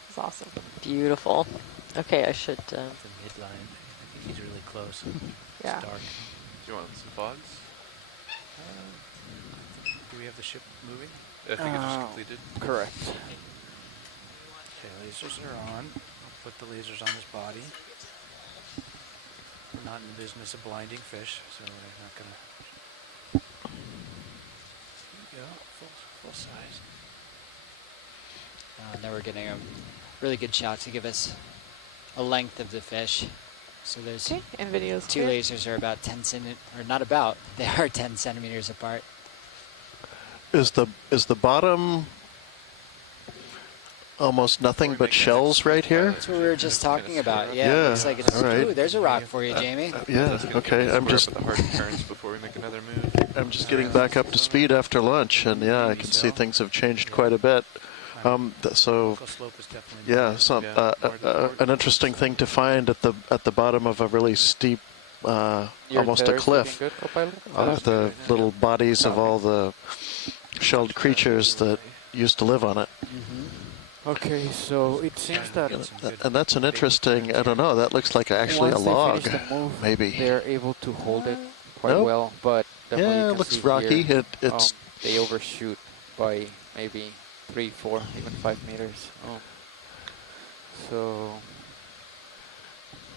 It's awesome. Beautiful. Okay, I should... The midline. I think he's really close. Yeah. It's dark. Do you want some fogs? Do we have the ship moving? I think it just completed. Correct. Okay, lasers are on. I'll put the lasers on his body. We're not in the business of blinding fish, so we're not going to... There you go, full size. Now we're getting a really good shot to give us a length of the fish. So those and videos two lasers are about 10 centimeters, or not about, they are 10 centimeters apart. Is the bottom almost nothing but shells right here? That's what we were just talking about. Yeah, it looks like it's, ooh, there's a rock for you, Jamie. Yeah, okay, I'm just... The hard turns before we make another move. I'm just getting back up to speed after lunch, and yeah, I can see things have changed quite a bit. So, yeah, an interesting thing to find at the bottom of a really steep, almost a cliff, the little bodies of all the shelled creatures that used to live on it. Okay, so it seems that... And that's an interesting, I don't know, that looks like actually a log, maybe. They're able to hold it quite well, but definitely yeah, you it can looks see rocky. here, It's they overshoot by maybe 3, 4, even 5 meters. So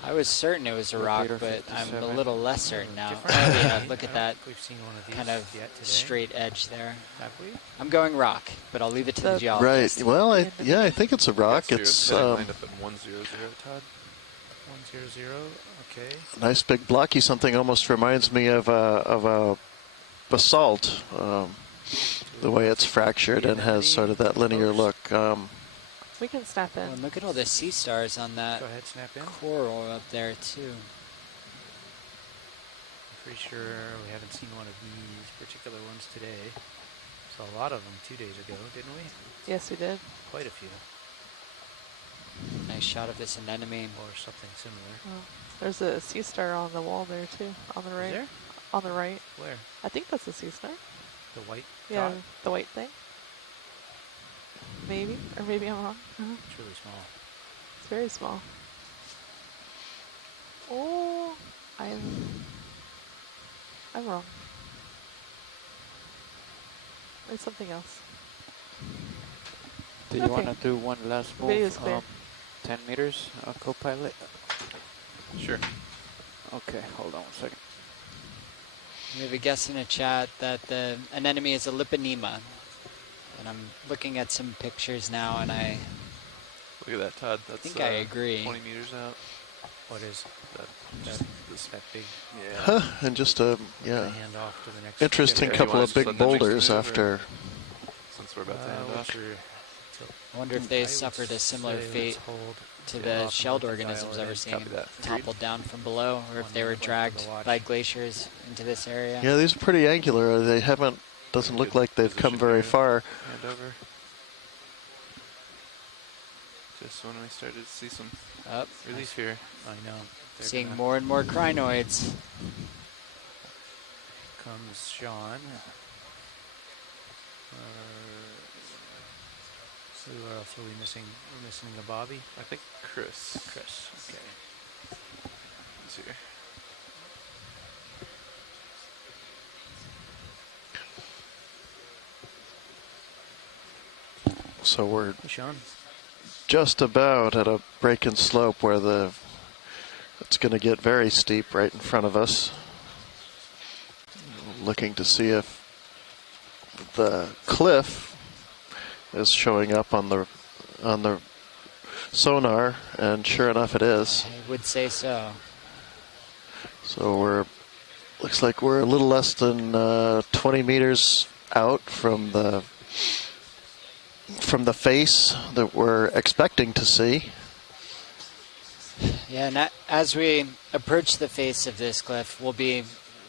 I was certain it was a rock, but I'm a little less certain now. Oh yeah, look at that We've seen one of these kind of yet today. straight edge there. Have we? I'm going rock, but I'll leave it to the right. geologist. Well, I think it's a rock. It's lined up at 100, Todd. 100. Okay. Nice big blocky. Something almost reminds me of a basalt. The way it's fractured and has sort of that linear look. We can snap in. Oh, and look at all the sea stars on that Go ahead, snap in. coral up there too. I'm pretty sure we haven't seen one of these particular ones today. Saw a lot of them 2 days ago, didn't we? Yes, we did. Quite a few. Nice shot of this anemone. Or something similar. Oh, there's a sea star on the wall there too, on the right. Is there? On the right. Where? I think that's a sea star. The white Yeah, dot? the white thing. Maybe, or maybe I'm wrong. It's really small. It's very small. Oh, I'm wrong. It's something else. Do you want to do one last The video's move? clear. 10 meters, co-pilot? Sure. Okay, hold on 1 second. We have a guess in the chat that the anemone is a liponema. And I'm looking at some pictures now, and I Look at that, Todd. That's, think I agree. 20 meters out. What is that big? Yeah. Huh, and just a Hand off to the next interesting Yeah, you couple wanna of just big let them boulders move, or- after. Since we're about to hand off. I wonder if they suffered a similar fate to the shelled organisms that we're seeing toppled down from below, or if they were dragged by glaciers into this area. Yeah, these are pretty angular. They haven't. Doesn't look like they've come very far. Hand over. Just when we started to see some relief here. I know. Seeing more and more crinoids. Comes Sean. So who else are we missing? We're missing the Bobby. I think Chris. Chris. Okay. He's here. So we're Hey, Sean. just about at a break and slope where it's going to get very steep right in front of us. Looking to see if the cliff is showing up on the sonar, and sure enough it is. I would say so. So looks like we're a little less than 20 meters out from the face that we're expecting to see. Yeah, and as we approach the face of this cliff, we'll be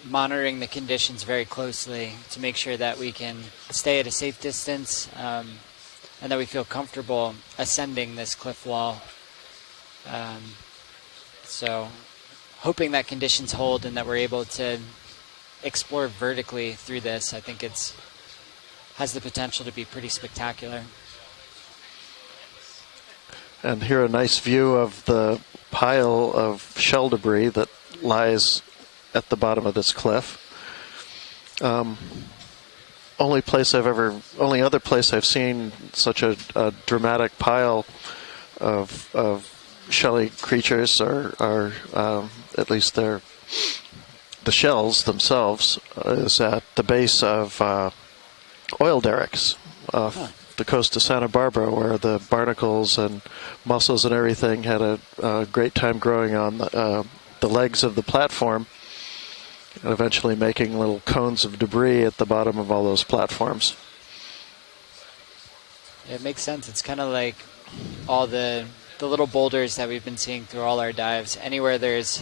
monitoring the conditions very closely to make sure that we can stay at a safe distance and that we feel comfortable ascending this cliff wall. So hoping that conditions hold and that we're able to explore vertically through this. I think has the potential to be pretty spectacular. And here a nice view of the pile of shell debris that lies at the bottom of this cliff. Only other place I've seen such a dramatic pile of shelly creatures are at least the shells themselves is at the base of oil derricks off the coast of Santa Barbara, where the barnacles and mussels and everything had a great time growing on the legs of the platform, and eventually making little cones of debris at the bottom of all those platforms. It makes sense. It's kind of like all the little boulders that we've been seeing through all our dives. Anywhere there's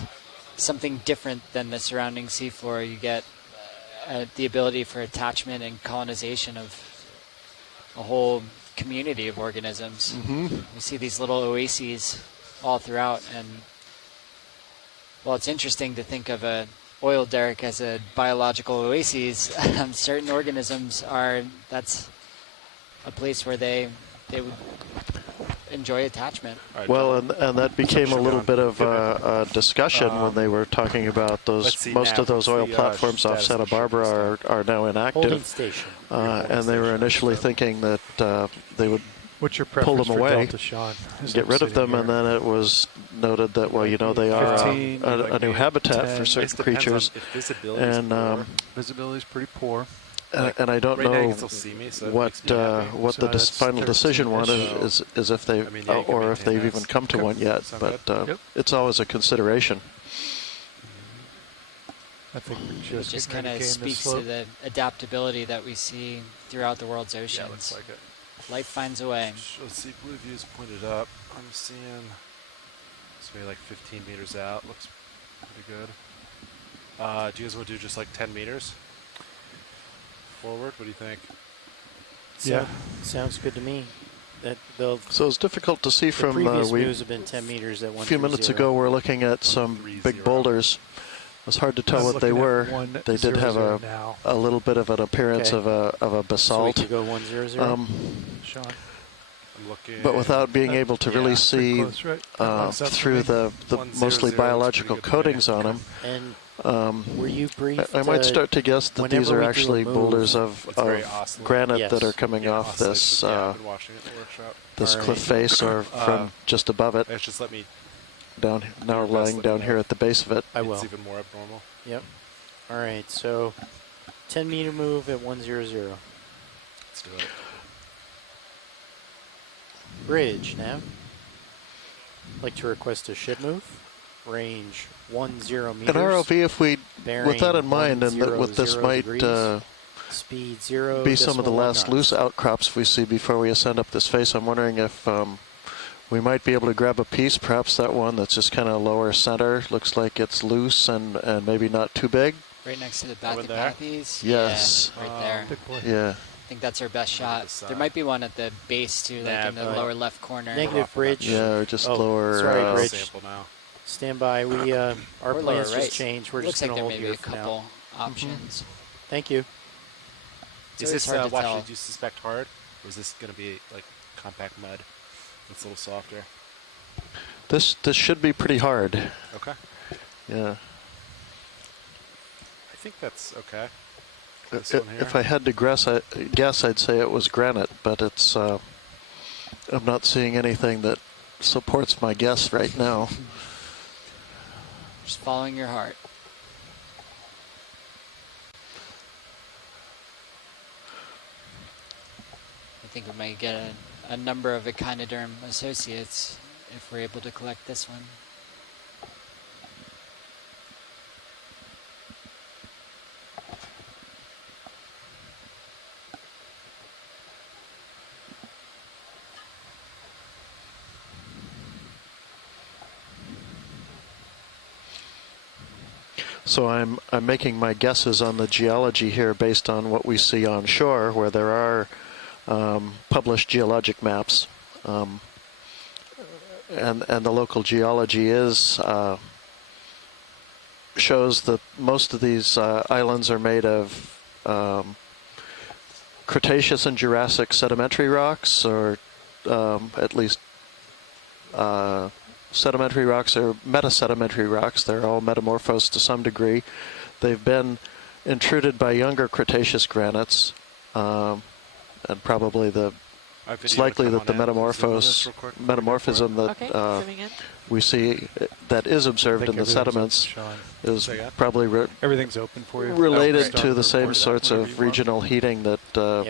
something different than the surrounding seafloor, you get the ability for attachment and colonization of a whole community of organisms. Mm-hmm. We see these little oases all throughout, and well, it's interesting to think of a oil derrick as a biological oasis. Certain organisms that's a place where they would enjoy attachment. Right, well, and that became a little bit of a discussion when they were talking about those. Most of those oil platforms off Santa Barbara are now inactive. Station. And they were initially thinking that they would What's your pull preference them for away, Delta, Sean? get rid of them, and then it was noted that, well, you know, they are a new habitat for certain creatures. And visibility is pretty poor. And I don't know what the final decision one is if they or if they've even come to one yet. But it's always a consideration. I think it just kind of speaks to the adaptability that we see throughout the world's oceans. Yeah, looks like it. Life finds a way. Let's see, blue view's pointed up. I'm seeing it's maybe like 15 meters out. Looks pretty good. Do you guys want to do just like 10 meters forward? What do you think? Yeah, sounds good to me. So it's difficult to see from previous moves have been 10 meters at 130. A few minutes ago, we're looking at some big boulders. It was hard to tell what they were. They did have a little bit of an appearance of a basalt. So we could go 100. Sean, I'm looking. But without being able to really see through the mostly biological coatings on them, were you briefed, I might start to guess that these are actually boulders of granite that are coming off this this cliff face or from just above it. Just let me. Now lying down here at the base of it. I will. It's even more abnormal. Yep. All right, so 10 meter move at 100. Let's do it. Bridge now. Like to request a ship move. Range 10 meters. An ROV, if we, with that in mind, and with this might speed 0 be some of the last loose outcrops we see before we ascend up this face, I'm wondering if we might be able to grab a piece, perhaps that one that's just kind of lower center. Looks like it's loose and maybe not too big. Right next to the Bathypathes? Yes. Yeah, right there. Yeah. I think that's our best shot. There might be one at the base too, like in the lower left corner. Negative bridge. Yeah, or just lower. Sorry, bridge. Stand by. We our plans just changed. We're Looks just like going to there hold may be here a for couple now. options. Thank you. Is this watch? Did you suspect hard, or is this going to be like compact mud? It's a little softer. This should be pretty hard. Okay. Yeah. I think that's okay. If I had to guess, I'd say it was granite, but it's. I'm not seeing anything that supports my guess right now. Just following your heart. I think we might get a number of echinoderm associates if we're able to collect this one. So I'm making my guesses on the geology here based on what we see on shore, where there are published geologic maps, and the local geology shows that most of these islands are made of Cretaceous and Jurassic sedimentary rocks, or at least sedimentary rocks or metasedimentary rocks. They're all metamorphosed to some degree. They've been intruded by younger Cretaceous granites, and probably it's likely that the metamorphism that we see that is observed in the sediments is probably everything's open for you. Related to the same sorts of regional heating that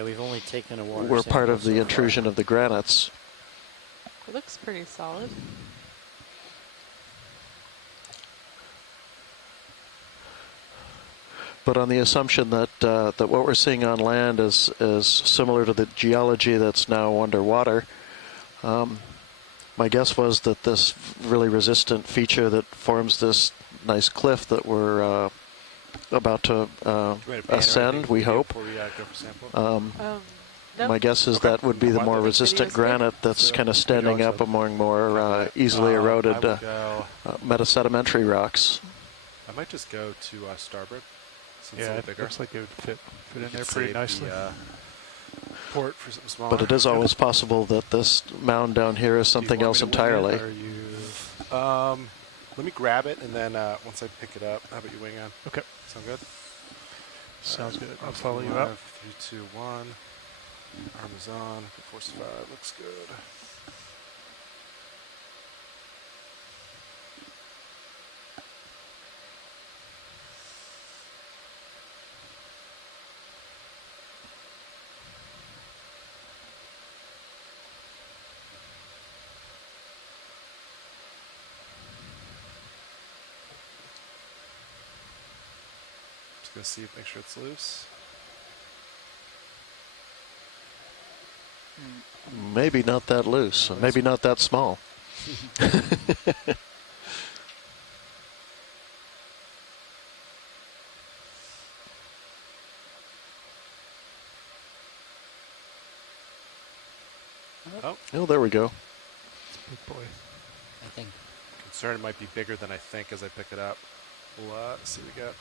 we've only taken a water were part of the intrusion of the granites. It looks pretty solid. But on the assumption that that what we're seeing on land is similar to the geology that's now underwater, my guess was that this really resistant feature that forms this nice cliff that we're about to ascend, we hope. My guess is that would be the more resistant granite that's kind of standing up among more easily eroded metasedimentary rocks. I might just go to starboard. Yeah, it looks like it would fit in there pretty nicely. Port for something smaller. But it is always possible that this mound down here is something else entirely. Let me grab it, and then once I pick it up, how about you wing in? Okay. Sound good? Sounds good. I'll follow you up. 3, 2, 1. Arm is on. Force 5. Looks good. Go see it, make sure it's loose. Maybe not that loose, maybe not that small. Oh, there we go. Big boy. I think. Concern it might be bigger than I think as I pick it up. We'll see what we got.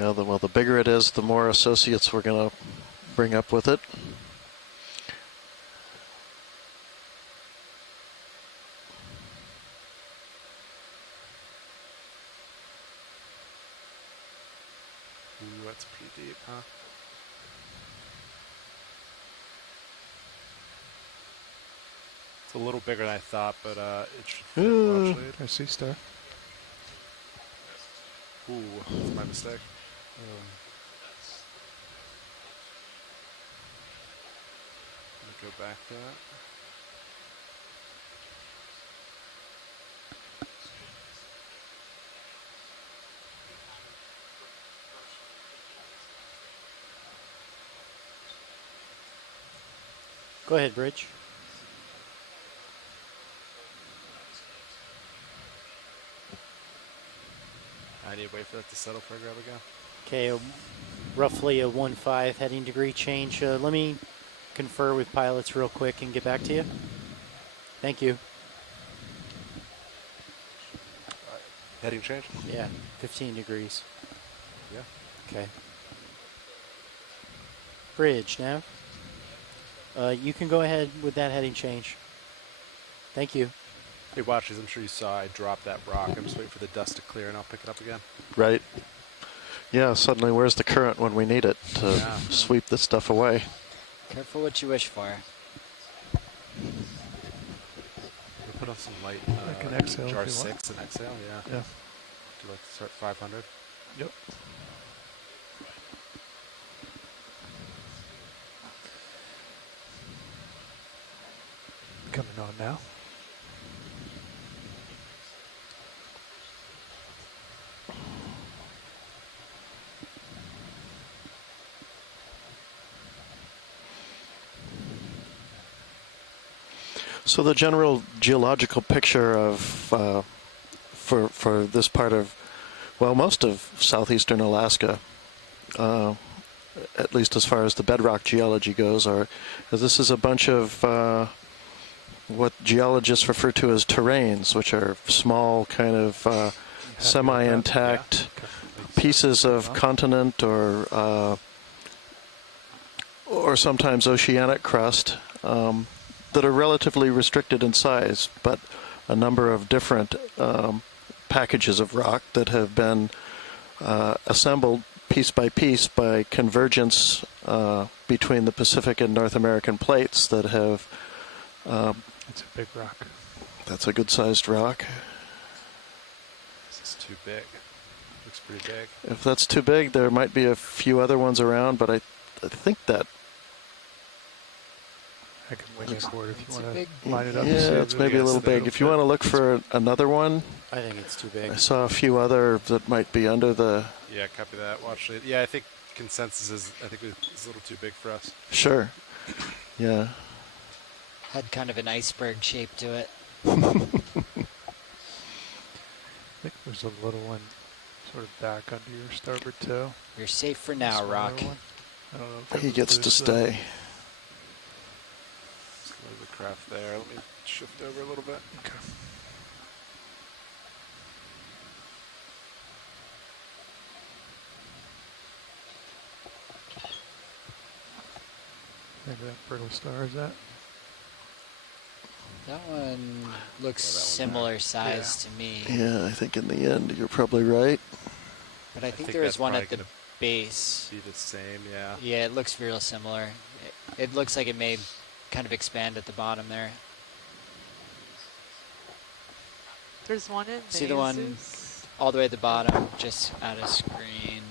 Yeah, well, the bigger it is, the more associates we're going to bring up with it. Ooh, that's pretty deep, huh? It's a little bigger than I thought, but it should fit well. I see star. Ooh, that's my mistake. Let me go back to that. Go ahead, Bridge. I need to wait for that to settle for a grab again. Okay, roughly a 1.5 heading degree change. Let me confer with pilots real quick and get back to you. Thank you. Heading change? Yeah, 15 degrees. Yeah. Okay. Bridge, Nav. You can go ahead with that heading change. Thank you. Hey, watches, I'm sure you saw I dropped that rock. I'm just waiting for the dust to clear and I'll pick it up again. Right. Yeah, suddenly where's the current when we need it to sweep this stuff away? Careful what you wish for. We'll put on some light like an exhale jar if you 6 and exhale, yeah. Yeah. Do you like to start 500? Yep. Coming on now. So the general geological picture of for this part of, well, most of southeastern Alaska, at least as far as the bedrock geology goes, this is a bunch of what geologists refer to as terrains, which are small kind of semi-intact pieces of continent or sometimes oceanic crust that are relatively restricted in size, but a number of different packages of rock that have been assembled piece by piece by convergence between the Pacific and North American plates that have... it's a big rock. That's a good-sized rock. This is too big. Looks pretty big. If that's too big, there might be a few other ones around, but I think that... I can wing in for it if you want to line it up. Yeah, it's maybe a little big. If you want to look for another one... I think it's too big. I saw a few other that might be under the... Yeah, copy that. Watch it. Yeah, I think consensus is, I think it's a little too big for us. Sure. Yeah. Had kind of an iceberg shape to it. I think there's a little one sort of back under your starboard toe. You're safe for now, Rock. I don't know if he gets to stay. Let's move the craft there. Let me shift over a little bit. Okay. think that brittle star is that? That one looks similar size to me. Yeah, I think in the end you're probably right. But I think there is one at the base. Be the same, yeah. Yeah, it looks real similar. It looks like it may kind of expand at the bottom there. There's one in See the one all the way at the bottom, just out of screen.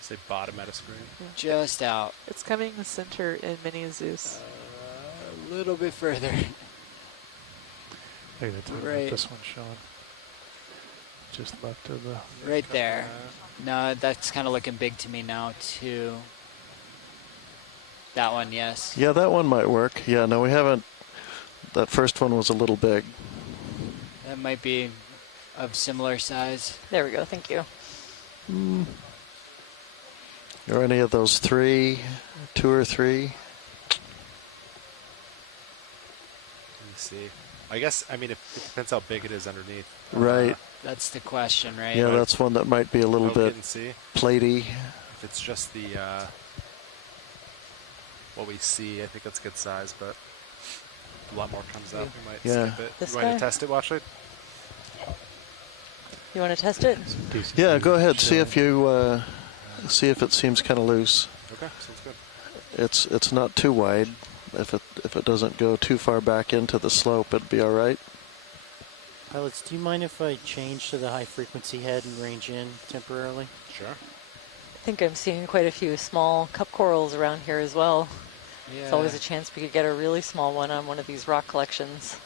Say bottom out of screen? Yeah. Just out. It's coming the center in Mini Zeus. A little bit further. Hey, that's right. This one, Sean. Just left of the... Right there. No, that's kind of looking big to me now, too. That one, yes. Yeah, that one might work. Yeah, no, we haven't. That first one was a little big. That might be of similar size. There we go. Thank you. Are any of those three, 2 or 3? Let me see. I guess, I mean, it depends how big it is underneath. Right. That's the question, right? Yeah, that's one that might be a little bit platey. If it's just the, what we see, I think that's good size, but if a lot more comes up, we might skip it. This you want guy? to test it, Watchlight? You want to test it? Yeah, go ahead. See if you see if it seems kind of loose. Okay, sounds good. It's not too wide. If it doesn't go too far back into the slope, it'd be all right. Pilots, do you mind if I change to the high frequency head and range in temporarily? Sure. I think I'm seeing quite a few small cup corals around here as well. Yeah. It's always a chance we could get a really small one on one of these rock collections.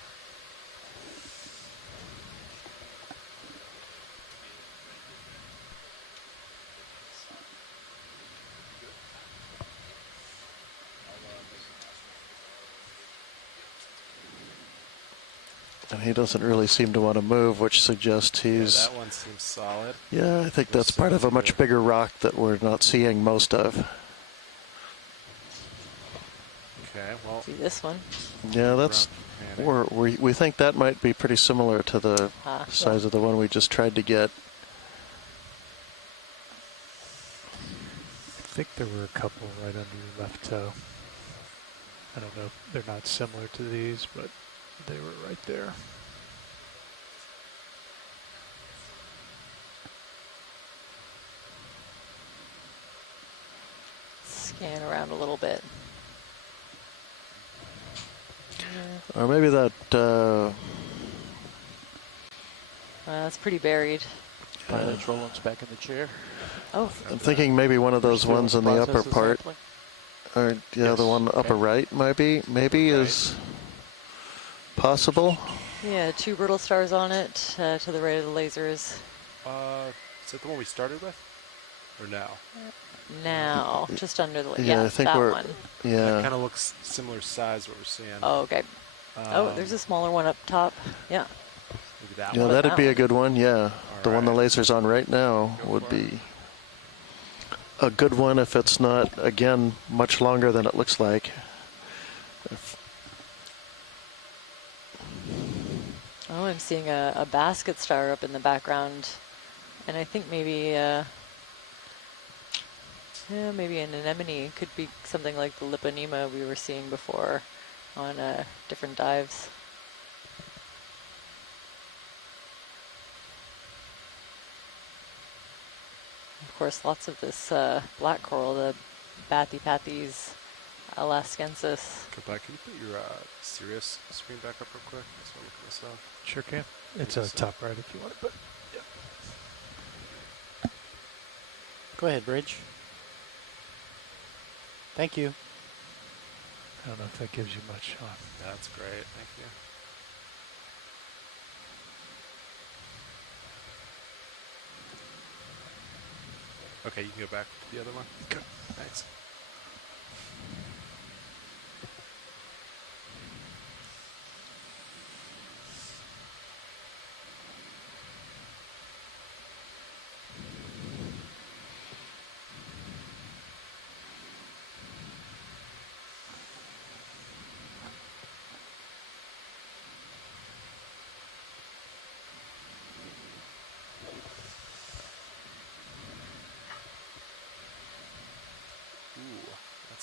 And he doesn't really seem to want to move, which suggests he's... Yeah, that one seems solid. Yeah, I think that's part of a much bigger rock that we're not seeing most of. Okay, well... See this one? Yeah, that's... We think that might be pretty similar to the size of the one we just tried to get. I think there were a couple right under your left toe. I don't know. They're not similar to these, but they were right there. Scan around a little bit. Or maybe that... That's pretty buried. Pilot Roland's back in the chair. Oh. I'm thinking maybe one of those ones in the upper part. Or yeah, the one upper right maybe is possible. Yeah, 2 brittle stars on it to the right of the lasers. Is that the one we started with? Or now? Now, just under the I think that we're one. That kind of looks similar size what we're seeing. Oh, okay. There's a smaller one up top. Yeah. Maybe that Yeah, one. that'd be a good one. Yeah, the one the laser's on right now would be a good one if it's not, again, much longer than it looks like. Oh, I'm seeing a basket star up in the background, and I think maybe maybe an anemone could be something like the Liponema we were seeing before on different dives. Of course, lots of this black coral, the Bathypathes alaskensis. Can you put your Sirius screen back up real quick? I just want to look at this up. Sure can. It's top right if you want it, but yeah. Go ahead, Bridge. Thank you. I don't know if that gives you much. That's great. Thank you. Okay, you can go back to the other one. Okay. Thanks.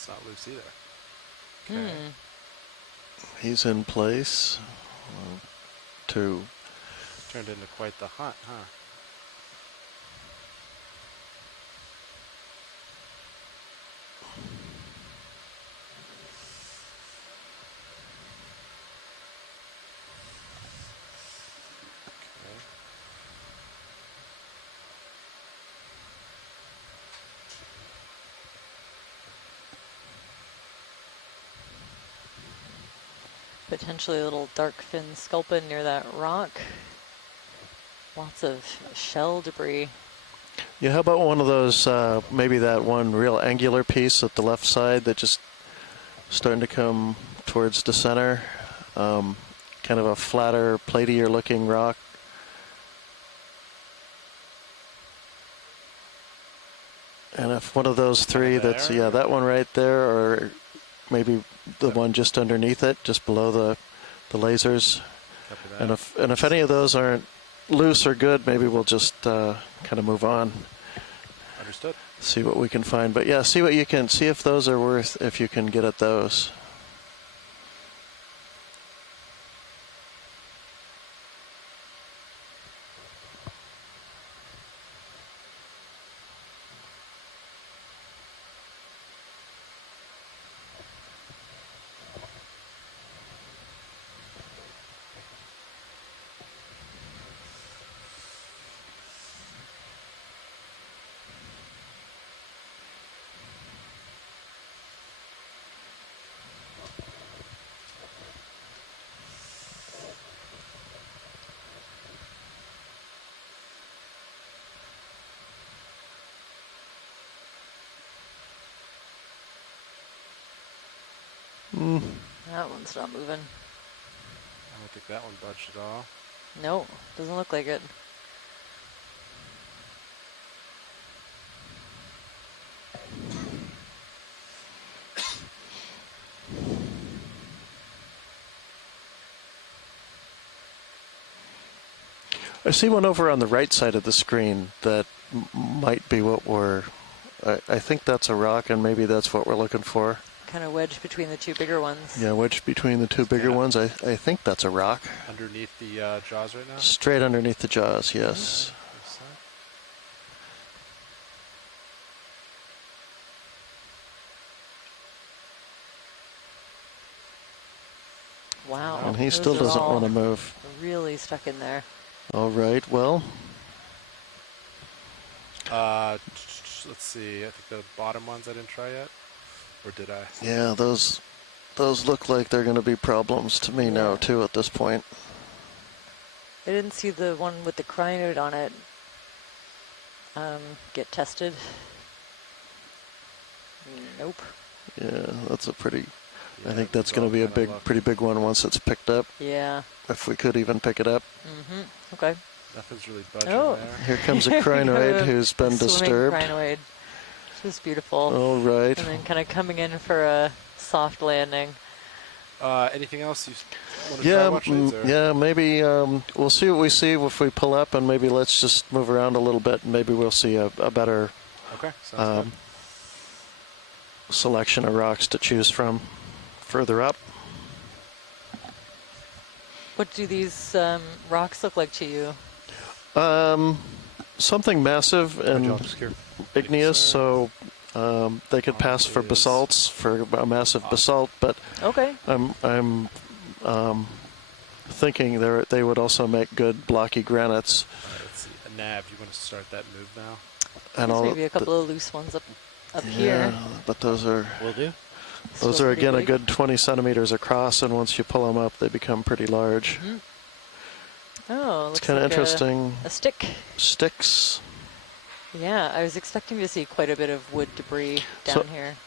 not loose either. Okay. He's in place. Two. Turned into quite the hunt, huh? Potentially a little dark fin sculpin near that rock. Lots of shell debris. Yeah, how about one of those, maybe that one real angular piece at the left side that just starting to come towards the center. Kind of a flatter, platier looking rock. And if one of those three, that's, yeah, that one right there, or maybe the one just underneath it, just below the lasers. And if any of those aren't loose or good, maybe we'll just kind of move on. Understood. See what we can find. But yeah, see what you can, see if those are worth, if you can get at those. That one's not moving. I don't think that one budged at all. Nope, doesn't look like it. I see one over on the right side of the screen that might be what we're, I think that's a rock, and maybe that's what we're looking for. Kind of wedged between the two bigger ones. Yeah, wedged between the two bigger ones. I think that's a rock. Underneath the jaws right now? Straight underneath the jaws, yes. Wow. And he still doesn't want to move. Really stuck in there. All right, well. Let's see. I think the bottom ones I didn't try yet. Or did I? Yeah, those look like they're going to be problems to me now, too, at this point. I didn't see the one with the crinoid on it get tested. Nope. Yeah, that's a pretty... I think that's going to be a pretty big one once it's picked up. Yeah. If we could even pick it up. Mm-hmm. Okay. Nothing's really budging there. Here comes a crinoid who's been disturbed. Crinoid. Just beautiful. All right. And then kind of coming in for a soft landing. Anything else you want to try watching? Yeah, maybe we'll see what we see if we pull up, and maybe let's just move around a little bit, and maybe we'll see a better selection of rocks to choose from further up. What do these rocks look like to you? Something massive and igneous, so they could pass for basalts, for a massive basalt, but I'm thinking they would also make good blocky granites. Let's see. Nav, you want to start that move now? And maybe a couple of loose ones up here. But those are... Will do. Those are, again, a good 20 centimeters across, and once you pull them up, they become pretty large. Mm-hmm. Oh, it's kind of interesting. A stick. Sticks. Yeah, I was expecting to see quite a bit of wood debris down here.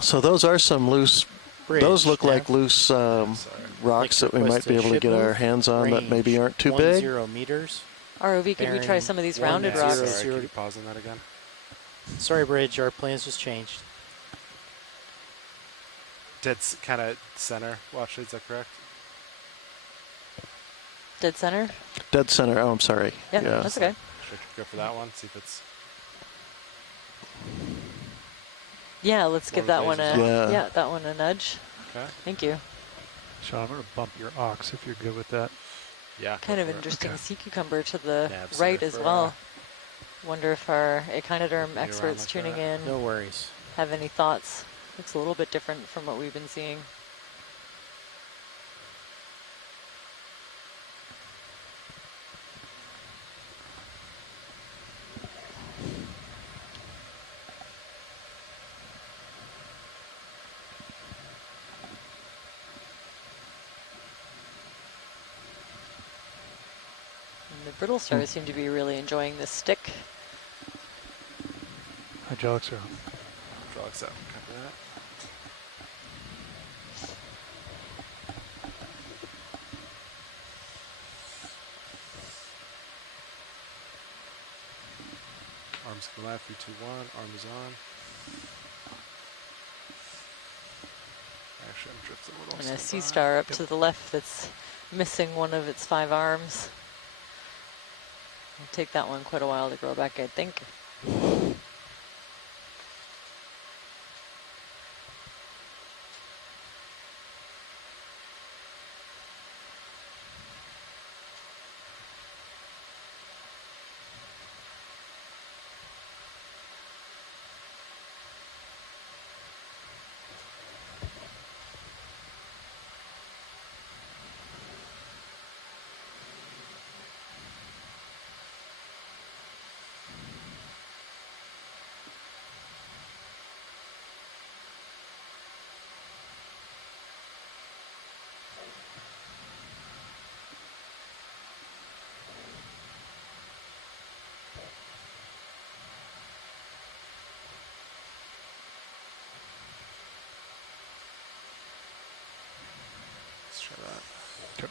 So those are some loose, those look like loose rocks that we might be able to get our hands on that maybe aren't too big. 10 meters. ROV, could we try some of these rounded rocks? Sorry, could you pause on that again? Sorry, Bridge, our plans just changed. Dead kind of center, Watchley, is that correct? Dead center? Dead center, oh, I'm sorry. Yeah, that's okay. Should I go for that one, see if it's... Yeah, let's give that one a that one a nudge. Okay. Thank you. Sean, I'm going to bump your ox if you're good with that. Yeah. Kind of interesting sea cucumber to the right as well. Wonder if our echinoderm experts tuning in. No worries. Have any thoughts? Looks a little bit different from what we've been seeing. The brittle stars seem to be really enjoying this stick. Hydraulics are on. Hydraulics out. Copy that. Arms to the left, 3, 2, 1. Arm is on. Actually, I'm drifting a little. And a sea star up to the left that's missing one of its 5 arms. It'll take that one quite a while to grow back, I think. Let's try that. Okay.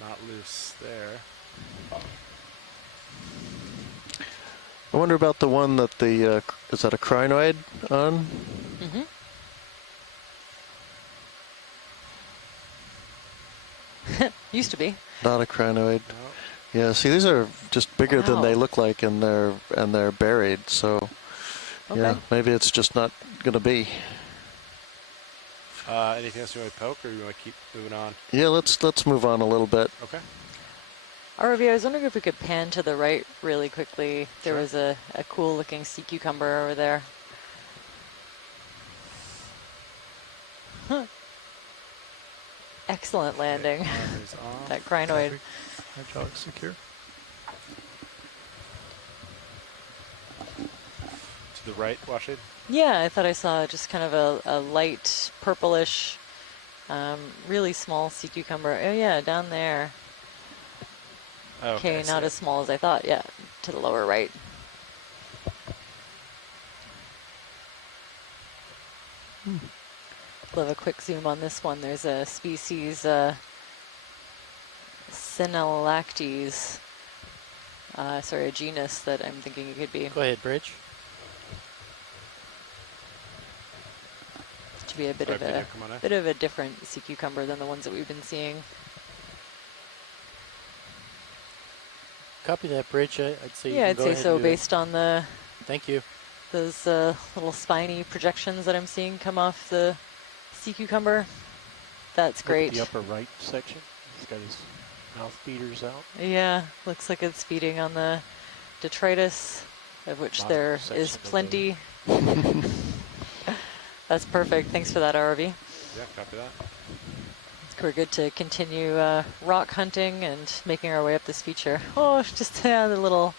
Not loose there. I wonder about the one that the, is that a crinoid on? Mm-hmm. Used to be. Not a crinoid. No. Yeah, see, these are just bigger than they look like, and they're buried. So, yeah, maybe it's just not going to be. Anything else you want to poke, or you want to keep moving on? Yeah, let's move on a little bit. Okay. RV, I was wondering if we could pan to the right really quickly. There was a cool looking sea cucumber over there. Huh. Excellent landing. That crinoid. Hydraulics secure. To the right, Washington? Yeah, I thought I saw just kind of a light purplish, really small sea cucumber. Oh yeah, down there. Okay, not as small as I thought. Yeah, to the lower right. We'll have a quick zoom on this one. There's a species, Synallactes. Sorry, a genus that I'm thinking it could be. Go ahead, Bridge. To be a bit of a different sea cucumber than the ones that we've been seeing. Copy that, Bridge. I'd say. Yeah, I'd say so based on the. Thank you. Those little spiny projections that I'm seeing come off the sea cucumber. That's great. The upper right section. He's got his mouth feeders out. Yeah, looks like it's feeding on the detritus, of which there is plenty. That's perfect. Thanks for that, RV. Yeah, copy that. We're good to continue rock hunting and making our way up this feature. Oh, just the little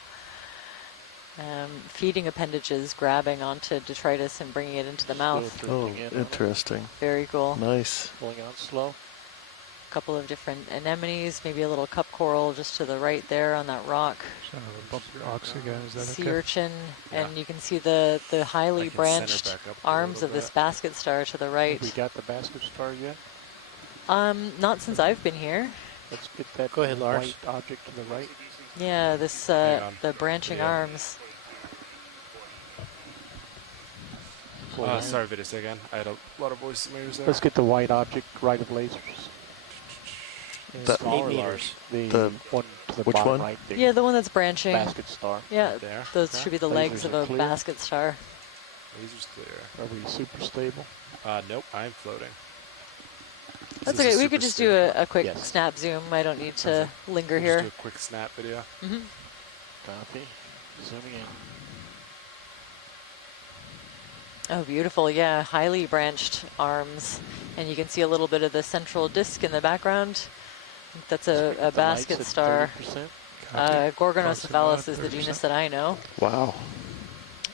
feeding appendages grabbing onto detritus and bringing it into the mouth. Oh, interesting. Very cool. Nice. Pulling out slow. A couple of different anemones, maybe a little cup coral just to the right there on that rock. Bump your ox again. Is that sea urchin, and you can see the highly branched arms of this basket star to the right. Have we got the basket star yet? Not since I've been here. Let's get that Go ahead, Lars. white object to the right. Yeah, this the branching arms. Sorry, Vitus, again. I had a lot of voice mirrors there. Let's get the white object right of lasers. The 8 meters. The one to the which bottom one? right there. Yeah, the one that's branching. Basket star. Yeah, Right there. those Okay. should be the Lasers legs of are a clear. basket star. Laser's clear. Are we super stable? Nope, I'm floating. That's This is okay. We super could just do stable. a quick Yes. snap zoom. I don't need to linger We'll here. Just do a quick snap video. Mm-hmm. Copy. Zooming in. Oh, beautiful. Yeah, highly branched arms. And you can see a little bit of the central disc in the background. I think that's a basket star. Gorgonocephalus is the genus that I know. Wow.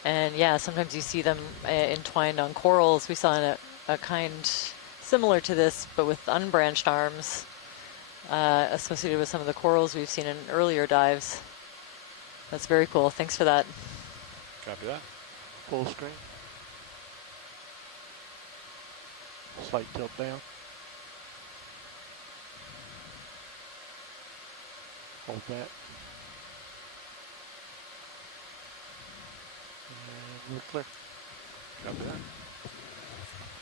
And yeah, sometimes you see them entwined on corals. We saw a kind similar to this, but with unbranched arms, associated with some of the corals we've seen in earlier dives. That's very cool. Thanks for that. Copy that. Full screen. Slight tilt down. Hold that. And we're clear. Copy that.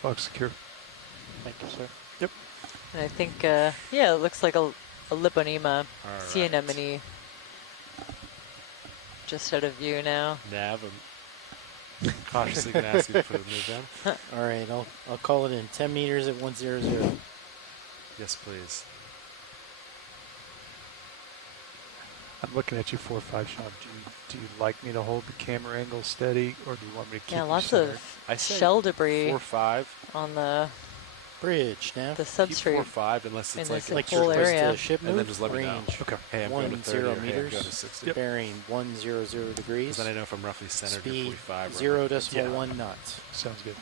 Box secure. Thank you, sir. Yep. And I think, yeah, it looks like a Liponema sea right. anemone just out of view now. Nav, I'm cautiously going to ask you to put a move in. All right, I'll call it in 10 meters at 100. Yes, please. I'm looking at you 4-5 shot. Do you like me to hold the camera angle steady, or do you want me to keep Yeah, you lots centered? of shell debris 4-5. on the Bridge now. the Keep substrate 4-5 unless it's in like this a whole the area. ship and then move just let me know. range. Okay. Hey, I'm going to 30 10 or hey, I'm meters. going to 60. Bearing 100 degrees. Because then I know if I'm roughly centered Speed at 45. 0.1 knots. Sounds good.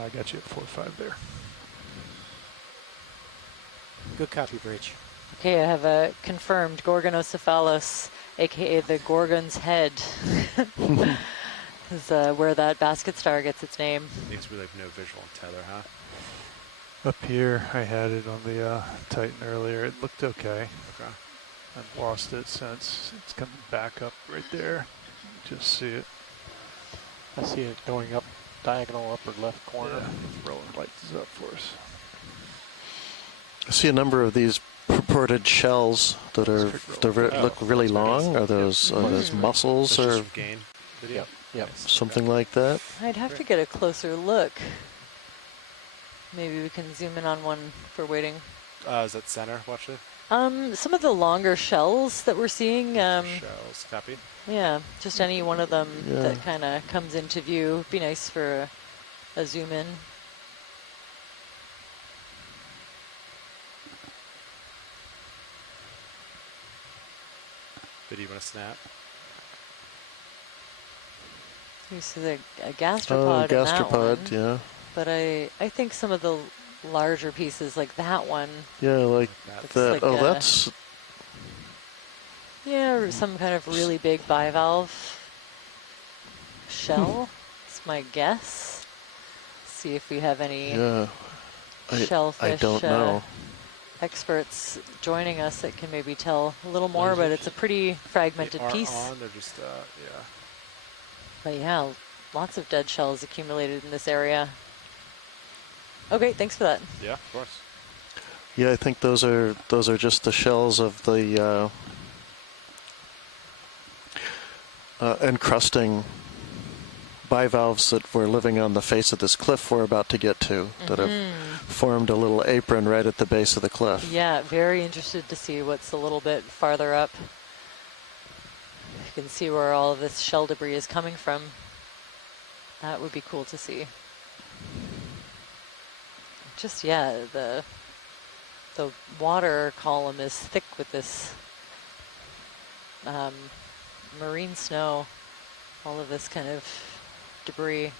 I got you at 4-5 there. Good copy, Bridge. Okay, I have a confirmed Gorgonocephalus, aka the Gorgon's head, is where that basket star gets its name. Needs to be like no visual tether, huh? Up here, I had it on the Titan earlier. It looked okay. Okay. I've lost it since. It's coming back up right there. Just see it. I see it going up, diagonal upper left corner. Yeah. Rolling lights up for us. I see a number of these purported shells that are look really long. Are those mussels That's or just from gain video? Yep. Nice. something like that? I'd have to get a closer look. Maybe we can zoom in on one if we're waiting. Is that center? Watch it. Some of the longer shells that we're seeing. Shells. Copy. Yeah, just any one of them Yeah. that kind of comes into view. Be nice for a zoom in. Did you want to snap? You see a gastropod in that one. Gastropod, yeah. But I think some of the larger pieces, like that one. Yeah, like looks that. like Oh, a- that's Yeah, or some kind of really big bivalve shell. It's my guess. See if we have any yeah. shellfish I don't know. experts joining us that can maybe tell a little more, but it's a pretty fragmented They are piece. on, they're just, yeah. But yeah, lots of dead shells accumulated in this area. Okay, thanks for that. Yeah, of course. Yeah, I think those are just the shells of the encrusting bivalves that were living on the face of this cliff we're about to get to, that have formed a little apron right at the base of the cliff. Yeah, very interested to see what's a little bit farther up. You can see where all of this shell debris is coming from. That would be cool to see. Just, yeah, the water column is thick with this marine snow, all of this kind of debris.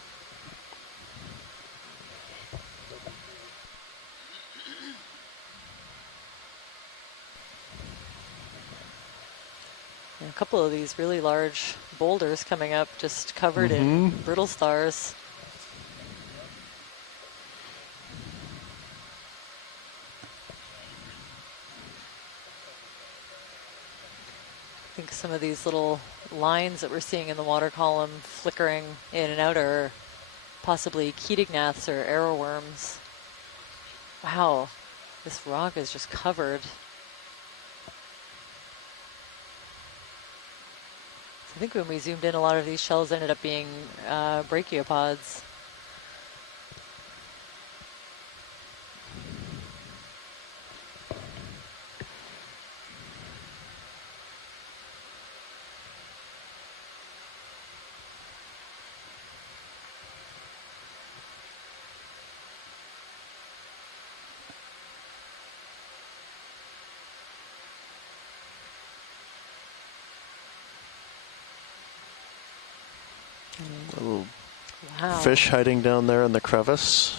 And a couple of these really large boulders coming up, just covered in brittle stars. think some of these little lines that we're seeing in the water column flickering in and out are possibly chaetognaths or arrowworms. Wow, this rock is just covered. I think when we zoomed in, a lot of these shells ended up being brachiopods. Little Wow. fish hiding down there in the crevice.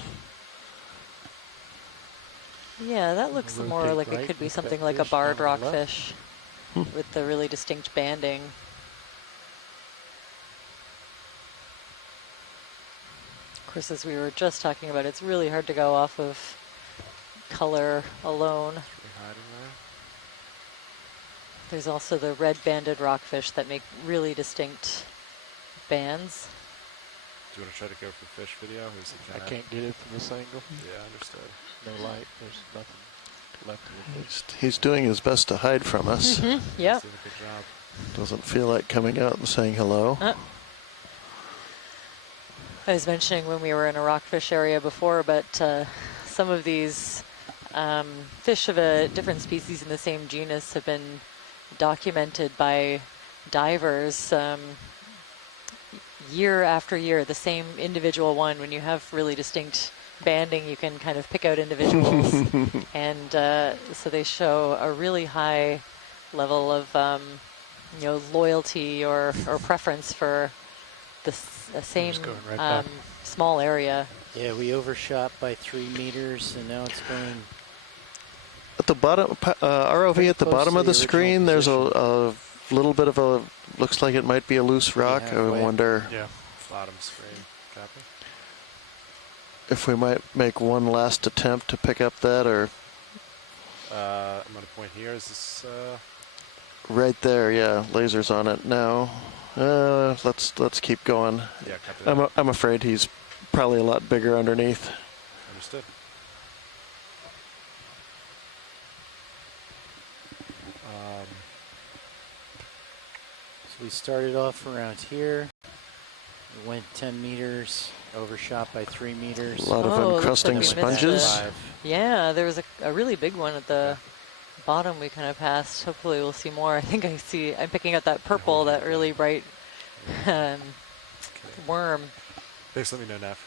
Yeah, that looks more like it could be something like a barred rockfish with the really distinct banding. Of course, as we were just talking about, it's really hard to go off of color alone. There's also the red-banded rockfish that make really distinct bands. Do you want to try to go for fish video? Or is it I can't get it from this angle. Yeah, understood. No light. There's nothing left of the fish. He's doing his best to hide from us. Yep. He's doing a good job. Doesn't feel like coming out and saying hello. I was mentioning when we were in a rockfish area before, but some of these fish of a different species in the same genus have been documented by divers year after year, the same individual one. When you have really distinct banding, you can kind of pick out individuals. And so they show a really high level of loyalty or preference for the same small area. Yeah, we overshot by 3 meters, and now it's going... At the bottom, ROV at the bottom of the screen, there's a little bit of a, looks like it might be a loose rock. I wonder Bottom screen, copy. if we might make one last attempt to pick up that, or... I'm going to point here. Is this... Right there, yeah. Laser's on it now. Let's keep going. Yeah, copy that. I'm afraid he's probably a lot bigger underneath. Understood. So we started off around here. We went 10 meters, overshot by 3 meters. A lot of encrusting sponges. Yeah, there was a really big one at the bottom we kind of passed. Hopefully we'll see more. I think I'm picking up that purple, that really bright worm. Thanks, let me know, Neff.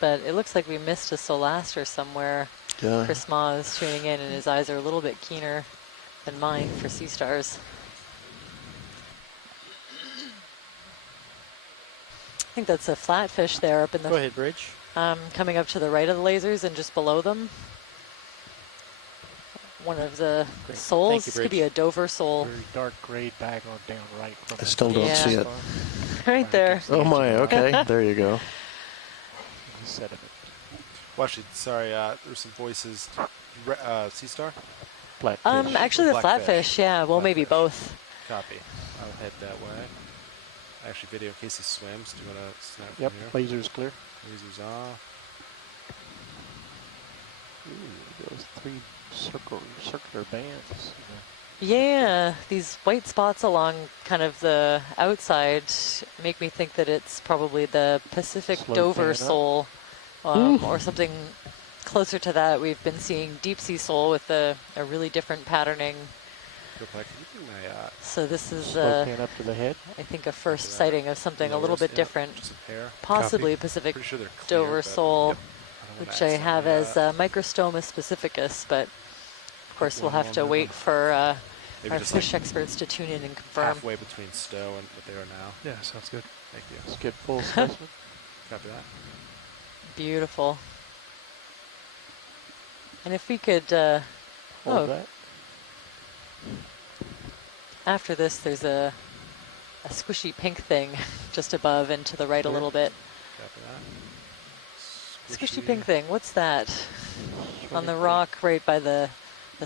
But it looks like we missed a solaster somewhere. Yeah. Chris Ma is tuning in, and his eyes are a little bit keener than mine for sea stars. I think that's a flatfish there up in the... Go ahead, Bridge. Coming up to the right of the lasers and just below them. One of the soles. This could be a Dover sole. Very dark gray bag on down right. From I still don't see it. Right there. Oh my, okay, there you go. Sediment. Well, actually, sorry, there's some voices. Sea Star? Flatfish. Actually the flatfish, yeah. Well, maybe both. Copy. I'll head that way. Actually, video in case he swims. Do you want to snap Yep, from here? laser's clear. Laser's off. Ooh, those 3 circular bands. Yeah, these white spots along kind of the outside make me think that it's probably the Pacific Dover sole or something closer to that. We've been seeing deep sea sole with a really different patterning. So this is, up to the head. I think, a first sighting of something a little bit different. Possibly a Pacific Dover sole, which I have as Microstoma specificus, but of course we'll have to wait for our fish experts to tune in and confirm. Halfway between Stowe and what they are now. Yeah, sounds good. Thank you. Let's get full specimen. Copy that. Beautiful. And if we could... Hold that. After this, there's a squishy pink thing just above and to the right a little bit. Copy that. Squishy pink thing, what's that? On the rock right by the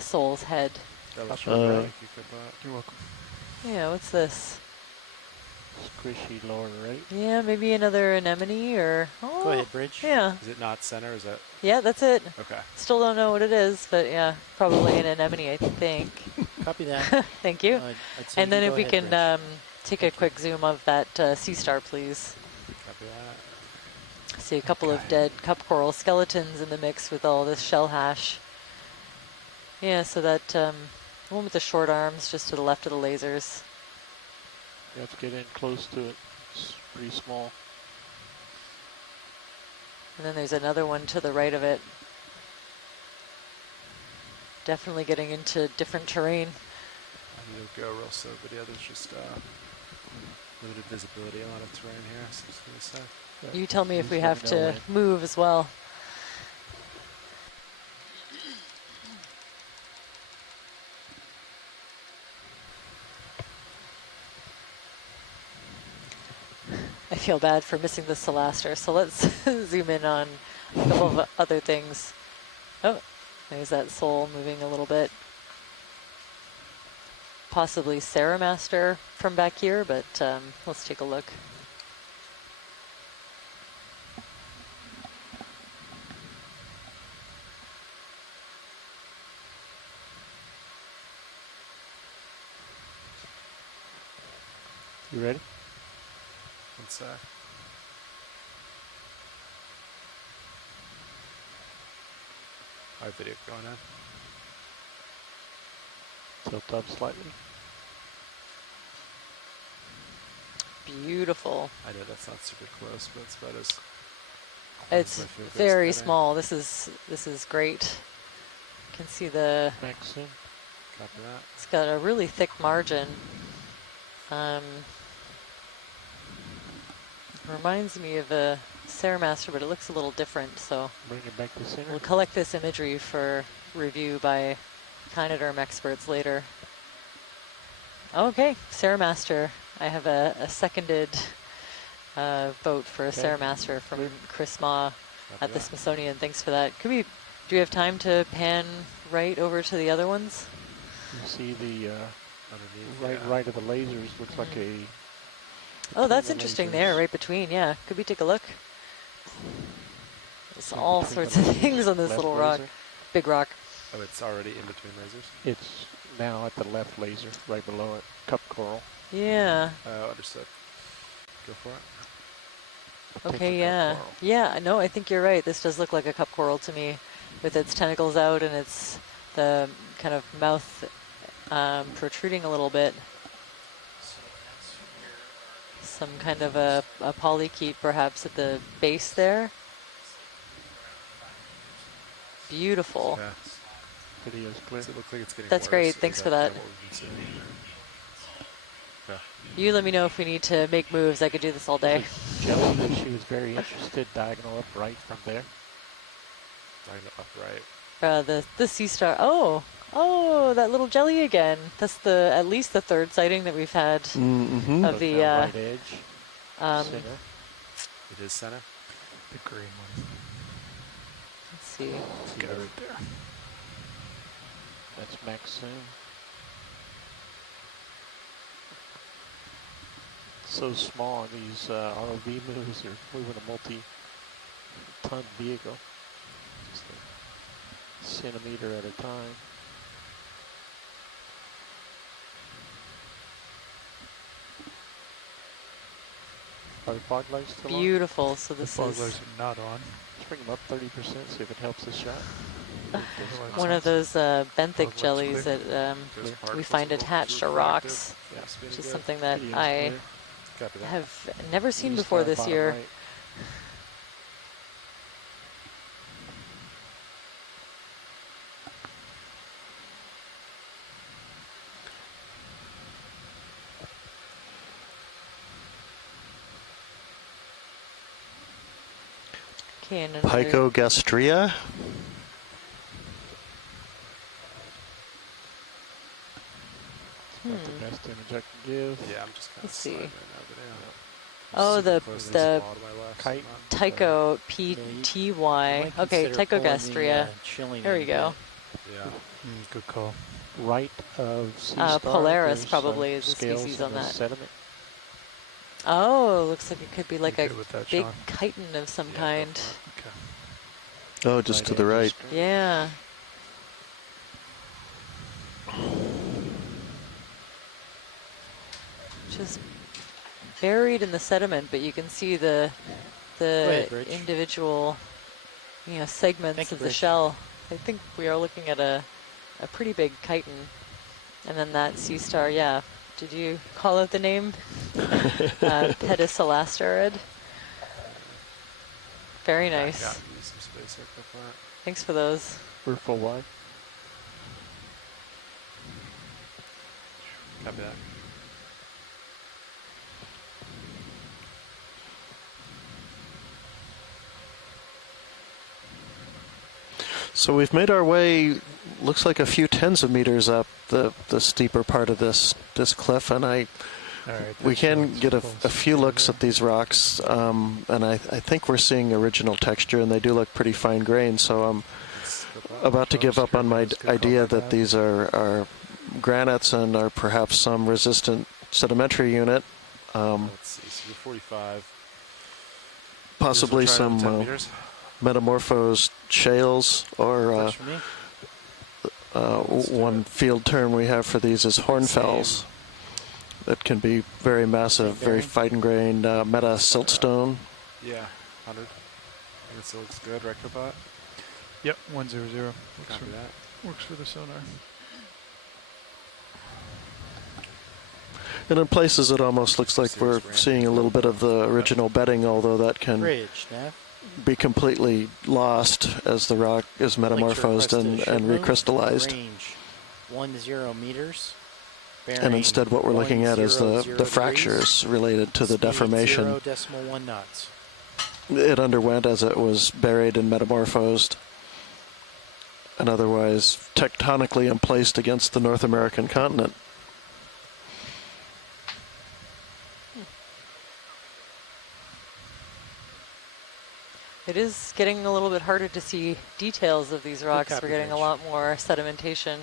sole's head. You're welcome. Yeah, what's this? Squishy lower right. Yeah, maybe another anemone or... Oh, go ahead, Bridge. Yeah. Is it not center? Is that? Yeah, that's it. Okay. Still don't know what it is, but yeah, probably an anemone, I think. Copy that. Thank you. I'd say And then you if go we ahead, can Bridge. take a quick zoom of that sea star, please. Copy that. See a couple of dead cup coral skeletons in the mix with all this shell hash. Yeah, so that one with the short arms just to the left of the lasers. You have to get in close to it. It's pretty small. And then there's another one to the right of it. Definitely getting into different terrain. I need to go real slow, but yeah, there's just limited visibility, a lot of terrain here. So just gonna say. You tell me if we have to move as well. I feel bad for missing the Celaster, so let's zoom in on a couple of other things. Oh, there's that soul moving a little bit. Possibly Saramaster from back here, but let's take a look. You ready? One sec. Our video going on. Tilt up slightly. Beautiful. I know that's not super close, but it's about as close It's as I feel very getting. small. This is great. You can see the. Maxim. Copy that. It's got a really thick margin. Reminds me of a Saramaster, but it looks a little different. So bring it back to center. We'll collect this imagery for review by Kynoderm experts later. Okay, Saramaster. I have a seconded vote for a Saramaster from Chris Ma at the Smithsonian. Thanks for that. Do we have time to pan right over to the other ones? You see the right of the lasers looks like a. Oh, that's interesting there, right between. Yeah, could we take a look? There's all sorts of things on this little rock, big rock. Oh, it's already in between lasers? It's now at the left laser, right below it. Cup coral. Yeah. Oh, understood. Go for it. Okay, yeah. Yeah, no, I think you're right. This does look like a cup coral to me with its tentacles out and its the kind of mouth protruding a little bit. Some kind of a polychaete perhaps at the base there. Beautiful. Yeah. Video's clear. Does it look like it's getting That's worse, great. or Thanks is for that. kind of what we've been seeing? Okay. You let me know if we need to make moves. I could do this all day. Jelly that she was very interested, diagonal upright from there. Diagonal upright. The sea star. Oh, that little jelly again. That's at least the third sighting that we've had of the right edge. Center. It is center. The green one. Let's see. Get it right there. That's Maxim. So small, these ROV moves are moving a multi-ton vehicle. Just a centimeter at a time. Are the fog lights still on? Beautiful. So this The fog is lights are not on. Let's bring them up 30%, see if it helps the shot. one of those benthic looks jellies clear. that we find attached to rocks, Yeah. which is something that Video's I clear. Copy that. have never seen Sea before star this bottom year. right. Okay, and another- Picogastria. Not the best image I can give. Yeah, I'm just kind Let's of see. sliding right now, but yeah. Oh, Super the close to the ball to my left, kite. so Tycho You PTY. might Okay, consider pulling the, Tychogastria. chilling There we in a go. not- Yeah. Good call. right of sea star, Polaris probably is a species on that. Sediment. Oh, looks like it could be like You a good with that, big Sean? chitin of some kind. Okay. Oh, just to the right. Yeah. Just buried in the sediment, but you can see the ahead, Bridge. individual, segments of the shell. I think we are looking at a pretty big chitin. And then that sea star, yeah. Did you call out the name? Pedicelasterid. Very nice. Yeah, use some space here for it. Thanks for those. We're full wide. Copy that. So we've made our way, looks like a few tens of meters up the steeper part of this cliff, and we can get a few looks at these rocks, and I think we're seeing original texture, and they do look pretty fine grained. So I'm about to give up on my idea that these are granites and are perhaps some resistant sedimentary unit. Let's see, so you're 45. Possibly some metamorphosed shales, or one field term we have for these is hornfells. That can be very massive, very fine-grained meta-siltstone. Yeah, 100. It still looks good, right, Cobot? Yep, 100. Copy that. Works for the sonar. And in places it almost looks like we're seeing a little bit of the original bedding, although that can be completely lost as the rock is metamorphosed and recrystallized. Range 10 meters. And instead what we're looking at is the fractures related to the deformation. 0.1 knots. It underwent as it was buried and metamorphosed, and otherwise tectonically emplaced against the North American continent. It is getting a little bit harder to see details of these rocks. We're getting a lot more sedimentation.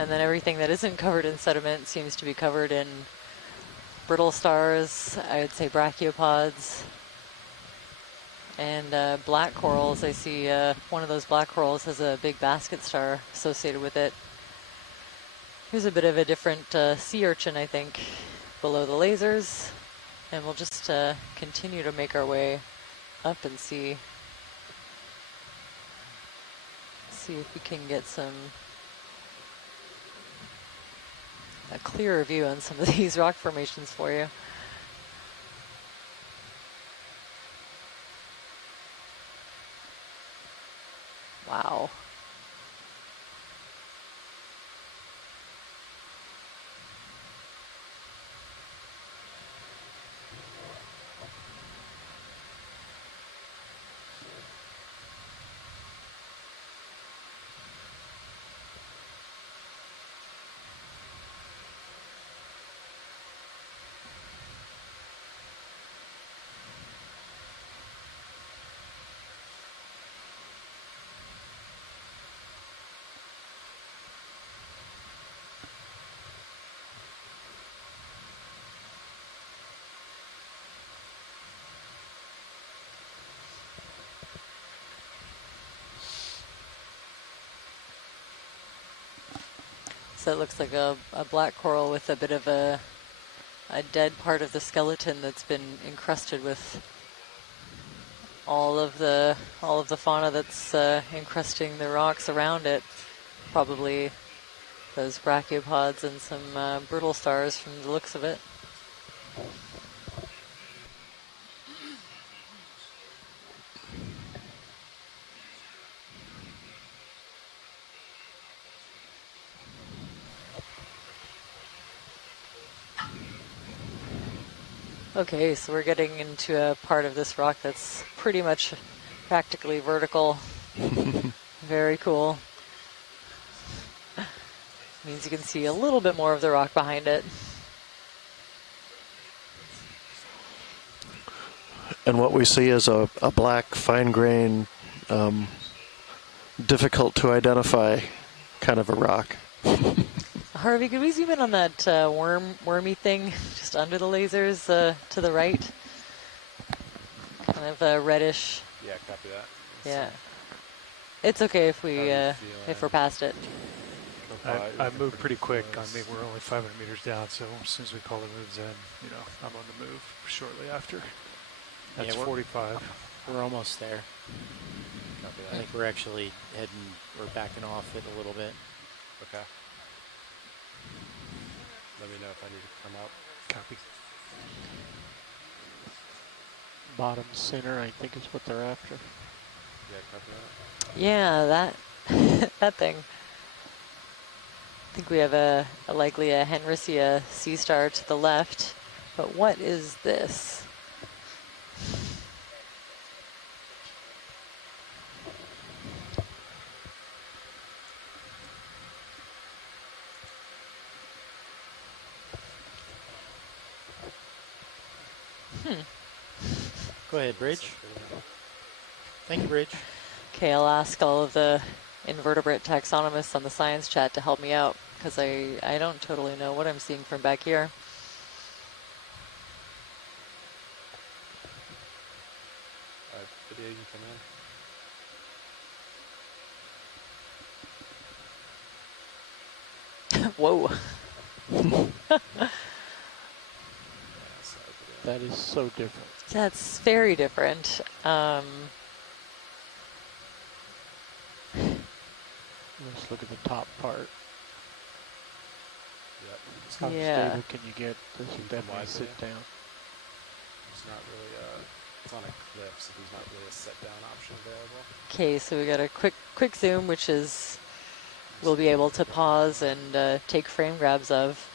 And then everything that isn't covered in sediment seems to be covered in brittle stars, I would say brachiopods, and black corals. I see one of those black corals has a big basket star associated with it. Here's a bit of a different sea urchin, I think, below the lasers. And we'll just continue to make our way up and see if we can get a clearer view on some of these rock formations for you. Wow. So it looks like a black coral with a bit of a dead part of the skeleton that's been encrusted with all of the fauna that's encrusting the rocks around it. Probably those brachiopods and some brittle stars from the looks of it. Okay, so we're getting into a part of this rock that's pretty much practically vertical. Very cool. Means you can see a little bit more of the rock behind it. And what we see is a black, fine-grained, difficult to identify kind of a rock. Harvey, could we zoom in on that wormy thing just under the lasers to the right? Kind of reddish. Yeah, copy that. Yeah. It's okay if we're past it. I moved pretty quick. I mean, we're only 500 meters down, so as soon as we call the moves in, I'm on the move shortly after. That's 45. We're almost there. I think we're actually we're backing off it a little bit. Okay. Let me know if I need to come up. Copy. Bottom center, I think, is what they're after. Yeah, copy that. Yeah, that that thing. I think we have likely a Henricea sea star to the left, but what is this? Go ahead, Bridge. Thank you, Bridge. Okay, I'll ask all of the invertebrate taxonomists on the science chat to help me out, because I don't totally know what I'm seeing from back here. Video, you can come in. Whoa. That is so different. That's very different. Let's look at the top part. Yep. How Yeah. stable can you get this definitely sit down? It's not really it's on a cliff, so there's not really a set down option available. Okay, so we got a quick zoom, which is we'll be able to pause and take frame grabs of.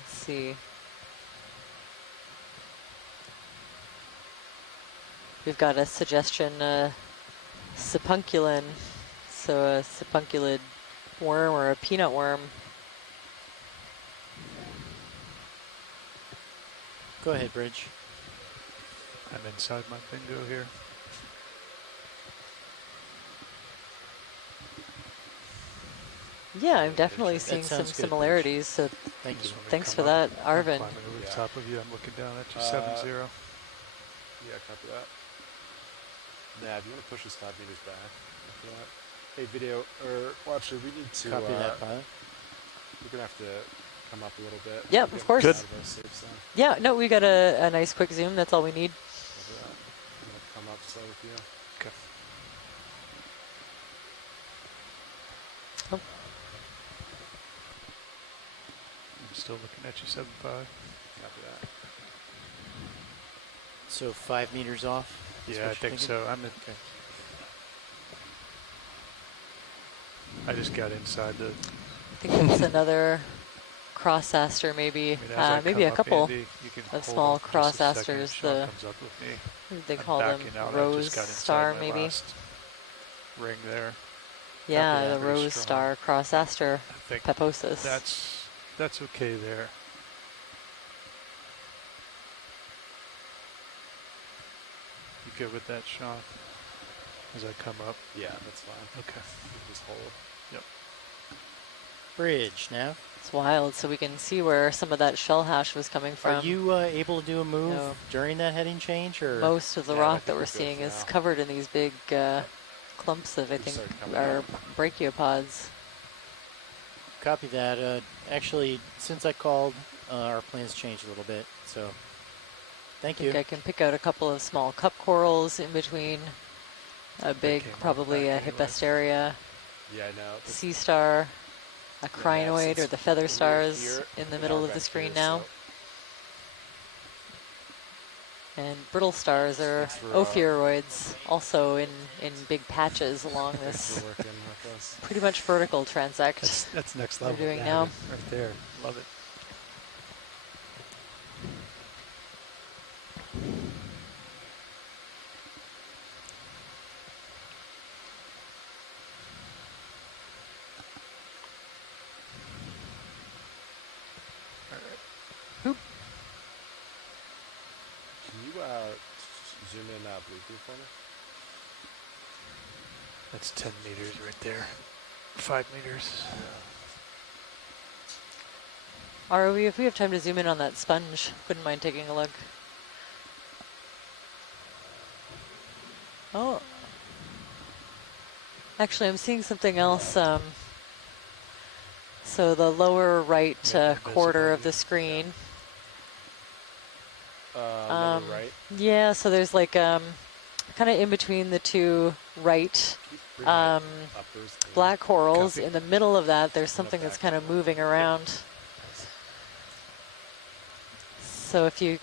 Let's see. We've got a suggestion, sipunculin, so a sipunculid worm or a peanut worm. Go ahead, Bridge. I'm inside my bingo here. Yeah, I'm definitely seeing some similarities. So thank you. Thanks for that, Arvin. I'm climbing over the top of you. I'm looking down at 270. Yeah, copy that. Nah, if you want to push us 5 meters back, if you want. Hey, video or watcher, we need to. Copy that, pilot. We're gonna have to come up a little bit. Yep, of course. Out of our safe zone. Yeah, no, we got a nice quick zoom. That's all we need. I'm gonna come up slow with you. Okay. Oh. I'm still looking at you, 75. Copy that. So 5 meters off? Yeah, I think so. I'm in. Okay. I just got inside the. I think it's another cross aster, maybe. Maybe a couple of small cross asters. The they call them rose star, maybe. Ring there. Yeah, the rose star cross aster peposus. That's okay there. You good with that, Sean? As I come up? Yeah, that's fine. Okay. Just hold. Yep. Bridge, Nav. It's wild, so we can see where some of that shell hash was coming from. Are you able to do a move during that heading change, or most of the rock that we're seeing is covered in these big clumps of, I think, are brachiopods. Copy that. Actually, since I called, our plans changed a little bit, so thank you. I think I can pick out a couple of small cup corals in between. A big, probably a Hippasteria. Yeah, I know. Sea star, a crinoid, or the feather stars in the middle of the screen now. And brittle stars are ophiuroids, also in big patches along this pretty much vertical transect. That's next level. We're doing now. Right there. Love it. Can you zoom in Bluetooth for me? That's 10 meters right there. 5 meters. ROV, if we have time to zoom in on that sponge, wouldn't mind taking a look. Oh. Actually, I'm seeing something else. So the lower right quarter of the screen. Lower right? Yeah, so there's like kind of in between the two right black corals. In the middle of that, there's something that's kind of moving around. So if you,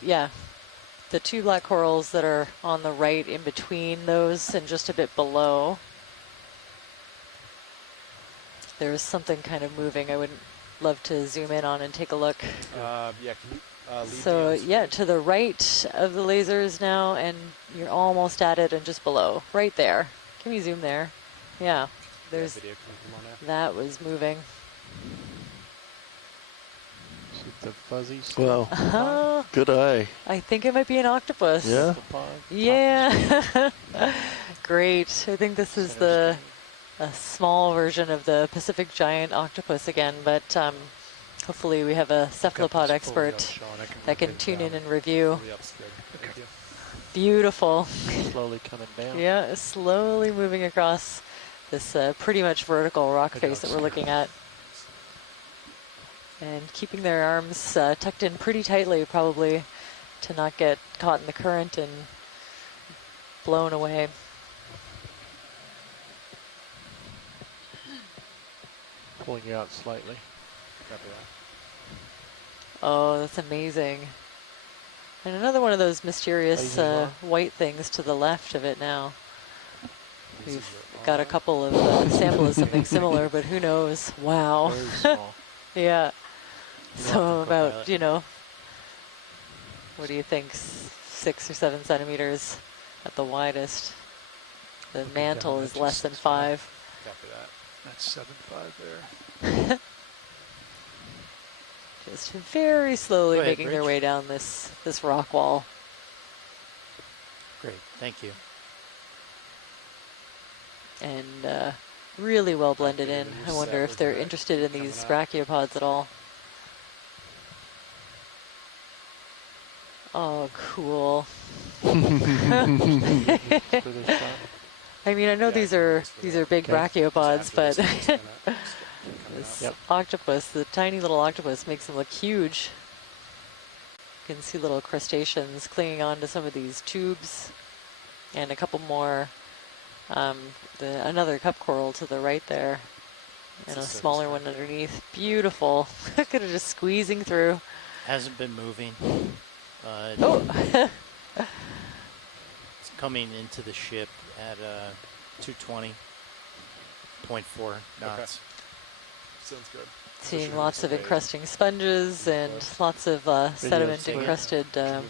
the two black corals that are on the right in between those and just a bit below, there's something kind of moving. I would love to zoom in on and take a look. Yeah, can you lead So yeah, to the right of the lasers now, and you're almost at it and just below, right there. Can we zoom there? Yeah, there's, video, can you come on now? that was moving. Is it the fuzzy stuff? Well, good eye. I think it might be an octopus. Yeah? Yeah. Great. I think this is a small version of the Pacific giant octopus again, but hopefully we have a cephalopod expert that can tune in and review. Beautiful. Slowly coming down. Yeah, slowly moving across this pretty much vertical rock face that we're looking at. And keeping their arms tucked in pretty tightly, probably, to not get caught in the current and blown away. Pulling you out slightly. Oh, that's amazing. And another one of those mysterious white things to the left of it now. We've got a couple of samples of something similar, but who knows? Wow. Very small. Yeah. So about, what do you think, 6 or 7 centimeters at the widest. The mantle is less than 5. Copy that. That's 7.5 there. Just very slowly Go ahead, making their Rich. way down this rock wall. Great, thank you. And really well blended in. I wonder if they're interested in these brachiopods at all. Oh, cool. I mean, I know these are big brachiopods, but this octopus, the tiny little octopus, makes them look huge. You can see little crustaceans clinging on to some of these tubes, and a couple more. Another cup coral to the right there, and a smaller one underneath. Beautiful. Look at it just squeezing through. Hasn't been moving. Oh. It's coming into the ship at 220.4 knots. Okay. Sounds good. Seeing lots of encrusting sponges and lots of sediment encrusted,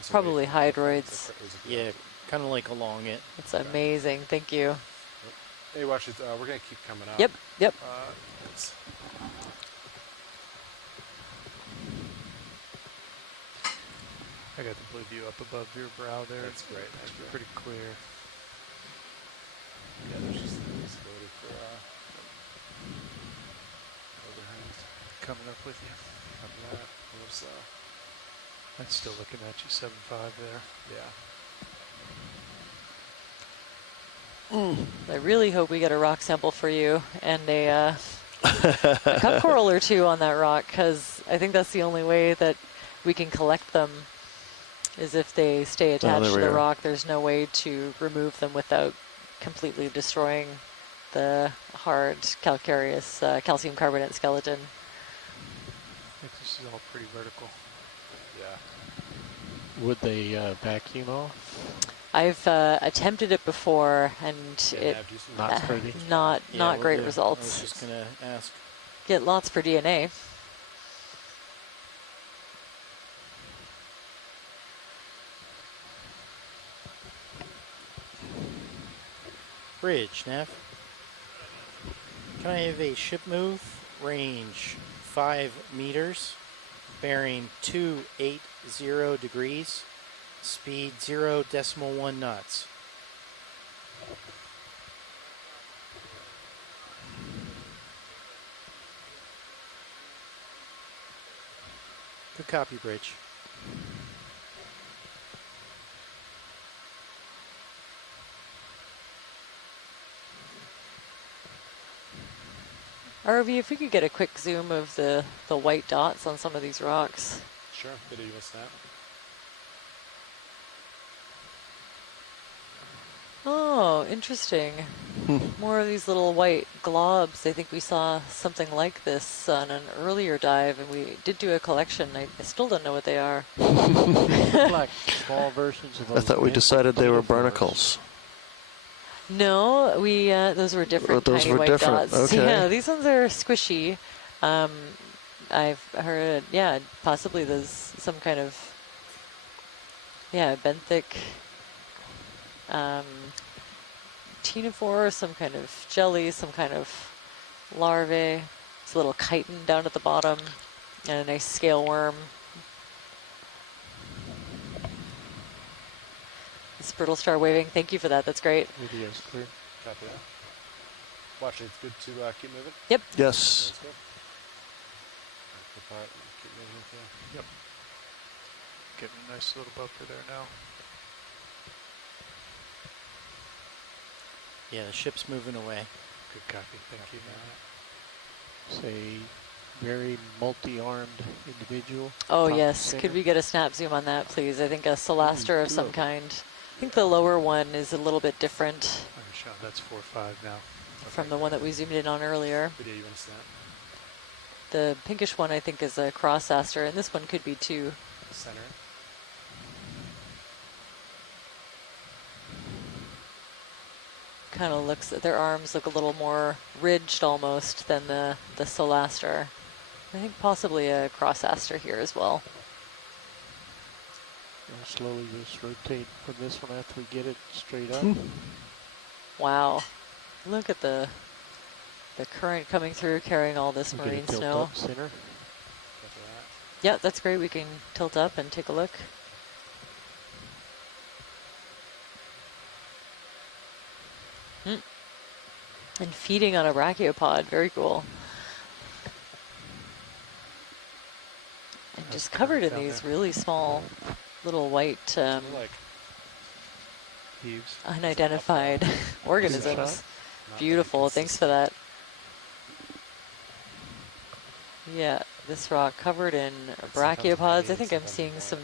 probably hydroids. Yeah, kind of like along it. It's amazing. Thank you. Hey, watch it. We're going to keep coming up. Yep, yep. I got the blue view up above your brow there. That's great. It's pretty clear. Yeah, there's just the visibility for overhangs. Coming up with you. Copy that. There's, That's still looking at you, 7.5 there. yeah. I really hope we get a rock sample for you and a cup coral or two on that rock, because I think that's the only way that we can collect them, is if they stay attached to the rock. There's no way to remove them without completely destroying the hard calcareous calcium carbonate skeleton. I think this is all pretty vertical. Yeah. Would they vacuum off? I've attempted it before, and Not pretty. Not great I results. was just gonna ask. Get lots for DNA. Bridge, Nav. Can I have a ship move? Range 5 meters, bearing 280 degrees, speed 0.1 knots. Good copy, Bridge. RV, if we could get a quick zoom of the white dots on some of these rocks. Sure. Video, you want to snap? Oh, interesting. More of these little white globs. I think we saw something like this on an earlier dive, and we did do a collection. I still don't know what they are. Like small versions of those. I thought we decided they were barnacles. No, we those were different. Those tiny were white different. dots. Okay. Yeah, these ones are squishy. I've heard, yeah, possibly there's some kind of, yeah, benthic ctenophore, some kind of jelly, some kind of larvae. It's a little chitin down at the bottom, and a nice scale worm. This brittle star waving. Thank you for that. That's great. Video's clear. Copy that. Watch it. It's good to keep moving. Yep. Yes. Let's go. Keep moving too. Yep. Getting a nice little buffer there now. Yeah, the ship's moving away. Good copy. Thank you. It's a very multi-armed individual. Oh, Top yes. center. Could we get a snap zoom on that, please? I think a Solaster of some kind. I think the lower one is a little bit different Sean, that's 4-5 now. from the one that we zoomed in on earlier. Video, you want to snap? The pinkish one, I think, is a cross aster, and this one could be too. Center. Kind of looks, their arms look a little more ridged almost than the Solaster. I think possibly a cross aster here as well. We'll slowly just rotate from this one after we get it straight up. Wow. Look at the current coming through, carrying all this We marine get it tilt snow. up center. Yeah, that's great. We can tilt up and take a look. And feeding on a brachiopod. Very cool. And just covered in these really small little white Like unidentified organisms. Beautiful. Thanks for that. Yeah, this rock covered in brachiopods. I think I'm seeing some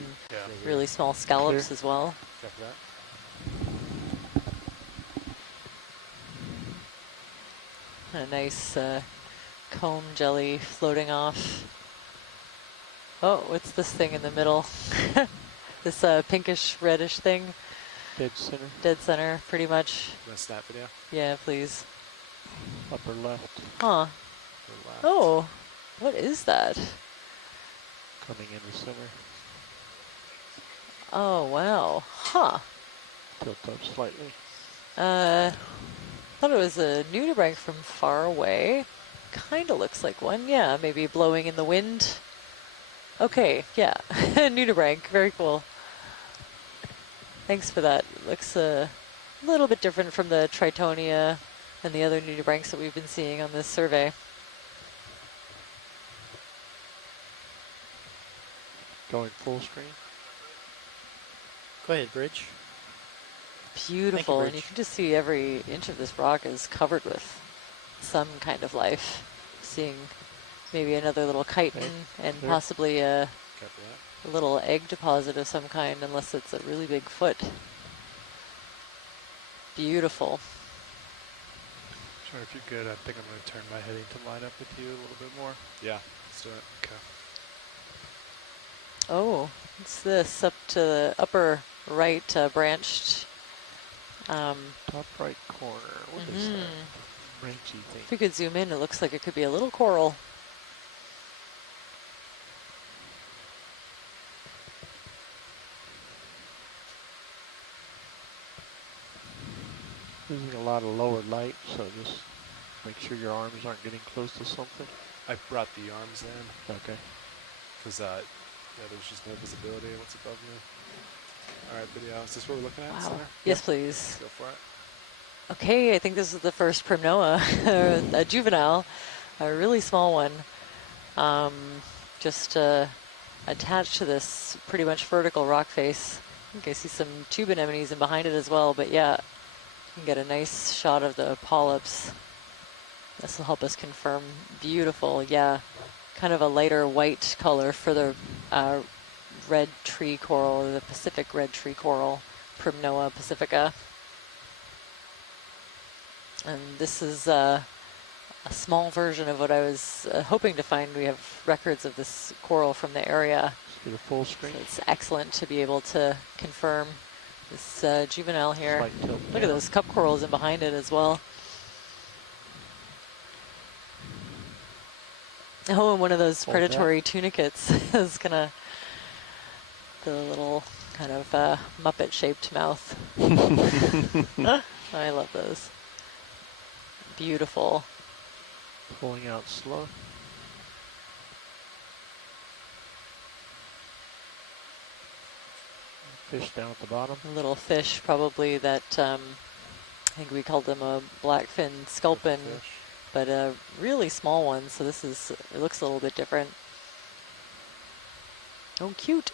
really small scallops as well. Check that. A nice comb jelly floating off. Oh, what's this thing in the middle? This pinkish reddish thing. Dead center. Dead center, pretty much. You want to snap video? Yeah, please. Upper left. Huh. Oh, what is that? Coming in the center. Oh, wow. Huh. Tilt up slightly. Thought it was a nudibranch from far away. Kind of looks like one. Yeah, maybe blowing in the wind. Okay, yeah. Nudibranch. Very cool. Thanks for that. Looks a little bit different from the Tritonia and the other nudibranchs that we've been seeing on this survey. Going full screen. Go ahead, Bridge. Beautiful, Thank you, and you can just see every inch of this rock is covered with some kind of life. Seeing maybe another little chitin and possibly a little egg deposit of some kind, unless it's a really big foot. Beautiful. Sure, if you're good, I think I'm going to turn my heading to line up with you a little bit more. Yeah, let's do it. Okay. Oh, what's this? Up to the upper right branched. Top right corner. What is that? Branchy thing. If we could zoom in, it looks like it could be a little coral. Using a lot of lower light, so just make sure your arms aren't getting close to something. I brought the arms in. Okay. Because yeah, there's just no visibility of what's above me. All right, video. Is this what we're looking at? Wow. Center? Yes, please. Go for it. Okay, I think this is the first Primnoa, a juvenile, a really small one. Just attached to this pretty much vertical rock face. I think I see some tube anemones in behind it as well, but yeah, you can get a nice shot of the polyps. This will help us confirm. Beautiful, yeah. Kind of a lighter white color for the red tree coral, the Pacific red tree coral, Primnoa pacifica. And this is a small version of what I was hoping to find. We have records of this coral from the area. Get a full screen. So it's excellent to be able to confirm this juvenile here. Look at those cup corals in behind it as well. Oh, and one of those predatory tunicates is gonna, the little kind of Muppet-shaped mouth. I love those. Beautiful. Pulling out slow. Fish down at the bottom. A little fish, probably that, I think we called them a blackfin sculpin, but a really small one, so this is, it looks a little bit different. Oh, cute.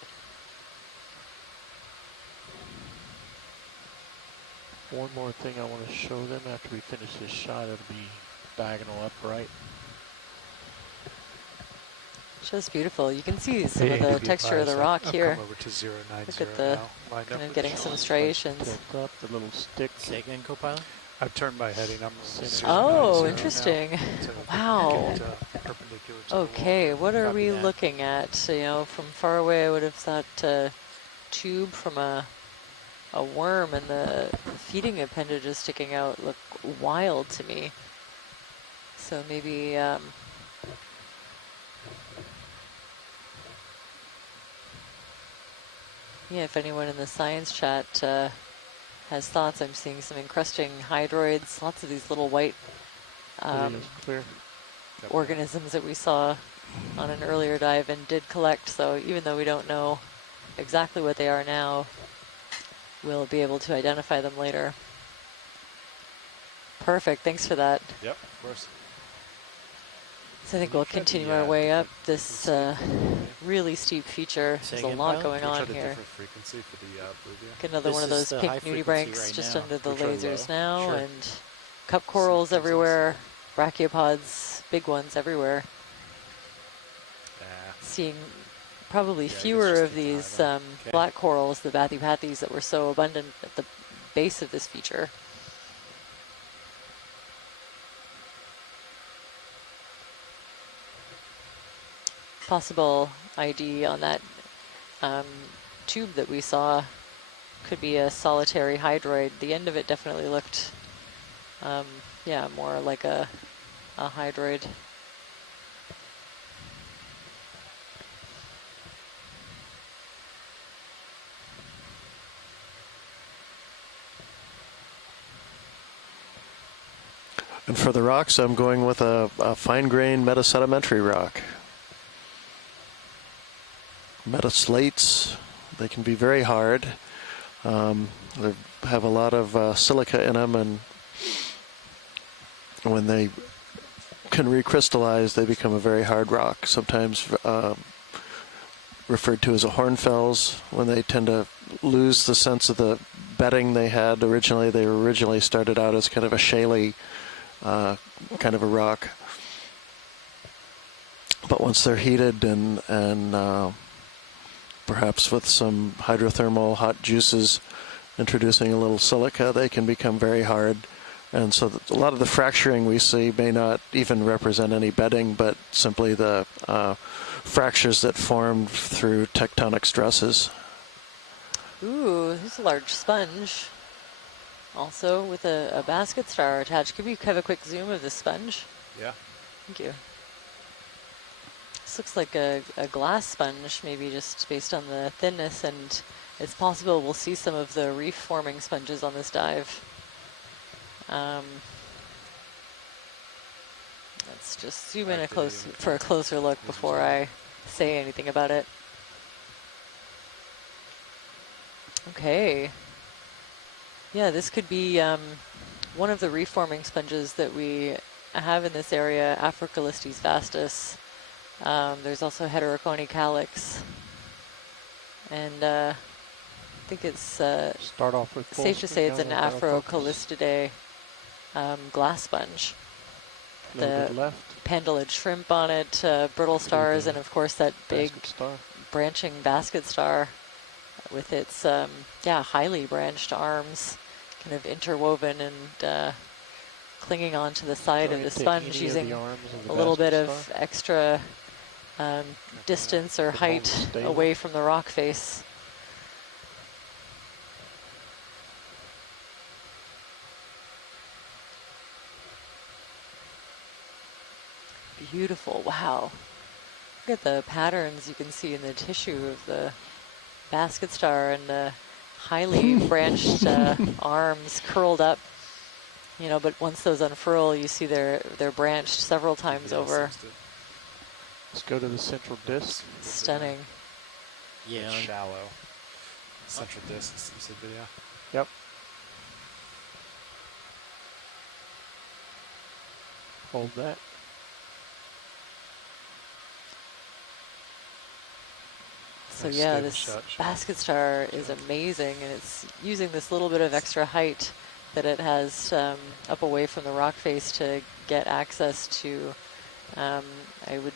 One more thing I want to show them after we finish this shot. It'll be diagonal upright. Just beautiful. You can see some of the texture of the rock here. Come over to 090 Look at the kind of getting some striations. Up the little stick. Say again, co-pilot. I've turned my heading. I'm oh, interesting. Wow. Perpendicular to okay, what are we looking at? You know, from far away, I would have thought a tube from a worm, and the feeding appendages sticking out look wild to me. So maybe yeah, if anyone in the science chat has thoughts, I'm seeing some encrusting hydroids, lots of these little white organisms that we saw on an earlier dive and did collect. So even though we don't know exactly what they are now, we'll be able to identify them later. Perfect, thanks for that. Yep, of course. So I think we'll continue our way up this really steep feature. There's a lot going on here. Frequency for the Get another one of those pink nudibranchs just under the lasers now, and cup corals everywhere, brachiopods, big ones everywhere. Seeing probably fewer of these black corals, the bathypathes that were so abundant at the base of this feature. Possible ID on that tube that we saw could be a solitary hydroid. The end of it definitely looked, yeah, more like a hydroid. And for the rocks, I'm going with a fine-grained metasedimentary rock. Metaslates, they can be very hard. They have a lot of silica in them, and when they can recrystallize, they become a very hard rock, sometimes referred to as a hornfels. When they tend to lose the sense of the bedding they had originally, they originally started out as kind of a shaly kind of a rock. But once they're heated and perhaps with some hydrothermal hot juices introducing a little silica, they can become very hard. And so a lot of the fracturing we see may not even represent any bedding, but simply the fractures that formed through tectonic stresses. Ooh, this is a large sponge. Also with a basket star attached. Could we have a quick zoom of the sponge? Yeah. Thank you. This looks like a glass sponge, maybe just based on the thinness, and it's possible we'll see some of the reef-forming sponges on this dive. Let's just zoom in for a closer look before I say anything about it. Okay. Yeah, this could be one of the reef-forming sponges that we have in this area, Africalistes vastus. There's also Heterocony calyx. And I think it's start off with safe to say it's an Afrocallistidae glass sponge. The pandalid shrimp on it, brittle stars, and of course that big branching basket star with its highly branched arms, kind of interwoven and clinging onto the side of the sponge, using a little bit of extra distance or height away from the rock face. Beautiful, wow. Look at the patterns you can see in the tissue of the basket star and the highly branched arms curled up. You know, but once those unfurl, you see they're branched several times over. Let's go to the central disc. Stunning. Yeah. It's shallow. Central disc, you said video? Yep. Hold that. So yeah, this basket star is amazing, and it's using this little bit of extra height that it has up away from the rock face to get access to, I would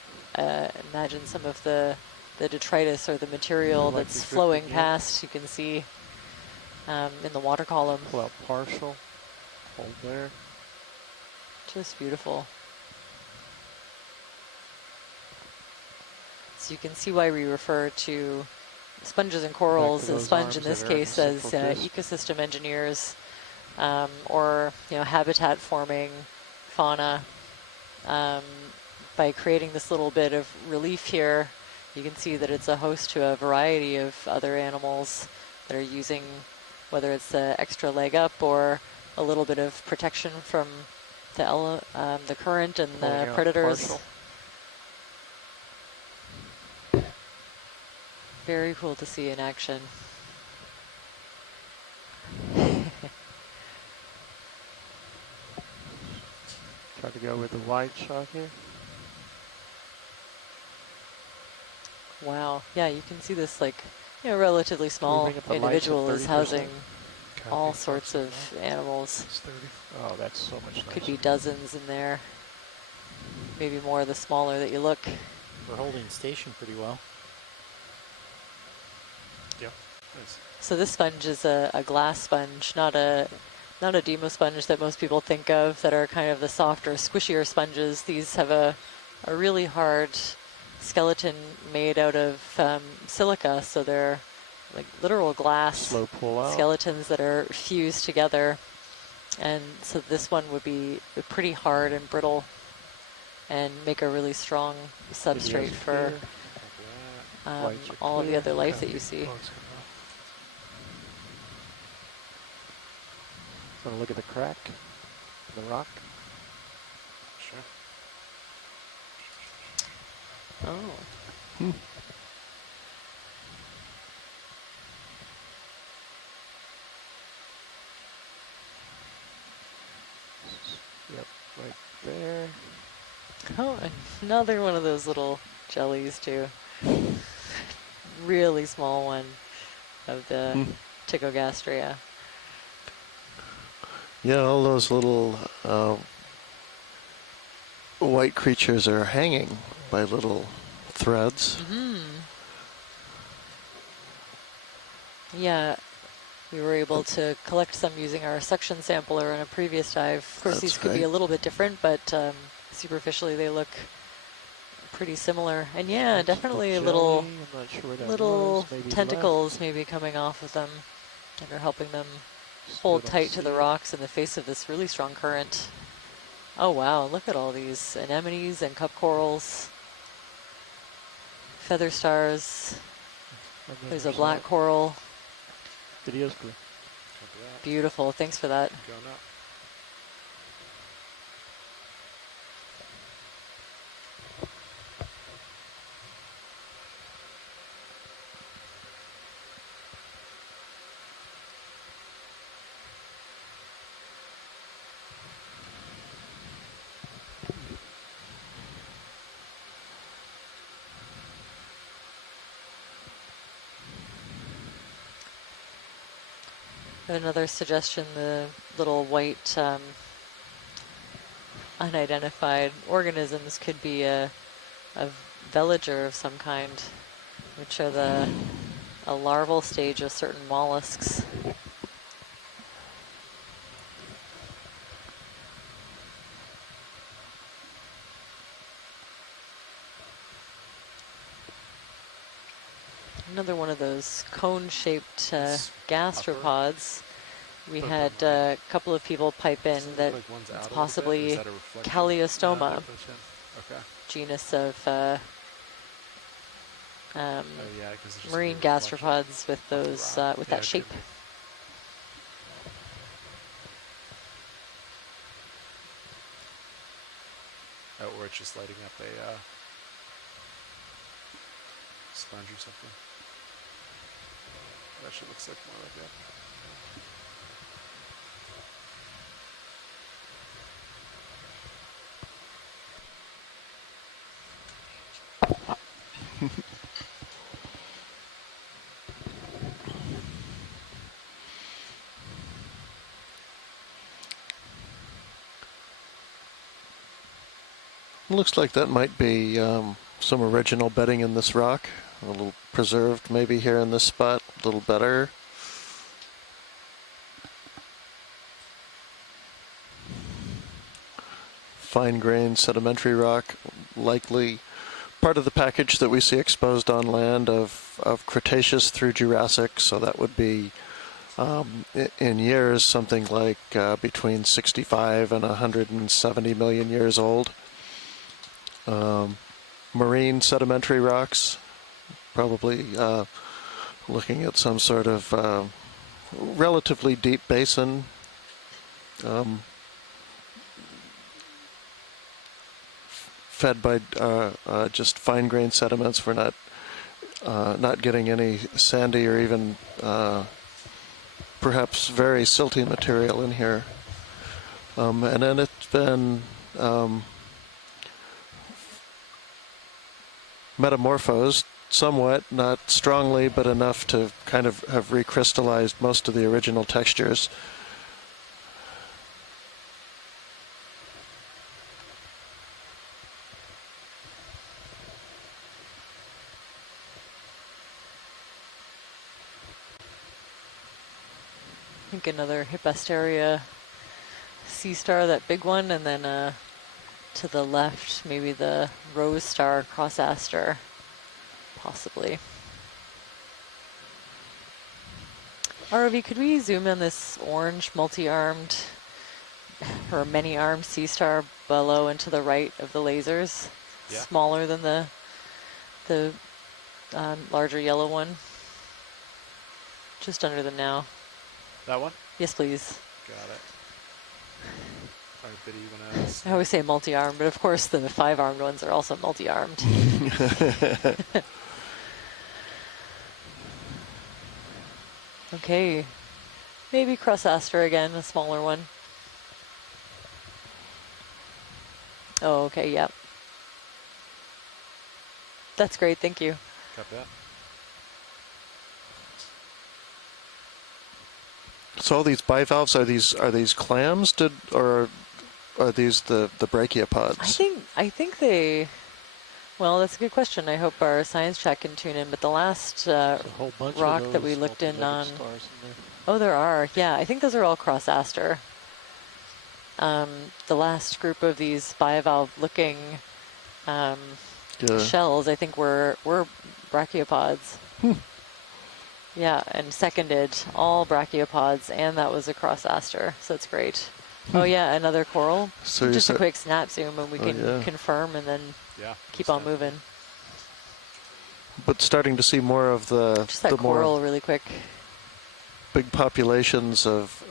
imagine, some of the detritus or the material that's flowing past. You can see in the water column. Pull out partial. Hold there. Just beautiful. So you can see why we refer to sponges and corals, the sponge in this case, as ecosystem engineers, or habitat forming fauna. By creating this little bit of relief here, you can see that it's a host to a variety of other animals that are using, whether it's the extra leg up or a little bit of protection from the current and the predators. Partial. Very cool to see in action. Try to go with the wide shot here. Wow. Yeah, you can see this relatively small individual is housing all sorts of animals. Oh, that's so much nicer. Could be dozens in there. Maybe more the smaller that you look. We're holding station pretty well. Yep. Nice. So this sponge is a glass sponge, not a demo sponge that most people think of that are kind of the softer, squishier sponges. These have a really hard skeleton made out of silica, so they're like literal glass skeletons that are fused together. And so this one would be pretty hard and brittle and make a really strong substrate for all of the other life that you see. Want to look at the crack in the rock? Sure. Oh. Yep, right there. Oh, another one of those little jellies too. Really small one of the Tychogastria. Yeah, all those little white creatures are hanging by little threads. Mm-hmm. Yeah, we were able to collect some using our suction sampler in a previous dive. Of course, these could be a little bit different, but superficially they look pretty similar. And yeah, definitely little tentacles maybe coming off of them and are helping them hold tight to the rocks in the face of this really strong current. Oh wow, look at all these anemones and cup corals, feather stars. There's a black coral. Video's clear. Beautiful, thanks for that. Another suggestion, the little white unidentified organisms could be a veliger of some kind, which are a larval stage of certain mollusks. Another one of those cone-shaped gastropods. We had a couple of people pipe in that it's possibly Calliostoma, genus of marine gastropods with those with that shape. Oh, or it's just lighting up a sponge or something. That actually looks like more like that. Looks like that might be some original bedding in this rock. A little preserved maybe here in this spot, a little better. Fine-grained sedimentary rock, likely part of the package that we see exposed on land of Cretaceous through Jurassic, so that would be in years something like between 65 and 170 million years old. Marine sedimentary rocks, probably looking at some sort of relatively deep basin. Fed by just fine-grained sediments. We're not getting any sandy or even perhaps very silty material in here. And then it's been metamorphosed somewhat, not strongly, but enough to kind of have recrystallized most of the original textures. I think another Hippasteria sea star, that big one, and then to the left, maybe the rose star crossaster, possibly. ROV, could we zoom in this orange multi-armed or many-armed sea star below and to the right of the lasers? Yeah. Smaller than the larger yellow one. Just under them now. That one? Yes, please. Got it. All right, Biddy, you want to... I always say multi-armed, but of course the 5-armed ones are also multi-armed. Okay. Maybe crossaster again, a smaller one. Oh, okay, yep. That's great, thank you. Copy that. So all these bivalves, are these clams, or are these the brachiopods? I think they. Well, that's a good question. I hope our science chat can tune in. But the last rock that we looked in on. Oh, there are. Yeah, I think those are all crossaster. The last group of these bivalve-looking shells, I think, were brachiopods. Yeah, and seconded all brachiopods, and that was a crossaster, so that's great. Oh yeah, another coral. So just a quick snap zoom, and we can confirm, and then keep on moving. But starting to see more of just that coral, more really quick. Big populations of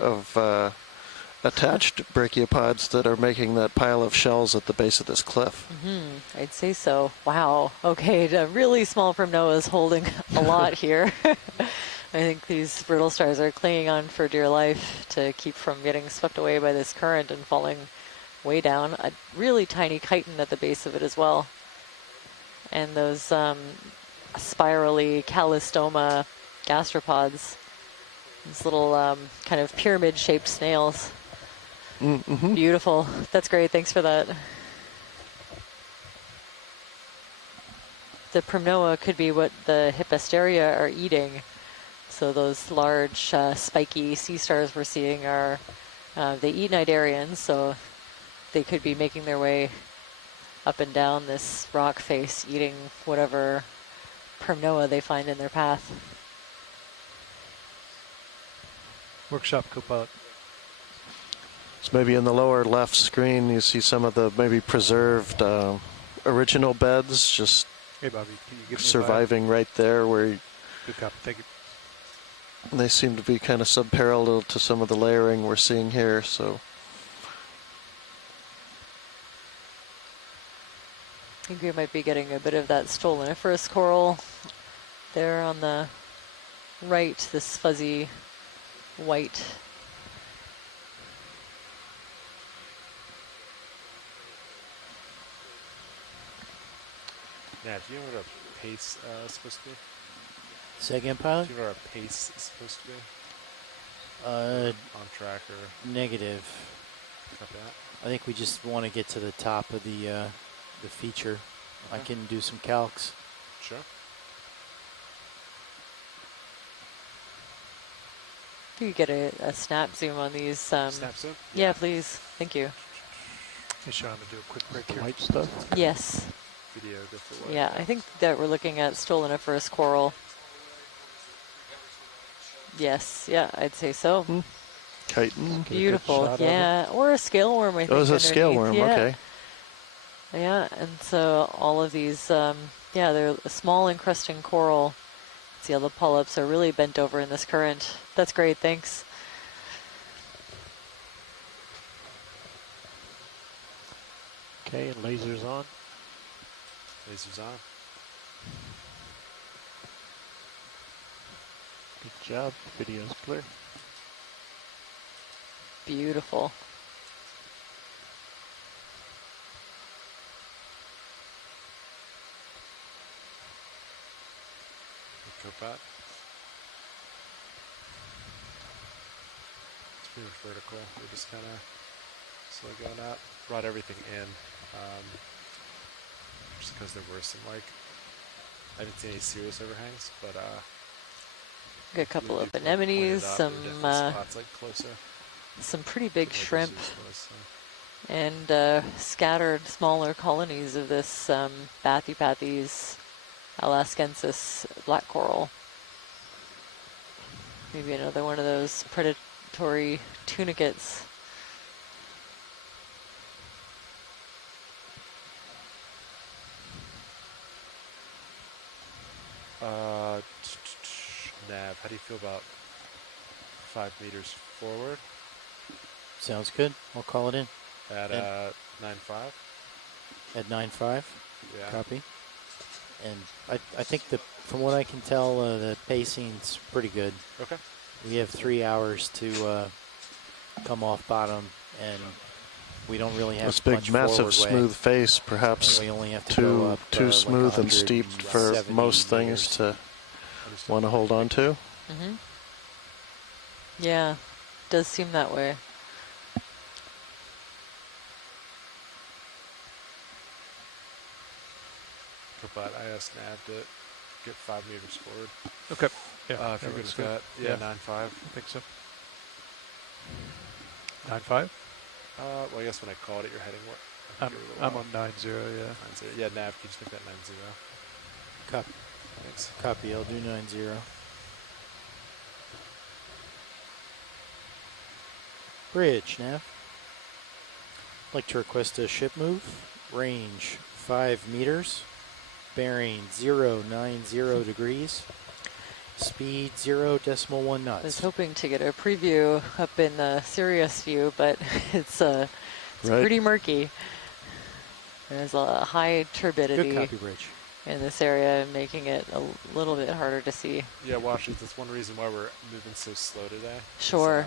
attached brachiopods that are making that pile of shells at the base of this cliff. Mm-hmm. I'd say so. Wow. Okay, a really small Primnoa is holding a lot here. I think these brittle stars are clinging on for dear life to keep from getting swept away by this current and falling way down. A really tiny chitin at the base of it as well. And those spirally Calliostoma gastropods These little kind of pyramid-shaped snails. Mm-hmm. Beautiful. That's great. Thanks for that. The Primnoa could be what the Hippasteria are eating. So those large spiky sea stars we're seeing are, they eat cnidarians, so they could be making their way up and down this rock face, eating whatever Primnoa they find in their path. Workshop co-pilot. So maybe in the lower left screen, you see some of the maybe preserved original beds just Hey, Bobby, can you give me surviving right there where Good copy. Thank you. they seem to be kind of subparallel to some of the layering we're seeing here. So I think we might be getting a bit of that stoloniferous coral there on the right, this fuzzy white. Now, do you know what a pace is supposed to be? Say again, pilot? Do you know what a pace is supposed to be? On track or? Negative. Copy that. I think we just want to get to the top of the feature. Okay. I can do some calcs. Sure. If you could get a snap zoom on these. Snap zoom? Yeah, please. Thank you. Hey, Sean, I'm going to do a quick break here. White stuff? Yes. Video, go for white. Yeah, I think that we're looking at stoloniferous coral. Yes, yeah, I'd say so. chitin. Beautiful, yeah. Or a scale worm, I think. Oh, it's a scale worm, yeah. okay. Yeah, and so all of these, yeah, they're a small encrusting coral. See how the polyps are really bent over in this current. That's great, thanks. Okay, and lasers on. Lasers on. Good job. Video's clear. Beautiful. Copilot. It's pretty much vertical. We're just kind of slowly going up. Brought everything in. Just because there were some, like, I didn't see any serious overhangs, but Got a couple of anemones, some spots, like, closer. Some pretty big shrimp, and scattered smaller colonies of this Bathypathes alaskensis black coral. Maybe another one of those predatory tunicates. Nav, how do you feel about 5 meters forward? Sounds good. I'll call it in. At 9.5? At 9.5? Yeah. Copy. And I think from what I can tell, the pacing's pretty good. Okay. We have 3 hours to come off bottom, and we don't really have this big, massive, smooth face, perhaps we only have to too go up, smooth like and steep for most things to want to hold on to. Mm-hmm. Yeah, does seem that way. But I asked Nav to get 5 meters forward. Okay. Yeah. If you're good with that. Yeah, 9.5. I think so. 9.5? Well, I guess when I called it, you're heading what? I'm on 9.0, yeah. 9.0. Yeah, Nav, can you just make that 9.0? Copy. Thanks. Copy. I'll do 9.0. Bridge, Nav. I'd like to request a ship move. Range 5 meters. Bearing 090 degrees. Speed 0.1 knots. I was hoping to get a preview up in the Sirius view, but it's pretty murky. There's a high turbidity. Good copy, Bridge. In this area, making it a little bit harder to see. Yeah, Washington, that's one reason why we're moving so slow today. Sure.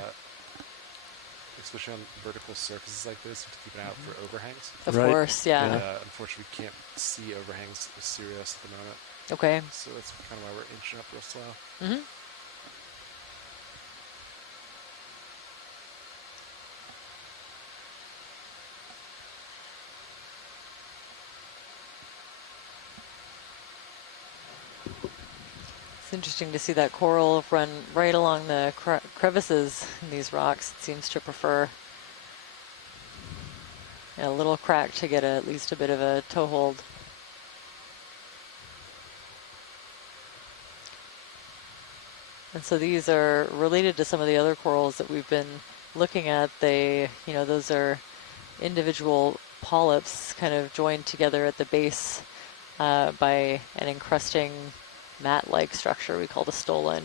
Especially on vertical surfaces like this, you have to keep an eye out for overhangs. Of course, yeah. And, unfortunately, we can't see overhangs with Sirius at the moment. Okay. So that's kind of why we're inching up real slow. Mm-hmm. It's interesting to see that coral run right along the crevices in these rocks. It seems to prefer a little crack to get at least a bit of a toehold. And so these are related to some of the other corals that we've been looking at. They, those are individual polyps kind of joined together at the base by an encrusting mat-like structure we call the stolon.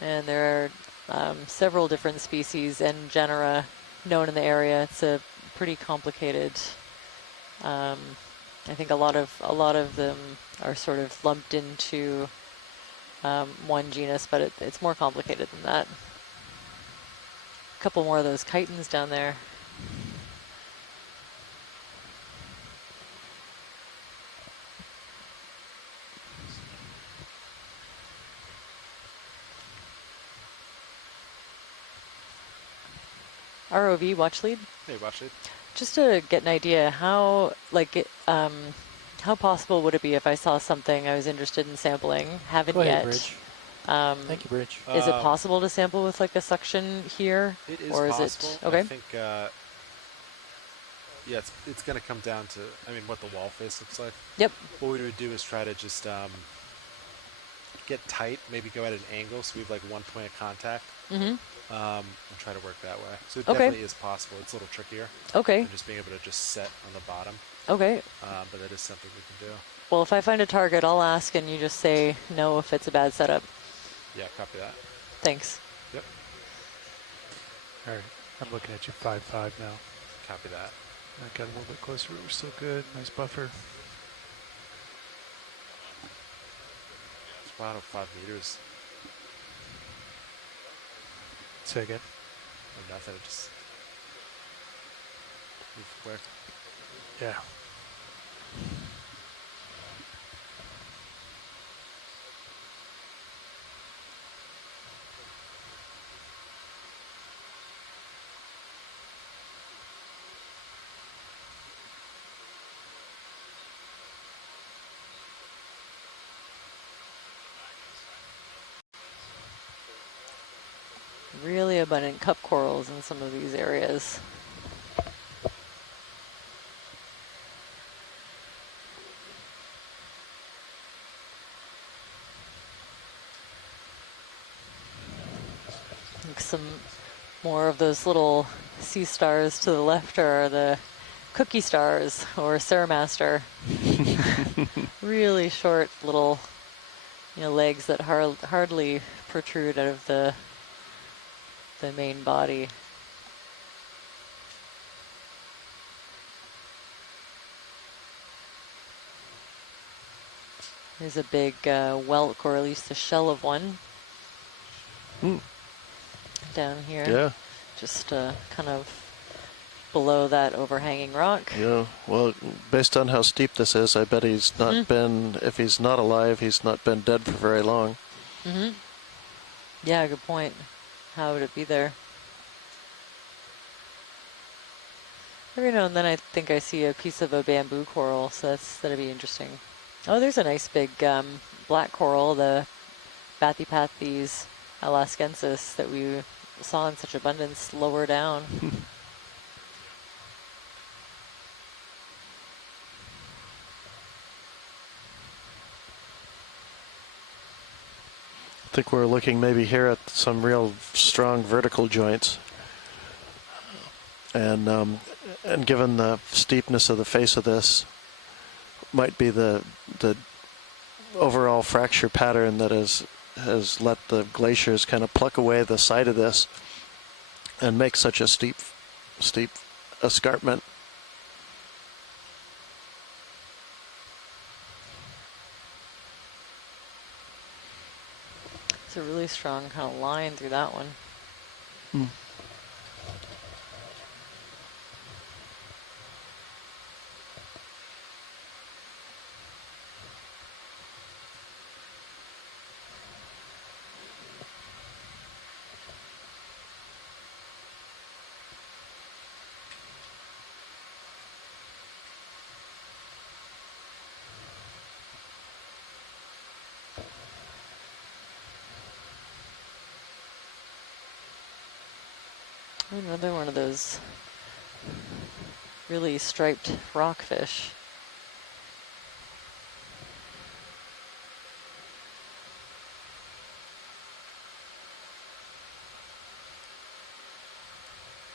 And there are several different species and genera known in the area. It's a pretty complicated. I think a lot of them are sort of lumped into one genus, but it's more complicated than that. A couple more of those chitons down there. ROV watch lead. Hey, watch lead. Just to get an idea, how possible would it be if I saw something I was interested in sampling? Haven't yet. Bridge. Thank you, Bridge. Is it possible to sample with like a suction here? It is or possible. Is it okay? I think, yeah, it's going to come down to, what the wall face looks like. Yep. What we would do is try to just get tight, maybe go at an angle so we have like one point of contact. Mm-hmm. And try to work that way. So it definitely is possible. It's a little trickier. Okay. And just being able to just set on the bottom. Okay. But that is something we can do. Well, if I find a target, I'll ask and you just say no if it's a bad setup. Yeah, copy that. Thanks. Yep. All right. I'm looking at you 5-5 now. Copy that. I got a little bit closer, but we're still good. Nice buffer. It's about 5 meters. Say again. Or nothing, it just move quick. Yeah. Really abundant cup corals in some of these areas. Some more of those little sea stars to the left are the cookie stars or Ceramaster. Really short little legs that hardly protrude out of the main body. There's a big whelk, or at least the shell of one. Down here. Yeah. Just kind of below that overhanging rock. Yeah, well, based on how steep this is, I bet he's not been, if he's not alive, he's not been dead for very long. Mm-hmm. Yeah, good point. How would it be there? Every now and then I think I see a piece of a bamboo coral, so that'd be interesting. Oh, there's a nice big black coral, the Bathypathes alaskensis that we saw in such abundance lower down. I think we're looking maybe here at some real strong vertical joints. And given the steepness of the face of this, might be the overall fracture pattern that has let the glaciers kind of pluck away the side of this and make such a steep escarpment. It's a really strong kind of line through that one. Another one of those really striped rockfish.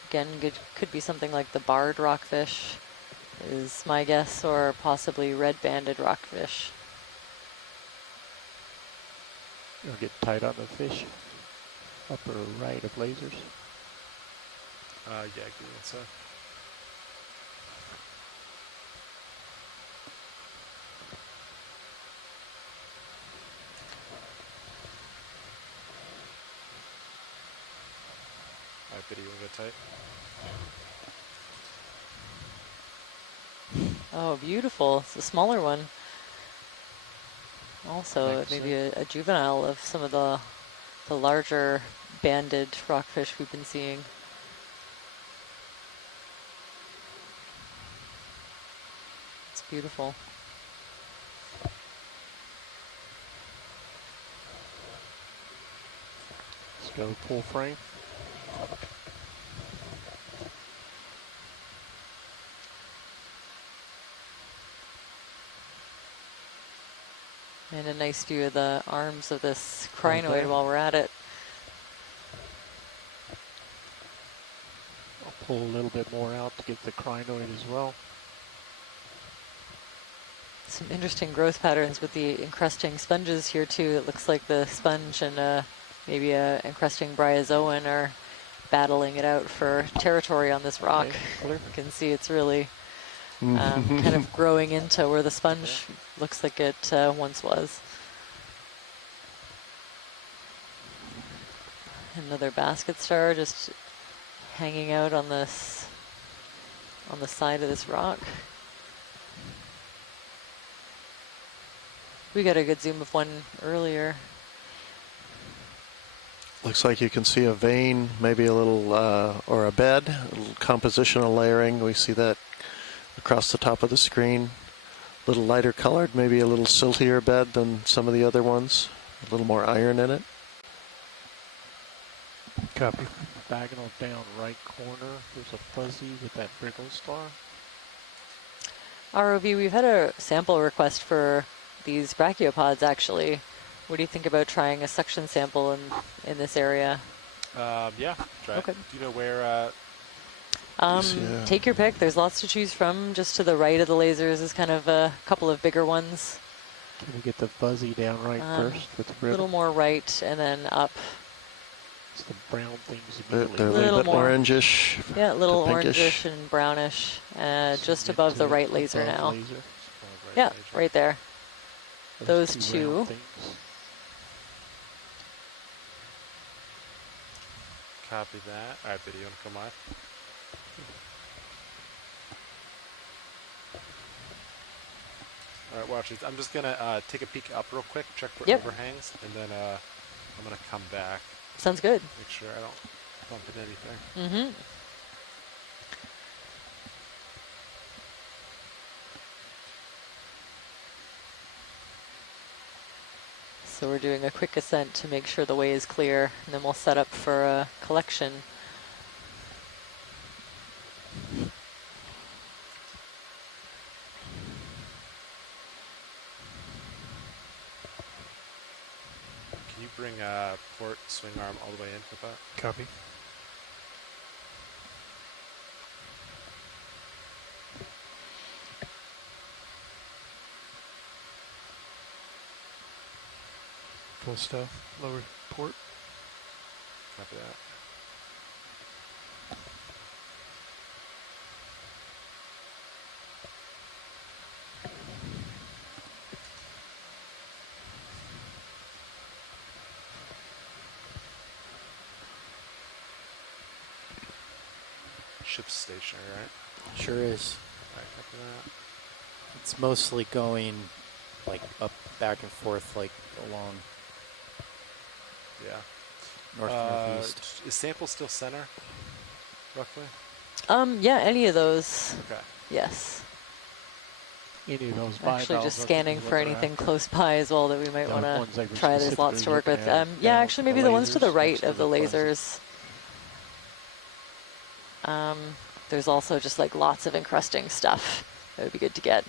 Again, could be something like the barred rockfish is my guess, or possibly red-banded rockfish. You'll get tight on the fish. Upper right of lasers. Yeah, give me one sec. Alright, video will get tight. Oh, beautiful. It's a smaller one. Also, maybe a juvenile of some of the larger banded rockfish we've been seeing. It's beautiful. Let's go full frame. And a nice view of the arms of this crinoid while we're at it. I'll pull a little bit more out to get the crinoid as well. Some interesting growth patterns with the encrusting sponges here too. It looks like the sponge and maybe a encrusting bryozoan are battling it out for territory on this rock. You can see it's really kind of growing into where the sponge looks like it once was. Another basket star just hanging out on this, on the side of this rock. We got a good zoom of one earlier. Looks like you can see a vein, maybe a little, or a bed, a little compositional layering. We see that across the top of the screen. A little lighter colored, maybe a little siltier bed than some of the other ones. A little more iron in it. Copy. Diagonal down right corner, there's a fuzzy with that brittle star. ROV, we've had a sample request for these brachiopods actually. What do you think about trying a suction sample in this area? Yeah, try Okay. it. Do you know where? Take your pick. There's lots to choose from. Just to the right of the lasers is kind of a couple of bigger ones. Can we get the fuzzy down right first with the A brittle? little more right and then up. It's the brown things They're immediately. a little bit more orangish. Yeah, a little to pinkish. orangish and brownish. Just above the right laser now. Laser. Yeah, right there. Those round two. things. Copy that. All right, video, want to come live? All right, watch this. I'm just gonna take a peek up real quick, check for overhangs, and then I'm gonna come back. Sounds good. Make sure I don't bump into anything. Mm-hmm. So we're doing a quick ascent to make sure the way is clear, and then we'll set up for a collection. Can you bring port swing arm all the way in with that? Copy. Full stuff, lower port. Copy that. Ship's stationary, right? Sure is. Alright, copy that. It's mostly going like up, back and forth, like along Yeah. northeast. Is sample still center, roughly? Yeah, any of those. Okay. Yes. Any of those Actually, just scanning for anything close by as well that we might want to try. There's lots to work with. Yeah, actually, maybe the ones to the right of the lasers. There's also just like lots of encrusting stuff that would be good to get.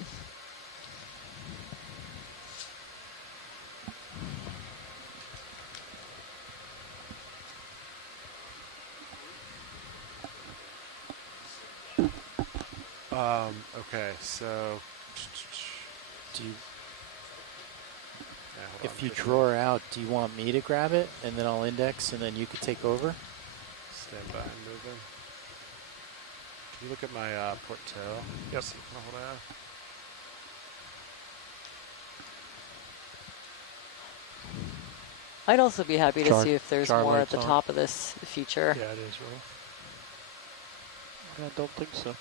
Okay, so do you, if you draw her out, do you want me to grab it and then I'll index and then you could take over? Stand by and move in. Can you look at my portail? Yep. Hold on. I'd also be happy to see if there's more at the top of this feature. Yeah, it is, really. I don't think so.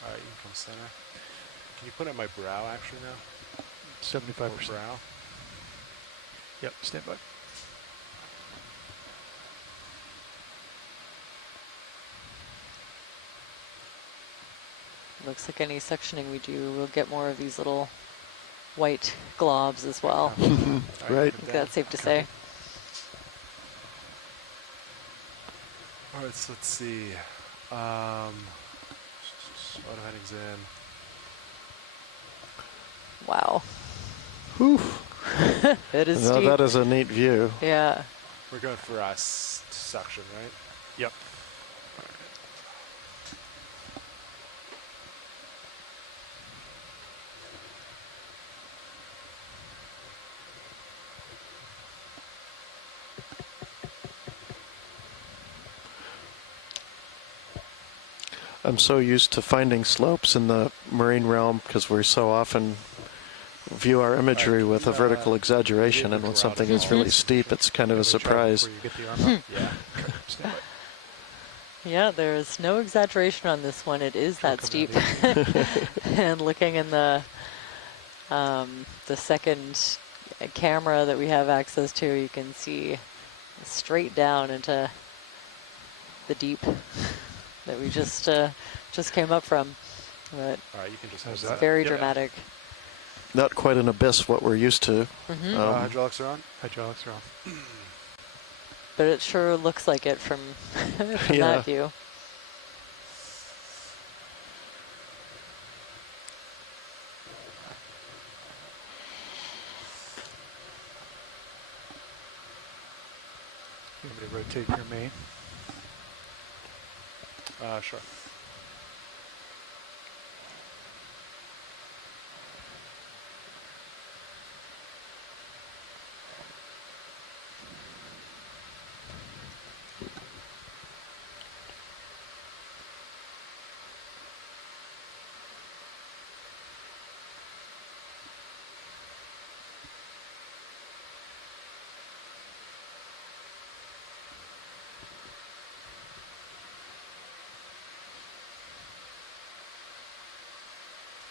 All right, you can come center. Can you put it at my brow actually now? 75%. Brow. Yep, stand by. Looks like any sectioning we do, we'll get more of these little white globs as well. Right. I think that's safe to say. All right, so let's see. Auto headings in. Wow. Whew. It is steep. That is a neat view. Yeah. We're going for suction, right? Yep. I'm so used to finding slopes in the marine realm because we so often view our imagery with a vertical exaggeration, and when something is really steep, it's kind of a surprise. Yeah, there's no exaggeration on this one. It is that steep. And looking in the second camera that we have access to, you can see straight down into the deep that we just came up from. But all right, you can just it's very dramatic. Not quite an abyss, what we're used to. Hydraulics are on? Hydraulics are on. But it sure looks like it from, from that view. You want me to rotate your main? Sure.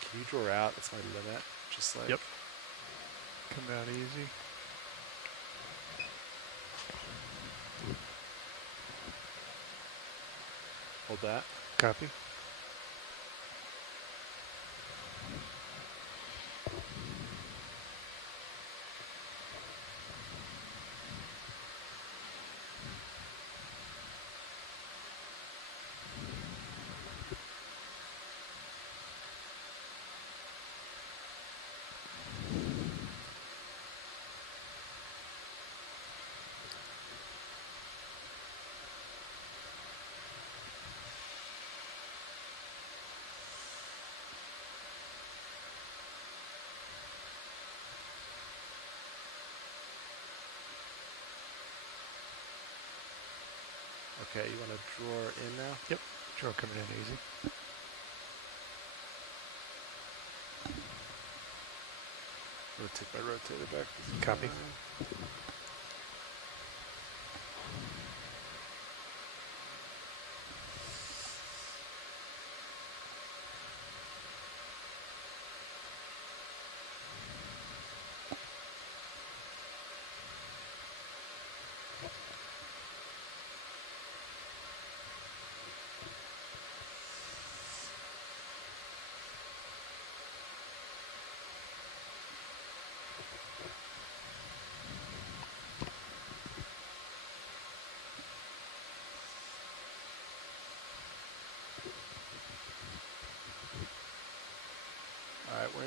Can you draw out? That's my limit. Just like. Yep. Come out easy. Hold that. Copy. Okay, you want to draw in now? Yep. Draw coming in easy. I'm going to take my rotator back. Copy.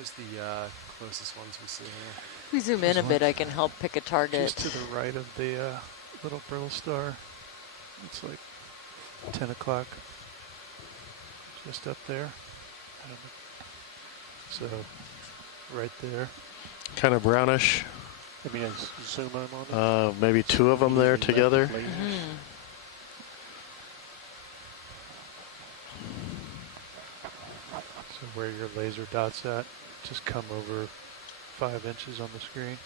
Where's the closest ones we see here? If we zoom in a bit, I can help pick a target. Just to the right of the little brittle star. It's like 10 o'clock. Just up there. So, right there. Kind of brownish. I mean, zoom in on it. Maybe two of them there together. Mm-hmm. So where your laser dot's at, just come over 5 inches on the screen.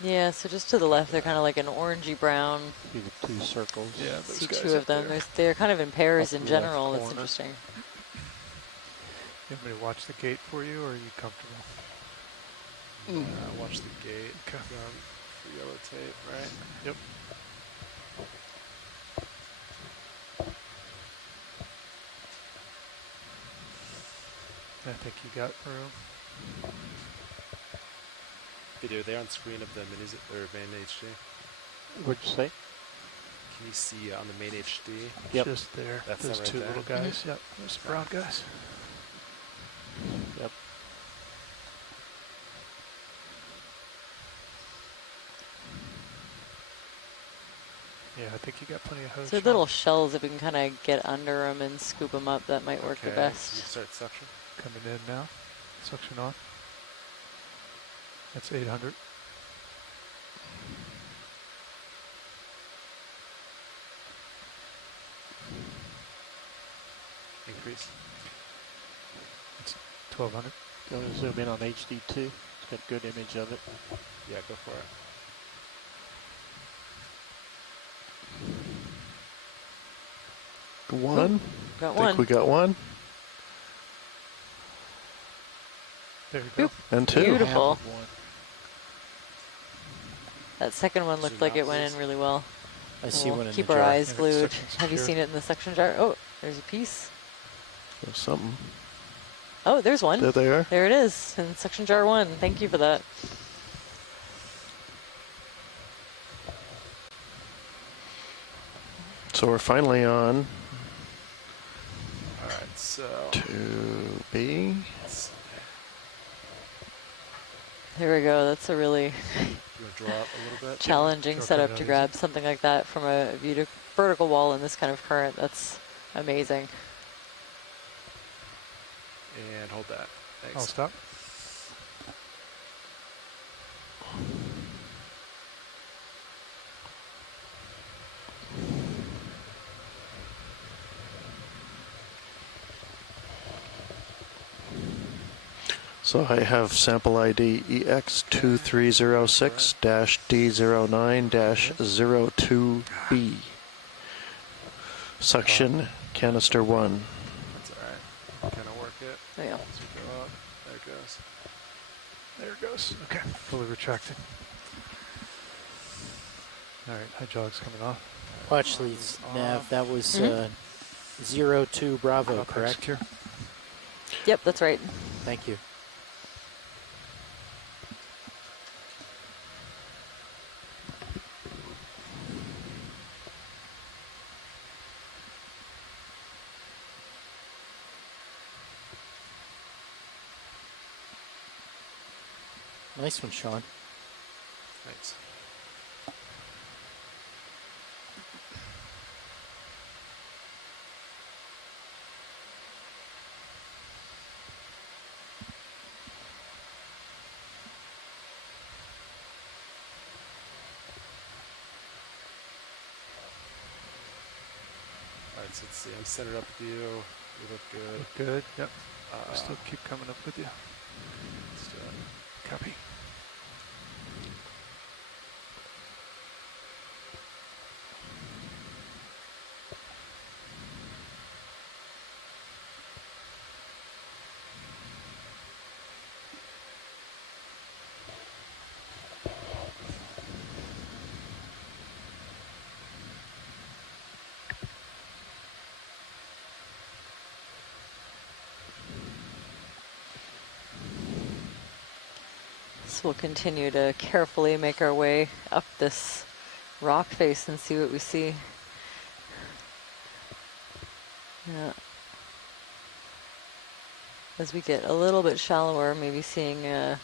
Yeah, so just to the left, they're kind of like an orangey brown. See the two circles. Yeah, see two of them. They're kind of in pairs in general. It's corner. interesting. You want me to watch the gate for you, or are you comfortable? Watch the gate. Okay. For yellow tape, right? Yep. I think you got room. Video there on screen of the minis or main HD. What'd you say? Can you see on the main HD? Yep. Just there. That's those right two there. little guys. Yep. Those brown guys. Yep. Yeah, I think you got plenty of hose. So little shells, if we can kind of get under them and scoop them up, that might work the best. So you start suction. Coming in now. Suction on. That's 800. Increase. It's 1200. Go to zoom in on HD2. It's got good image of it. Yeah, go for it. One. Got I think one. we got one. There you go. And two. Beautiful. That second one looked like it went in really well. I see one in keep the our jar. eyes Yeah, glued. section's Have you secure. seen it in the suction jar? Oh, there's a piece. There's something. Oh, there's one. There they are. There it is in suction jar 1. Thank you for that. So we're finally on All right, so 2B. Here we go. That's a really you want to draw up a little bit? challenging Draw setup kinda to easy. grab something like that from a vertical wall in this kind of current. That's amazing. And hold that. Thanks. I'll stop. So I have sample ID EX2306-D09-02B. Suction canister 1. That's all right. Kind of work it. There you go. As we go up. There it goes. There it goes. Okay, fully retracted. All right, hydraulics coming off. Watch these, Nav. That was 02 Bravo, Compact correct? secure. Yep, that's right. Thank you. Nice one, Sean. Thanks. All right, so let's see. I'm centered up with you. You look good. Good. Yep. I still keep coming up with you. Let's do it. Copy. So we'll continue to carefully make our way up this rock face and see what we see. Yeah. as we get a little bit shallower, maybe seeing a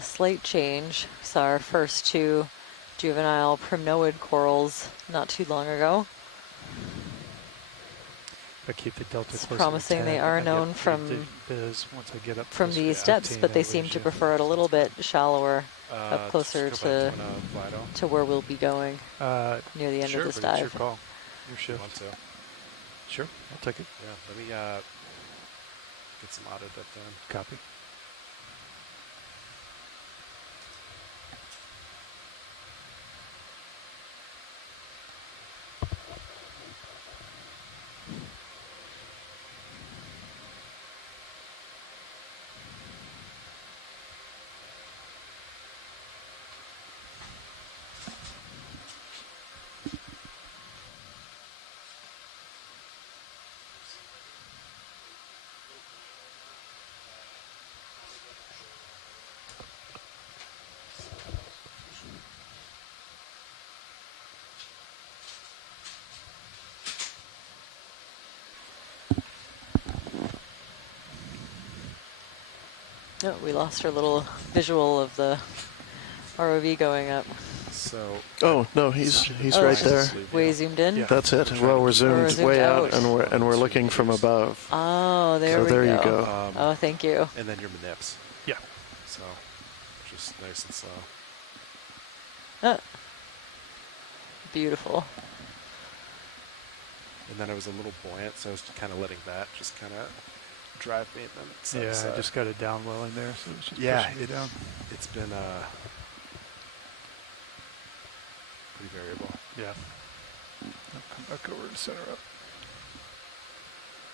slight change. Saw our first 2 juvenile primnoid corals not too long ago. I keep the delta It's closer promising. to 10. they are known from once I get up from these depths, but they seem to prefer it a little bit shallower, up closer to where we'll be going near the end of this dive. Sure, it's your call. Your shift. Want to? Sure, I'll take it. Yeah, let me get some auto depth down. Copy. No, we lost our little visual of the ROV going up. So. Oh no, he's right there. Way zoomed in. Yeah. That's it. Well, we're zoomed way out, and we're looking from above. Oh, there we go. So there you go. Oh, thank you. And then your manips. Yeah. So, just nice and slow. Beautiful. And then I was a little buoyant, so I was kind of letting that just kind of drive me. And then I just got it down well in there, so it's just pushing it down. It's been pretty variable. Yeah. I'll come back over and center up.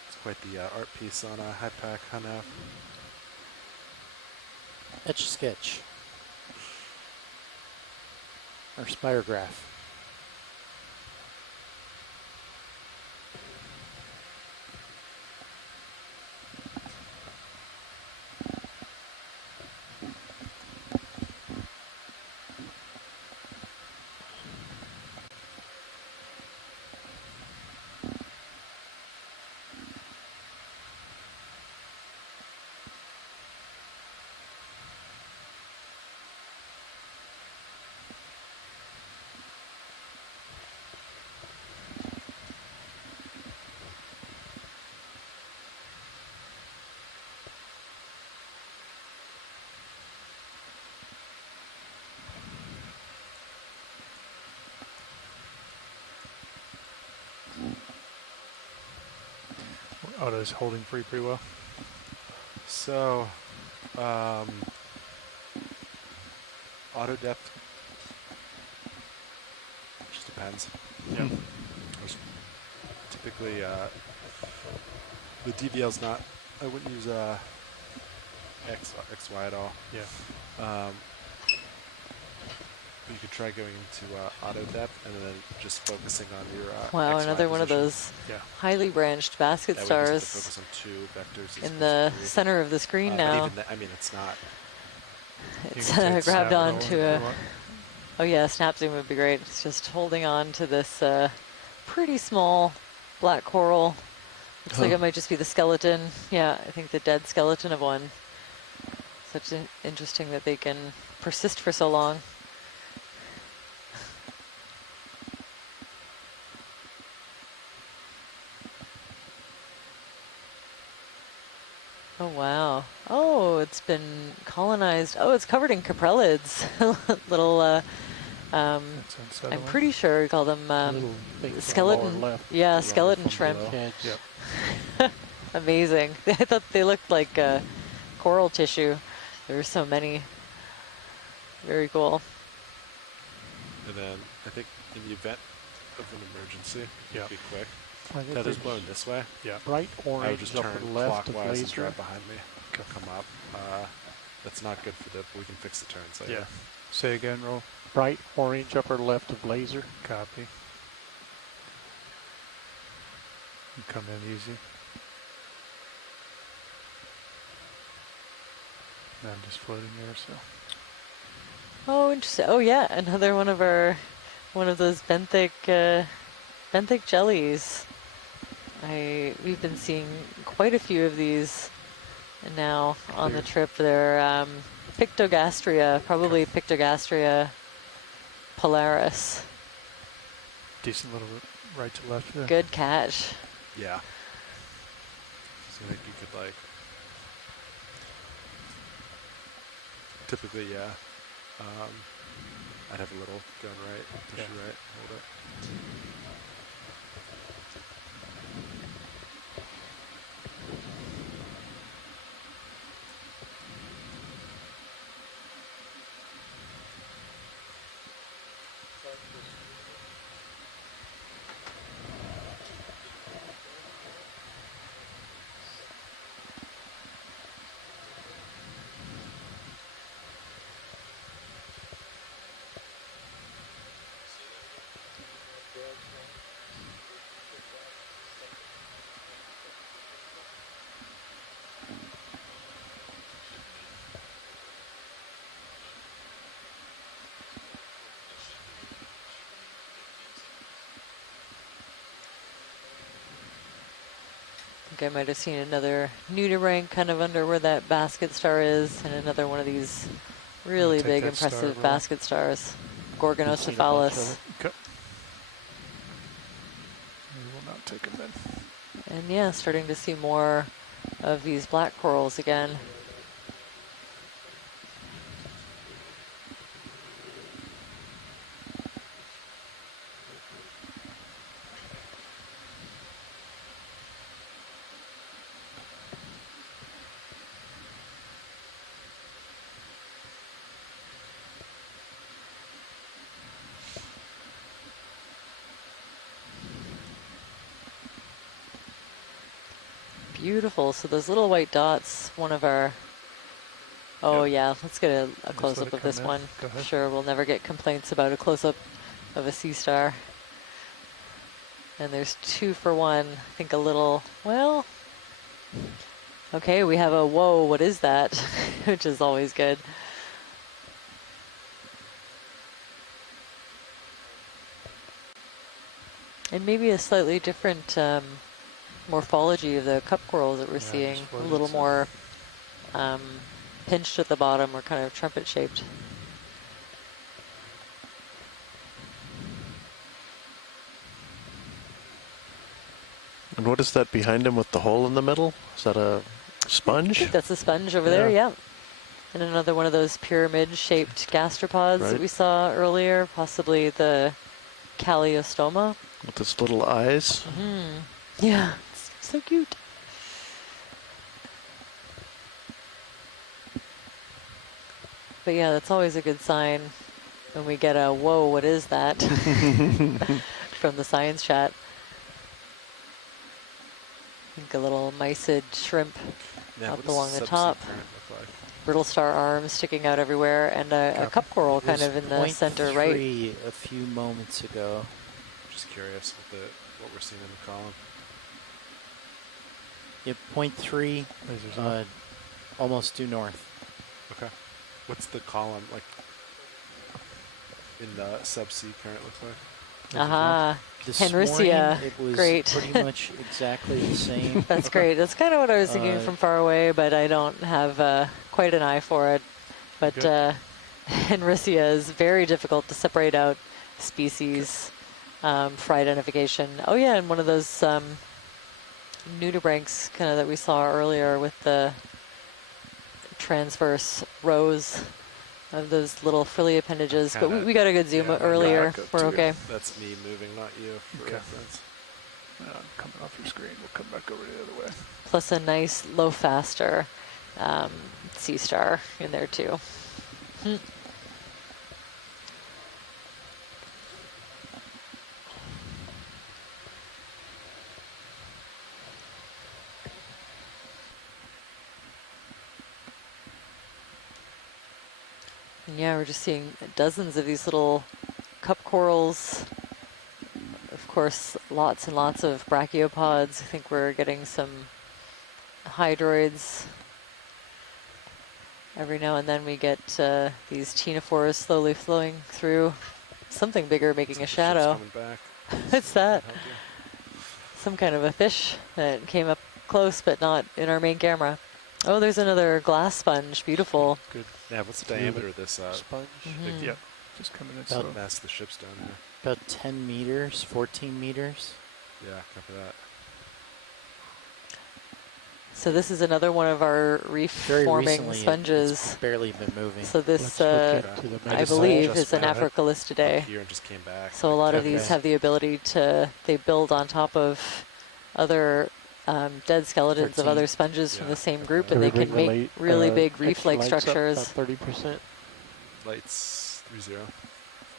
It's quite the art piece on a high pack Huno. Etch a sketch. Or spirograph. Auto's holding free pretty well. So, auto depth just depends. Yeah. Typically, the DVL's not. I wouldn't use XY at all. Yeah. You could try going into auto depth and then just focusing on your wow, XY another one of position. those highly branched basket that stars way just to focus on 2 vectors in the center of the screen now. Even I mean, it's not. It's grabbed onto a. Oh yeah, snap zoom would be great. It's just holding on to this pretty small black coral. Looks like it might just be the skeleton. Yeah, I think the dead skeleton of one. Such interesting that they can persist for so long. Oh, wow. Oh, it's been colonized. Oh, it's covered in caprellids. Little, I'm pretty sure we call them skeleton. Yeah, skeleton shrimp. Yep. Amazing. I thought they looked like coral tissue. There were so many. Very cool. And then I think in the event of an emergency, be quick. Feathers blowing this way. Yeah. Bright I would orange just upper turn left of clockwise and laser. drive behind me. Come up. That's not good for we can fix the turns later. Yeah. Say again, roll. Bright orange upper left of laser. Copy. You come in easy. And I'm just floating there, so. Oh, interesting. Oh, yeah, another one of those benthic jellies. We've been seeing quite a few of these now on the trip. They're Pictogastria, probably Pictogastria polaris. Decent little right to left there. Good catch. Yeah. So I think you could like, typically, yeah. I'd have a little gun right, push you right, hold it. I think I might have seen another nudibranch kind of under where that basket star is, and another one of these really big, impressive basket stars. Gorgonocephalus. Okay. We will not take them then. And yeah, starting to see more of these black corals again. Beautiful. So those little white dots, one of our, yeah, let's get a close-up of this one. Sure, we'll never get complaints about a close-up of a sea star. And there's 2 for 1. I think a little, well, okay, we have a whoa, what is that? Which is always good. And maybe a slightly different morphology of the cup corals that we're seeing. A little more pinched at the bottom, or kind of trumpet shaped. And what is that behind him with the hole in the middle? Is that a sponge? I think that's a sponge over there, yeah. And another one of those pyramid-shaped gastropods that we saw earlier, possibly the Calliostoma. With its little eyes. Mm-hmm. Yeah, it's so cute. But yeah, that's always a good sign when we get a, whoa, what is that? From the science chat. I think a little mysid shrimp up along the top. Brittle star arms sticking out everywhere, and a cup coral kind of in the center, right? A few moments ago. Just curious with what we're seeing in the column. Yep, 0.3, almost due north. Okay. What's the column like in the subsea current look like? Henricea. It was great. Pretty much exactly the same. That's great. That's kind of what I was thinking from far away, but I don't have quite an eye for it. But Henricea is very difficult to separate out species for identification. Oh yeah, and one of those nudibranchs kind of that we saw earlier with the transverse rows of those little frilly appendages. But we got a good zoom earlier. We're okay. That's me moving, not you, for reference. Coming off your screen, we'll come back over the other way. Plus a nice low faster sea star in there too. And yeah, we're just seeing dozens of these little cup corals. Of course, lots and lots of brachiopods. I think we're getting some hydroids. Every now and then we get these ctenophores slowly flowing through. Something bigger making a shadow. What's that? Some kind of a fish that came up close, but not in our main camera. Oh, there's another glass sponge. Beautiful. Good. Yeah, what's the diameter of this sponge? Mm-hmm. Yeah, just coming in slow. slow. Mass the ship's down there. About 10 meters, 14 meters. Yeah, copy that. So this is another one of our reef-forming sponges. It's barely been moving. So this, I believe, is an Afrocallistidae. Here and just came back. So a lot of these have the ability to, they build on top of other dead skeletons of other sponges from the same group, and they can make really big reef-like structures. 30%. Lights 30.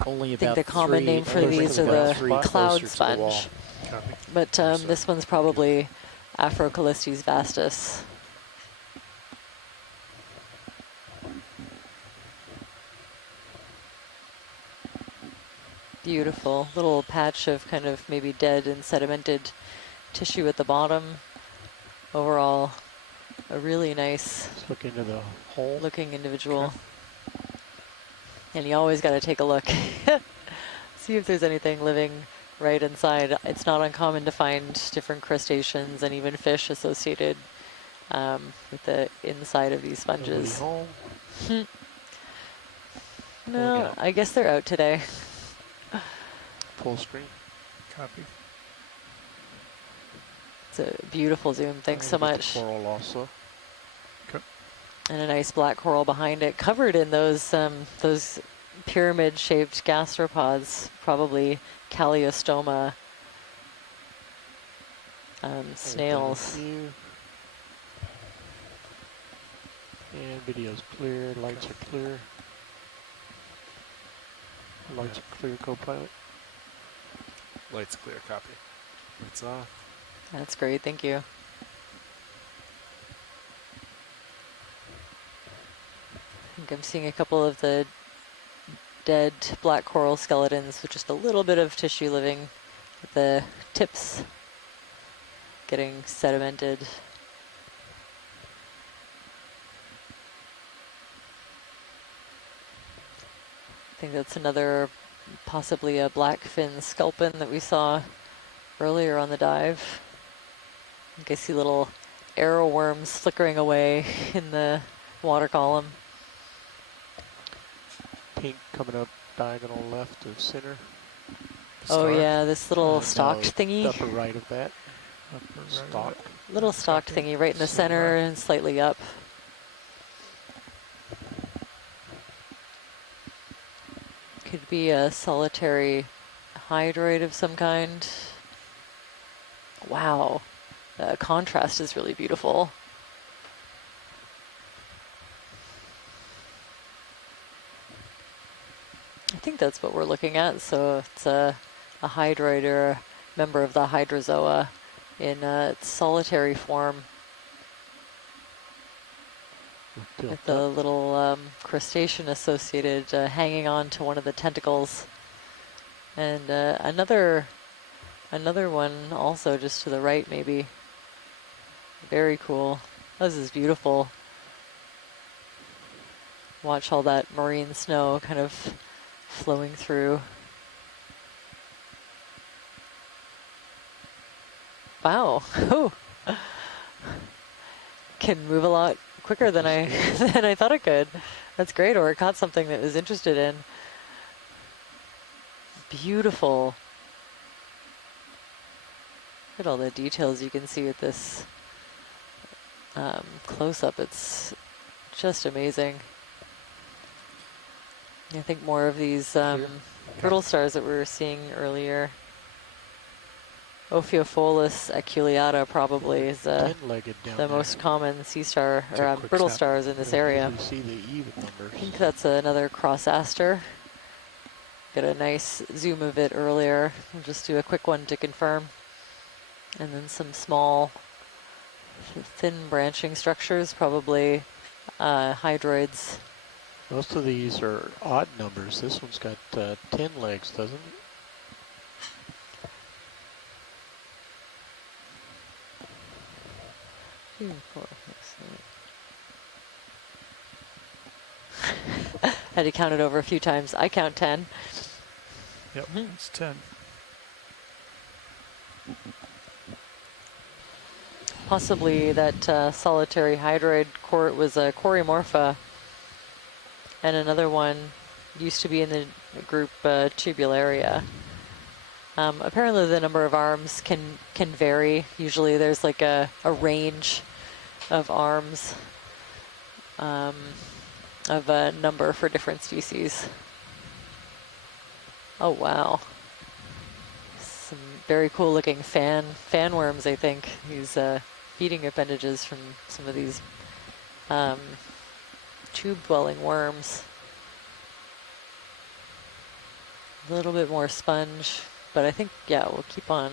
Only I think about the common name for these are the cloud sponge. But this one's probably Afrocallistes vastus. Beautiful. Little patch of kind of maybe dead and sedimented tissue at the bottom. Overall, a really nice Let's look into the hole looking individual. Okay. And you always got to take a look. See if there's anything living right inside. It's not uncommon to find different crustaceans and even fish associated with the inside of these sponges. No, I guess they're out today. Full screen. Copy. It's a beautiful zoom. Thanks so much. Coral also. Okay. And a nice black coral behind it, covered in those pyramid-shaped gastropods, probably Calliostoma snails. And video's clear, lights are clear. Lights are clear, co-pilot. Lights clear, copy. Lights off. That's great, thank you. I think I'm seeing a couple of the dead black coral skeletons with just a little bit of tissue living at the tips, getting sedimented. I think that's another, possibly a blackfin sculpin that we saw earlier on the dive. I think I see little arrow worms flickering away in the water column. Pink coming up diagonal left of center. Oh yeah, this little stalked thingy. Upper right of that. Stalk. Little stalked thingy right in the center and slightly up. Could be a solitary hydroid of some kind. Wow, the contrast is really beautiful. I think that's what we're looking at. So it's a hydroid or a member of the hydrozoa in its solitary form. With the little crustacean associated hanging on to one of the tentacles. And another one also just to the right maybe. Very cool. This is beautiful. Watch all that marine snow kind of flowing through. Wow. Ooh. Can move a lot quicker than I thought it could. That's great, or it caught something that it was interested in. Beautiful. Look at all the details you can see with this close-up. It's just amazing. I think more of these brittle stars that we were seeing earlier. Ophiophilus aculeata probably is the most common sea star or brittle stars in this area. See the even numbers. I think that's another cross aster. Got a nice zoom of it earlier. We'll just do a quick one to confirm. And then some small, thin branching structures, probably hydroids. Most of these are odd numbers. This one's got 10 legs, doesn't it? Had to count it over a few times. I count 10. Yep, it's 10. possibly that solitary hydroid was a Corymorpha, and another one used to be in the group Tubularia. Apparently the number of arms can vary. Usually there's like a range of arms of a number for different species. Oh wow. Some very cool looking fan worms, I think. These feeding appendages from some of these tube dwelling worms. A little bit more sponge, but I think, yeah, we'll keep on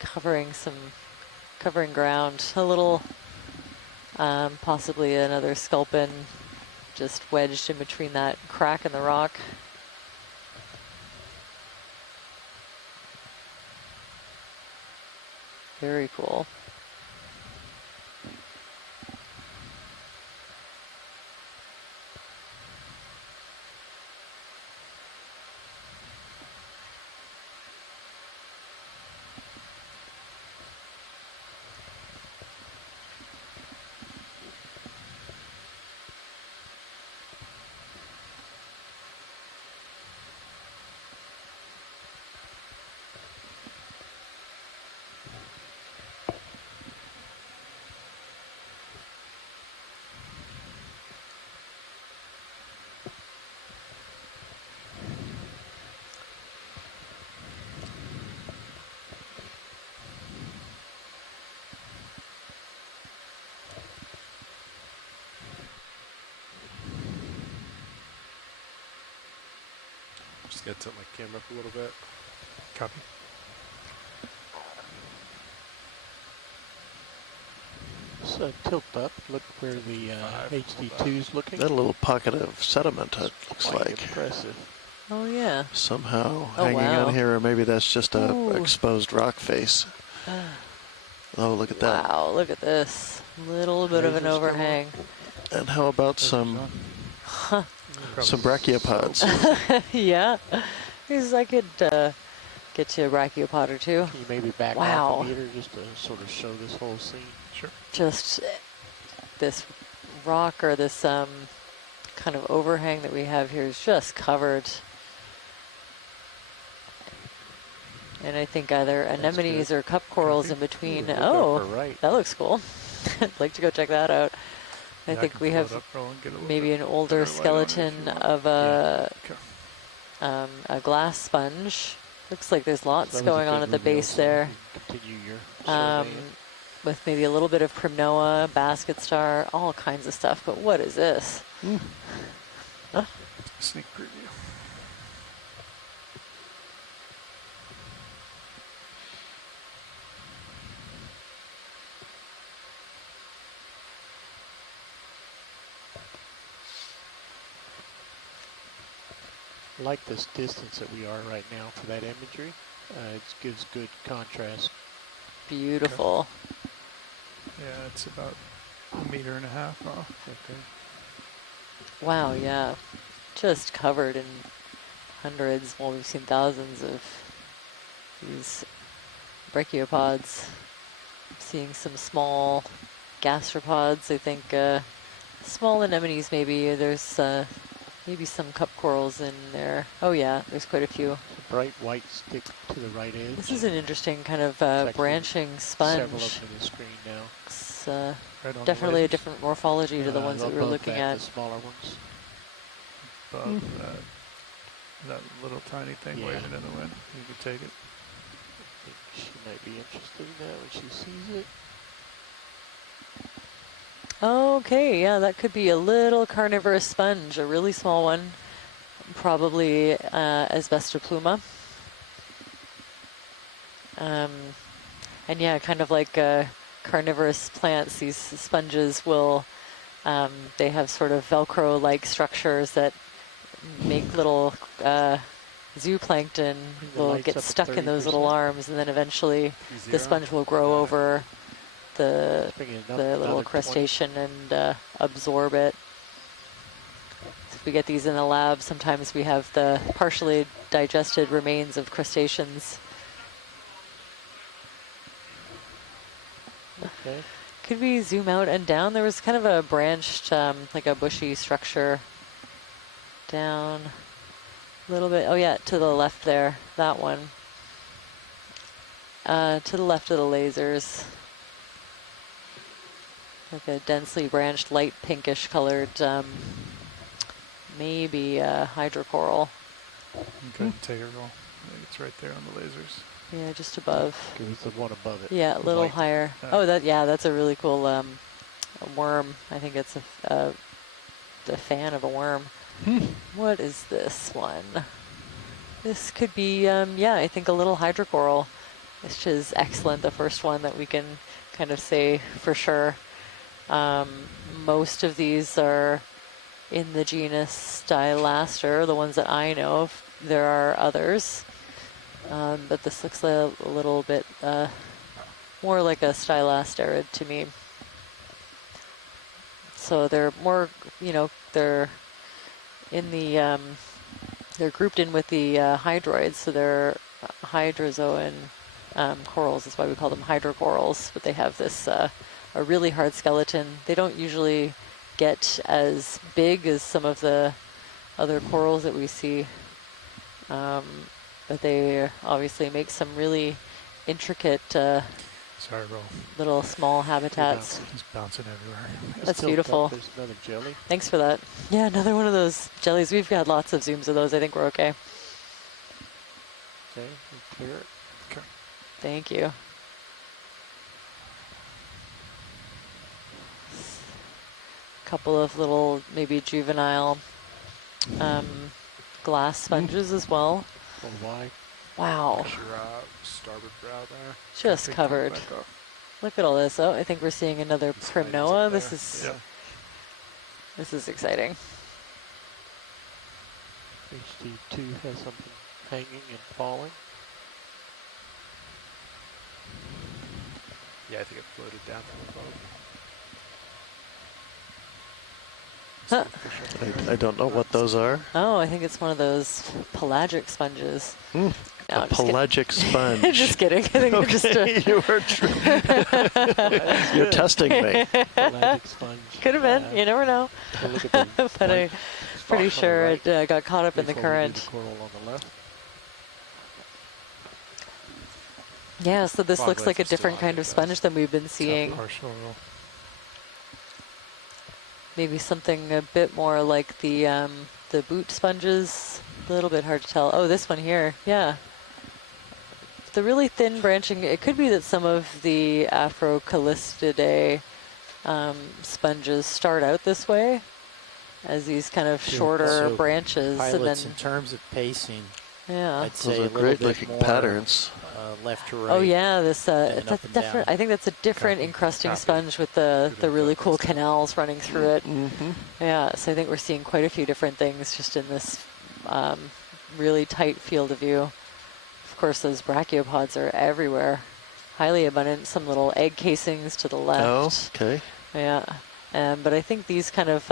covering ground. A little, possibly another sculpin just wedged in between that crack in the rock. Very cool. Just gotta tilt my camera up a little bit. Copy. So tilt up, look where the HD2 is looking. That little pocket of sediment, it looks Quite like. impressive. Oh yeah. Somehow Oh, hanging wow. on here, or maybe that's just a Ooh. exposed rock face. Oh, look at that. Wow, look at this. Little bit of an overhang. And how about some brachiopods? Yeah. Because I could get to a brachiopod or two. Can you maybe back Wow. off a meter just to sort of show this whole scene? Sure. Just this rock or this kind of overhang that we have here is just covered. And I think either anemones or cup corals in between. Oh, right. that looks cool. I'd like to go check that out. I think we have maybe an older skeleton of a glass sponge. Looks like there's lots going on at the base there. Continue your surveying. With maybe a little bit of Primnoa, basket star, all kinds of stuff. But what is this? Huh? Sneak preview. I like this distance that we are right now for that imagery. It gives good contrast. Beautiful. Yeah, it's about 1.5 meters off. Okay. Wow, yeah. Just covered in hundreds, well, we've seen thousands of these brachiopods. Seeing some small gastropods, I think small anemones maybe. There's maybe some cup corals in there. Oh yeah, there's quite a few. A bright white stick to the right edge. This is an interesting kind of branching sponge. Several of them in the screen now. It's Right definitely a different morphology to the ones that we were above looking that, at. the smaller ones. Above that little tiny thing Yeah. waving in the wind. You could take it. I think she might be interested in that when she sees it. Okay, yeah, that could be a little carnivorous sponge, a really small one, probably Asbestopluma. And yeah, kind of like carnivorous plants, these sponges will, they have sort of Velcro-like structures that make little zooplankton will get stuck in those little arms, and then eventually the sponge will grow over the little crustacean and absorb it. So if we get these in the lab, sometimes we have the partially digested remains of crustaceans. Okay. Could we zoom out and down? There was kind of a branched, like a bushy structure down a little bit. Oh yeah, to the left there, that one. To the left of the lasers. Like a densely branched, light pinkish colored, maybe hydrocoral. Okay, take a roll. I think it's right there on the lasers. Yeah, just above. Give us the one above it. Yeah, a little higher. Oh, that's a really cool worm. I think it's a fan of a worm. What is this one? This could be, yeah, I think a little hydrocoral, which is excellent. The first one that we can kind of say for sure. Most of these are in the genus Stylaster, the ones that I know of. There are others, but this looks a little bit more like a Stylasterid to me. So they're more, they're in the, they're grouped in with the hydroids, so they're hydrozoan corals. That's why we call them hydrocorals, but they have this a really hard skeleton. They don't usually get as big as some of the other corals that we see, but they obviously make some really intricate little small habitats. It's bouncing everywhere. That's beautiful. There's another jelly. Thanks for that. Yeah, another one of those jellies. We've got lots of zooms of those. I think we're okay. Okay, clear it. Okay. Thank you. Couple of little, maybe juvenile glass sponges as well. Oh, why? Wow. There's your starboard brow there. Just covered. Look at all this. Oh, I think we're seeing another Primnoa. This is exciting. HD2 has something hanging and falling. Yeah, I think it floated down from the boat. I don't know what those are. Oh, I think it's one of those pelagic sponges. No, a pelagic sponge. Just kidding. I think okay, just you were You're testing me. Pelagic sponge. Could have been. You never know. Look at the but I'm pretty sure right, it got caught up in the before we do current. the coral on the left. Yeah, so this looks like a different kind of sponge than we've been seeing. Maybe something a bit more like the boot sponges. A little bit hard to tell. Oh, this one here. Yeah. The really thin branching, it could be that some of the Afrocallistidae sponges start out this way as these kind of shorter branches. Pilots, in terms of pacing, yeah, I'd say those are great looking more, patterns. Left to right. Oh yeah, this it's a different. Down. I think that's a different encrusting sponge with the really cool canals running through it. Yeah, so I think we're seeing quite a few different things just in this really tight field of view. Of course, those brachiopods are everywhere, highly abundant. Some little egg casings to the left. Oh, okay. Yeah, but I think these kind of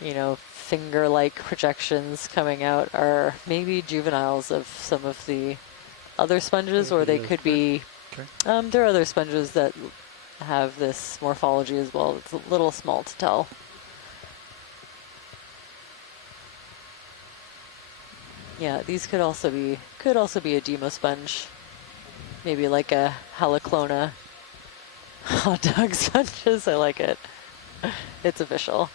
finger-like projections coming out are maybe juveniles of some of the other sponges, or they could be, there are other sponges that have this morphology as well. It's a little small to tell. Yeah, these could also be a demo sponge, maybe like a Haloclona hot dog sponges. I like it. It's official.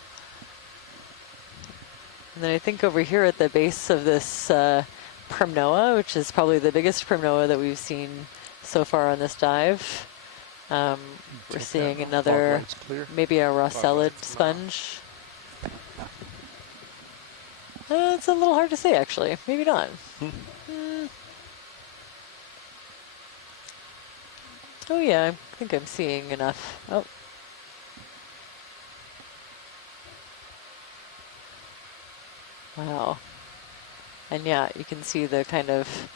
And then I think over here at the base of this Primnoa, which is probably the biggest Primnoa that we've seen so far on this dive. We're seeing another, maybe a Rossellid sponge. It's a little hard to say, actually. Maybe not. Oh yeah, I think I'm seeing enough. Oh. Wow. And yeah, you can see the kind of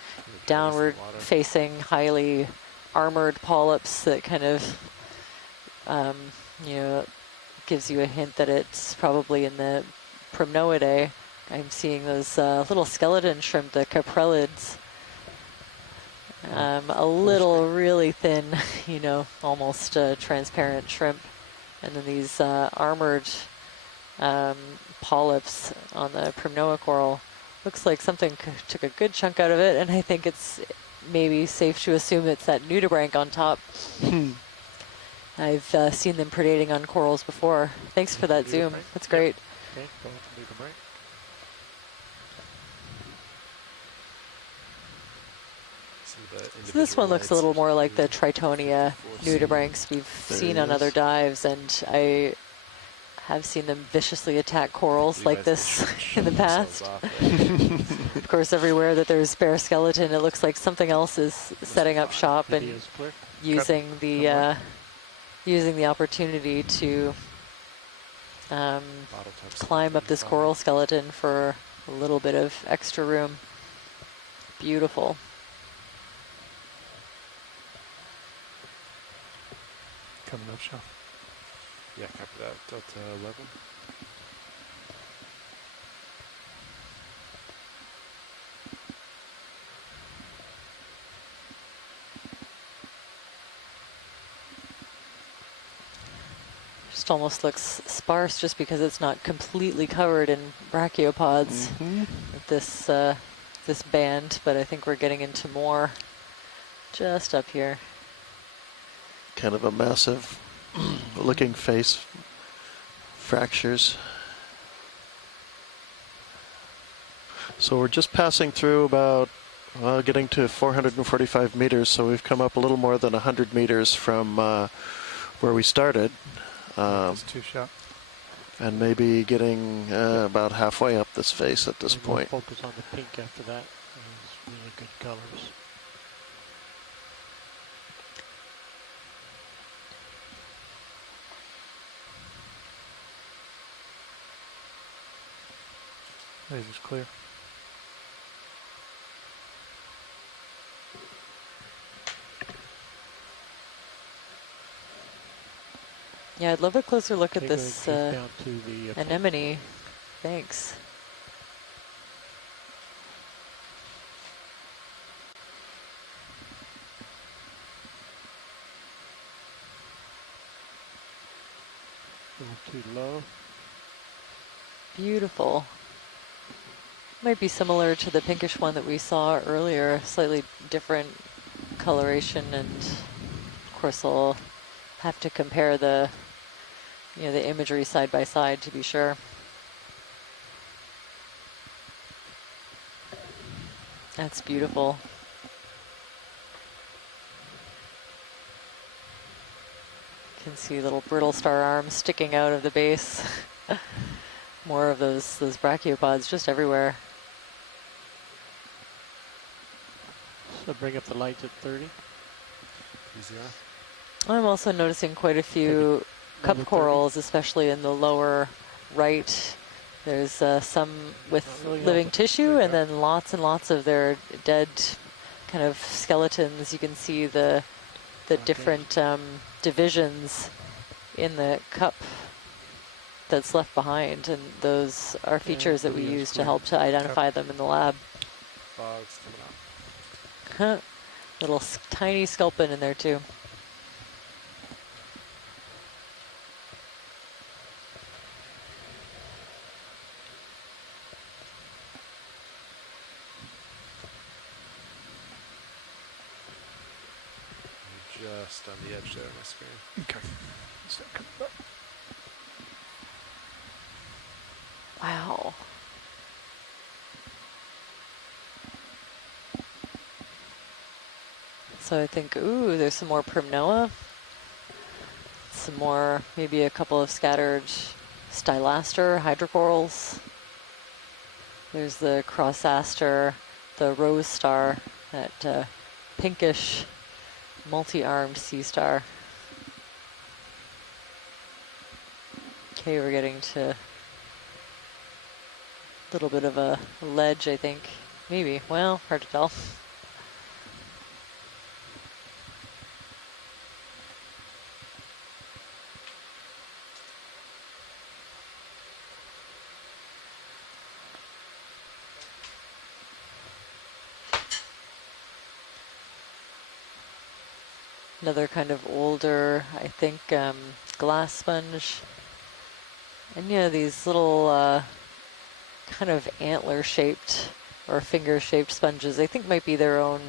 downward facing, highly armored polyps that kind of, gives you a hint that it's probably in the Primnoidae. I'm seeing those little skeleton shrimp, the caprellids. a little really thin, you know, almost transparent shrimp. And then these armored polyps on the primnoa coral. Looks like something took a good chunk out of it, and I think it's maybe safe to assume it's that nudibranch on top. I've seen them predating on corals before. Thanks for that zoom. That's great. Okay, going to nudibranch. So this one looks a little more like the Tritonia nudibranchs we've seen on other dives, and I have seen them viciously attack corals like this in the past. Of course, everywhere that there's bare skeleton, it looks like something else is setting up shop and using the opportunity to climb up this coral skeleton for a little bit of extra room. Beautiful. Coming up, Sean. Yeah, copy that. Delta 11. Just almost looks sparse just because it's not completely covered in brachiopods with this this band, but I think we're getting into more just up here. Kind of a massive looking face fractures. So we're just passing through about, well, getting to 445 meters, so we've come up a little more than 100 meters from where we started. That's two shot. And maybe getting about halfway up this face at this point. We'll focus on the pink after that. It's really good colors. Laser's clear. Yeah, I'd love a closer look at this down to the anemone. Thanks. A little too low. Beautiful. Might be similar to the pinkish one that we saw earlier, slightly different coloration, and of course I'll have to compare the the imagery side by side to be sure. That's beautiful. You can see little brittle star arms sticking out of the base. More of those brachiopods just everywhere. So bring up the lights at 30. Easier. I'm also noticing quite a few cup corals, especially in the lower right. There's some with living tissue, and then lots and lots of their dead kind of skeletons. You can see the different divisions in the cup that's left behind, and those are features that we use to help to identify them in the lab. Fog's coming up. Huh. Little tiny sculpin in there too. Just on the edge there on my screen. Okay. So coming up. Wow. So I think, ooh, there's some more primnoa. Some more, maybe a couple of scattered stylaster hydrocorals. There's the crossaster, the rose star, that pinkish multi-armed sea star. Okay, we're getting to a little bit of a ledge, I think. Maybe, well, hard to tell. Another kind of older, I think, glass sponge. And yeah, these little kind of antler-shaped or finger-shaped sponges, I think might be their own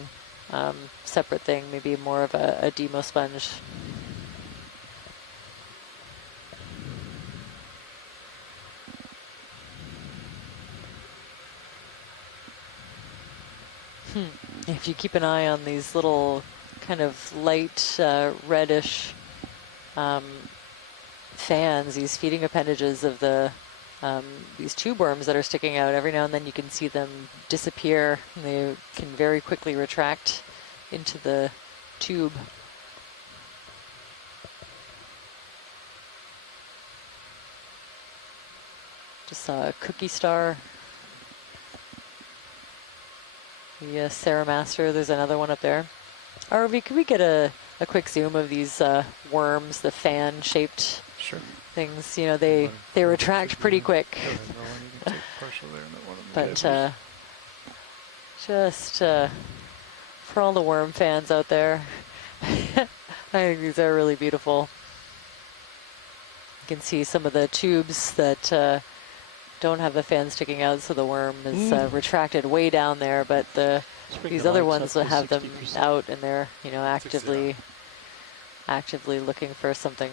separate thing, maybe more of a demo sponge. If you keep an eye on these little kind of light reddish fans, these feeding appendages of the these tube worms that are sticking out, every now and then you can see them disappear. And they can very quickly retract into the tube. Just saw a cookie star. The Sarah Master, there's another one up there. RV, could we get a quick zoom of these worms, the fan-shaped things? You know, they retract pretty quick. But just for all the worm fans out there, I think these are really beautiful. You can see some of the tubes that don't have the fan sticking out, so the worm is retracted way down there, but these other ones that have them out, and they're, you know, actively looking for something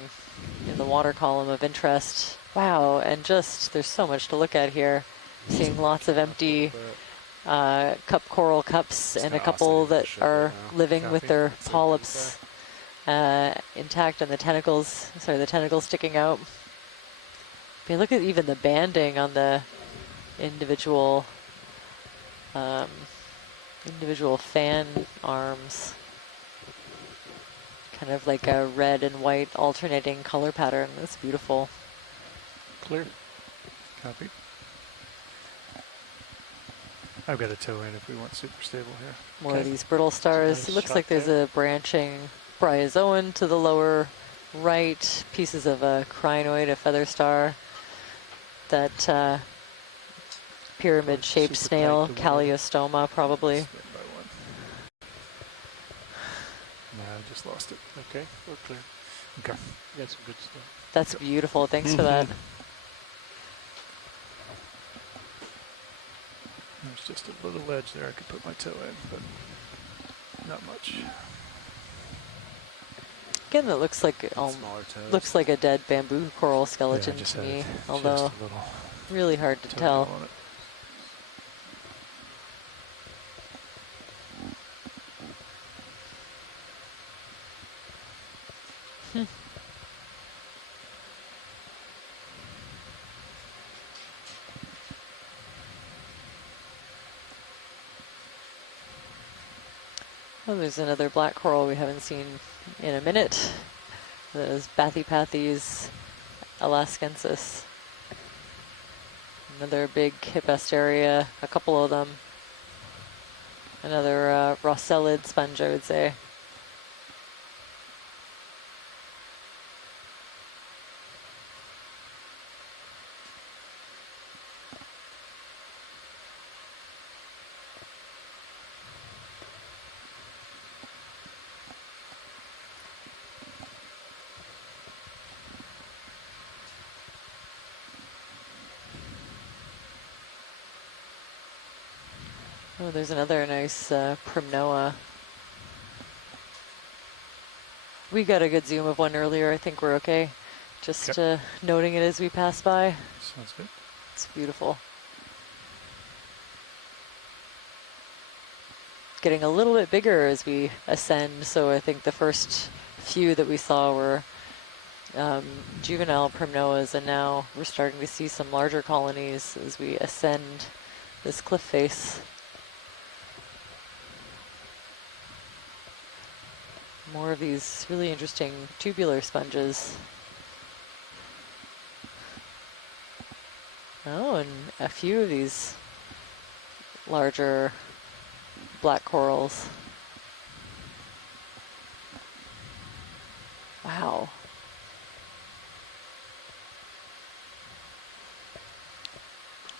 in the water column of interest. Wow, and just there's so much to look at here. Seeing lots of empty coral cups and a couple that are living with their polyps intact and the tentacles sticking out. I mean, look at even the banding on the individual fan arms. Kind of like a red and white alternating color pattern. That's beautiful. Clear. Copy. I've got a toe in if we want super stable here. More of these brittle stars. It looks like there's a branching bryozoan to the lower right. Pieces of a crinoid, a feather star. That pyramid-shaped snail, Calliostoma, probably. No, I just lost it. Okay, we're clear. Okay, got some good stuff. That's beautiful. Thanks for that. There's just a little ledge there I could put my toe in, but not much. Again, that looks like a dead bamboo coral skeleton to me, although really hard to tell. Oh, there's another black coral we haven't seen in a minute. That is Bathypathes alaskensis. Another big Hippasteria, a couple of them. Another Rossellid sponge, I would say. Oh, there's another nice Primnoa. We got a good zoom of one earlier. I think we're okay. Just noting it as we pass by. Sounds good. It's beautiful. Getting a little bit bigger as we ascend. So I think the first few that we saw were juvenile Primnoas, and now we're starting to see some larger colonies as we ascend this cliff face. More of these really interesting tubular sponges. Oh, and a few of these larger black corals. Wow.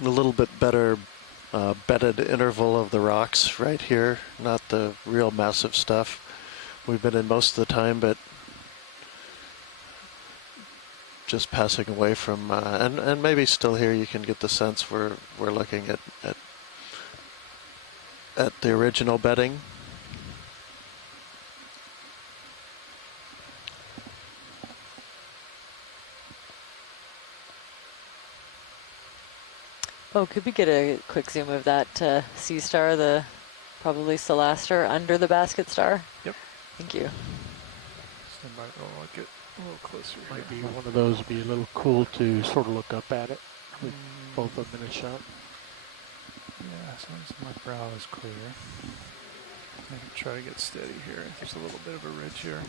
A little bit better bedded interval of the rocks right here, not the real massive stuff. we've been in most of the time, but just passing away from, and maybe still here you can get the sense we're looking at the original bedding. Oh, could we get a quick zoom of that sea star, the probably Celaster under the basket star? Yep. Thank you. Stand by. Oh, I'll get a little closer. Might be one of those be a little cool to sort of look up at it with both of them in a shot. Yeah, as long as my brow is clear. I can try to get steady here. There's a little bit of a ridge here.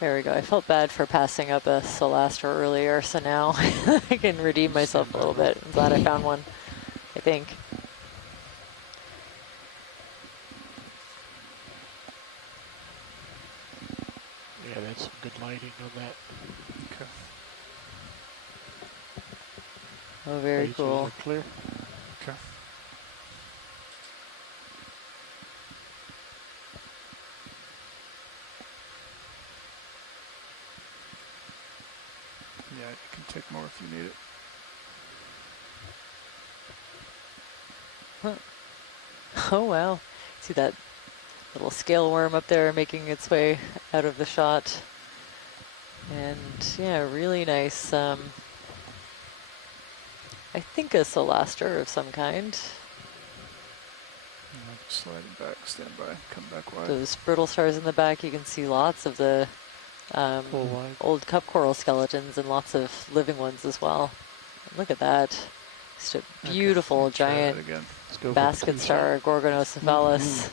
There we go. I felt bad for passing up a Celaster earlier, so now I can redeem myself a little bit. I'm glad I found one, I think. Yeah, that's some good lighting on that. Okay. Oh, very Pages cool. are clear. Okay. Yeah, you can take more if you need it. Huh. Oh, wow. See that little scale worm up there making its way out of the shot. And yeah, really nice, I think a Celaster of some kind. Sliding back, stand by, come back wide. Those brittle stars in the back, you can see lots of the old cup coral skeletons and lots of living ones as well. Look at that. Just a beautiful giant basket star, Gorgonocephalus,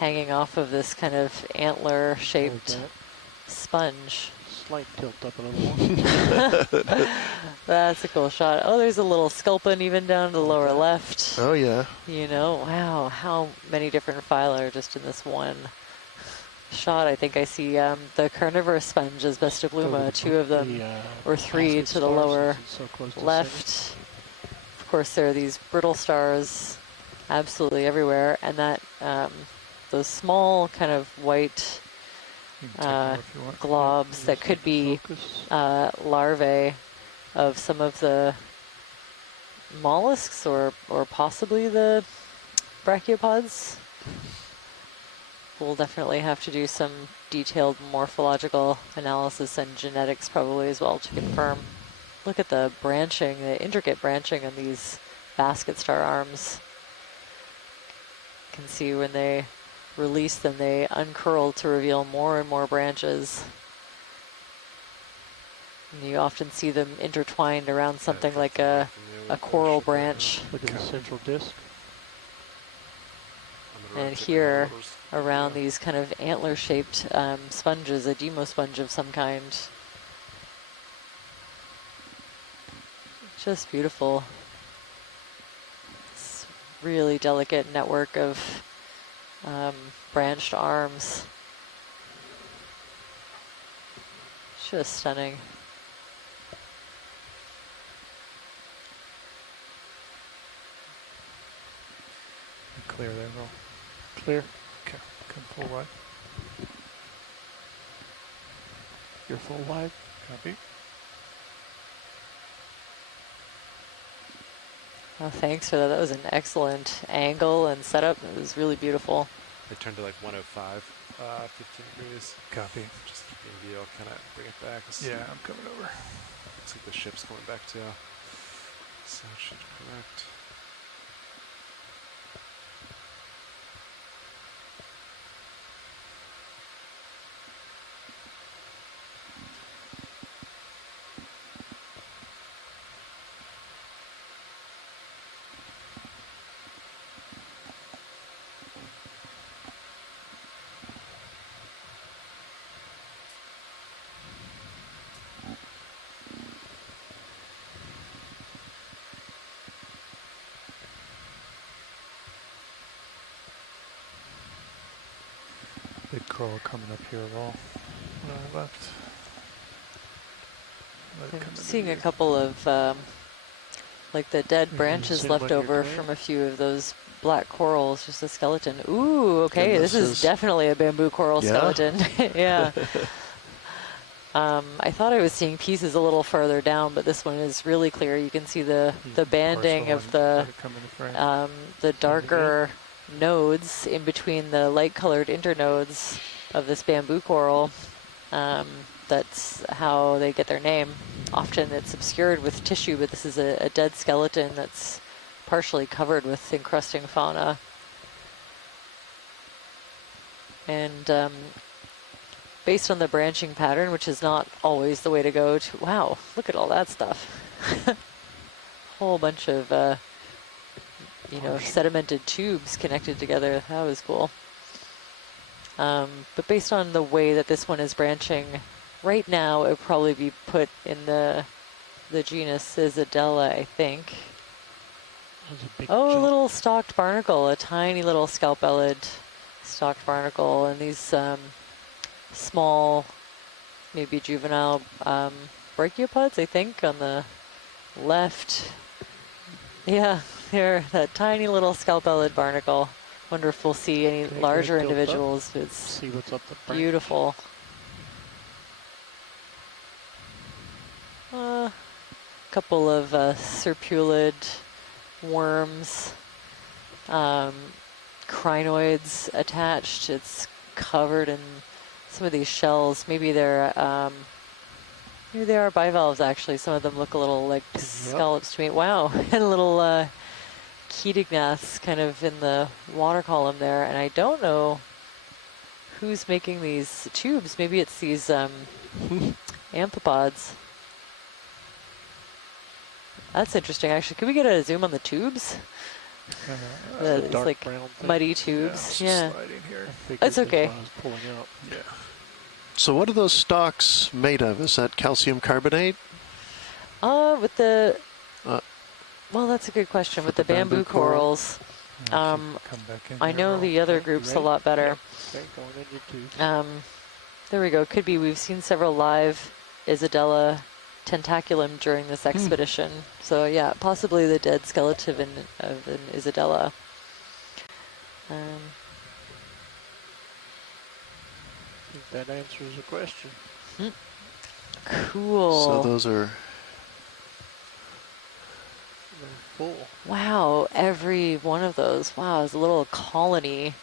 hanging off of this kind of antler-shaped sponge. Slight tilt up a little more. That's a cool shot. Oh, there's a little sculpin even down to the lower left. Oh, yeah. You know, wow, how many different phyla are just in this one shot. I think I see the carnivorous sponge is Vestibluma, two of them, or three to the lower left. Of course, there are these brittle stars absolutely everywhere, and that those small kind of white globs that could be larvae of some of the mollusks or possibly the brachiopods. We'll definitely have to do some detailed morphological analysis and genetics probably as well to confirm. Look at the branching, the intricate branching on these basket star arms. You can see when they release them, they uncurl to reveal more and more branches. And you often see them intertwined around something like a coral branch. Look at the central disc. And here, around these kind of antler-shaped sponges, a demosponge of some kind. Just beautiful. It's really delicate network of branched arms. Just stunning. Clear there, Roll. Clear. Okay, come full wide. You're full wide. Copy. Oh, thanks for that. That was an excellent angle and setup. It was really beautiful. I turned to like 105, 15 degrees. Copy. Just maybe I'll kind of bring it back. Yeah, I'm coming over. Looks like the ship's coming back too. So it should correct. Big coral coming up here, Roll. Left. I'm seeing a couple of like the dead branches left over from a few of those black corals, just a skeleton. Ooh, okay, And this is definitely a bamboo coral skeleton. Yeah. I thought I was seeing pieces a little further down, but this one is really clear. You can see the banding of the darker nodes in between the light-colored internodes of this bamboo coral. That's how they get their name. Often it's obscured with tissue, but this is a dead skeleton that's partially covered with encrusting fauna. And based on the branching pattern, which is not always the way to go to, wow, look at all that stuff. Whole bunch of, sedimented tubes connected together. That was cool. But based on the way that this one is branching, right now it would probably be put in the genus Isidella, I think. Oh, a little stalked barnacle, a tiny little scalp-bellied stalked barnacle, and these small, maybe juvenile brachiopods, I think, on the left. Yeah, they're that tiny little scalp-bellied barnacle. Wonder if we'll see any larger individuals. It's see what's up the branch. Beautiful. A couple of serpulid worms, crinoids attached. It's covered in some of these shells. Maybe they're bivalves actually. Some of them look a little like scallops to me. Wow, and a little Ketignaths kind of in the water column there. And I don't know who's making these tubes. Maybe it's these amphipods. That's interesting, actually. Can we get a zoom on the tubes? It's like muddy tubes. Yeah, it's okay. Yeah. So what are those stalks made of? Is that calcium carbonate? With the well, that's a good question. With the bamboo corals, I know the other groups a lot better. There we go. Could be. We've seen several live Isidella tentaculum during this expedition. So yeah, possibly the dead skeleton of an Isidella. I think that answers the question. Cool. So those are full. Wow, every one of those. Wow, it's a little colony.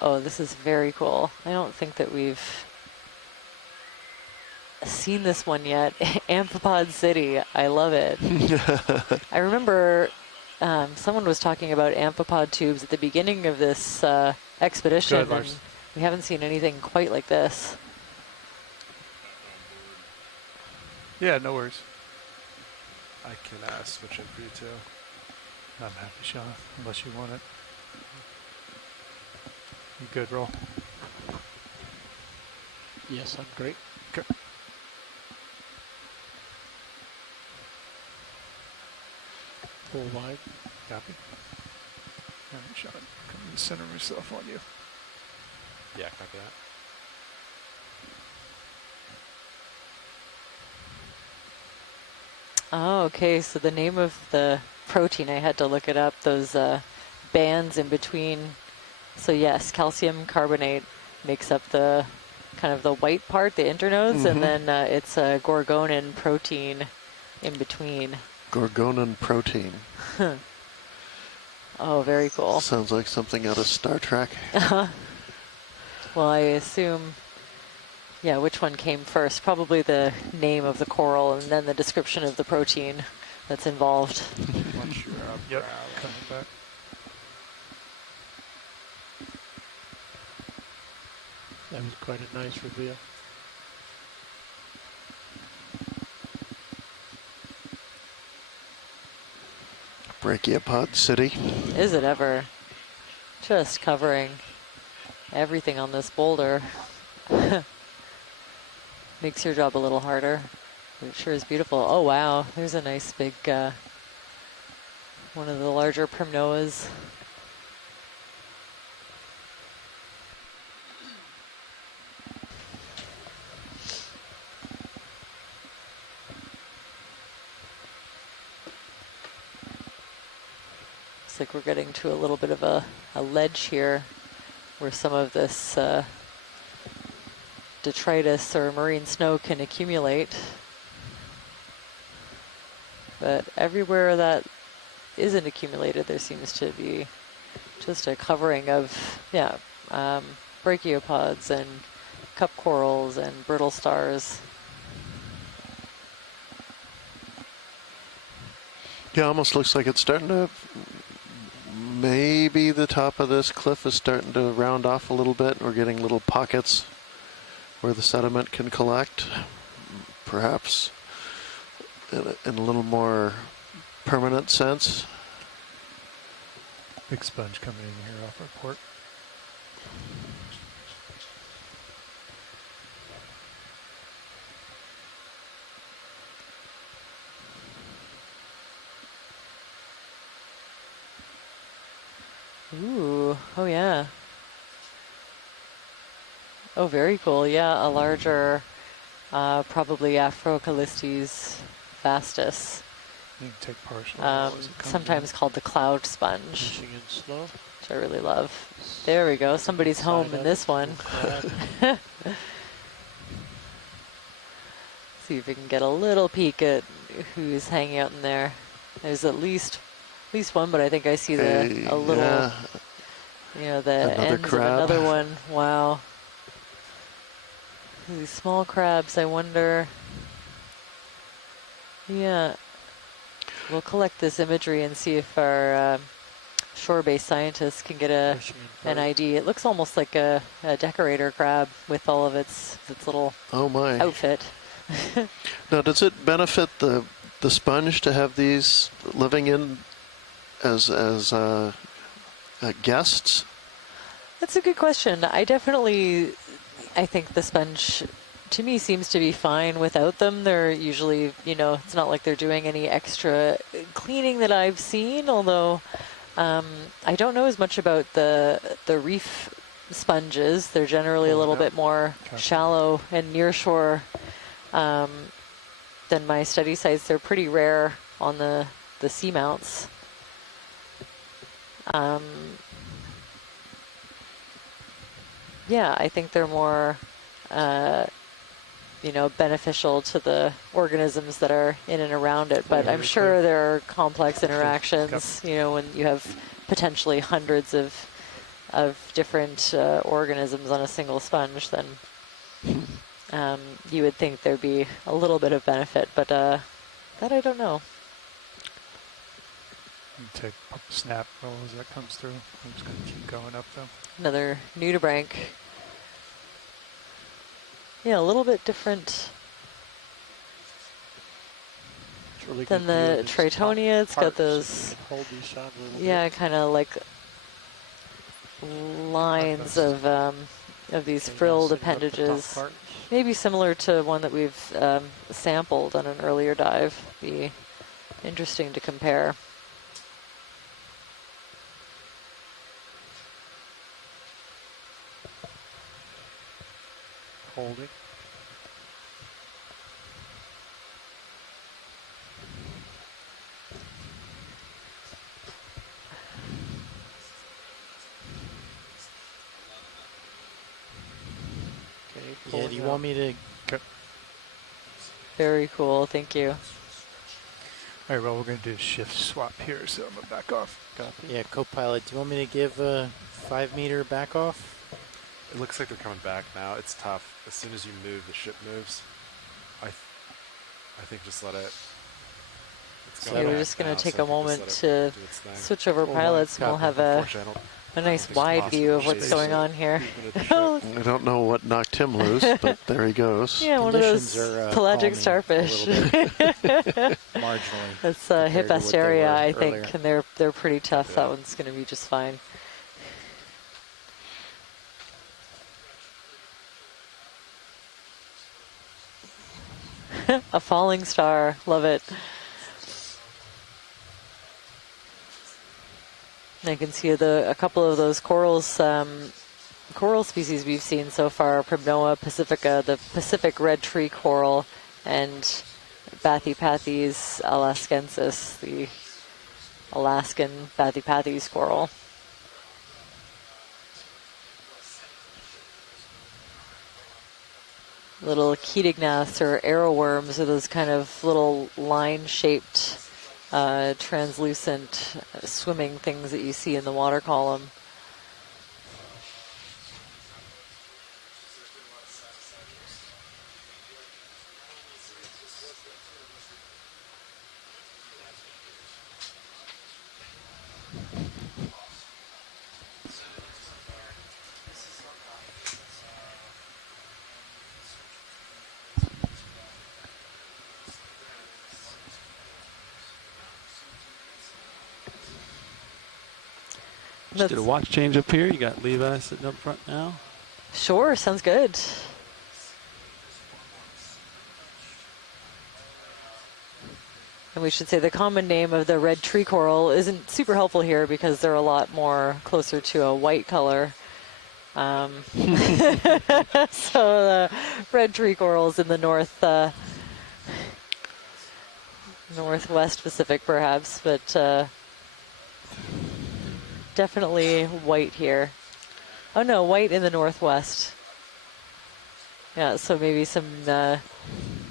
Oh, this is very cool. I don't think that we've seen this one yet. Amphipod City. I love it. I remember someone was talking about amphipod tubes at the beginning of this expedition, and we haven't seen anything quite like this. Yeah, no worries. I can switch in for you too. I'm happy, Sean, unless you want it. You good, Roll? Yes, I'm great. Okay. Full wide. Copy. All right, Sean, come to center myself on you. Yeah, copy that. Oh, okay. So the name of the protein, I had to look it up, those bands in between. So yes, calcium carbonate makes up the kind of the white part, the internodes, and then it's a gorgonin protein in between. Gorgonin protein. Oh, very cool. Sounds like something out of Star Trek. Well, I assume, yeah, which one came first? Probably the name of the coral and then the description of the protein that's involved. Yep, coming back. That was quite a nice reveal. Brachiopod City. Is it ever? Just covering everything on this boulder. Makes your job a little harder, but it sure is beautiful. Oh wow, there's a nice big one of the larger primnoas. Looks like we're getting to a little bit of a ledge here where some of this detritus or marine snow can accumulate. But everywhere that isn't accumulated, there seems to be just a covering of, brachiopods and cup corals and brittle stars. Yeah, almost looks like it's starting to, maybe the top of this cliff is starting to round off a little bit. We're getting little pockets where the sediment can collect, perhaps in a little more permanent sense. Big sponge coming in here off our port. Ooh, oh yeah. Oh, very cool. Yeah, a larger, probably Afrocalistes vastus. You can take partial. Sometimes called the cloud sponge, Pushing in slow. which I really love. There we go. Somebody's home in this one. See if we can get a little peek at who's hanging out in there. There's at least one, but I think I see a little, the ends crab. of another one. Wow. These small crabs, I wonder. Yeah. We'll collect this imagery and see if our shore-based scientists can get an ID. It looks almost like a decorator crab with all of its little outfit. Now, does it benefit the sponge to have these living in as guests? That's a good question. I think the sponge, to me, seems to be fine without them. They're usually, it's not like they're doing any extra cleaning that I've seen, although I don't know as much about the reef sponges. They're generally a little bit more shallow and near shore than my study sites. They're pretty rare on the seamounts. Yeah, I think they're more, beneficial to the organisms that are in and around it. But I'm sure there are complex interactions, when you have potentially hundreds of different organisms on a single sponge, then you would think there'd be a little bit of benefit, but that I don't know. Take a snap roll as that comes through. I'm just going to keep going up though. Another nudibranch. Yeah, a little bit different than the Tritonia. It's got those, kind of like lines of these frilled appendages. Maybe similar to one that we've sampled on an earlier dive. Be interesting to compare. Holding. Yeah, do you want me to? Very cool, thank you. All right, well, we're going to do a shift swap here, so I'm going to back off. Copy. Yeah, co-pilot, do you want me to give a 5-meter back off? It looks like they're coming back now. It's tough. As soon as you move, the ship moves. I think just let it. So we're just going to take a moment to switch over pilots, and we'll have a nice wide view of what's going on here. I don't know what knocked him loose, but there he goes. Yeah, one of those pelagic starfish. Marginally. That's Hippasteria, I think, and they're pretty tough. That one's going to be just fine. A falling star, love it. I can see a couple of those corals, coral species we've seen so far: Primnoa pacifica, the Pacific red tree coral, and Bathypathes alaskensis, the Alaskan bathypathy squirrel. Little chetignaths or arrowworms are those kind of little line-shaped, translucent swimming things that you see in the water column. Just did a watch change up here. You got Levi sitting up front now. Sure, sounds good. And we should say the common name of the red tree coral isn't super helpful here because they're a lot more closer to a white color. So the red tree corals in the northwest Pacific perhaps, but definitely white here. Oh no, white in the northwest. Yeah, so maybe some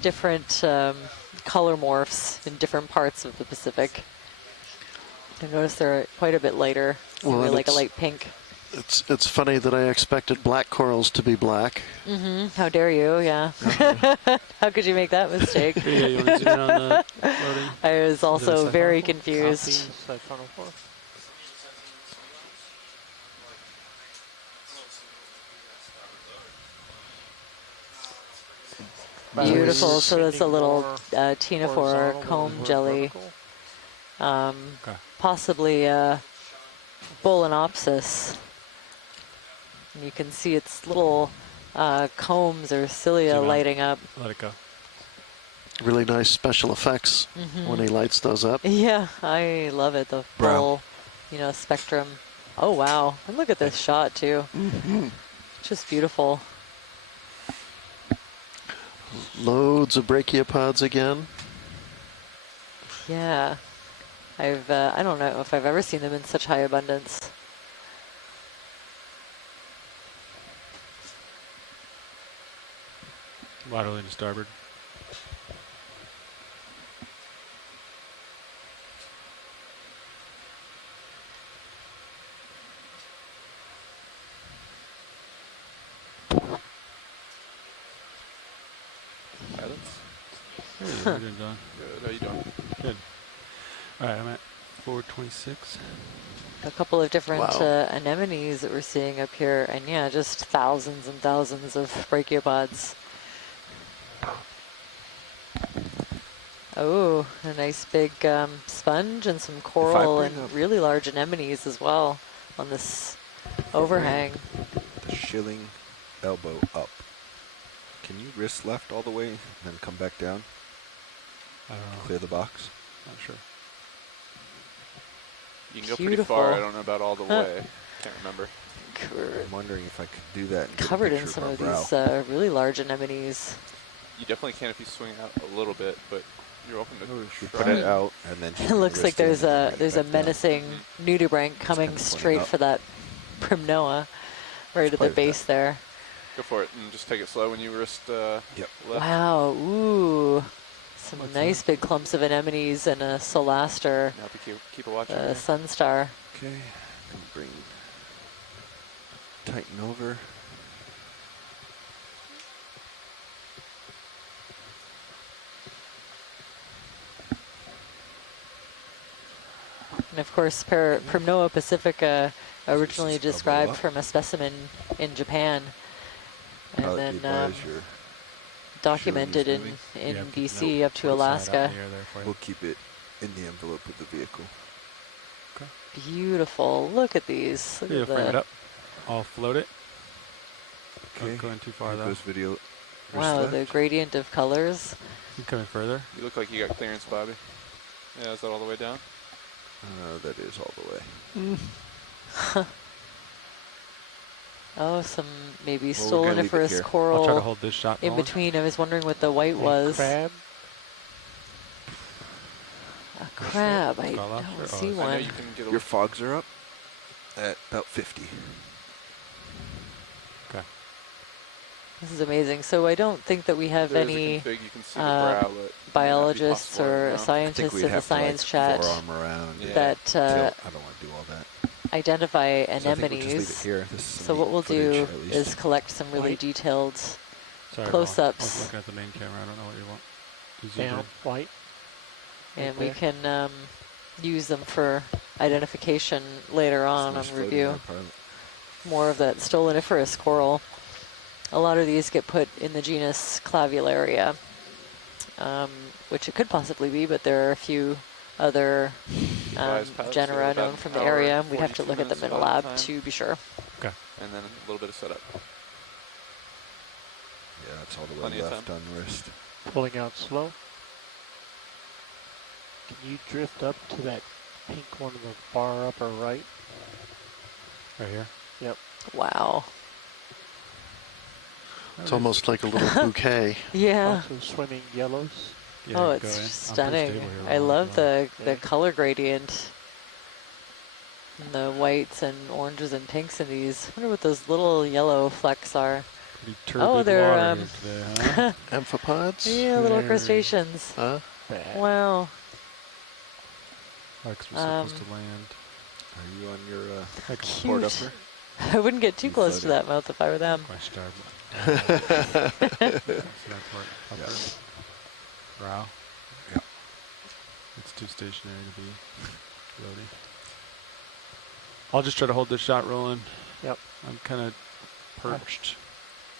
different color morphs in different parts of the Pacific. I notice they're quite a bit lighter, well, like a light pink. It's funny that I expected black corals to be black. Mm-hmm. How dare you, yeah. How could you make that mistake? Yeah, you want to zoom in on the loading? I was also very confused. Beautiful. So that's a little ctenophore comb jelly. Possibly Bolenopsis. And you can see its little combs or cilia lighting up. Let it go. Really nice special effects when he lights those up. Yeah, I love it. The full, spectrum. Oh, wow. And look at this shot, too. Just beautiful. Loads of brachiopods again. Yeah. I don't know if I've ever seen them in such high abundance. Laterally to starboard. How you doing, Don? Good. How you doing? Good. All right, I'm at 426. A couple of different anemones that we're seeing up here, and yeah, just thousands and thousands of brachiopods. Oh, a nice big sponge and some coral and really large anemones as well on this overhang. The shilling elbow up. Can you wrist left all the way and then come back down? I don't know. Clear the box? Not sure. You can go pretty far. I don't know about all the way. Can't remember. I'm wondering if I could do that. And covered in some of these really large anemones. You definitely can if you swing out a little bit, but you're open to put it out and then. It looks like there's a menacing nudibranch coming straight for that Primnoa, right at the base there. Go for it and just take it slow when you wrist left. Wow, ooh. Some nice big clumps of anemones and a solaster. Now to keep a watch on Sunstar. Okay, can tighten over. And of course, Primnoa pacifica originally described from a specimen in Japan. And then documented in BC up to Alaska. We'll keep it in the envelope of the vehicle. Okay. Beautiful. Look at these. Look at frame it up. I'll float it. Okay. Not going too far though. Video. Wow, the gradient of colors. You coming further? You look like you got clearance, Bobby. Yeah, is that all the way down? That is all the way. Oh, some maybe stoloniferous coral. I'll try to hold this shot in between. I was wondering what the white was. Crab. A crap, I don't see one. I know you can get Your fogs are up at about 50. Okay. This is amazing. So I don't think that we have There's any a config, you can see the brow, but biologists or I scientists think we'd in the have science to, chat forearm around that tilt. I don't want to do all that. identify So I think we'll just leave anemones. it here. This is So some what neat we'll footage, do at least. is collect some really White. detailed Sorry, close-ups. I was looking at the main camera. I don't know what you want. You zoom Down, in. white. And Right we can use them for identification later on Nice floating review. there, pilot. More of that stoloniferous coral. A lot of these get put in the genus Clavularia, which it could possibly be, but there are a few other genera known from the area. We'd have to look at them in a lab to be sure. Okay. And then a little bit of setup. Yeah, that's all the way Plenty of left time. on wrist. Pulling out slow. Can you drift up to that pink one in the far upper right? Right here? Yep. Wow. It's almost like a little bouquet. Yeah. Also swimming yellows. Yeah, Oh, go it's in. I'm stunning. pretty stable here. I love the Yeah. color gradient. And the whites and oranges and pinks in these. I wonder what those little yellow flecks are. Pretty turbid Oh, they're water here today, huh? Amphipods? yeah, little crustaceans. Huh? Wow. Oh, 'cause we're supposed to land. Are you on your port Cute. upper? I wouldn't get too You close to floated. that mouth if I were them. My star. Upper. Brow. Yeah. It's too stationary to be floating. I'll just try to hold this shot rolling. Yep. I'm kind of perched.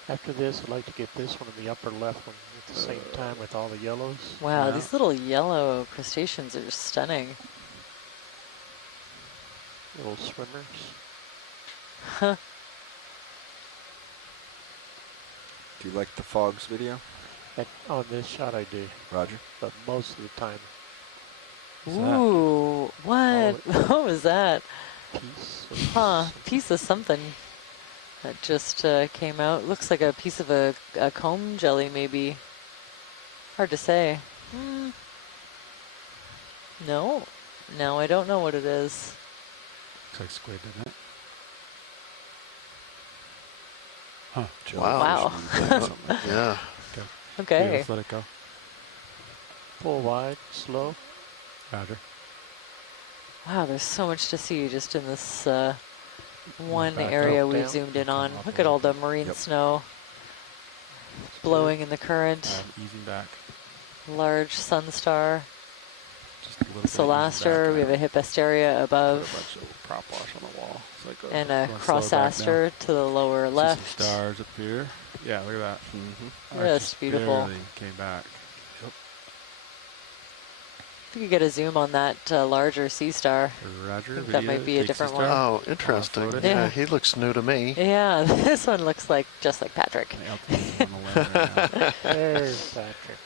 After this, I'd like to get this one in the upper left one at the same time with all the yellows. Wow, Yeah. these little yellow crustaceans are just stunning. Little swimmers. Huh. Do you like the fogs video, And on this shot I do, Roger? but most of the time, Ooh, what? What was that? piece. Huh, piece of something that just came out. Looks like a piece of a comb jelly, maybe. Hard to say. No, I don't know what it is. Looks like squid, doesn't it? Huh. Wow. Yeah. Okay. Yeah, let's let it go. Full wide, slow. Roger. Wow, there's so much to see just in this one Back area up, we've down. zoomed in on. Up Look a at all little the marine Yep. snow blowing in the current. Easing back. Large sunstar. Just a little bit. Solaster, we have a Hippasteria Put a above, bunch of prop wash on the wall. It's like and a wanna slow it back now? crossaster to the lower See some left. stars up here. Yeah, look at that. Just beautiful. Barely came back. If you could get a zoom on that larger sea star. Roger. I think that might be a Big different sister. one. Oh, interesting. floated. Yeah, Yeah. he looks new to me. Yeah, this one looks like just like Patrick. My altitude is on 11 right now. There's Patrick.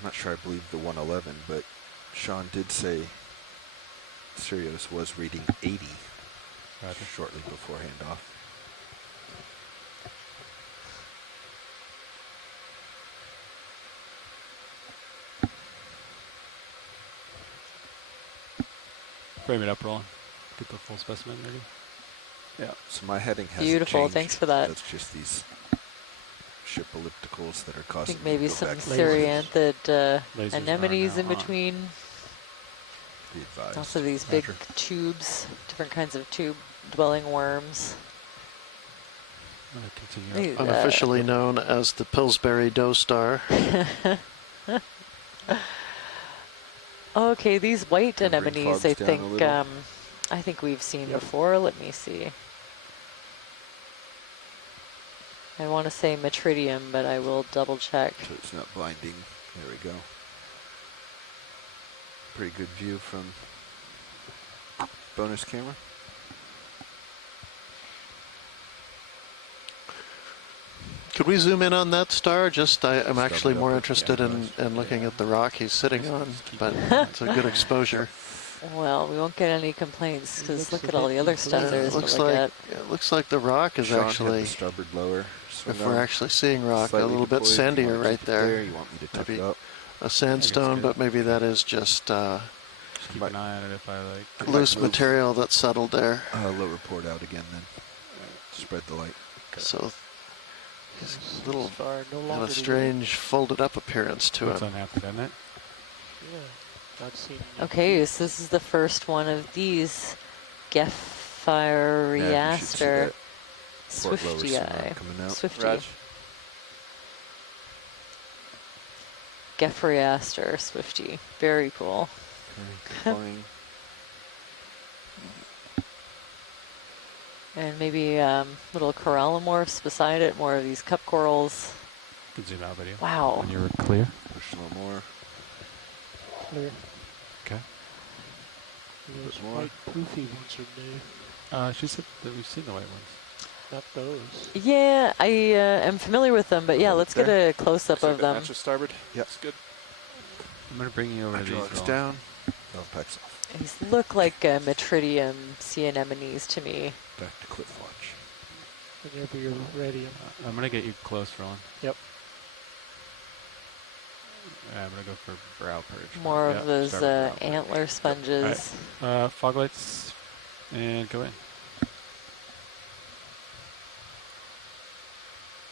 I'm not sure I believe the 111, but Sean did say Sirius was reading 80 Roger. shortly before handoff. Frame it up, Roland. Get the full specimen ready. Yeah. So my heading hasn't Beautiful, changed. thanks for that. That's just these ship ellipticals that are I causing think me to maybe go some back and forth. Cyrianthid Lasers anemones are in now on. between. Be advised. Also these big Roger. tubes, different kinds of tube-dwelling worms. I'm going to continue up. Unofficially known as the Pillsbury Doe Star. Okay, these white Gonna bring anemones, fogs down a little. I think we've seen before. Let me see. I want to say Metridium, but I will double check. So it's not blinding. There we go. Pretty good view from bonus camera. Could we zoom in on that star? I'm Start actually it more up. interested in looking at the rock he's sitting on, but it's a good exposure. Well, we won't get any complaints because look at all the other stuff there is to look at. It looks like the rock is Sean actually, had the starboard lower. if we're actually seeing rock, a little bit sandier right there. You want me to tuck Maybe it up? a sandstone, but maybe that is just Keep an eye on it if I like. loose material that's settled there. Lower port out again then. Spread the light. So he's a little no got longer a strange folded up appearance to Looks it. unhappy, doesn't it? Yeah, not seen. Okay, so this is the first one of these Geffireaster Swifty eye. Swifty. Raj. Geffireaster Swifty. Very cool. Flying. And maybe little corallimorphs beside it, more of these cup corals. Good zoom out video. Wow. When you're clear. Push a little more. Clear. Okay. Those white poofy ones are new. She said that we've seen the white ones. Not those. Yeah, I am familiar with them, but yeah, let's get a close-up of them. Match with starboard. Yep. That's good. I'm going to bring you over to these. Hydraulics down. Packs off. These look like Metridium sea anemones to me. Back to cliff watch. Whenever you're ready. I'm going to get you close, Roland. Yep. I'm going to go for brow perch. More of those antler sponges. Right. Fog lights, and go in.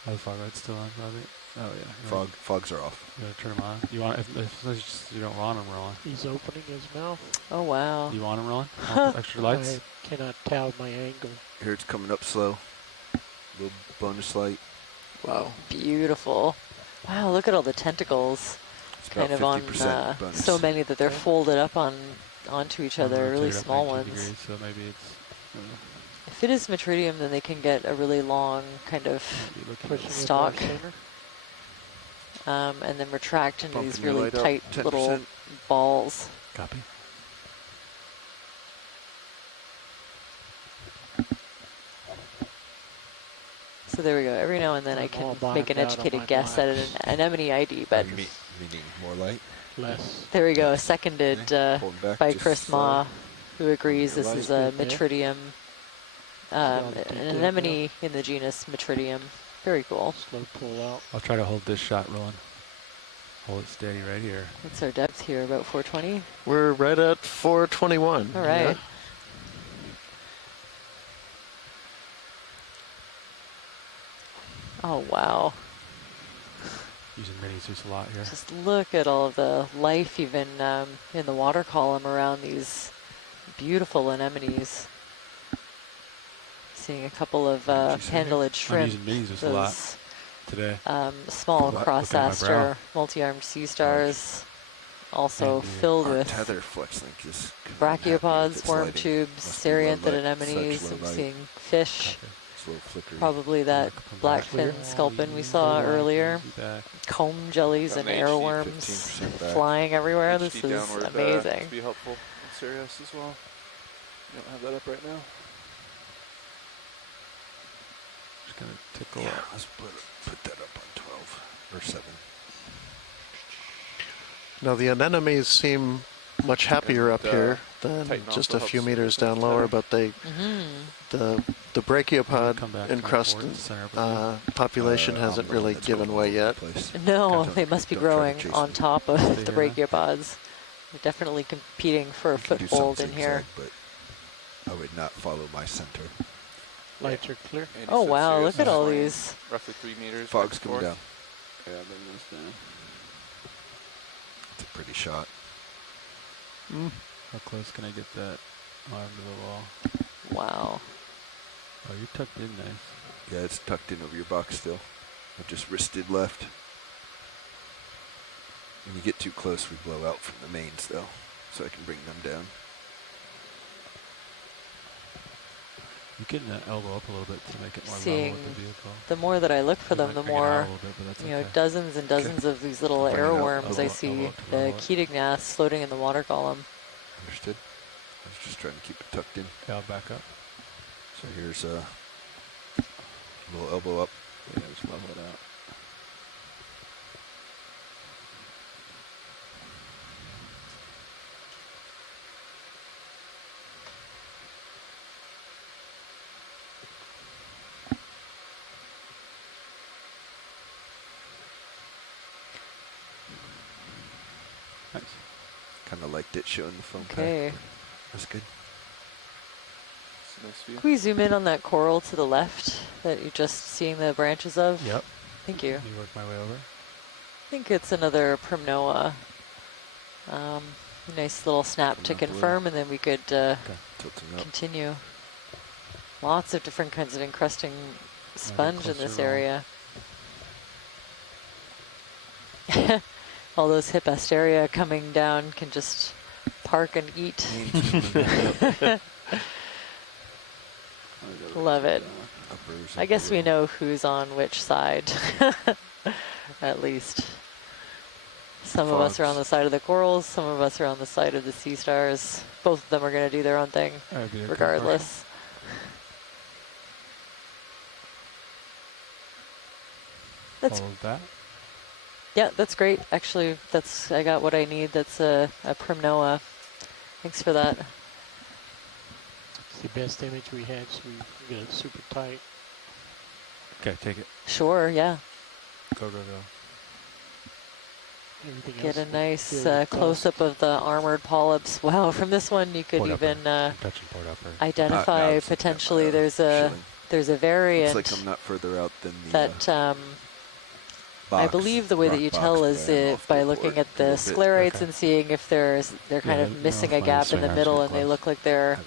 Are the fog lights still on, Robbie? Oh yeah. Fogs are off. You gotta turn them on. You want if you don't want them rolling. He's opening his mouth. Oh wow. You want them rolling? Want extra lights? I cannot tell my angle. Here it's coming up slow. Little bonus light. Wow. Beautiful. Wow, look at all the tentacles. It's kind of on bonus. so many that they're folded up onto each other, really small ones. Degrees, so maybe it's. If it is Metridium, then they can get a really long kind of stalk. And then retract into these really tight little balls. Copy. So there we go. Every now and then I can make an educated guess at an anemone ID, but Meaning more light? Less. there we go. Seconded by Chris Ma, who agrees this is a Metridium, an anemone in the genus Metridium. Very cool. Slow pull out. I'll try to hold this shot rolling. Hold it steady right here. What's our depth here? About 420? We're right at 421. All right. Yeah. Oh, wow. Using minis just a lot here. Just look at all of the life even in the water column around these beautiful anemones. Seeing a couple of pandalid shrimp. I'm using minis just a lot today. Small cross-aster, multi-armed sea stars. Also filled with tether flex link is brachiopods, worm tubes, serianthid anemones. I'm seeing fish. Probably that blackfin sculpin we saw earlier. Comb jellies and airworms flying everywhere. This is amazing. Be helpful in Sirius as well. You don't have that up right now. Just gonna tickle. Yeah, let's put that up on 12 or 7. Now the anemones seem much happier up here than just a few meters down lower, but they the brachiopod encrusted population hasn't really given way yet. No, they must be growing on top of the brachiopods. They're definitely competing for a foothold in here. But I would not follow my center. Lights are clear. Oh wow, look at all these. Roughly 3 meters. Fog's coming down. Yeah, bring this down. It's a pretty shot. How close can I get that arm to the wall? Wow. Oh, you're tucked in nice. Yeah, it's tucked in over your box still. I just wristed left. When you get too close, we blow out from the mains though, so I can bring them down. You can elbow up a little bit to make it more Seeing level with the vehicle. The more that I look for them, the more, you know, dozens and dozens of these little airworms I see. The Ketognaths floating in the water column. Understood. I was just trying to keep it tucked in. Yeah, I'll back up. So here's a little elbow up. Yeah, just level it out. Nice. Kind of liked it showing the foam Okay. pack. That's good. Nice view. Can we zoom in on that coral to the left that you're just seeing the branches of? Yep. Thank you. Let me work my way over. I think it's another Primnoa. Nice little snap to confirm, and then we could continue. Lots of different kinds of encrusting sponge in this area. All those Hippasteria coming down can just park and eat. Love it. I guess we know who's on which side, at least. Some of us are on the side of the corals, some of us are on the side of the sea stars. Both of them are going to do their own thing, regardless. All of that? Yeah, that's great. Actually, I got what I need. That's a Primnoa. Thanks for that. It's the best image we had, so we get it super tight. Okay, take it. Sure, yeah. Go. Everything Get else a nice very close-up of the armored polyps. Wow, from this one you could even identify potentially there's a variant. Looks like I'm not further out than the that I believe the way that you tell is by looking at the sclerites and seeing if they're kind of missing a gap in the middle and they look like they're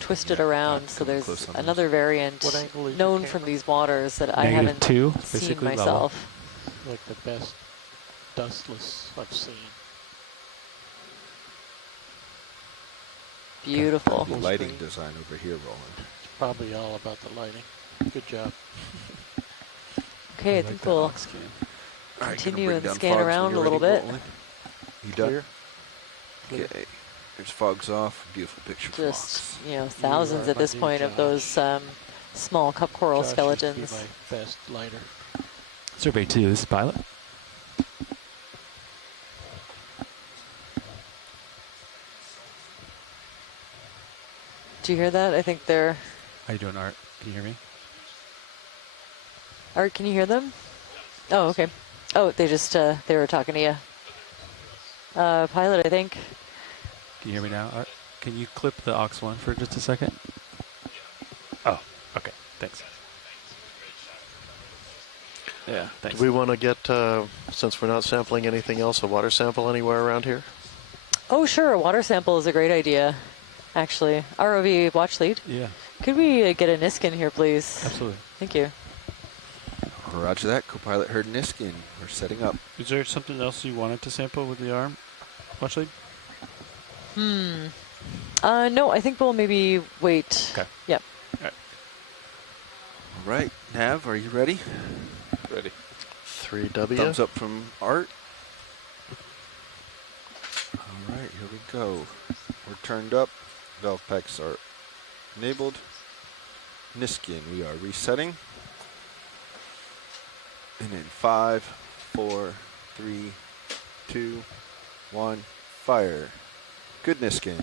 twisted around. So there's another variant known from these waters that I haven't seen myself. Like the best dustless I've seen. Beautiful. Lighting design over here, Roland. It's probably all about the lighting. Good job. Okay, I think we'll continue and scan around a little bit. You done? Okay. There's fogs off. Beautiful picture. Just, thousands at this point of those small cup coral skeletons. My best lighter. Survey 2, this is Pilot. Do you hear that? I think they're... How you doing, Art? Can you hear me? Art, can you hear them? Oh, okay. Oh, they were talking to you. Pilot, I think. Can you hear me now, Art? Can you clip the aux 1 for just a second? Oh, okay. Thanks. Yeah, thanks. Do we want to get, since we're not sampling anything else, a water sample anywhere around here? Oh, sure. A water sample is a great idea, actually. ROV watch lead. Yeah. Could we get a Niskin here, please? Absolutely. Thank you. Roger that. Co-pilot heard Niskin. We're setting up. Is there something else you wanted to sample with the arm, watch lead? No, I think we'll maybe wait. Okay. Yep. All right. All right. Nav, are you ready? Ready. 3W. Thumbs up from Art. All right, here we go. We're turned up. Valve packs are enabled. Niskin, we are resetting. And in 5, 4, 3, 2, 1, fire. Good Niskin.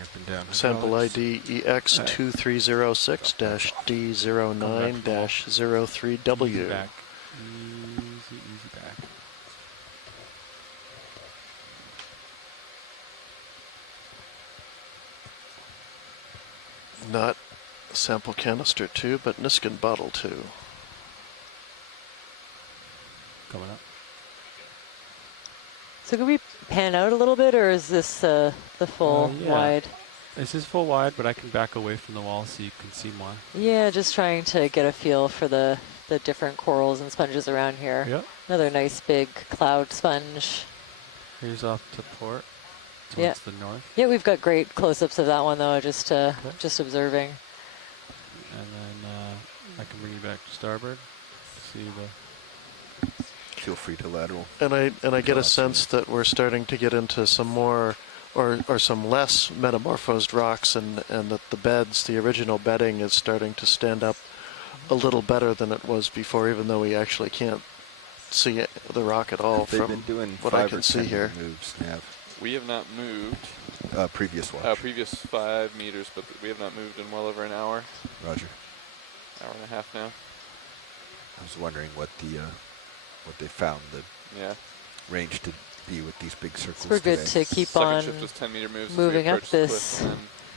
Up and down. Sample ID EX2306-D09-03W. Easy back. Easy back. Not sample canister 2, but Niskin bottle 2. Coming up. So can we pan out a little bit, or is this the full wide? This is full wide, but I can back away from the wall so you can see more. Yeah, just trying to get a feel for the different corals and sponges around here. Yep. Another nice big cloud sponge. Here's off to port, towards the north. Yeah, we've got great close-ups of that one, though, just observing. And then I can bring you back to starboard. See the... Feel free to lateral. And I get a sense that we're starting to get into some more or some less metamorphosed rocks, and that the beds, the original bedding, is starting to stand up a little better than it was before, even though we actually can't see the rock at all. They've from been doing what I can see here. Moves, Nav. We have not moved. Previous watch. Previous 5 meters, but we have not moved in well over an hour. Roger. Hour and a half now. I was wondering what what they found the range to be with these big circles. So we're good to keep on shift was 10-meter moves moving up this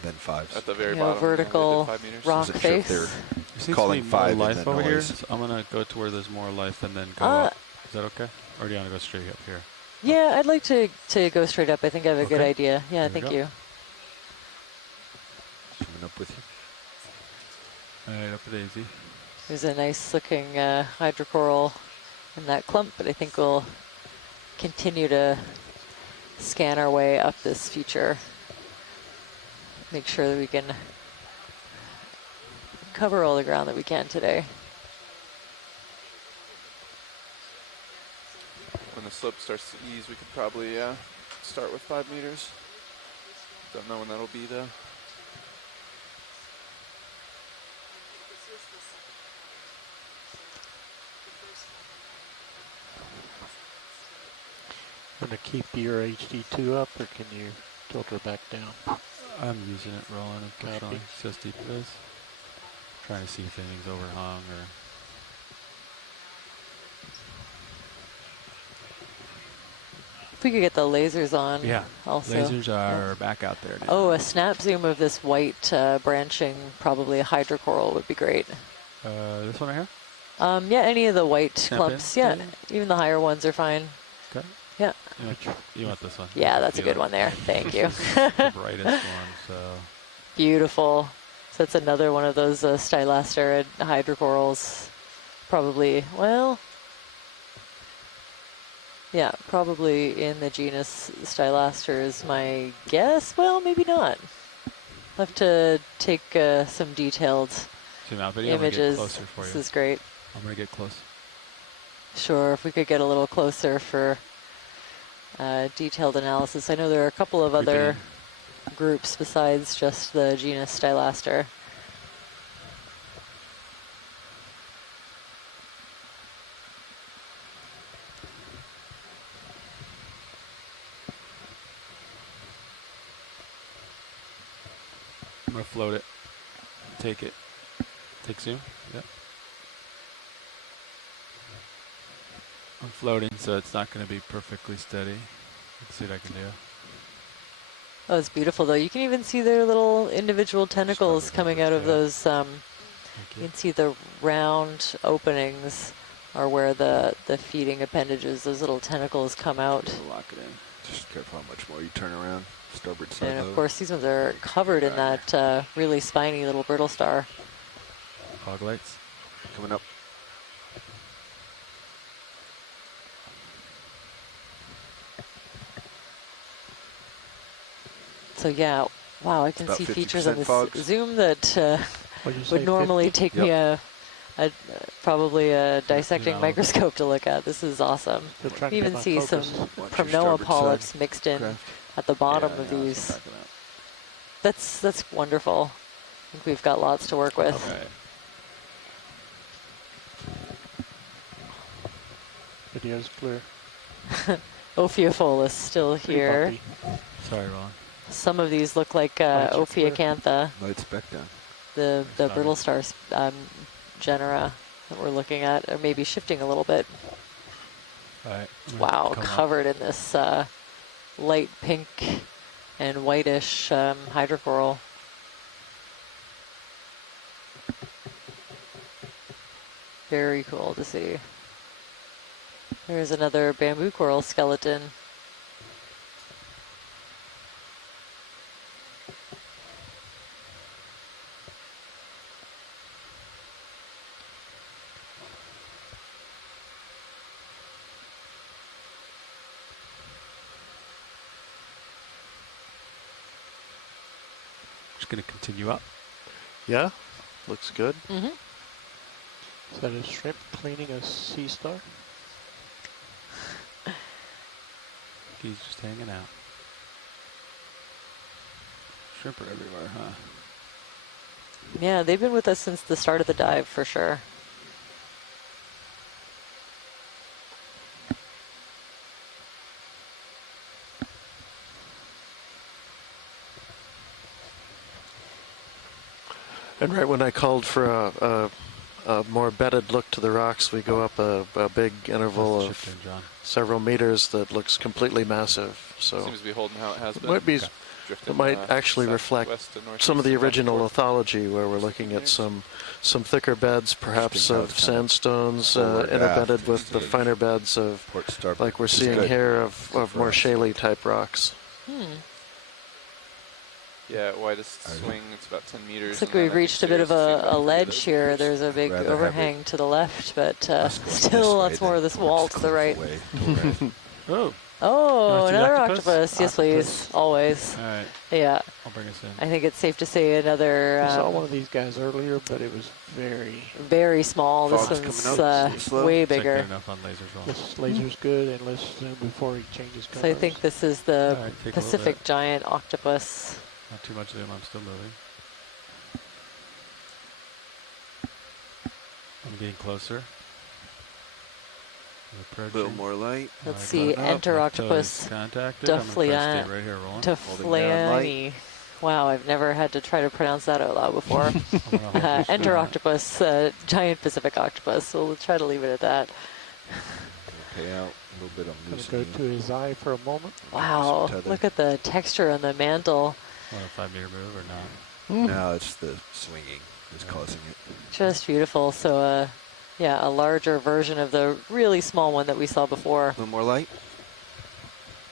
then 5s. at the very bottom, vertical rock face. There seems calling to be more 5 life in the over here, noise. so I'm gonna go to where there's more life and then go up. Is that okay? Or do you want to go straight up here? Yeah, I'd like to go straight up. I think I have a good idea. Yeah, thank you. Coming up with you. All right, up at Daisy. There's a nice looking hydrocoral in that clump, but I think we'll continue to scan our way up this feature. Make sure that we can cover all the ground that we can today. When the slope starts to ease, we could probably start with 5 meters. Don't know when that'll be though. Want to keep your HD2 up, or can you filter back down? I'm using it, rolling and controlling. See how steep it is. Trying to see if anything's overhung or. If we could get the lasers on. Yeah. Also. Lasers are back out there now. Oh, a snap zoom of this white branching, probably a hydrocoral would be great. This one right here? Yeah, any of the white Snap clumps. in? Yeah, even the higher ones are fine. Okay. Yeah. You want this one? Yeah, that's a good one there. Thank you. The brightest one, so. Beautiful. So that's another one of those stylaster hydrocorals. Probably, well, yeah, probably in the genus stylaster is my guess. Well, maybe not. I'll have to take some detailed images. This is great. I'm going to get close. Sure, if we could get a little closer for detailed analysis. I know there are a couple of other groups besides just the genus stylaster. I'm going to float it. Take it. Take zoom. Yep. I'm floating, so it's not going to be perfectly steady. Let's see what I can do. Oh, it's beautiful, though. You can even see their little individual tentacles coming out of those. You can see the round openings are where the feeding appendages, those little tentacles come out. Lock it in. Just careful how much more you turn around. Starboard side. And of course, these ones are covered in that really spiny little brittle star. Fog lights. Coming up. So yeah, wow, I can see features on this zoom that would 50? normally take me probably a dissecting microscope to look at. This is awesome. You can even see some Pronoa polyps mixed in at the bottom of these. That's wonderful. I think we've got lots to work with. Okay. Video's clear. Ophiophilus still here. Sorry, Ron. Some of these look like Ophiacantha. Lights back down. The brittle star genera that we're looking at are maybe shifting a little bit. All right. Wow, covered in this light pink and whitish hydrocoral. Very cool to see. There's another bamboo coral skeleton. Just going to continue up. Yeah, looks good. Mm-hmm. Is that a shrimp cleaning a sea star? He's just hanging out. Shrimp are everywhere, huh? Yeah, they've been with us since the start of the dive for sure. And right when I called for more bedded look to the rocks. We go up a big interval of several meters that looks completely massive. So seems to be holding how it has been. It might actually reflect some of the original lithology, where we're looking at some thicker beds, perhaps of sandstones interbedded with the finer beds of, like we're seeing here, of more shaly type rocks. Yeah, widest swing, it's about 10 meters. Looks like we've reached a bit of a ledge here. There's a big overhang to the left, but still lots more of this wall to the right. Oh, another octopus. Yes, please. Always. All right. Yeah. I'll bring us in. I think it's safe to say another... I saw one of these guys earlier, but it was very small. This one's way bigger. Enough on lasers well. This laser's good, and let's zoom before he changes colors. So I think this is the Pacific giant octopus. Not too much zoom, I'm still moving. I'm getting closer. A little more light. Let's see, enter octopus Dufliani. Wow, I've never had to try to pronounce that out loud before. Enter octopus, giant Pacific octopus. We'll try to leave it at that. Pay out a little bit on loosening. Go to his eye for a moment. Wow, look at the texture on the mantle. Want a 5 meter move or not? No, it's the swinging is causing it. Just beautiful. So, yeah, a larger version of the really small one that we saw before. A little more light?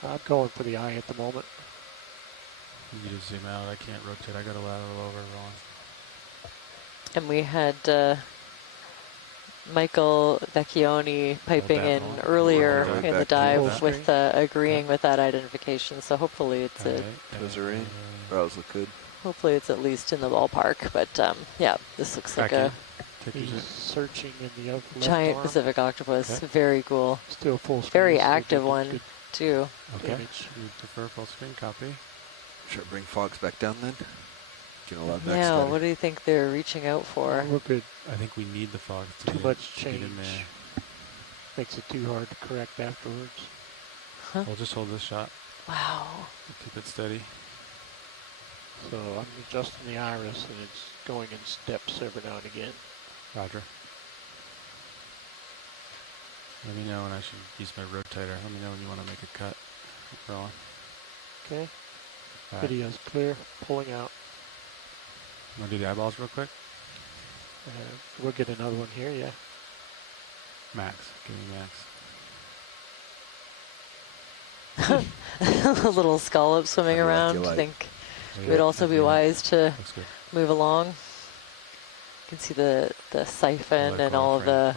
I'm going for the eye at the moment. You need to zoom out. I can't rotate. I got a lateral over wrong. And we had Michael Vecchione piping in earlier in the dive with agreeing with that identification. So hopefully it's those are in. Those look good. Hopefully it's at least in the ballpark. But yeah, this looks like a searching in the left giant arm. Pacific octopus. Okay. Very cool. Still full screen. Very active one too. Okay. You prefer full screen copy. Should I bring fogs back down then? Yeah, what do you think they're reaching out for? We're good. I think we need the fog to too much change. In there. Makes it too hard to correct afterwards. Huh? We'll just hold this shot. Wow. We'll keep it steady. So I'm adjusting the iris and it's going in steps every now and again. Roger. Let me know when I should use my rotator. Let me know when you want to make a cut. Rolling. Okay. Right. Video's clear. Pulling out. Want to do the eyeballs real quick? We'll get another one here, yeah. Max. Give me Max. A little scallop swimming around. I think it would also be wise to move along. You can see the siphon and all of the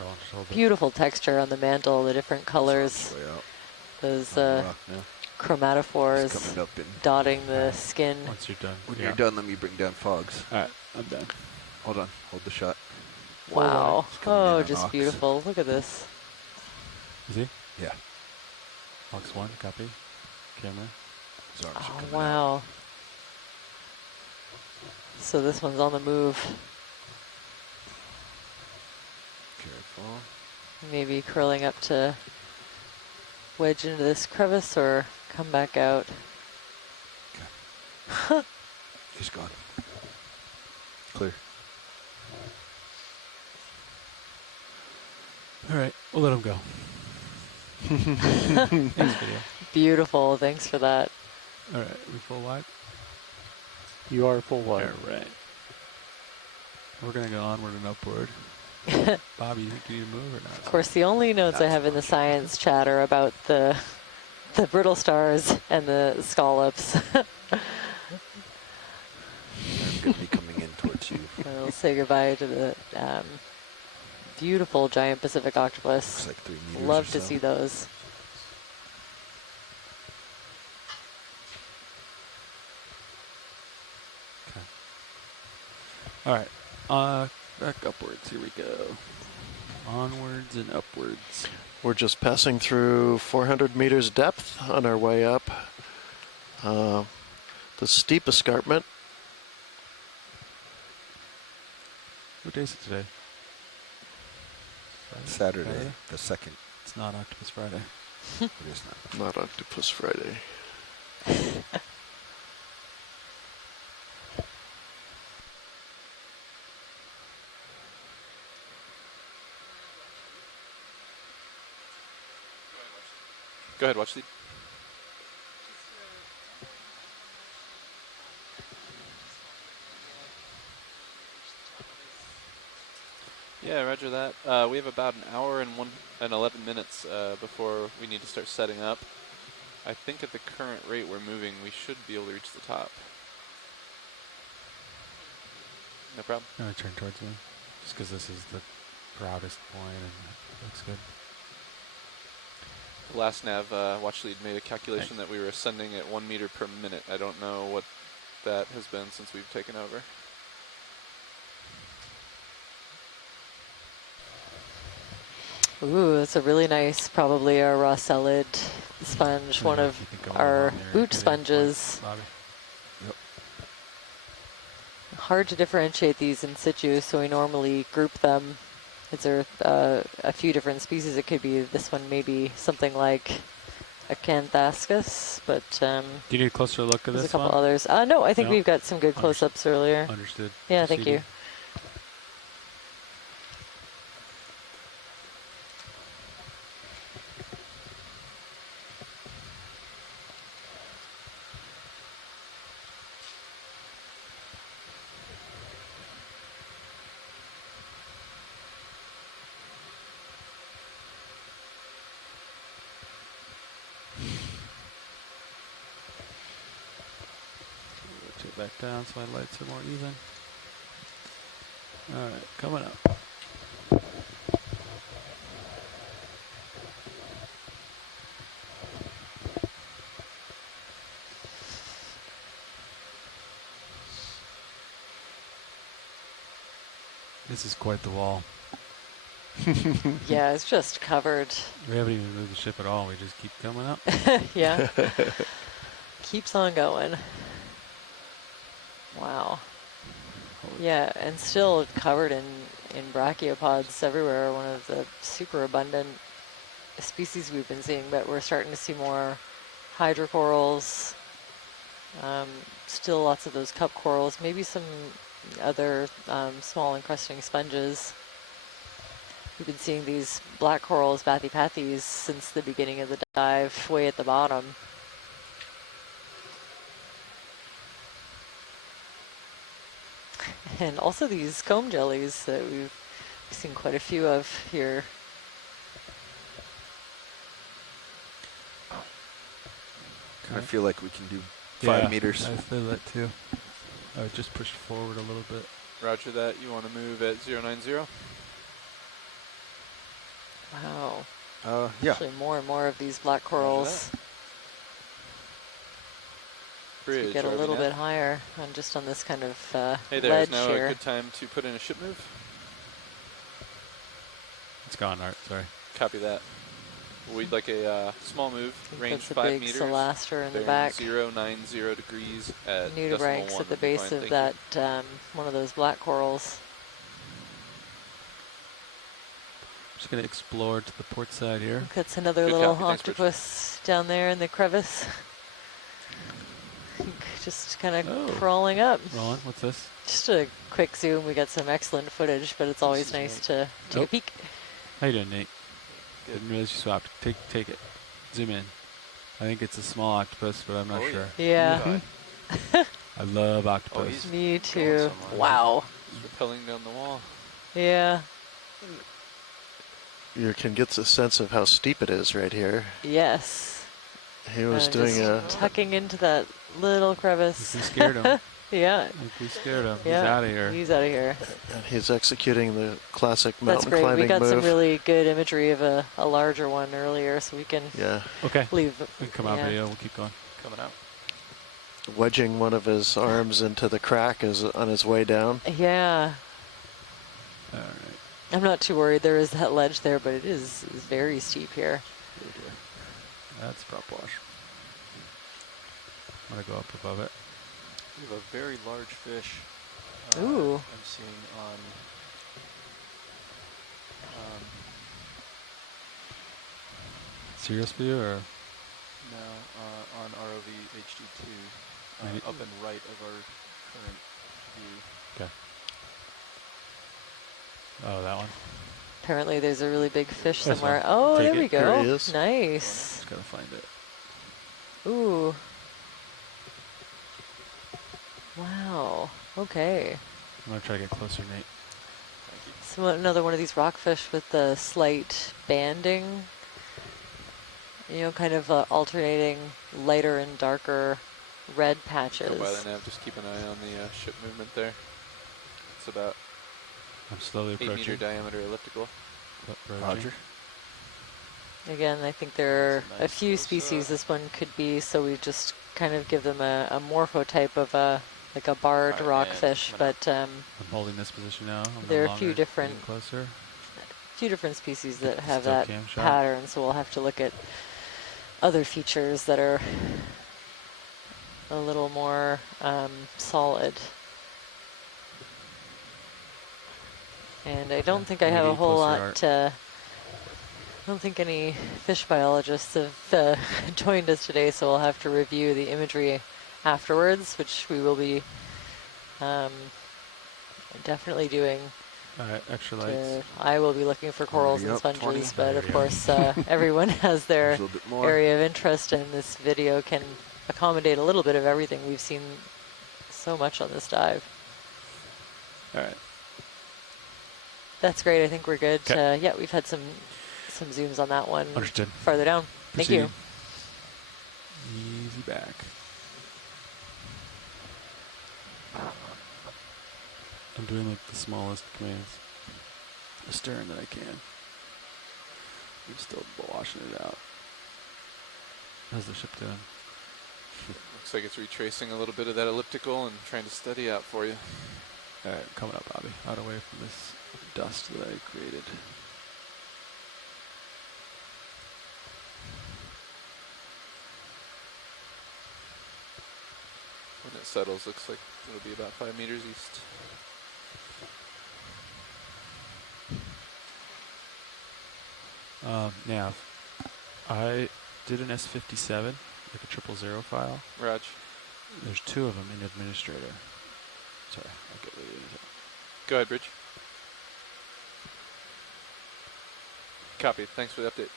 beautiful texture on the mantle, the different colors. Those chromatophores dotting the skin. Once you're done. When you're done, let me bring down fogs. All right, I'm done. Hold on. Hold the shot. Wow. Oh, just beautiful. Look at this. Is he? Yeah. Fox 1, copy. Camera. Oh, wow. So this one's on the move. Careful. Maybe curling up to wedge into this crevice or come back out. Okay. He's gone. Clear. All right, we'll let him go. Thanks, video. Beautiful, thanks for that. All right, we full wide? You are full wide. All right. We're going to go onward and upward. Bob, you think you need to move or not? Of course, the only notes I have in the science chat are about the brittle stars and the scallops. I'm going to be coming in towards you. I'll say goodbye to the beautiful giant Pacific octopus. Looks like 3 meters. Love to see those. Okay. All right. Back upwards. Here we go. Onwards and upwards. We're just passing through 400 meters depth on our way up. The steep escarpment. What day is it today? Saturday, the 2nd. It's not Octopus Friday. It is not. Not Octopus Friday. Go ahead, watch lead. Yeah, roger that. We have about an hour and 11 minutes before we need to start setting up. I think at the current rate we're moving, we should be able to reach the top. No problem. I'm going to turn towards me, just because this is the proudest point and it looks good. The last nav watch lead made a calculation that we were ascending at 1 meter per minute. I don't know what that has been since we've taken over. Ooh, that's a really nice, probably a Rosellid sponge, one of our boot sponges. Yep. Hard to differentiate these in situ, so we normally group them. Is there a few different species? It could be this one, maybe something like Acanthascus, but do you need a closer look at there's this a couple one? others. No, I think we've got some good close-ups earlier. Understood. Yeah, thank you. Rotate back down so my lights are more even. All right, coming up. This is quite the wall. Yeah, it's just covered. We haven't even moved the ship at all. We just keep coming up. Yeah. Keeps on going. Wow. Yeah, and still covered in brachiopods everywhere. One of the super abundant species we've been seeing, but we're starting to see more hydrocorals. Still lots of those cup corals, maybe some other small encrusting sponges. We've been seeing these black corals, bathypathes, since the beginning of the dive, way at the bottom. And also these comb jellies that we've seen quite a few of here. Kind of feel like we can do 5 meters. I feel that too. I just pushed forward a little bit. Roger that. You want to move at 090? Wow. Yeah. Actually, more and more of these black corals. Bridge, to get a little bit higher on just on this kind of hey there, ledge is now here. A good time to put in a ship move? It's gone, Art. Sorry. Copy that. We'd like a small move, range 5 meters. Solaster in the back. 090 degrees at Nudibranchs at the base of that one of those black corals. Just going to explore to the port side here. That's another Good little copy. Thanks, octopus down there in the crevice. Just kind of crawling up. Rolling. What's this? Just a quick zoom. We got some excellent footage, but it's always nice to take a peek. How you doing, Nate? Good. Didn't realize you swapped. Take it. Zoom in. I think it's a small octopus, but I'm not sure. Yeah. I love octopus. Me too. Wow. He's rappelling down the wall. Yeah. You can get the sense of how steep it is right here. Yes. He was doing tucking into that little crevice. We scared him. Yeah. We scared him. Yeah. He's out of here. He's out of here. And he's executing the classic mountain climbing move. move. We got some really good imagery of a larger one earlier, so we can leave. We can come out video. We'll keep going. Coming out. Wedging one of his arms into the crack is on his way down. Yeah. All right. I'm not too worried. There is that ledge there, but it is very steep here. That's prop wash. I'm going to go up above it. We have a very large fish. Ooh. I'm seeing on Serious view or? no, on ROV HD2, up and right of our current view. Okay. Oh, that one? Apparently there's a really big fish That's somewhere. fine. Oh, Take there we it. go. There he is. Nice. Just gotta find it. Ooh. Wow. Okay. I'm gonna try to get closer, Nate. So another one of these rockfish with the slight banding. You know, kind of alternating lighter and darker red patches. Go by the nav, just keep an eye on the ship movement there. It's about I'm slowly 8 approaching. meter diameter elliptical. Roger. Again, I think there are a few species this one could be, so we just kind of give them a morphotype of like a barred rockfish, but I'm holding this position now. I'm there no are a few longer different getting closer. species that have Still that cam shot. pattern, so we'll have to look at other features that are a little more solid. And I don't think I have a whole lot. I don't think any fish biologists have joined us today, so we'll have to review the imagery afterwards, which we will be definitely doing. All right, extra lights. I will be looking for corals and sponges, but of course everyone has their more. area of interest, and this video can accommodate a little bit of everything. We've seen so much on this dive. All right. That's great. I think we're good. Yeah, we've had some zooms on that one. Understood. Farther down. Thank you. Easy back. I'm doing like the smallest commands, astern that I can. I'm still washing it out. How's the ship doing? Looks like it's retracing a little bit of that elliptical and trying to steady out for you. All right, coming up, Bobby. Out away from this dust that I created. When it settles, looks like it'll be about 5 meters east. Nav, I did an S57, like a 000 file. Raj. There's 2 of them in administrator. Sorry, I'll get ready to Go ahead, Bridge. Copy. Thanks for the update.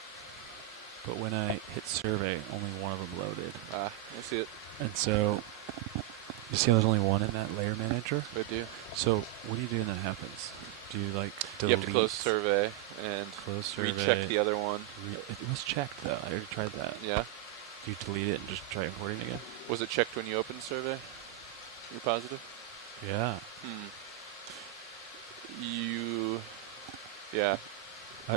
But when I hit survey, only one of them loaded. I see it. And so, you see how there's only one in that layer manager? I do. So, what do you do when that happens? Do you like delete? You have to close survey and recheck the other one. It was checked though. I already tried that. Yeah. Do you delete it and just try importing again? Was it checked when you opened survey? You're positive? Yeah. Yeah.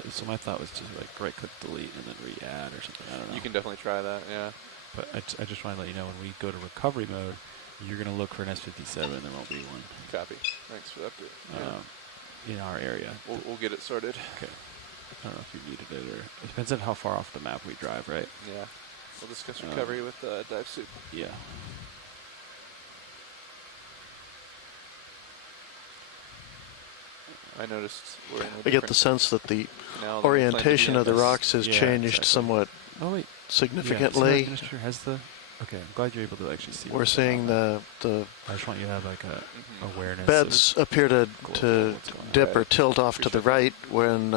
So my thought was just like right-click delete and then re-add or something. I don't know. You can definitely try that. Yeah. But I just want to let you know when we go to recovery mode, you're going to look for an S57. There won't be one. Copy. Thanks for the update. In our area. We'll get it sorted. Okay. I don't know if you needed it or it depends on how far off the map we drive, right? Yeah. We'll discuss recovery with Dive Soup. Yeah. I noticed we're in I get the sense that the orientation of the rocks has changed somewhat significantly. Yeah, has the okay, I'm glad you're able to actually see. We're seeing the I just want you to have like a awareness. Beds appear to dip or tilt off to the right when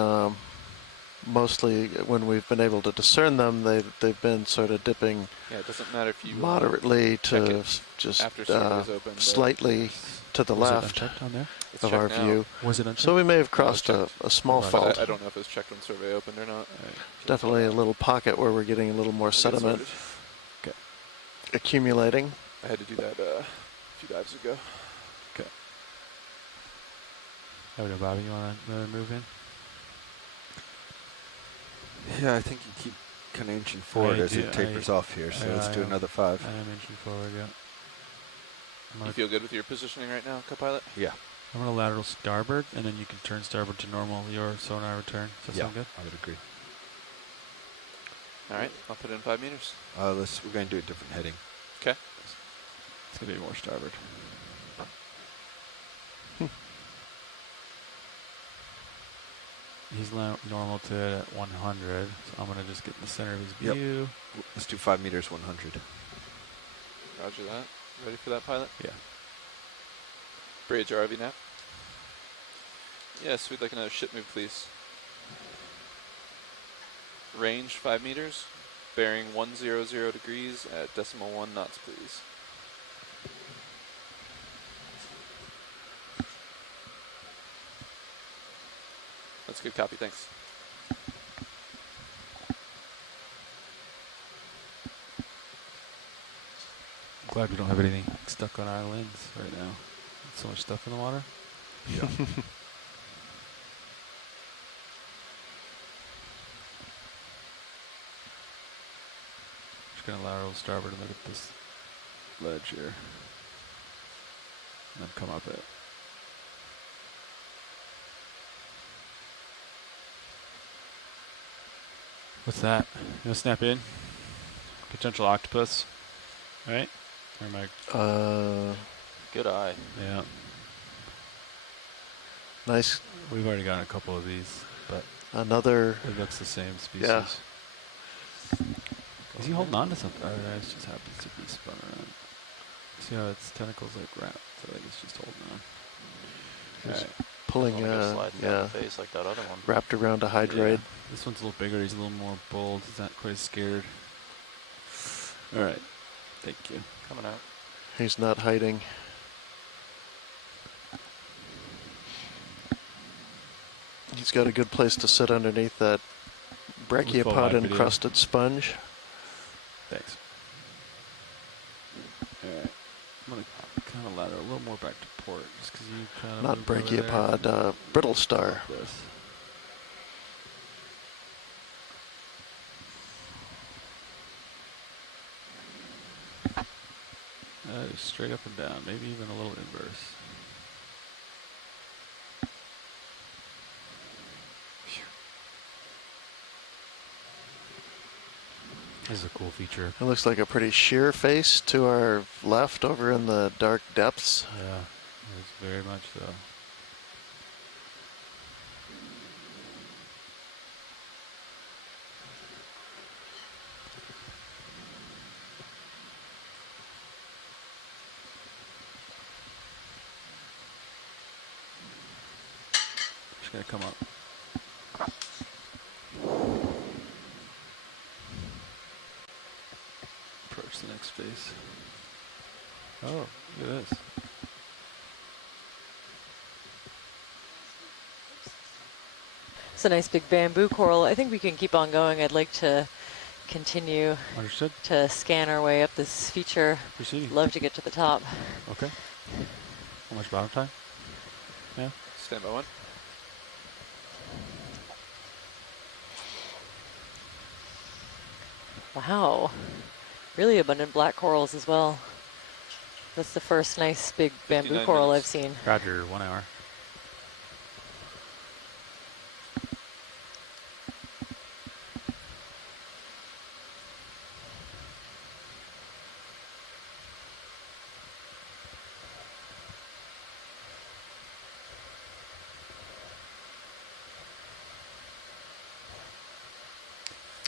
mostly when we've been able to discern them, they've been sort of dipping. Yeah, it doesn't matter if you moderately to just slightly to the left of our view. Was it unchecked? So we may have crossed a small fault. I don't know if it's checked when survey opened or not. Definitely a little pocket where we're getting a little more sediment accumulating. I had to do that a few dives ago. Okay. Oh no, Bobby, you want to move in? Yeah, I think you keep kind of inching forward as it tapers off here, so let's do another 5. I am inching forward, yeah. You feel good with your positioning right now, co-pilot? Yeah. I'm going to lateral starboard, and then you can turn starboard to normal, your sonar return. Does that sound good? I would agree. All right, I'll put in 5 meters. We're going to do a different heading. Okay. It's going to be more starboard. He's normal to it at 100, so I'm going to just get in the center of his view. Let's do 5 meters, 100. Roger that. Ready for that, pilot? Yeah. Bridge, RV nav. Yes, we'd like another ship move, please. range 5 meters, bearing 100 degrees at 1 knots, please. That's a good copy, thanks. I'm glad we don't have anything stuck on our lens right now. So much stuff in the water. Yeah. Just gonna lateral starboard and look at this ledge here. And then come up it. What's that? You gonna snap in? Potential octopus. Right? Or am I good eye. Yeah. Nice. We've already gotten a couple of these, but another. It looks the same species. Yeah. Is he holding on to something? Or it just happens to be spun around. See how its tentacles like wrapped? So like it's just holding on. He's pulling, sliding down the face like that other one. Wrapped around a hydroid. Yeah. This one's a little bigger. He's a little more bold. He's not quite as scared. All right. Thank you. Coming out. He's not hiding. He's got a good place to sit underneath that brachiopod encrusted sponge. Thanks. Alright. I'm going to kind of ladder a little more back to port just because you kind of. Not brachiopod, brittle star. Like this. Just straight up and down, maybe even a little inverse. This is a cool feature. It looks like a pretty sheer face to our left over in the dark depths. Yeah, it's very much so. Just gonna come up. Approach the next face. Oh, look at this. It's a nice big bamboo coral. I think we can keep on going. I'd like to continue to scan our way up this feature. Proceeding. Love to get to the top. Okay. How much bottom time? Yeah. Stand by 1. Wow. Really abundant black corals as well. That's the first nice big bamboo coral I've seen. Roger, 1 hour.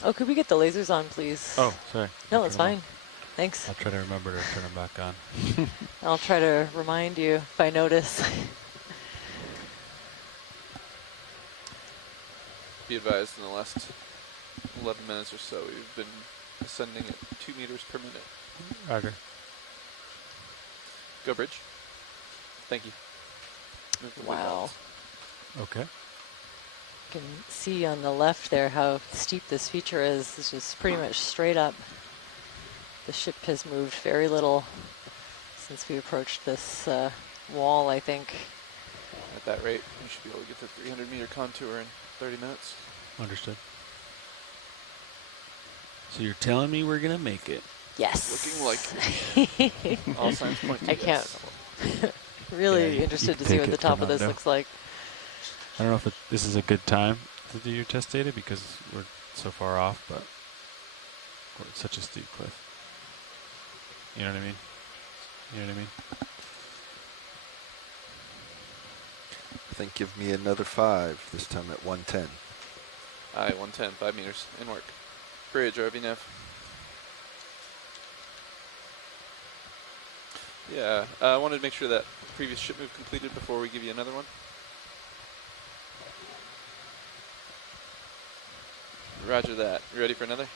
Oh, could we get the lasers on, please? Oh, sorry. No, it's fine. Thanks. I'll try to remember to turn them back on. I'll try to remind you if I notice. Be advised, in the last 11 minutes or so, we've been ascending at 2 meters per minute. Roger. Go bridge. Thank you. Wow. Okay. You can see on the left there how steep this feature is. It's just pretty much straight up. The ship has moved very little since we approached this wall, I think. At that rate, we should be able to get the 300-meter contour in 30 minutes. Understood. So you're telling me we're going to make it? Yes. Looking like all signs point to I can't. Really interested to see what the top of this looks like. I don't know if this is a good time to do your test data because we're so far off, but we're at such a steep cliff. You know what I mean? You know what I mean? I think give me another 5, this time at 110. Aye, 110, 5 meters, in work. Bridge, RV nav. Yeah, I wanted to make sure that previous ship move completed before we give you another one. Roger that. You ready for another?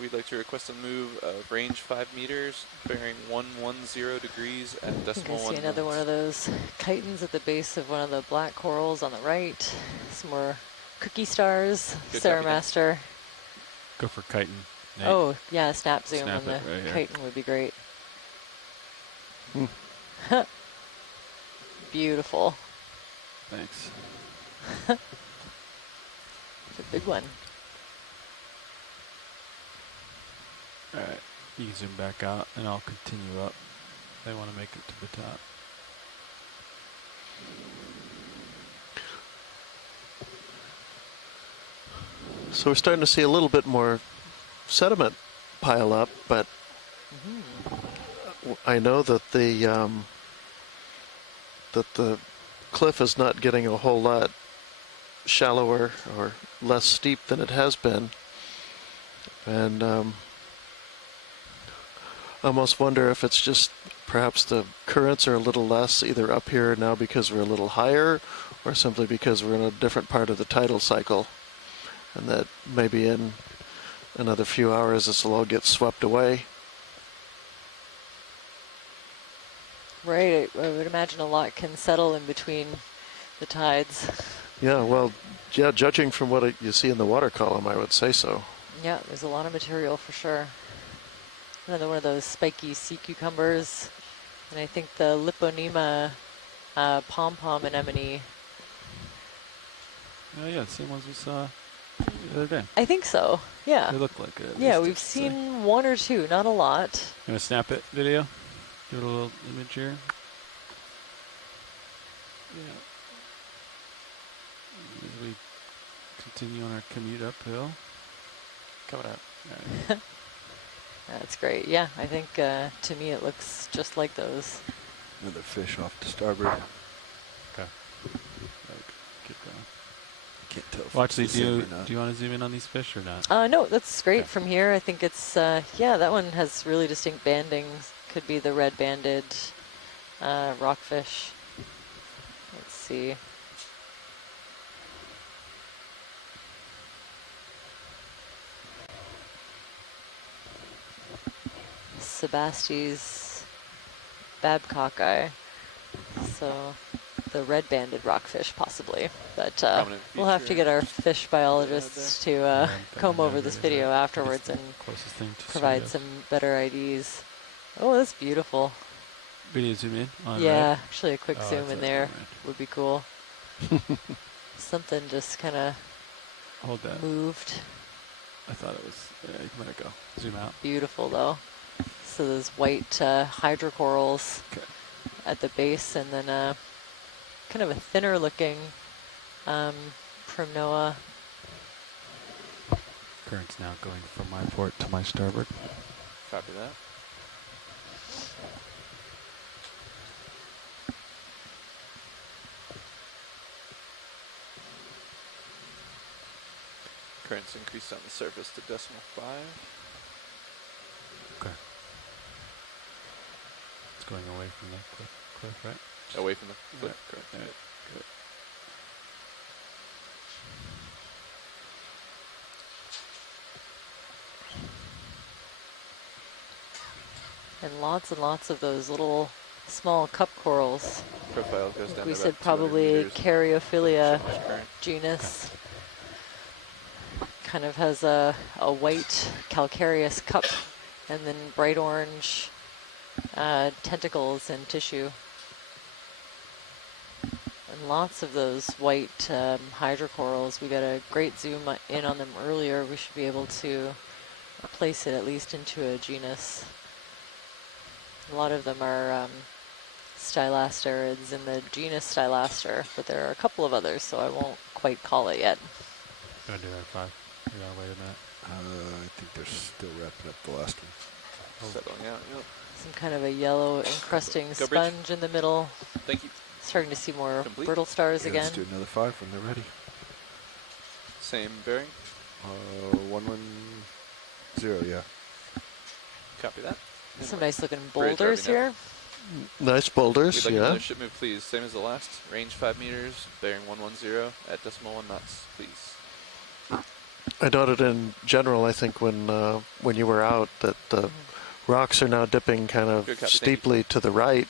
We'd like to request a move of range 5 meters, bearing 110 degrees at decimal 1 I see another one of those chitons at the base of one of the black corals on the right. Some more cookie stars, Sarah Master. Go for chitin. Nate. Oh, yeah, snap zoom Snap on the right chitin would be great. Beautiful. Thanks. It's a big one. All right, you can zoom back out, and I'll continue up. They want to make it to the top. So we're starting to see a little bit more sediment pile up, but I know that the cliff is not getting a whole lot shallower or less steep than it has been, and I almost wonder if it's just perhaps the currents are a little less either up here now because we're a little higher, or simply because we're in a different part of the tidal cycle, and that maybe in another few hours this will all get swept away. Right, I would imagine a lot can settle in between the tides. Yeah, well, yeah, judging from what you see in the water column, I would say so. Yeah, there's a lot of material for sure. Another one of those spiky sea cucumbers. And I think the Liponema pom-pom anemone. Oh yeah, the same ones we saw the other day. I think so, yeah. They look like it. Yeah, we've seen one or two, not a lot. You want to snap it video? Give it a little image here. Yeah. As we continue on our commute uphill. Coming up. All right. That's great. Yeah, I think to me it looks just like those. Another fish off to starboard. Okay. Keep going. Can't tell if Well, actually, it's do the same or not. you want to zoom in on these fish or not? No, that's great Okay. from here. I think it's, yeah, that one has really distinct bandings. Could be the red-banded rockfish. Let's see. Sebasti's Babcocki. So the red-banded rockfish possibly, but we'll have to get our fish biologists to comb over this video afterwards and provide some better IDs. Oh, that's beautiful. Video zoom in on Yeah, red? actually a quick zoom in there would be cool. Something just kind of Hold that. moved. I thought it was, yeah, you can let it go. Zoom out. Beautiful though. So those white hydrocorals at the base, and then kind of a thinner looking Primnoa. Current's now going from my port to my starboard. Copy that. Currents increased on the surface to decimal 5. Okay. It's going away from the cliff, right? Away from the cliff, Yeah. correct. Yeah. Good. And lots of those little small cup corals. Profile goes down We to said about 200 probably meters. Caryophilia So much current. genus. Kind of has a white calcareous cup and then bright orange tentacles and tissue. And lots of those white hydrocorals. We got a great zoom in on them earlier. We should be able to place it at least into a genus. A lot of them are stylasterids in the genus Stylaster, but there are a couple of others, so I won't quite call it yet. You want to do that at 5? You gotta wait a minute. I think they're still wrapping up the last one. Settling out, yep. Some kind of a yellow encrusting Go bridge. sponge in the middle. Thank you. Starting to see more Complete. brittle stars Yeah, again. let's do another 5 when they're ready. Same bearing. 110, yeah. Copy that. Some nice looking Bridge boulders already here. Nice boulders, We'd like yeah. another ship move, please. Same as the last. Range 5 meters, bearing 110 at decimal 1 knots, please. I noted in general, I think when you were out, that the rocks are now dipping kind of steeply to the right.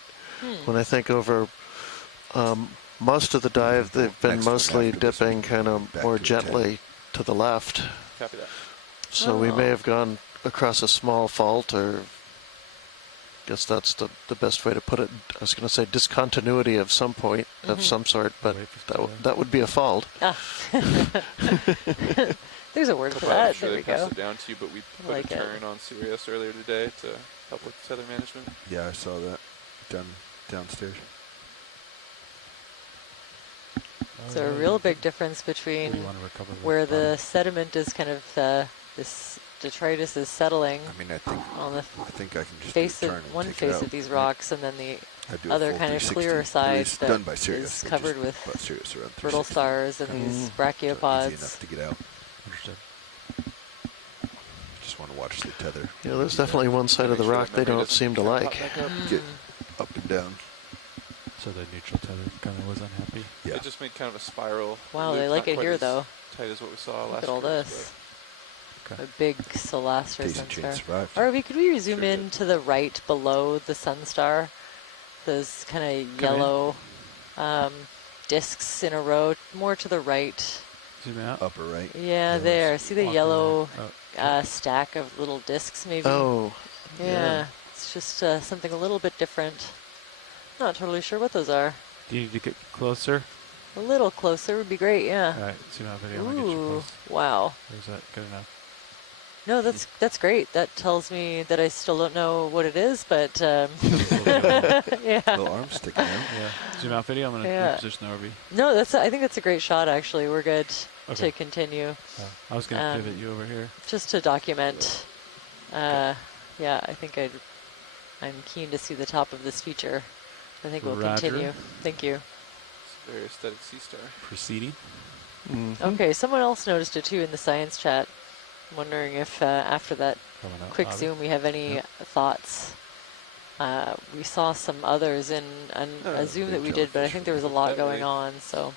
When I think over most of the dive, they've been mostly dipping kind of more gently to the left. Copy that. So we may have gone across a small fault, or I guess that's the best way to put it. I was going to say discontinuity of some point, of some sort, but that would be a fault. There's a word for that. Sure, there we they passed go. it down to you, but we put a turn on Sirius earlier today to help with tether management. Yeah, I saw that downstairs. So a real big difference between where the sediment is kind of this detritus is settling. I mean, on the I think I can just face do a turn of one and take face it out. of these rocks, and then the do a other full kind of 360. clearer side It's that done by Sirius. is covered with Sirius around brittle 360. stars and these brachiopods. Easy enough to get out. Understood. Just want to watch the tether. Yeah, there's definitely one side of the rock they don't seem to like. Get up and down. So the neutral tether kind of was unhappy. Yeah. It just made kind of a spiral. Wow, loop, they like not it quite here as though. Tight as what we saw Look last at all cruise, this. Okay. A big solastra Daisy chain sunstar. survived. RV, could we zoom in to the right below the sunstar? Those kind of yellow discs in a row, more to the right. Zoom out. Upper right. Yeah, there. See the yellow stack of little discs maybe? Oh. Yeah. It's just something a little bit different. Not totally sure what those are. Do you need to get closer? A little closer would be great, yeah. All right, zoom out video. I'm gonna get you Ooh, close. wow. Or is that good enough? No, that's great. That tells me that I still don't know what it is, but yeah. Little arm sticking out. Yeah. Zoom out video. I'm gonna reposition the RV. No, I think that's a great shot. Actually, we're good to continue. I was gonna pivot you over here. Just to document. Yeah, I think I'm keen to see the top of this feature. I think we'll continue. Thank you. It's a very aesthetic sea star. Proceeding. Okay, someone else noticed it too in the science chat. I'm wondering if after that quick zoom we have any thoughts. We saw some others in a zoom that we did, but I think there was a lot going on, so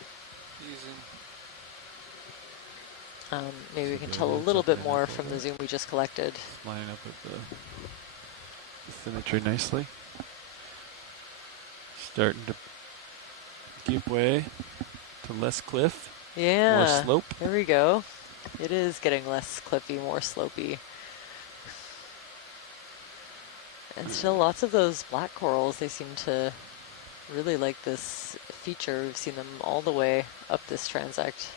maybe we can tell a little bit more from the zoom we just collected. Lining up with the symmetry nicely. Starting to give way to less cliff. Yeah. More slope. There we go. It is getting less cliffy, more slopey. And still lots of those black corals, they seem to really like this feature. We've seen them all the way up this transect.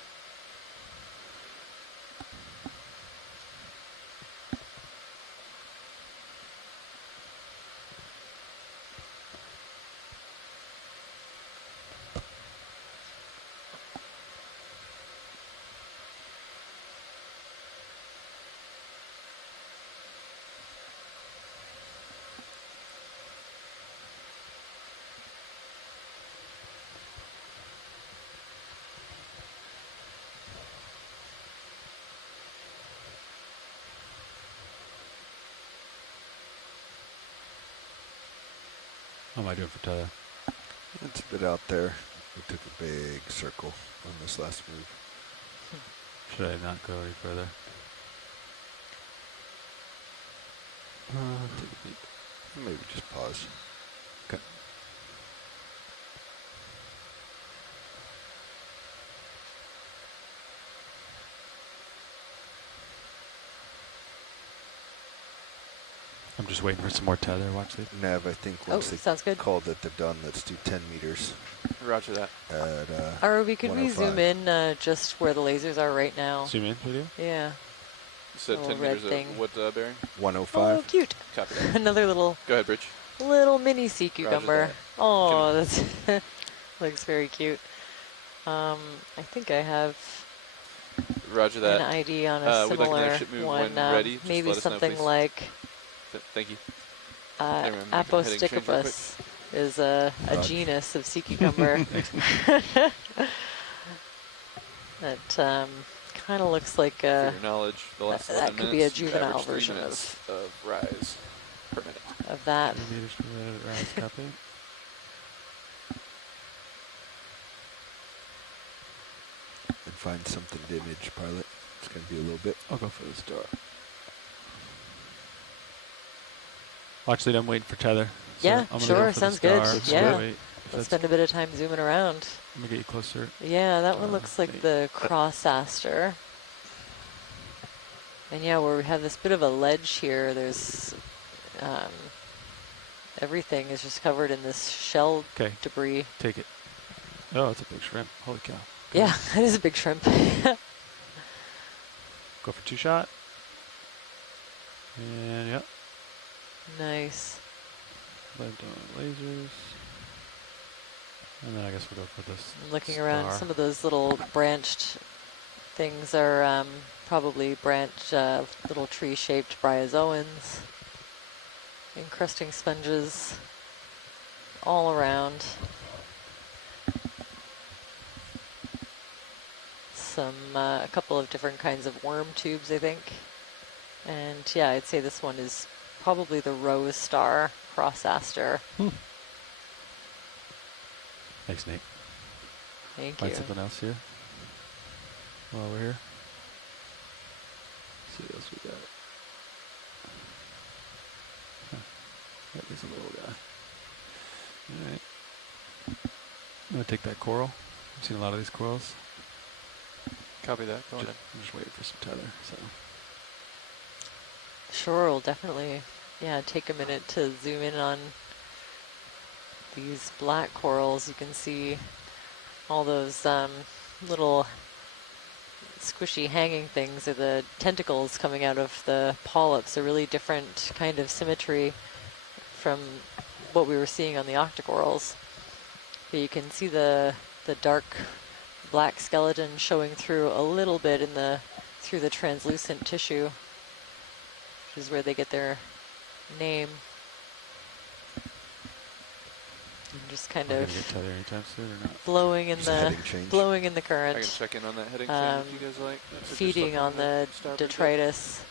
How am I doing for tether? It's a bit out there. We took a big circle on this last move. Should I not go any further? Maybe just pause. Okay. I'm just waiting for some more tether. Watch this. Nav, I think once they call that they're done, let's do 10 meters. Roger that. At, ROV, could we zoom in just where the lasers are right now? Zoom in, video? Yeah. You said Little 10 red meters thing. of what bearing? 105. Oh, cute. Copy that. Another little. Go ahead, Bridge. Little mini sea cucumber. that. Oh, that's looks very cute. I think I have Roger that. an ID on a we'd like similar another ship move one. when ready. Just Maybe let us know, something please. like Thank you. I'm heading change real Aposticopus is a genus of sea cucumber. That kind of looks like For your knowledge, the last that 11 could be a minutes, you juvenile average 3 version minutes of rise per minute. of that. 3 meters per minute rise, copy. And find something to image, pilot. It's going to be a little bit. I'll go for the star. Actually, I'm waiting for tether. So Yeah, sure, sounds good. Yeah, let's spend a bit of time zooming around. I'm gonna get you closer. Yeah, that one looks like the cross aster. And yeah, where we have this bit of a ledge here, there's everything is just covered in this shell debris. Take it. Oh, it's a big shrimp. Holy cow. Yeah, that is a big shrimp. Go for 2-shot. And yep. Nice. Lasers. And then I guess we'll go for this. Looking star. around, some of those little branched things are probably branched little tree-shaped bryozoans. Encrusting sponges all around. A couple of different kinds of worm tubes, I think. And yeah, I'd say this one is probably the rose star cross aster. Thanks, Nate. Thank Find you. something else here while we're here. Let's see what else we got. Huh. There's a little guy. All right. I'm gonna take that coral. I've seen a lot of these corals. Copy that. Go on in. I'm just waiting for some tether. So. Sure, we'll definitely, take a minute to zoom in on these black corals. You can see all those little squishy hanging things, or the tentacles coming out of the polyps. A really different kind of symmetry from what we were seeing on the octocorals. But you can see the dark black skeleton showing through a little bit through the translucent tissue, which is where they get their name. And just kind of get tether anytime soon or not? blowing in the current. I can check in on that heading change if you guys like. Feeding on the detritus,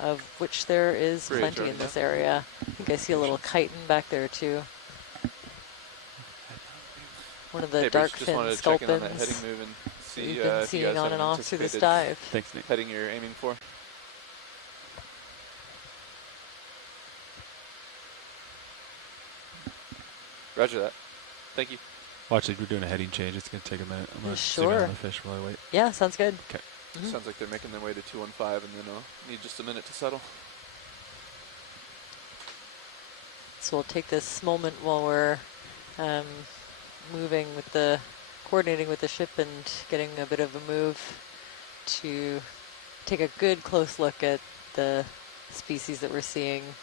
of which there is plenty in this area. I think I see a little chitin back there too. One of the dark fin sculpins that heading move and see you've been seeing on and off through this dive. Thanks, Nick. Heading you're aiming for. Roger that. Thank you. Well, actually, we're doing a heading change. It's going to take a minute. I'm going to zoom in on the fish while I wait. Yeah, sounds good. Okay. Sounds like they're making their way to 215, and then I'll need just a minute to settle. So we'll take this moment while we're coordinating with the ship and getting a bit of a move to take a good close look at the species that we're seeing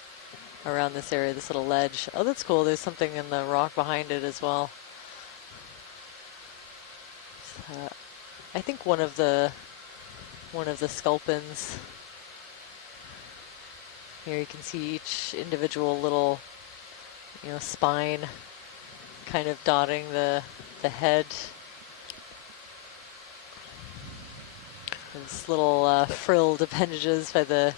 around this area, this little ledge. Oh, that's cool. There's something in the rock behind it as well. I think one of the sculpins. Here you can see each individual little, spine kind of dotting the head. These little frilled appendages by the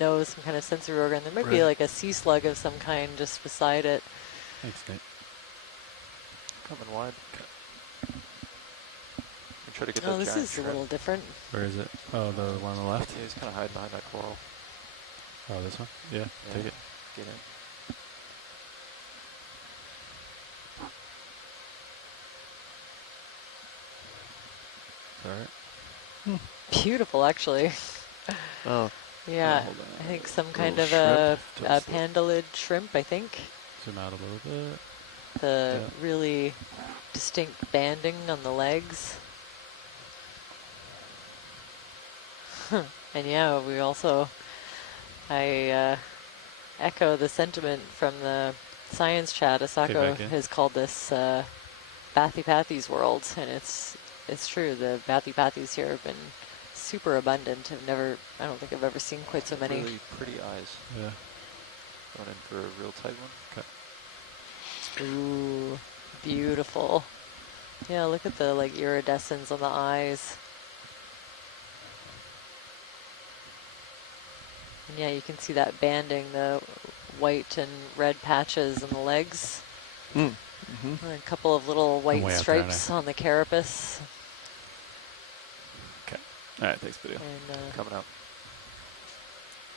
nose, some kind of sensory organ. There might be like a sea slug of some kind just beside it. Thanks, Nate. Coming wide. Try to get that this is shrimp. a little different. Where is it? Oh, the one on the left? Yeah, he's kind of hiding behind that coral. Oh, this one? Yeah, take it. Get in. All right. Beautiful, actually. Oh. Yeah, I think some kind of a pandalid shrimp, I think. Zoom out a little bit. The really distinct banding on the legs. And yeah, we also, I echo the sentiment from the science chat. Asako has called this Bathypathes world, and it's true. The Bathypathes here have been super abundant. I don't think I've ever seen quite so many. Really pretty eyes. Yeah. Going in for a real tight one. Okay. Ooh, beautiful. Yeah, look at the iridescence on the eyes. And yeah, you can see that banding, the white and red patches on the legs. And a couple of little white stripes on the carapace. Okay. All right, thanks, video. And coming up.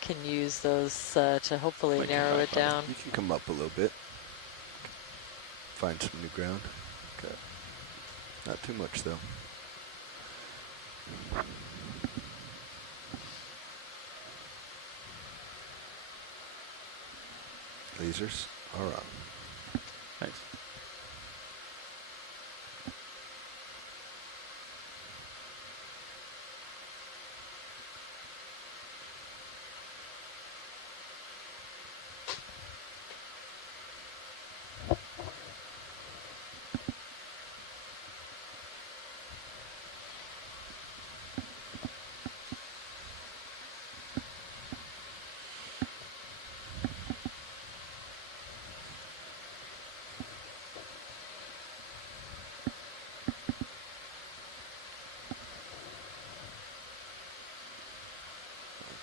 can use those to hopefully narrow it down. You can come up a little bit. Find some new ground. Okay. Not too much, though. Lasers are on. Thanks.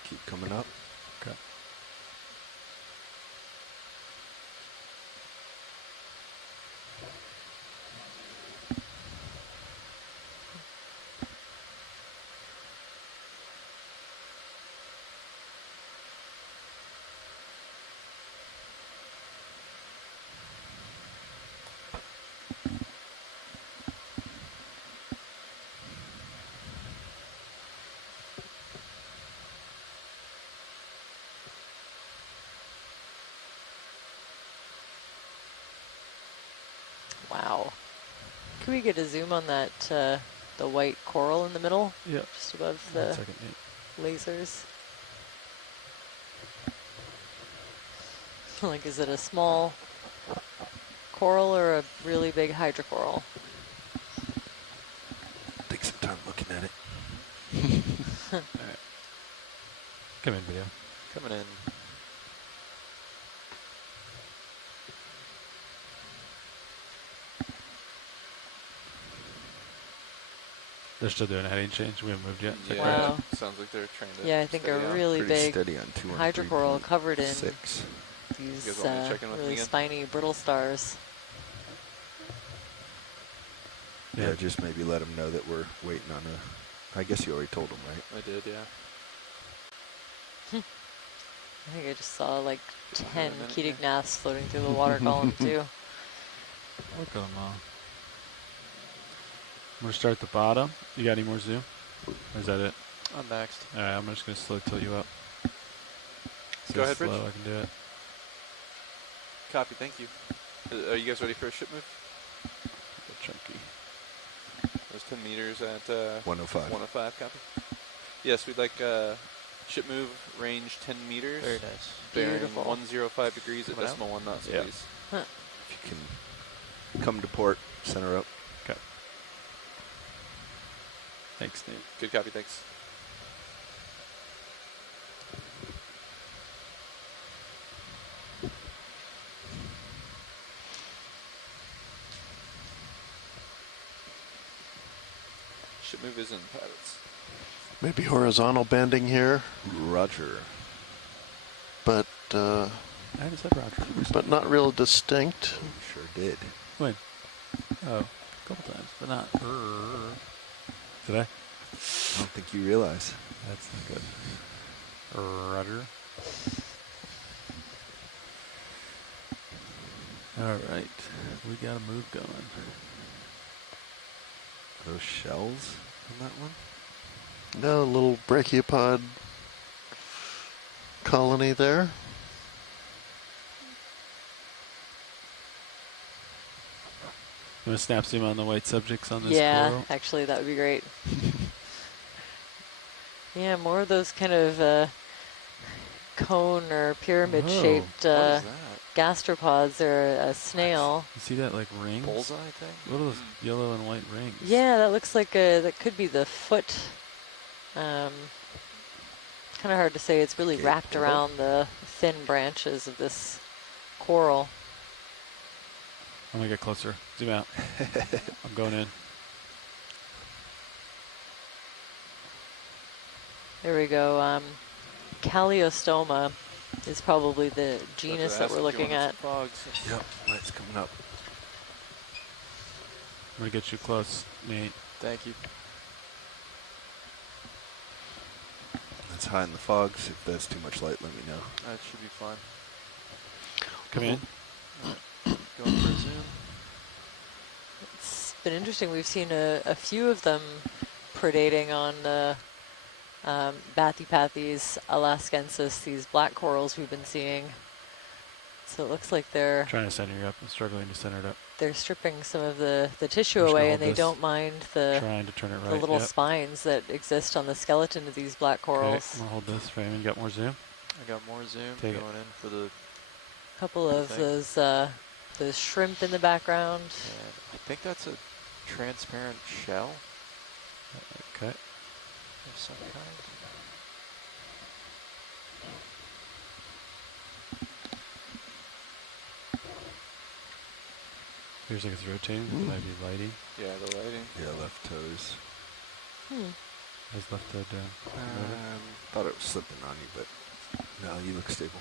Keep coming up. Okay. Wow. Can we get a zoom on that, the white coral in the middle? Yeah. Just above the lasers. Like, is it a small coral or a really big hydrocoral? Take some time looking at it. All right. Come in, video. Coming in. They're still doing a heading change. We haven't moved yet. Yeah, wow. Sounds like they're trying to. Yeah, I think a really big hydrocoral covered in 6. these really really spiny brittle stars. Yeah, just maybe let them know that we're waiting on a. I guess you already told them, right? I did, yeah. I think I just saw like 10 Ketignaths floating through the water column too. Look at them all. I'm going to start at the bottom. You got any more zoom? Or is that it? I'm maxed. All right, I'm just going to slowly tilt you up. Go ahead, slow, Rich. I can do it. Copy, thank you. Are you guys ready for a ship move? Chunky. There's 10 meters at 105. 105, copy. Yes, we'd like ship move range 10 meters. Very nice. Bearing Beautiful. 105 degrees at Coming decimal 1 knots, Yeah. please. Huh. If you can come to port, center up. Okay. Thanks, Nate. Good copy, thanks. Ship move is in pilots. Maybe horizontal bending here, Roger. I but haven't said Roger. but not real distinct. Sure did. When? Oh, a couple times, but not. Did I? I don't think you realize. That's not good. Roger. All right, we got a move going. Are those shells on that one? No, a little brachiopod colony there. You want to snap zoom on the white subjects on this Yeah, coral? actually that would be great. Yeah, more of those kind of cone or pyramid shaped gastropods or a snail. You see that like rings? Bullseye thing? What are those yellow and white rings? Yeah, that looks like that could be the foot. Kind of hard to say. It's really wrapped around the thin branches of this coral. I'm gonna get closer. Zoom out. I'm going in. There we go. Calliostoma is probably the genus that we're looking at. Yep, light's coming up. I'm gonna get you close, Nate. Thank you. it's high in the fogs. If that's too much light, let me know. That should be fine. Come in. Going for a zoom. It's been interesting. We've seen a few of them predating on the Bathypathes alaskensis, these black corals we've been seeing. So it looks like they're trying to center you up. I'm struggling to center it up. They're stripping some of the tissue away, and they don't mind trying to turn it right. the little spines that exist on the skeleton of these black corals. Okay, I'm gonna hold this frame. You got more zoom? I got more zoom. Take going in for the couple of those shrimp in the background. And I think that's a transparent shell. Okay. Of some kind. Feels like it's rotating. It might be lighting. Yeah, the lighting. Yeah, left toes. How's left toe down? Thought it was slipping on you, but no, you look stable.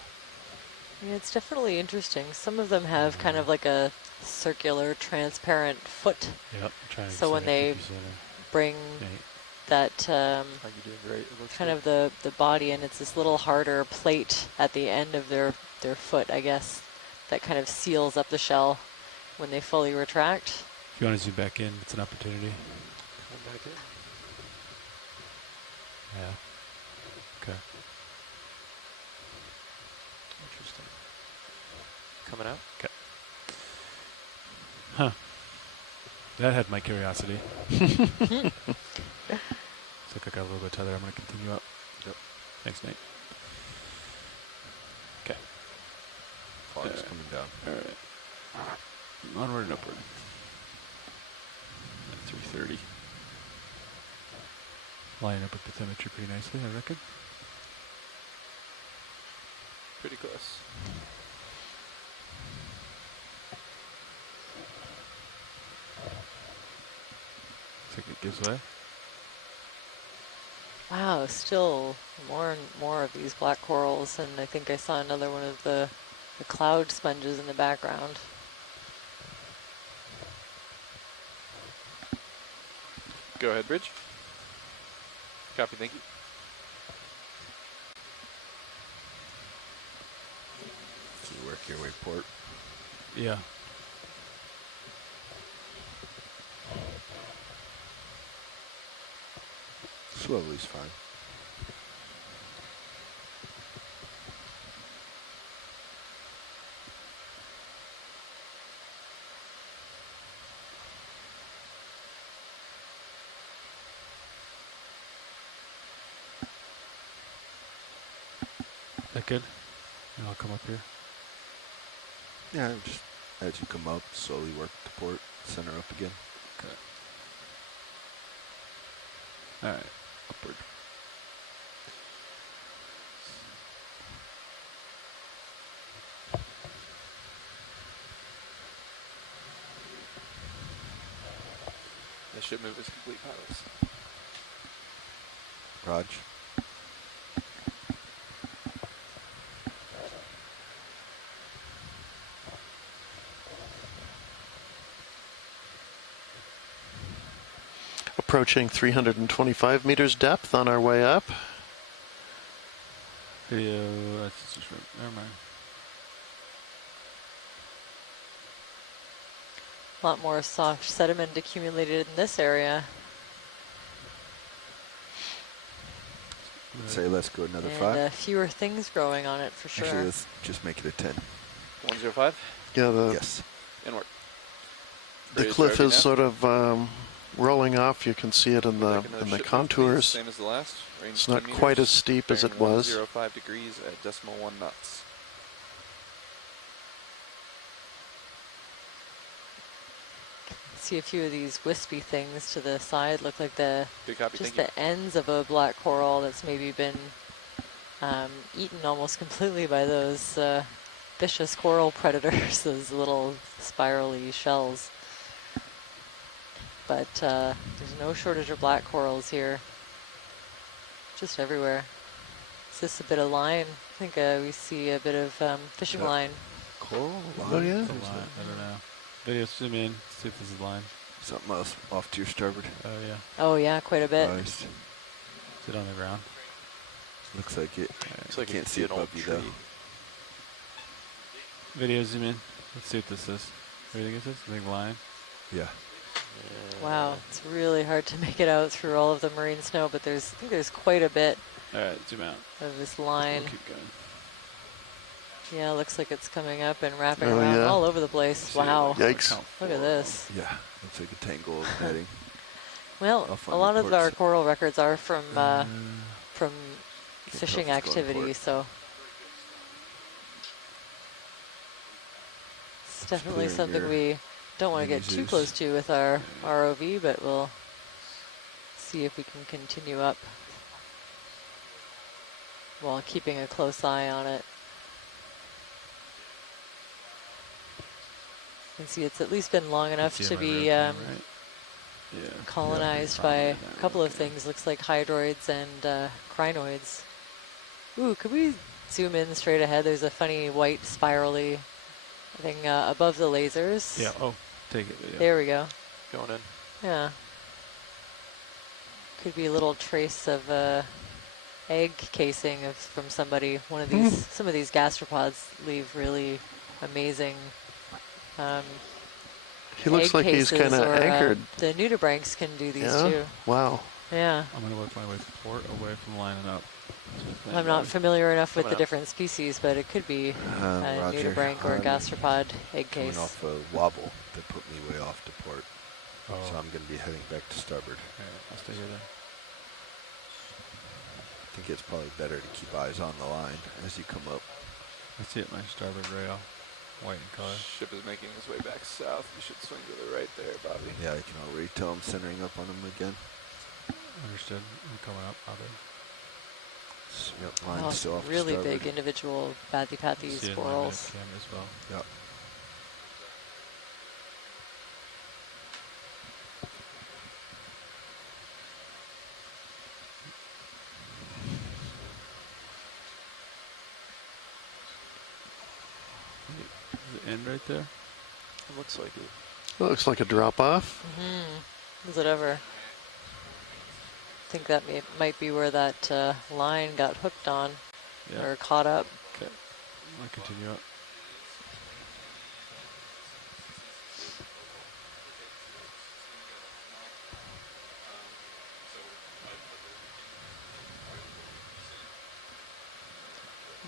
Yeah, it's definitely interesting. Some of them have kind of like a circular, transparent foot. Yep. Trying to so when they bring that you're doing great. It looks kind of the body in, it's this little harder plate at the end of their foot, I guess, that kind of seals up the shell when they fully retract. If you want to zoom back in, it's an opportunity. Come back in. Yeah. Okay. interesting. Coming out? Okay. Huh. That had my curiosity. Looks like I got a little bit of tether. I'm going to continue up. Yep. Thanks, Nate. Okay. Fog's coming down. All right. Onward and upward. 330. Lining up with bathymetry pretty nicely, I reckon. Pretty close. Looks like it gives way. Wow, still more and more of these black corals, and I think I saw another one of the cloud sponges in the background. Go ahead, Bridge. Copy, thank you. So you work your way port. Yeah. Slowly's fine. That good? And I'll come up here. Yeah, just as you come up, slowly work the port, center up again. Okay. All right. Upward. The ship move is complete, pilots. Raj. Approaching 325 meters depth on our way up. Video, that's just right. Never mind. A lot more soft sediment accumulated in this area. Say let's go another and 5. Fewer things growing on it for sure. Actually, let's just make it a 10. 105? Yeah, yes. Inward. The cliff is sort of rolling off. You can see it in the contours. Same as the last. Range it's not quite as steep as it was. 105 degrees at decimal 1 knots. See a few of these wispy things to the side look like Good copy, just the ends of a black coral that's maybe been eaten almost completely by those vicious coral predators, those little spirally shells. But there's no shortage of black corals here, just everywhere. Is this a bit of line? I think we see a bit of fishing line. Coral? Oh, yeah. Line. I don't know. Video, zoom in, see if this is line. Something else off to your starboard. Oh, yeah. Oh, yeah, quite a bit. Nice. Is it on the ground? Looks like it. Looks like Can't see an old above you tree. though. Video zoom in. Let's see what this is. What do you think this is? Big line? Yeah. Wow, it's really hard to make it out through all of the marine snow, but I think there's quite a bit All right, zoom out. of this line. We'll keep going. Yeah, looks like it's coming up and wrapping Oh, around yeah. all over the place. Wow. Yikes. Look at this. Yeah. Looks like a tangle of netting. Well, Off a on lot of reports. our coral records are from fishing tell if it's going activity, port. so it's definitely clearing something your we don't want to get too mini-zoos. close to with our ROV, but we'll see if we can continue up while keeping a close eye on it. You can see it's at least been long enough to be colonized by a couple of things. Looks like hydroids and crinoids. Ooh, could we zoom in straight ahead? There's a funny white spirally thing above the lasers. Yeah. Oh, take it. Video. There we go. Going in. Yeah. Could be a little trace of egg casing from somebody. One of these, some of these gastropods leave really amazing. He looks egg like he's cases, kind of or, anchored. The nudibranchs can do these Yeah? too. Wow. Yeah. I'm going to work my way port away from lining up. I'm not familiar enough with Coming the up. different species, but it could be a Roger. nudibranch or a gastropod egg Coming case. off a wobble that put me way off to port. Oh. So I'm going to be heading back to starboard. I'll stay here then. I think it's probably better to keep eyes on the line as you come up. I see it, my starboard rail. White in color. Ship is making his way back south. You should swing to the right there, Bobby. Yeah, I can already tell I'm centering up on him again. Understood. I'm coming up, Bobby. Yep, line's Oh, still off to really starboard. big individual bathypathes See it in my corals. cam as well. Yep. Is it end right there? It looks like it. Looks like a drop off. Is it ever? I think that might be where that line got hooked on or caught up. Okay. I'll continue up.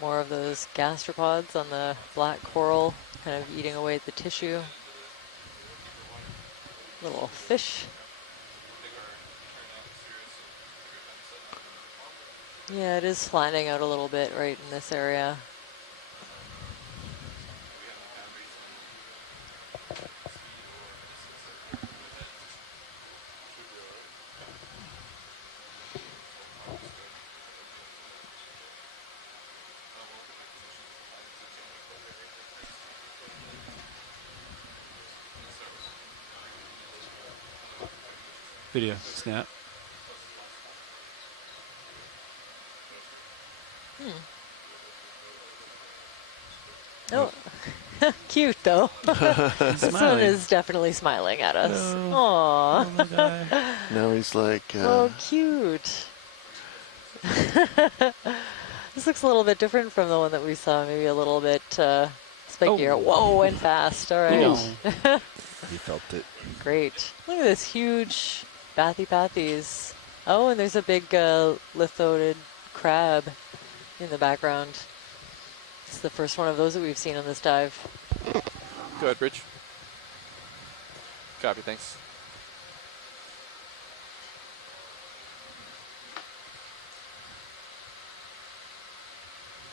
More of those gastropods on the black coral, kind of eating away at the tissue. Little fish. Yeah, it is flattening out a little bit right in this area. Video, snap. Oh, cute though. This one is definitely smiling at us. Aww. Now he's like. Oh, cute. This looks a little bit different from the one that we saw. Maybe a little bit spikier. Whoa, and fast. All right. He felt it. Great. Look at this huge bathypathes. Oh, and there's a big lithodid crab in the background. It's the first one of those that we've seen on this dive. Go ahead, Bridge. Copy, thanks.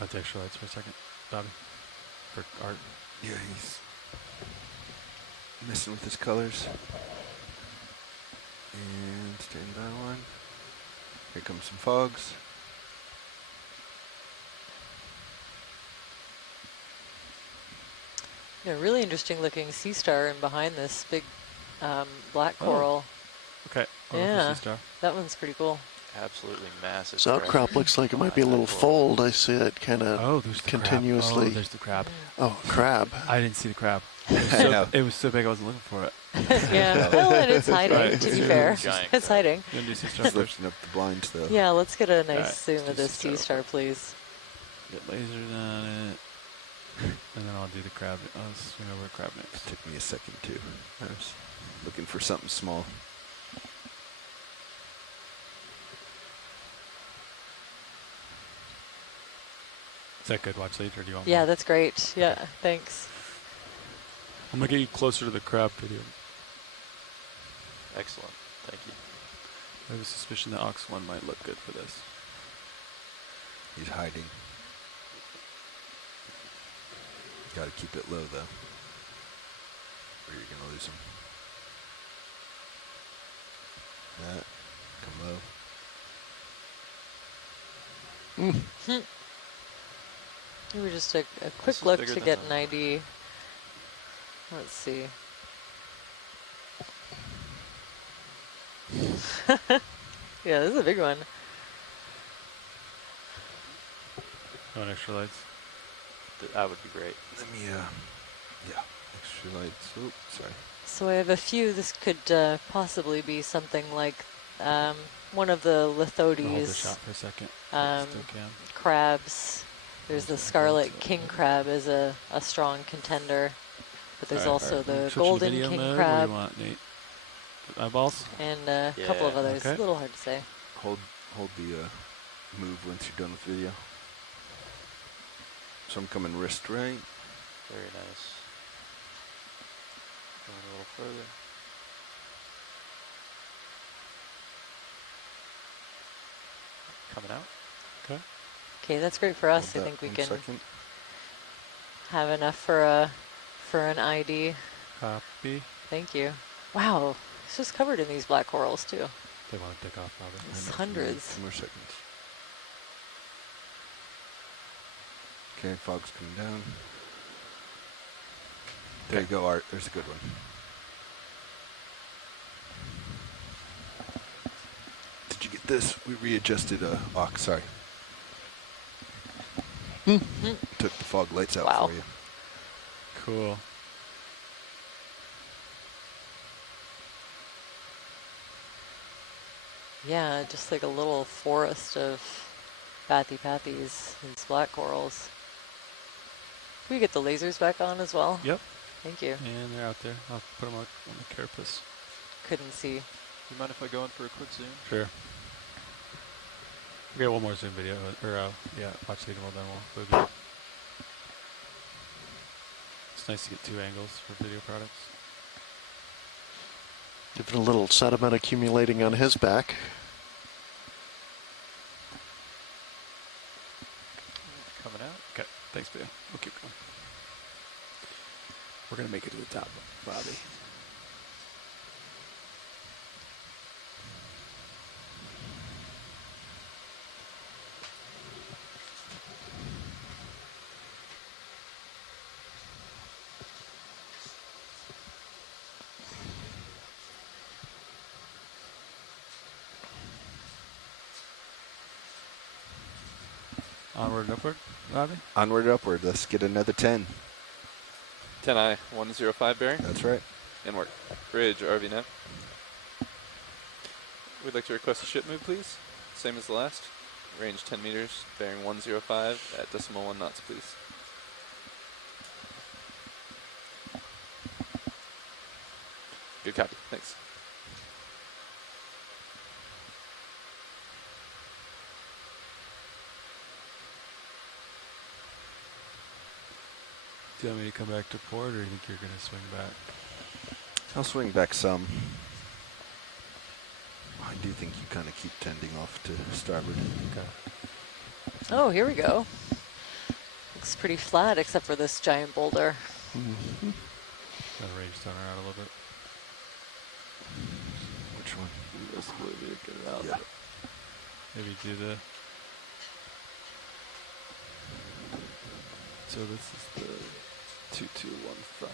I'll take extra lights for a second, Bobby. For art. Yeah, he's messing with his colors. And standing by one. Here comes some fogs. Yeah, really interesting looking sea star in behind this big black coral. Okay. Yeah, that one's pretty cool. absolutely massive. This outcrop looks like it might be a little fold. I see it kind of continuously. Oh, there's the crab. Oh, crab. I didn't see the crab. It was so big I wasn't looking for it. Yeah. Well, and it's hiding, to be fair. It's hiding. Just lifting up the blinds, though. Yeah, let's get a nice zoom of this T-star, please. Get lasers on it. And then I'll do the crab. I'll swing over a crab next. It took me a second, too. I was looking for something small. Is that good, watch later? Or do you want Yeah, more? that's great. Yeah, thanks. I'm going to get you closer to the crab video. Excellent. Thank you. I have a suspicion the Ox 1 might look good for this. He's hiding. Got to keep it low, though, or you're going to lose him. That. Come low. Maybe just a quick look to get an ID. Let's see. Yeah, this is a big one. Want extra lights? That would be great. Let me, yeah, extra lights. Oh, sorry. So I have a few. This could possibly be something like one of the lithodes. Hold the shot for a second. Crabs. There's the scarlet king crab as a strong contender, but there's also the golden king crab. What do you want, Nate? Eyeballs? And a couple of others. Okay. A little hard to say. Hold the move once you're done with video. So I'm coming wrist right. Very nice. Going a little further. Coming out. Okay. Okay, that's great for us. I think we can have enough for an ID. Copy. Thank you. Wow, it's just covered in these black corals too. They want to take off, probably. It's hundreds. 2 more seconds. Okay, fog's coming down. There you go, Art. There's a good one. Did you get this? We readjusted Ox, sorry. Took the fog lights out for you. Cool. Yeah, just like a little forest of pathies, these black corals. Can we get the lasers back on as well? Yep. Thank you. And they're out there. I'll put them on the carapace. Couldn't see. You mind if I go in for a quick zoom? Sure. We got one more zoom video, or yeah, watch the well done. We'll boogie. It's nice to get 2 angles for video products. Give it a little sediment accumulating on his back. Coming out. Okay, thanks, Theo. We'll keep going. We're gonna make it to the top, Bobby. Onward and upward, Bobby? Onward and upward. Let's get another 10. 10I, 105 bearing. That's right. Inward. Bridge, RV nav. We'd like to request a ship move, please. Same as the last. Range 10 meters, bearing 105 at decimal 1 knots, please. Good copy. Thanks. Do you want me to come back to port, or do you think you're going to swing back? I'll swing back some. I do think you kind of keep tending off to starboard. Okay. Oh, here we go. Looks pretty flat except for this giant boulder. Mm-hmm. Got a range down around a little bit. Which one? This would be a good route. Yeah. Maybe do the. So this is the 2215.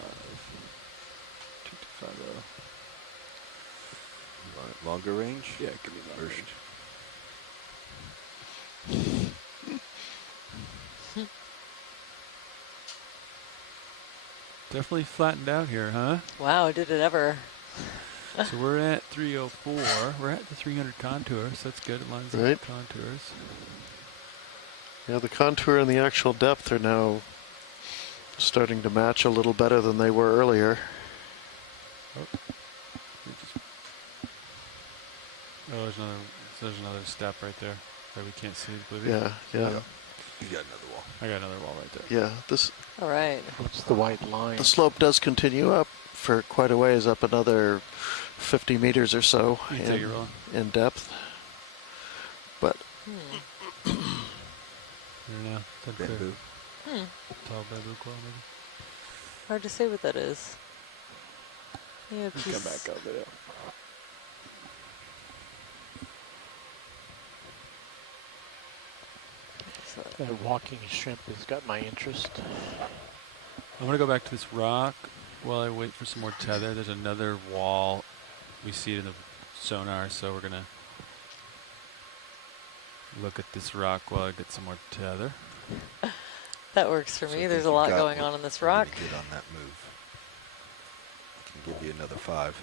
2250. You want it longer range? Yeah, give me that range. definitely flattened out here, huh? Wow, did it ever. So we're at 304. We're at the 300 contour, so that's good. It lines up Right. the contours. Yeah, the contour and the actual depth are now starting to match a little better than they were earlier. Oh, there's another step right there that we can't see. Yeah, yeah. You got another wall. I got another wall right there. Yeah, this. All right. What's the white line? The slope does continue up for quite a ways, up another 50 meters or so in depth. But Here now, bamboo. Tall bamboo coil, maybe. Hard to say what that is. Yeah, Come back up there. That walking shrimp has got my interest. I'm going to go back to this rock while I wait for some more tether. There's another wall. We see it in the sonar, so we're going to look at this rock while I get some more tether. That works for me. There's a lot going on this rock. Get on that move. I can give you another 5.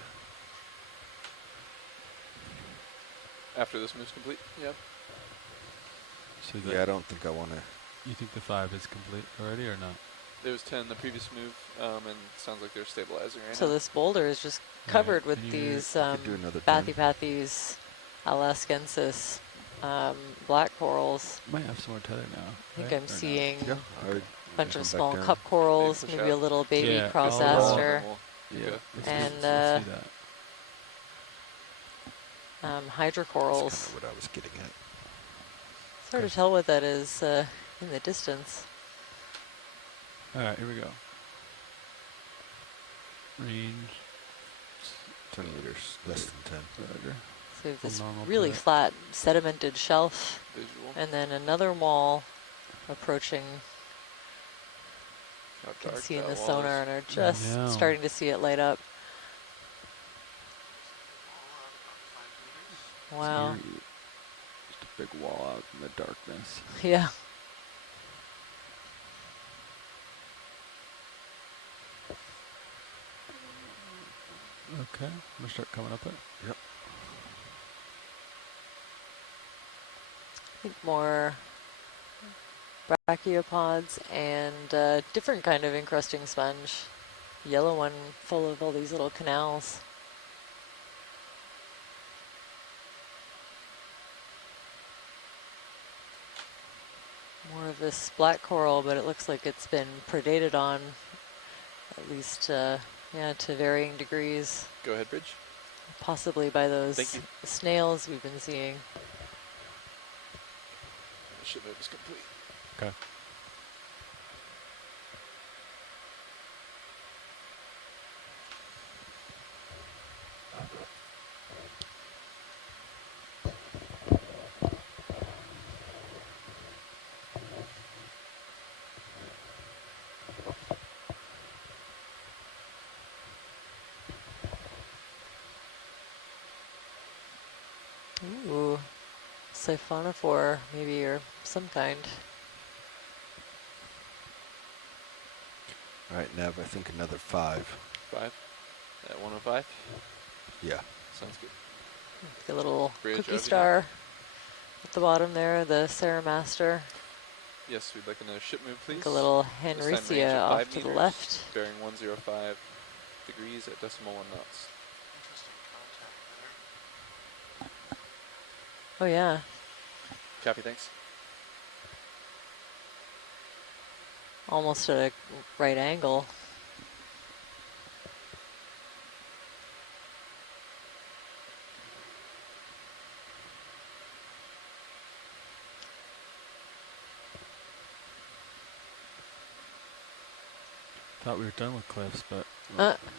After this move's complete? Yep. So yeah, I don't think I want to. You think the 5 is complete already or not? There was 10 the previous move, and it sounds like they're stabilizing right So now. this boulder is just covered with these Bathypathes alaskensis black corals. Might have some more tether now. I think I'm seeing a bunch of small cup corals, maybe a little baby cross aster, and hydrocorals. That's kind of what I was getting at. It's hard to tell what that is in the distance. All right, here we go. Range. 10 meters, less than 10. Roger. So we have this really flat sedimented shelf, and then another wall approaching. You can see in the sonar and are just starting to see it light up. Wow. Just a big wall out in the darkness. Yeah. Okay, I'm gonna start coming up it. Yep. I think more brachiopods and different kind of encrusting sponge. Yellow one full of all these little canals. More of this black coral, but it looks like it's been predated on, at least, yeah, to varying degrees. Go ahead, Bridge. Possibly by those snails we've been seeing. The ship move is complete. Okay. Ooh, siphonophore maybe, or some kind. All right, Nev, I think another 5. 5? At 105? Yeah. Sounds good. The little Bridge cookie over star at the bottom there, the Ceramaster. Yes, we'd like another ship move, please. Like a little This time range Henrycia of off 5 to the meters, left. Bearing 105 degrees at decimal 1 knots. Oh yeah. Copy, thanks. Almost at a right angle. Thought we were done with cliffs, but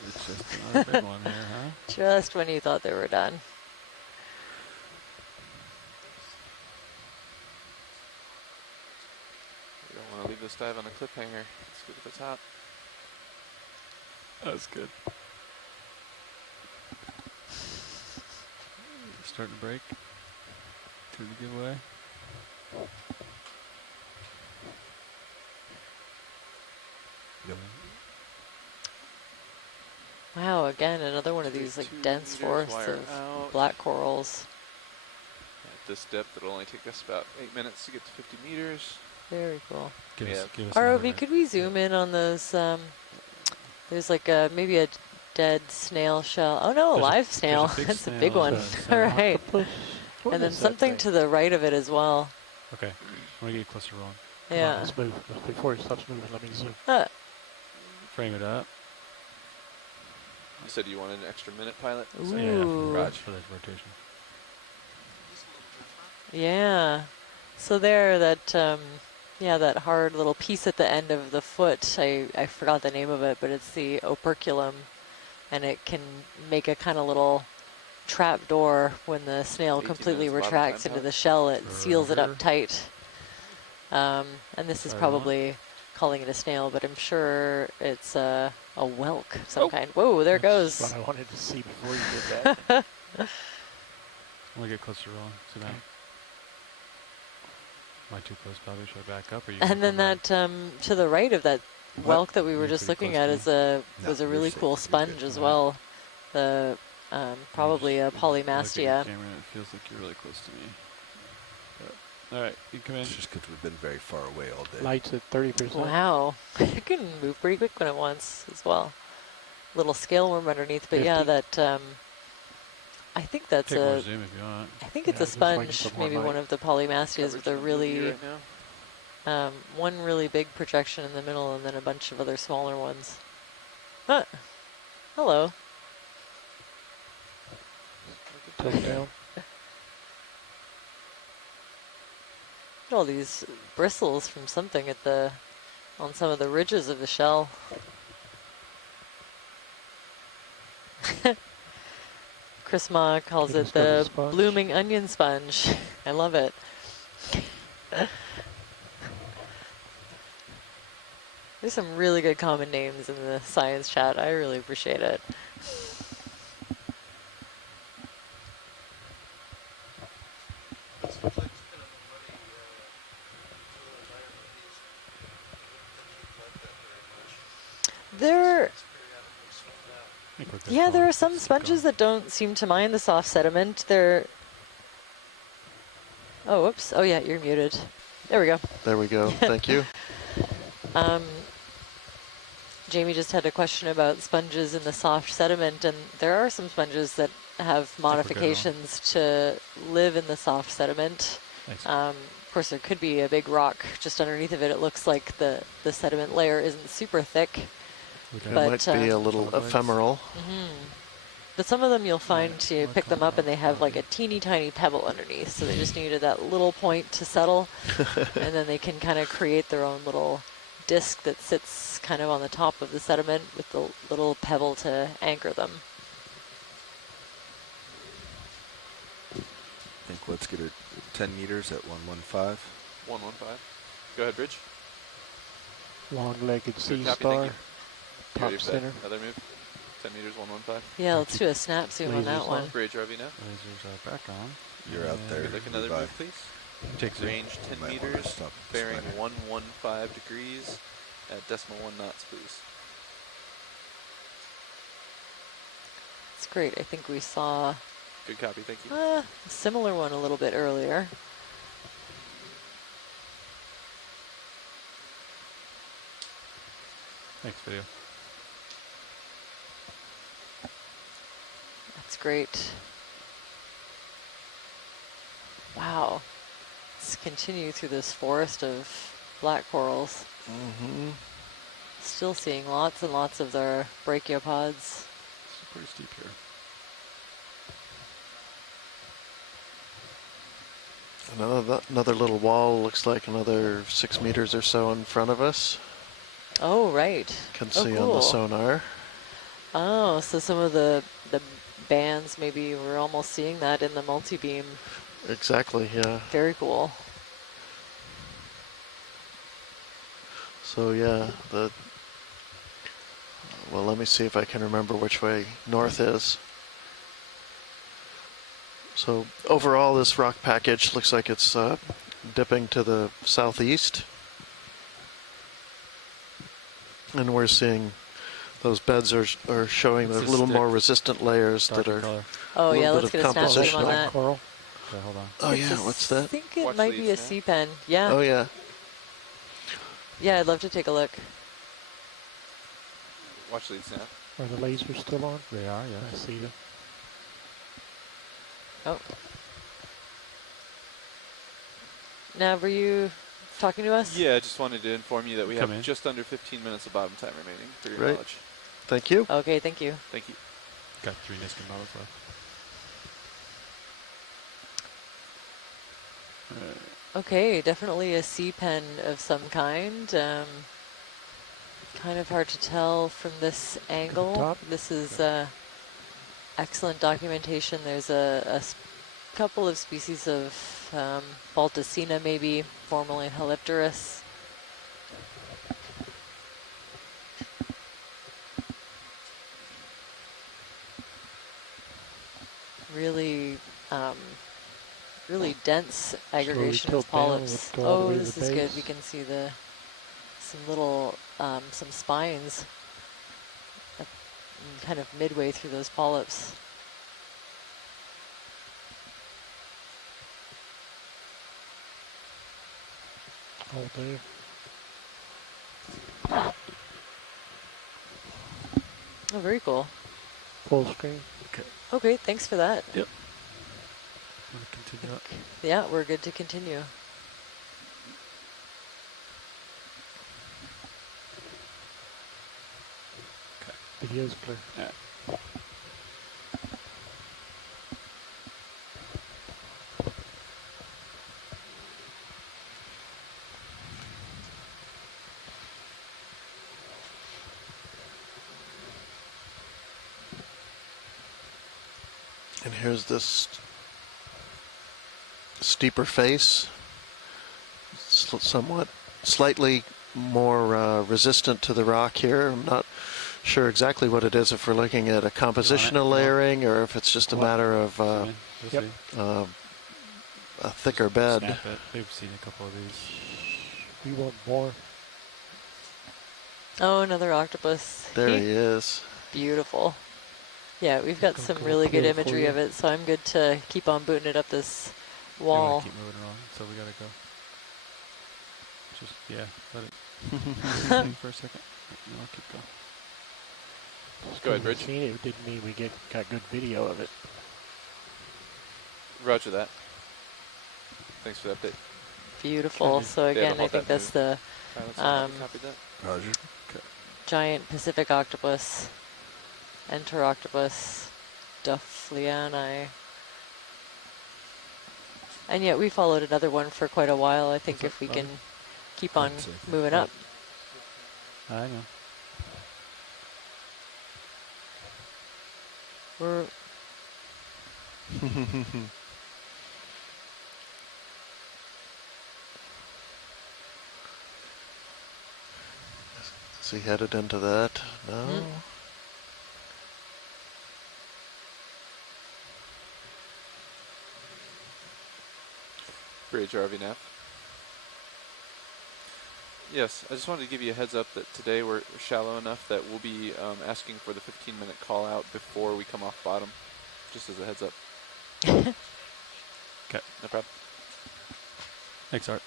it's just another big one here, huh? Just when you thought they were done. We don't want to leave this dive on a cliffhanger. Let's get to the top. That's good. Starting to break. Turn to give away. Yep. Wow, again, another one of these like dense forests of black corals. At this depth, it'll only take us about 8 minutes to get to 50 meters. Very cool. Give us ROV, could we zoom in on those? There's like maybe a dead snail shell. Oh no, a live snail. That's a big one. All right. And then something to the right of it as well. Okay. I want to get closer, Roland. Yeah. Let's move. Before it stops moving, let me zoom. Frame it up. You said you wanted an extra minute, pilot? Ooh. Yeah, for the rotation. Yeah. So there, that that hard little piece at the end of the foot, I forgot the name of it, but it's the operculum, and it can make a kind of little trap door when the snail completely retracts into the shell. It seals it up tight. And this is probably calling it a snail, but I'm sure it's a whelk of some kind. Whoa, there it goes. That's what I wanted to see before you did that. I want to get closer, Roland. See that? Am I too close, Bobby? Should I back up? Or you And then that to the right of that whelk that we were just looking at was a really cool sponge as well. The probably a polymastia. It feels like you're really close to me. All right, you come in. It's just because we've been very far away all day. Lights at 30%. Wow, it can move pretty quick when it wants as well. Little scale worm underneath, but 50. Yeah, that I think that's Take more zoom if you want. I think it's a sponge, maybe one of the polymastias with a really one really big projection in the middle, and then a bunch of other smaller ones. Huh. Hello. Tilt down. All these bristles from something at on some of the ridges of the shell. Chris Ma calls it the blooming onion sponge. I love it. There's some really good common names in the science chat. I really appreciate it. There are some sponges that don't seem to mind the soft sediment. Oh, whoops. Oh, yeah, you're muted. There we go. There we go. Thank you. Jamie just had a question about sponges in the soft sediment, and there are some sponges that have modifications to live in the soft sediment. Of course, there could be a big rock just underneath of it. It looks like the sediment layer isn't super thick. It might be a little ephemeral. But some of them you'll find you pick them up and they have like a teeny tiny pebble underneath. So they just needed that little point to settle. And then they can kind of create their own little disc that sits kind of on the top of the sediment with the little pebble to anchor them. I think let's get her 10 meters at 115. 115. Go ahead, Bridge. Long-legged sea star. Top center. Other move. 10 meters, 115. Yeah, let's do a snap zoom on that one. Bridge RV now. Lasers are back on. You're out there. Like another move, please. Take range 10 meters, bearing 115 degrees at decimal 1 knots, please. It's great. I think we saw good copy. Thank you. A similar one a little bit earlier. Thanks, video. That's great. Wow. Let's continue through this forest of black corals. Still seeing lots and lots of their brachiopods. It's pretty steep here. Another little wall, looks like another 6 meters or so in front of us. Oh, right. Can see on the sonar. Oh, so some of the bands, maybe we're almost seeing that in the multi-beam. Exactly, yeah. Very cool. So yeah, well, let me see if I can remember which way north is. So overall, this rock package looks like it's dipping to the southeast. And we're seeing those beds are showing a little more resistant layers that are. Oh yeah, let's get a snap zoom on that. Coral. Okay, hold on. Oh yeah, what's that? I think it might be a sea pen. Yeah. Oh yeah. Yeah, I'd love to take a look. Watch lead snap. Are the lasers still on? They are, yeah. I see them. Oh. Nav, were you talking to us? Yeah, I just wanted to inform you that we have just under 15 minutes of bottom time remaining for your knowledge. Thank you. Okay, thank you. Thank you. Got 3 Niskin models left. Okay, definitely a sea pen of some kind. Kind of hard to tell from this angle. This is excellent documentation. There's a couple of species of Balticina, maybe, formerly Helipterus. Really, really dense aggregation of polyps. Oh, this is good. We can see some little, some spines kind of midway through those polyps. All there. Oh, very cool. Full screen. Okay. Okay, thanks for that. Yep. Want to continue up? Yeah, we're good to continue. Okay. Video's clear. Yeah. And here's this steeper face, somewhat slightly more resistant to the rock here. I'm not sure exactly what it is, if we're looking at a compositional layering or if it's just a matter of a thicker bed. Snap it. We've seen a couple of these. We want more. Oh, another octopus. There he is. Beautiful. Yeah, we've got some really good imagery of it, so I'm good to keep on booting it up this wall. Keep moving along, so we gotta go. Just, yeah, let it think for a second. No, I'll keep going. Go ahead, Bridge. It didn't mean we got good video of it. Roger that. Thanks for the update. Beautiful. So again, I think that's the Roger. giant Pacific octopus, Enteroctopus duffliani. And yet we followed another one for quite a while. I think if we can keep on moving up. I know. We're Is he headed into that? No. Bridge RV nav. Yes, I just wanted to give you a heads up that today we're shallow enough that we'll be asking for the 15-minute call out before we come off bottom, just as a heads up. Okay. No problem. Thanks, Art.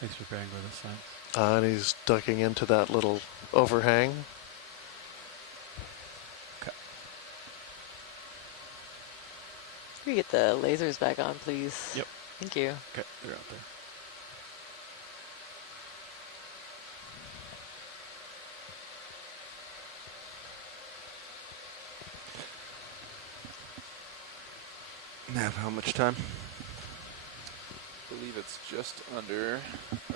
Thanks for bearing with us, Science. And he's ducking into that little overhang. Can we get the lasers back on, please? Yep. Thank you. Okay, they're out there. Nav, how much time? I believe it's just under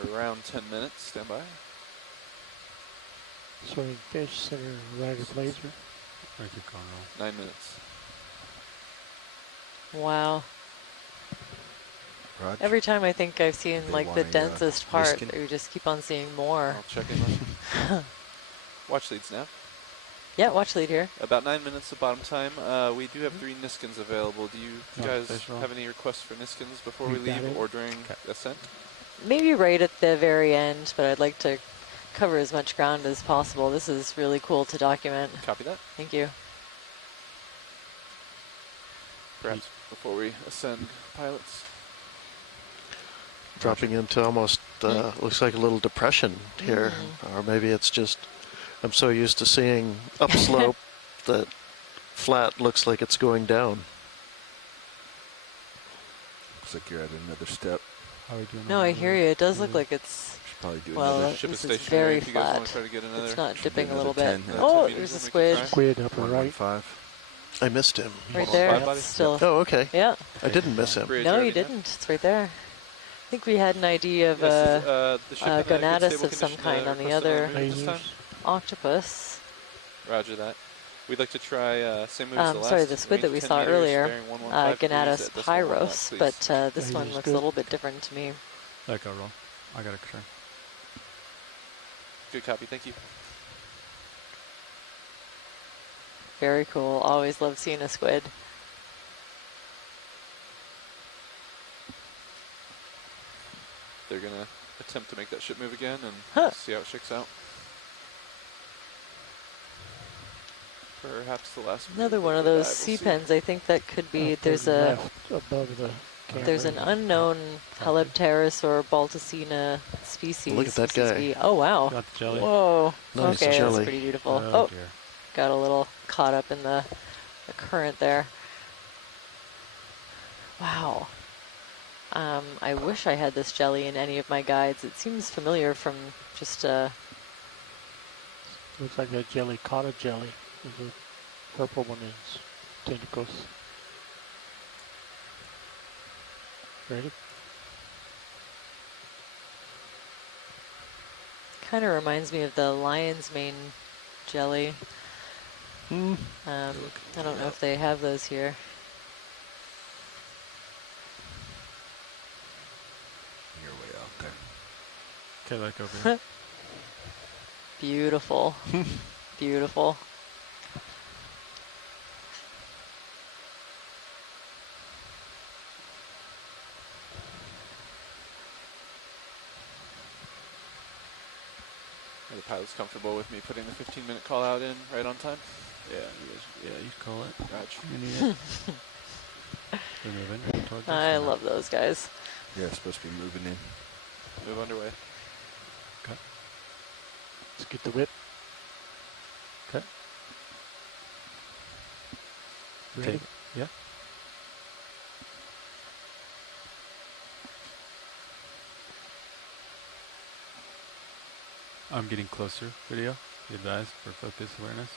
around 10 minutes. Stand by. Swimming fish, center, rider laser. I keep going wrong. 9 minutes. Wow. Roger. Every time I think I've seen like the densest part, Niskin? we just keep on seeing more. I'll check in. Watch leads now. Yeah, watch lead here. About 9 minutes of bottom time. We do have 3 Niskins available. Do you guys have any requests for Niskins before we leave or during ascent? maybe right at the very end, but I'd like to cover as much ground as possible. This is really cool to document. Copy that. Thank you. Perhaps before we ascend, pilots. Dropping into almost looks like a little depression here, or maybe it's just I'm so used to seeing upslope that flat looks like it's going down. Looks like you're at another step. How are we doing? No, I hear you. It does look like it's. Should probably do Well, another. Ship is this is stationary very if you guys want flat. to try to get another. It's not Should dipping do a little another bit. 10. Oh, 10 there's a meters, squid. Squid upper right. 115. I missed him. Right 115, there. buddy? It's still. Oh, okay. Yeah. I didn't miss him. Bridge No, already you didn't. It's right there. I think we had an idea of Yes, a the ship in a good gonatus stable of some condition, kind on the request other another move this time? octopus. Roger that. We'd like to try same move as the last. Sorry, the squid that range we 10 saw meters, earlier, bearing 115 degrees Gonatus at decimal 1 knot, pyros, please. but this one looks a little bit different to me. Let go, roll. I got a turn. Good copy, thank you. Very cool. Always love seeing a squid. They're gonna attempt to make that ship move again and see how it shakes out. Perhaps the last. Another one of those sea pens. I think that could be. There's a. Above the There's an unknown Halepteris or Balticina species. Look at that guy. Oh wow! Got the jelly. Whoa. Nice okay, jelly. that's pretty beautiful. Oh, dear. Got a little caught up in the current there. Wow. I wish I had this jelly in any of my guides. It seems familiar from just looks like a jelly, cotta jelly. There's a purple one in its tentacles. Ready? kind of reminds me of the lion's mane jelly. I don't know if they have those here. You're way out there. Okay, like over here. Beautiful. Beautiful. Are the pilots comfortable with me putting the 15-minute call out in right on time? Yeah, you call it. Gotcha. You need it. We're moving towards us. I love those guys. Yeah, it's supposed to be moving in. Move underway. Okay. Let's get the whip. Okay. Ready? Okay. Yeah. I'm getting closer, video. Be advised for focus awareness.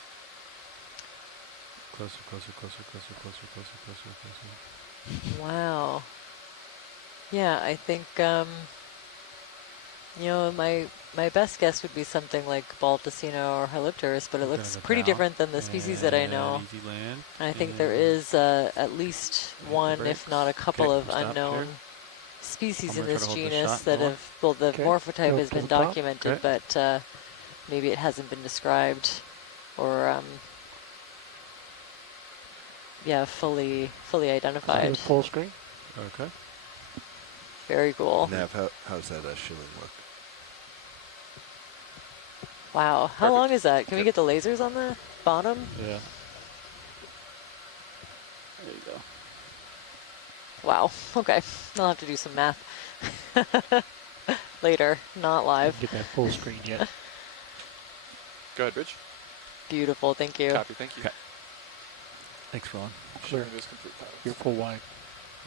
Closer, closer, closer, closer, closer, closer, closer, closer. Wow. Yeah, I think, you know, my best guess would be something like Balticina or Halepteris, but it looks pretty different than the species that I know. Easy land. And I think there is at least one, if not a couple of unknown species in this genus that have, well, the morphotype has been documented, but maybe it hasn't been described or, yeah, fully identified. Full screen. Okay. Very cool. Nav, how's that shilling look? Wow, how long is that? Can we get the lasers on the bottom? Yeah. There you go. Wow, okay. I'll have to do some math later, not live. Get that full screen yet. Go ahead, Bridge. Beautiful, thank you. Copy, thank you. Okay. Thanks, Ron. Clear. You're full wide.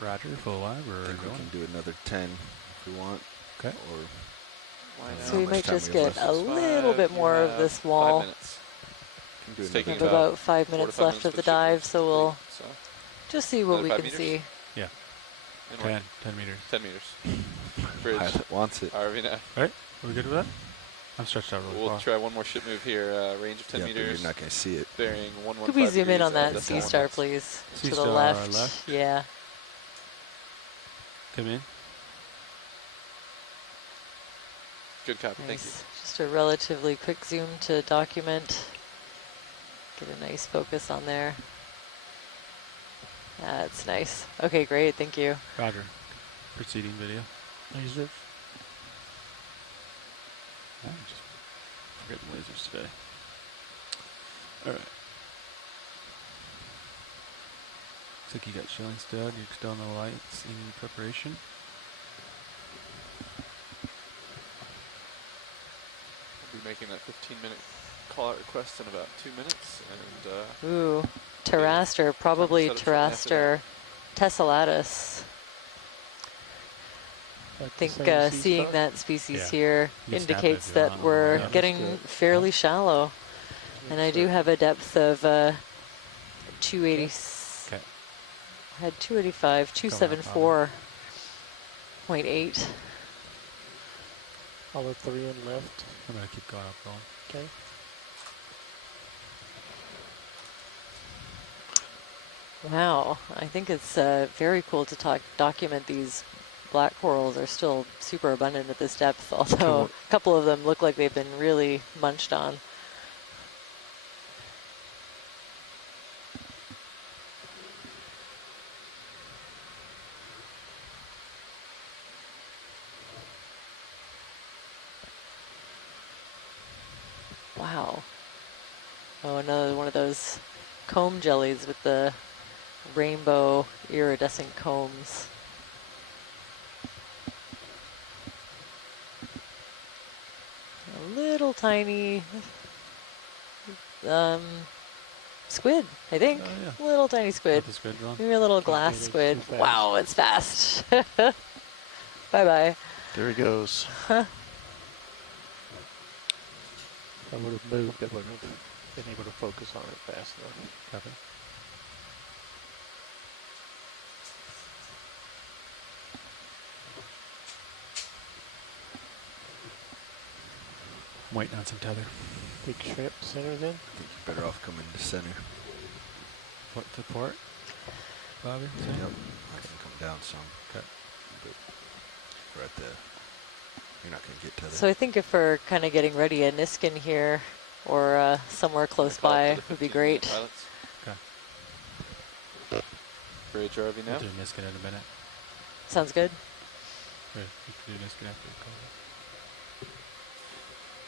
Roger, full wide. We're I think we going. can do another 10 if we want. Okay. Or So we might just get a little bit more of this wall. 5 minutes. do It's We taking have about 5 minutes 4 to 5 left of the minutes to dive, ship so we'll complete, so just see what another we 5 can meters? see. Yeah. And 10 meters. 10 meters. Bridge. Pilot wants it. RV now. Right? Are we good with that? I'm stretched out really We'll far. try one more ship move here. Range of 10 Yeah, but meters. you're not going to see it. Bearing 115 Could we zoom in on degrees that at sea decimal star, knots. please? Sea To the star left. Yeah. Come in. Good copy, thank you. Nice. Just a relatively quick zoom to document. Get a nice focus on there. That's nice. Okay, great. Thank you. Roger. Proceeding video. Laser. I'm just forgetting lasers today. All right. Looks like you got shielding stud. You're still on the lights in preparation. We'll be making that 15-minute call-out request in about 2 minutes. And ooh, Terraster, probably Terraster tessellatus. I think seeing that species here indicates that we're getting fairly shallow. And I do have a depth of 280. Okay. I had 285, 274.8. All of 3 and left. I'm going to keep going up, rolling. Okay. Wow, I think it's very cool to document these black corals are still super abundant at this depth, although a couple of them look like they've been really munched on. Wow. Oh, another one of those comb jellies with the rainbow iridescent combs. A little tiny squid, I think. Oh, yeah. Little tiny squid. Got the squid drawn. Maybe a little glass squid. Wow, it's fast. Bye-bye. There he goes. I would have moved. I wouldn't have been able to focus on it fast enough. Copy. I'm waiting on some tether. Big shrimp center then? I think you're better off coming to center. Port to port, Bobby? Yep. I can come down some. Okay. But we're at the, you're not going to get tether. So I think if we're kind of getting ready, a Niskin here or somewhere close by would be great. Okay. Bridge RV now? We'll do Niskin in a minute. Sounds good. Right, we can do Niskin after the call.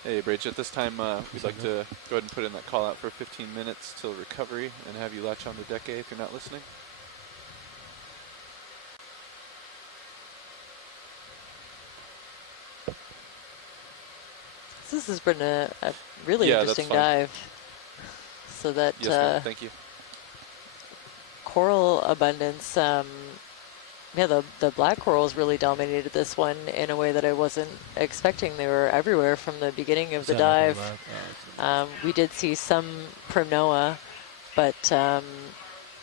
Hey, Bridge, at this time, we'd like to go ahead and put in that call out for 15 minutes till recovery and have you latch on to deck A if you're not listening. This has been a really interesting dive. So that yes, ma'am. Thank you. Coral abundance, yeah, the black corals really dominated this one in a way that I wasn't expecting. They were everywhere from the beginning of the dive. We did see some Primnoa, but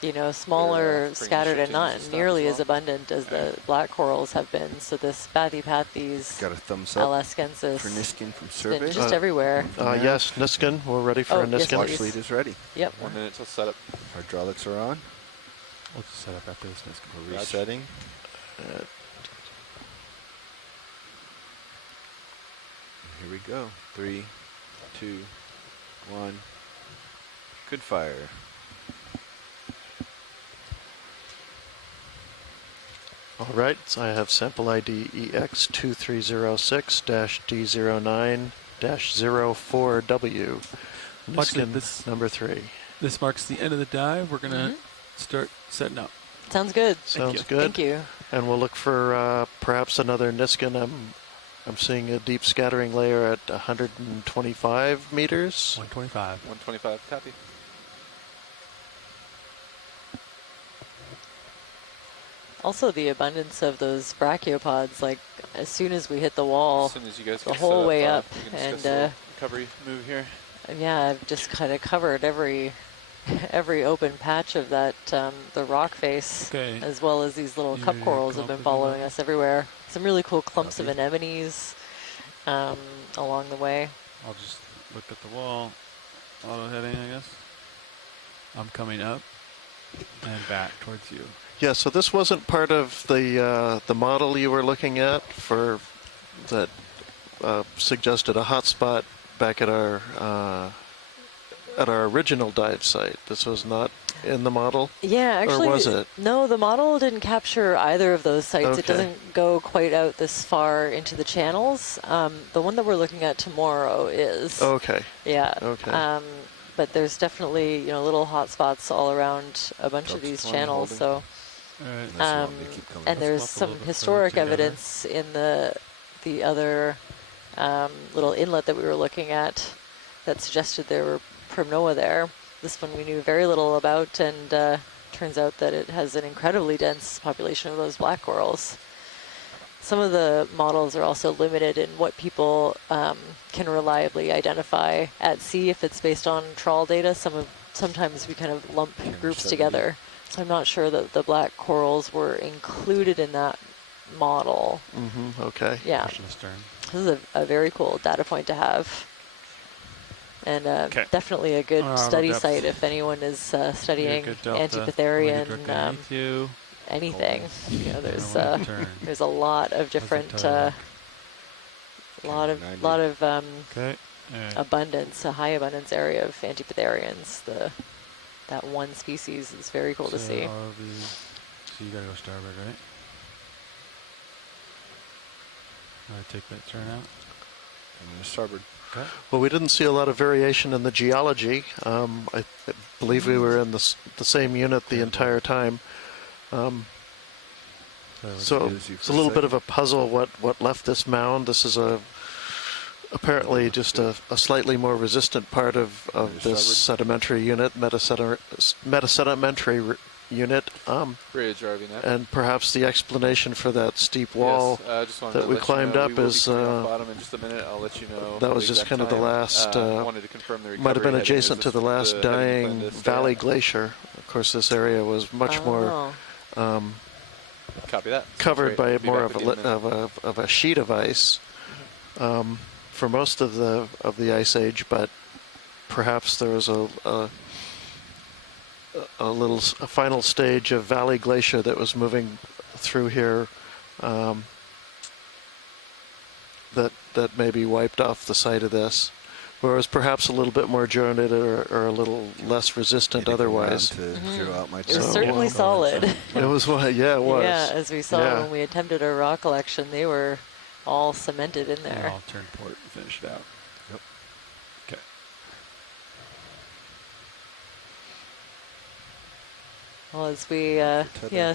you know, smaller, scattered, and not nearly as abundant as the black corals have been. So this Bathypathes got a thumbs up alaskensis for Niskin from survey. just everywhere. Yes, Niskin. We're ready for a Niskin. Launch lead is ready. Yep. 1 minute till setup. Hydraulics are on. We'll just set up after this Niskin. We're resetting. Here we go. 3, 2, 1. Good fire. All right, so I have sample ID EX2306-D09-04W. Niskin this number 3. This marks the end of the dive. We're going to start setting up. Sounds good. Sounds good. Thank you. And we'll look for perhaps another Niskin. I'm seeing a deep scattering layer at 125 meters. 125. 125, copy. Also, the abundance of those brachiopods, like as soon as we hit the wall, as soon as you guys the get whole way up, up, and recovery move here. Yeah, I've just kind of covered every open patch of that the rock face, as well as these little cup corals have been following us everywhere. Some really cool clumps of anemones along the way. I'll just look at the wall, auto heading, I guess. I'm coming up and back towards you. Yeah, so this wasn't part of the model you were looking at for that suggested a hotspot back at our original dive site. This was not in the model? Yeah, actually, or was it? No, the model didn't capture either of those sites. Okay. It doesn't go quite out this far into the channels. The one that we're looking at tomorrow is. Okay. Yeah. Okay. But there's definitely, you know, little hot spots all around a bunch of these channels. So, and there's some historic evidence in the other little inlet that we were looking at that suggested there were primnoa there. This one we knew very little about, and turns out that it has an incredibly dense population of those black corals. Some of the models are also limited in what people can reliably identify at sea if it's based on trawl data. Sometimes we kind of lump groups together. So I'm not sure that the black corals were included in that model. Mm-hmm. Okay. Yeah. This is a very cool data point to have. And definitely a good study site if anyone is studying Antipitherian anything. You know, there's a lot of different abundance, a high abundance area of Antipitherians. That one species is very cool to see. So you gotta go starboard, right? Take that turn out. Starboard. Okay. Well, we didn't see a lot of variation in the geology. I believe we were in the same unit the entire time. So it's a little bit of a puzzle what left this mound. This is apparently just a slightly more resistant part of this sedimentary unit, metasedimentary unit. Bridge RV net. And perhaps the explanation for that steep wall that we climbed up is bottom in just a minute. I'll let you know. That was just kind of the last. Wanted to confirm the might have been recovery adjacent to the last dying valley glacier. Of course, this area was much more. Copy that. Covered by more of a sheet of ice for most of the ice age, but perhaps there was a final stage of valley glacier that was moving through here that maybe wiped off the site of this, whereas perhaps a little bit more jointed or a little less resistant otherwise. It was certainly solid. It was, yeah, it was. Yeah, as we saw when we attempted our rock collection, they were all cemented in there. I'll turn port and finish it out. Yep. Okay. Well, as we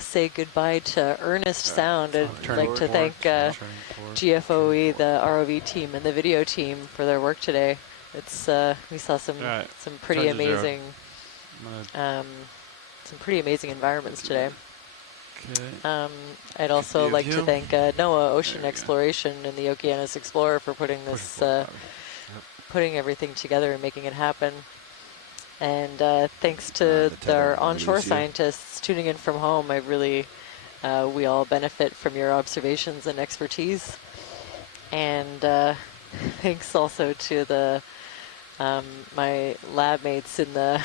say goodbye to Ernest Sound, I'd like to thank GFOE, the ROV team, and the video team for their work today. It's we saw some pretty amazing environments today. Okay. I'd also like to thank NOAA Ocean Exploration and the Okeanos Explorer for putting this putting everything together and making it happen. And thanks to our onshore scientists tuning in from home, we all benefit from your observations and expertise. And thanks also to the my lab mates in the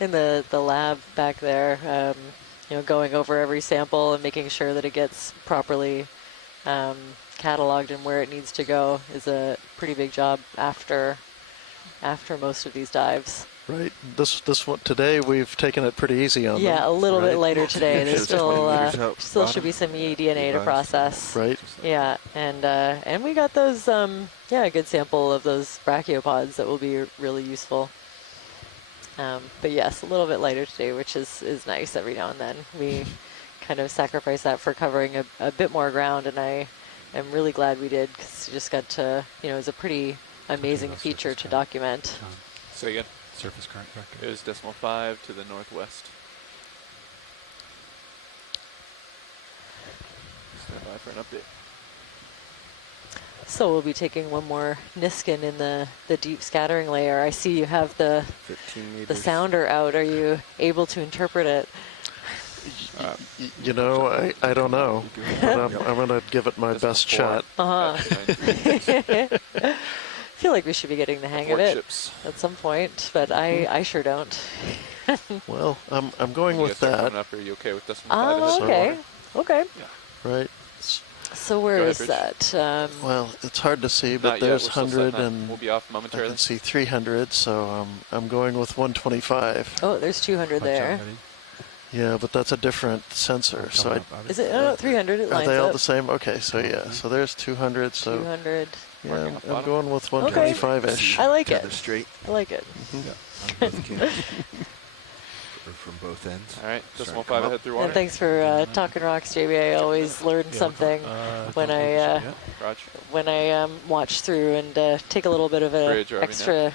in the lab back there. Going over every sample and making sure that it gets properly cataloged and where it needs to go is a pretty big job after most of these dives. Right. This one today we've taken it pretty easy on them. Yeah, a little bit later today. There's still should be some eDNA to process. Right. Yeah, and we got those a good sample of those brachiopods that will be really useful. But yes, a little bit lighter today, which is nice every now and then. We kind of sacrifice that for covering a bit more ground, and I am really glad we did, because we just got to, it was a pretty amazing feature to document. Say again. Surface current factor. It was 0.5 to the northwest. Stand by for an update. So we'll be taking one more Niskin in the deep scattering layer. I see you have the sounder out. Are you able to interpret it? I don't know. But I'm going to give it my best shot. I feel like we should be getting the hang of it at some point, but I sure don't. Well, I'm going with that. Are you okay with this one? Okay. Okay. Right. So where is that? Well, it's hard to see, but Not yet, there's we're still 100 setting up. and We'll be off I momentarily. can see 300, so I'm going with 125. Oh, there's 200 there. Yeah, but that's a different sensor. So Is it? Oh, 300. It are lines they all up. the same? Okay, so yeah, so there's 200. So 200. yeah, I'm going with 125-ish. I like it. Straight. I like it. Yeah, from both ends. All right, decimal 5 ahead through water. And thanks for talking rocks, JB. I always learn something when I watch through and take a little bit of an extra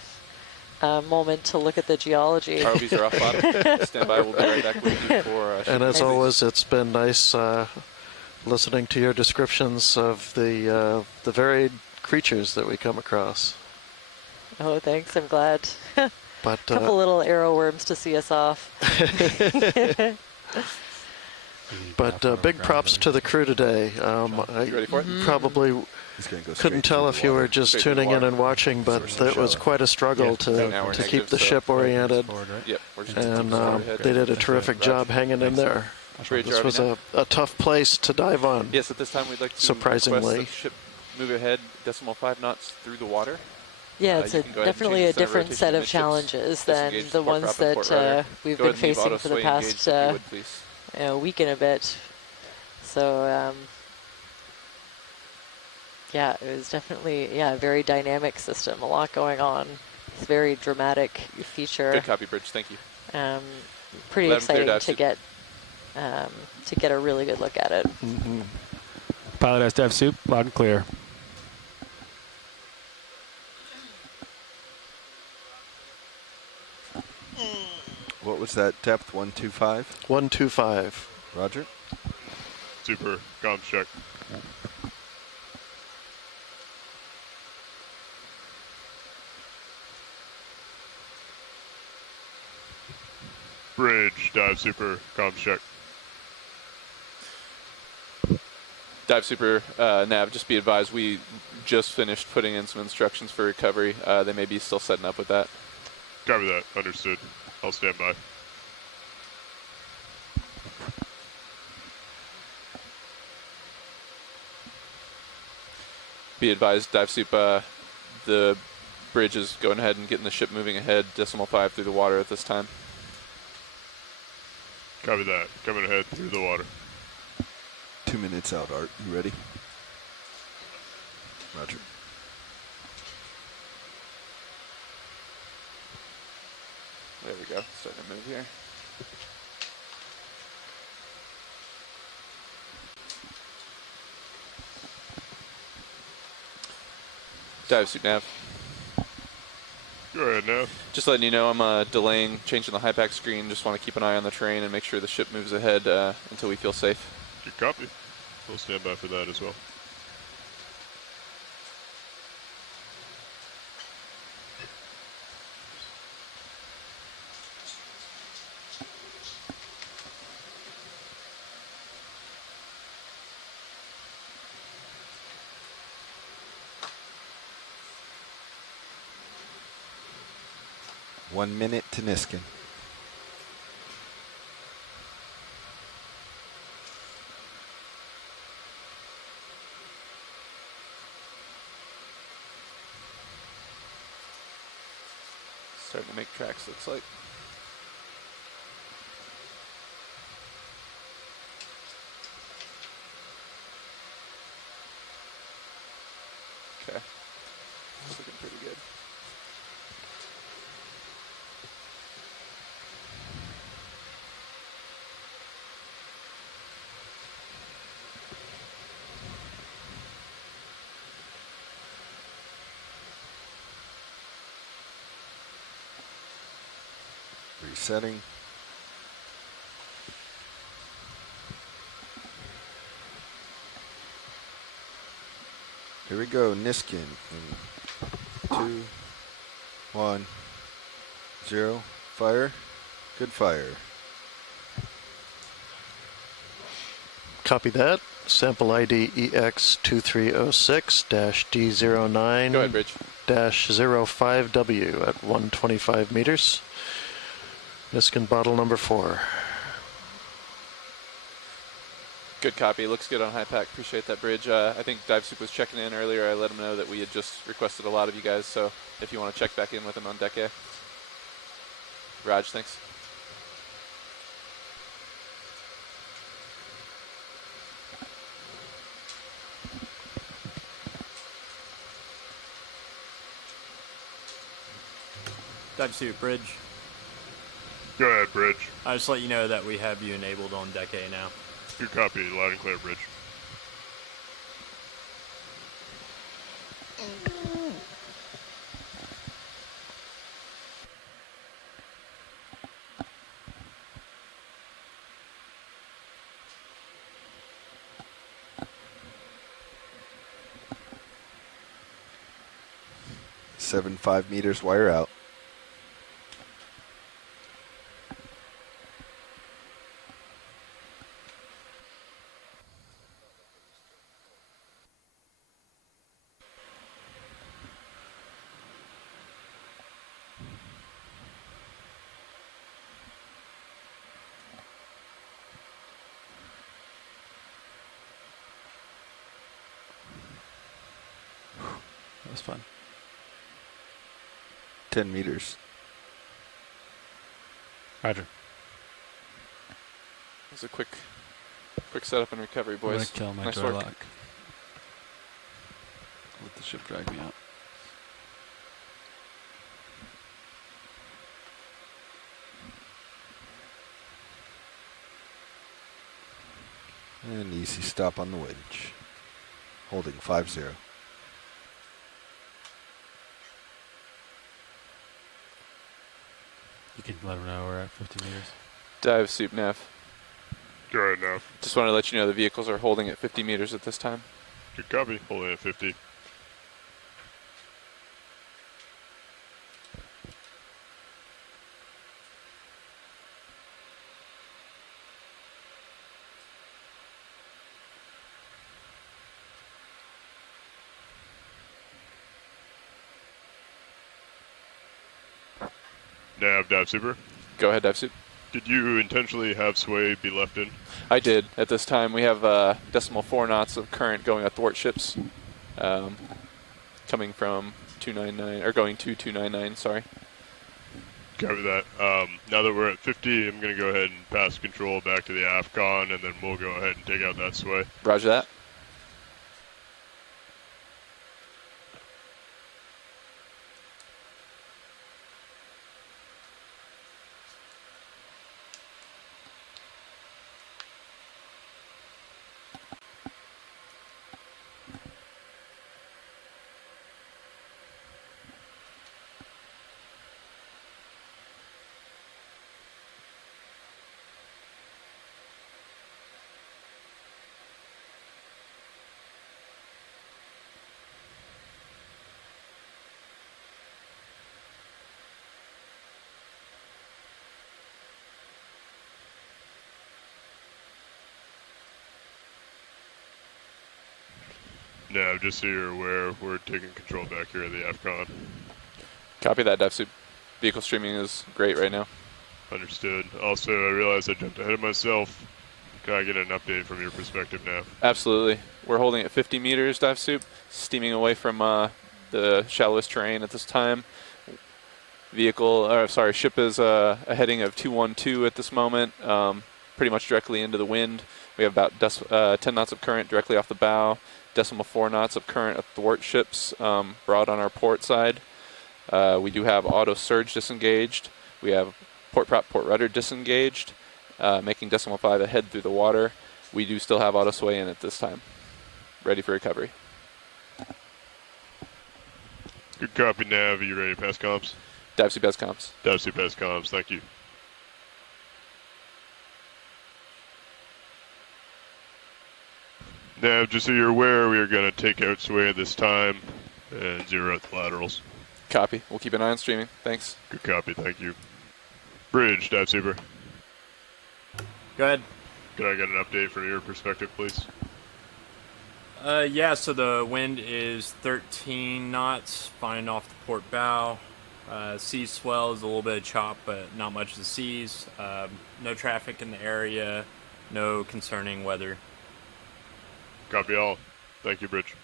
moment to look at the geology. ROVs are off bottom. Stand by. We'll be right back with you for. And as always, it's been nice listening to your descriptions of the varied creatures that we come across. Oh, thanks. I'm glad. But a couple little arrow worms to see us off. But big props to the crew today. I ready for it? probably couldn't tell if you were just tuning in and watching, but it was quite a struggle to keep the ship oriented. And they did a terrific job hanging in there. This was a tough place to dive on. Yes, at this time we'd like to surprisingly request that the ship move ahead decimal 5 knots through the water. Yeah, it's definitely a different set of challenges than the ones that we've been facing for the past week and a bit. So, yeah, it was definitely a very dynamic system, a lot going on. It's a very dramatic feature. Good copy, Bridge. Thank you. Pretty exciting to get a really good look at it. Pilot has to have soup, loud and clear. What was that depth? 125? 125. Roger. Super. Comms check. Bridge. Dive super. Comms check. Dive super, nav, just be advised, we just finished putting in some instructions for recovery. They may be still setting up with that. Copy that. Understood. I'll stand by. Be advised, dive soup, the bridge is going ahead and getting the ship moving ahead, decimal 5 through the water at this time. Copy that. Coming ahead through the water. 2 minutes out, Art. You ready? Roger. There we go. Starting to move here. Dive suit nav. Go ahead, Nav. Just letting you know, I'm delaying, changing the HIPAC screen. Just want to keep an eye on the terrain and make sure the ship moves ahead until we feel safe. Good copy. We'll stand by for that as well. One minute to Niskin. Starting to make tracks, looks like. Okay. It's looking pretty good. Resetting. Here we go, Niskin. In 2, 1, 0. Fire. Good fire. Copy that. Sample ID EX2306-D09. Go ahead, Bridge. -05W at 125 meters. Niskin bottle number 4. Good copy. Looks good on high pack. Appreciate that, Bridge. I think Dive Soup was checking in earlier. I let him know that we had just requested a lot of you guys, so if you want to check back in with him on deck A. Raj, thanks. Dive Suit, Bridge. Go ahead, Bridge. I'll just let you know that we have you enabled on deck A now. Good copy. Loud and clear, Bridge. Seven 5 meters wire out. That was fun. 10 meters. Roger. It was a quick setup and recovery, boys. I'm gonna kill my nice door work. lock. Let the ship drag me out. And easy stop on the winch. Holding 5-0. You can let them know we're at 50 meters. Dive Soup Nav. Go ahead, Nav. Just want to let you know the vehicles are holding at 50 meters at this time. Good copy. Holding at 50. Nav, Dive Super. Go ahead, Dive Soup. Did you intentionally have sway be left in? I did. At this time, we have decimal 4 knots of current going athwart ships, coming from 299 or going to 299. Sorry. Copy that. Now that we're at 50, I'm going to go ahead and pass control back to the AFCON, and then we'll go ahead and take out that sway. Roger that. Nav, just so you're aware, we're taking control back here at the AFCON. Copy that, Dive Soup. Vehicle streaming is great right now. Understood. Also, I realized I jumped ahead of myself. Can I get an update from your perspective now? Absolutely. We're holding at 50 meters, Dive Soup, steaming away from the shallowest terrain at this time. Ship is a heading of 212 at this moment, pretty much directly into the wind. We have about 10 knots of current directly off the bow, decimal 4 knots of current athwart ships, broad on our port side. We do have auto surge disengaged. We have port prop, port rudder disengaged, making decimal 5 ahead through the water. We do still have auto sway in at this time. Ready for recovery. Good copy, Nav. Are you ready to pass comms? Dive Soup has comms. Dive Soup has comms. Thank you. Nav, just so you're aware, we are going to take out sway at this time and zero out the laterals. Copy. We'll keep an eye on streaming. Thanks. Good copy. Thank you. Bridge, Dive Super. Go ahead. Could I get an update from your perspective, please? Yeah, so the wind is 13 knots, flying off the port bow. Sea swell is a little bit of chop, but not much of the seas. No traffic in the area, no concerning weather. Copy all. Thank you, Bridge.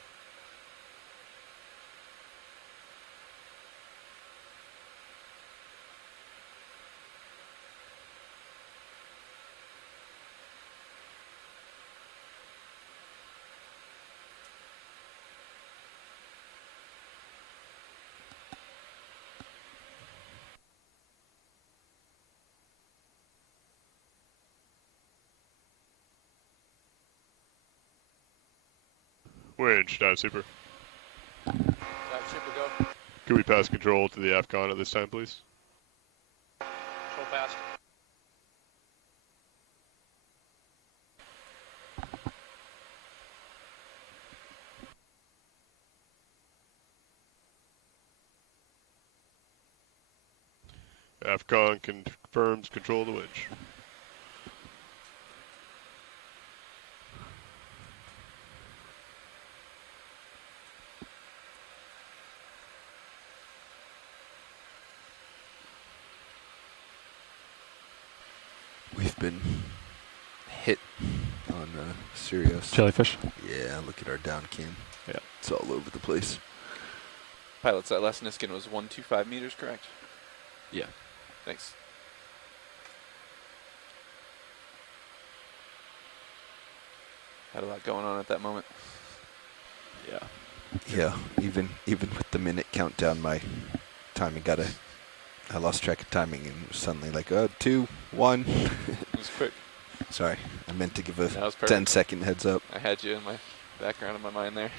Winch, dive super. Dive super, go. Can we pass control to the AFCON at this time, please? Control fast. AFCON confirms control of the winch. We've been hit on Sirius. Jellyfish? Yeah, look at our down cam. Yeah. It's all over the place. Pilots, that last Niskin was 125 meters, correct? Yeah. Thanks. Had a lot going on at that moment. Yeah. Yeah, even with the minute countdown, my timing I lost track of timing and it was suddenly like, 2, 1. It was quick. Sorry, I meant to give a That was perfect. 10-second heads up. I had you in my background of my mind there.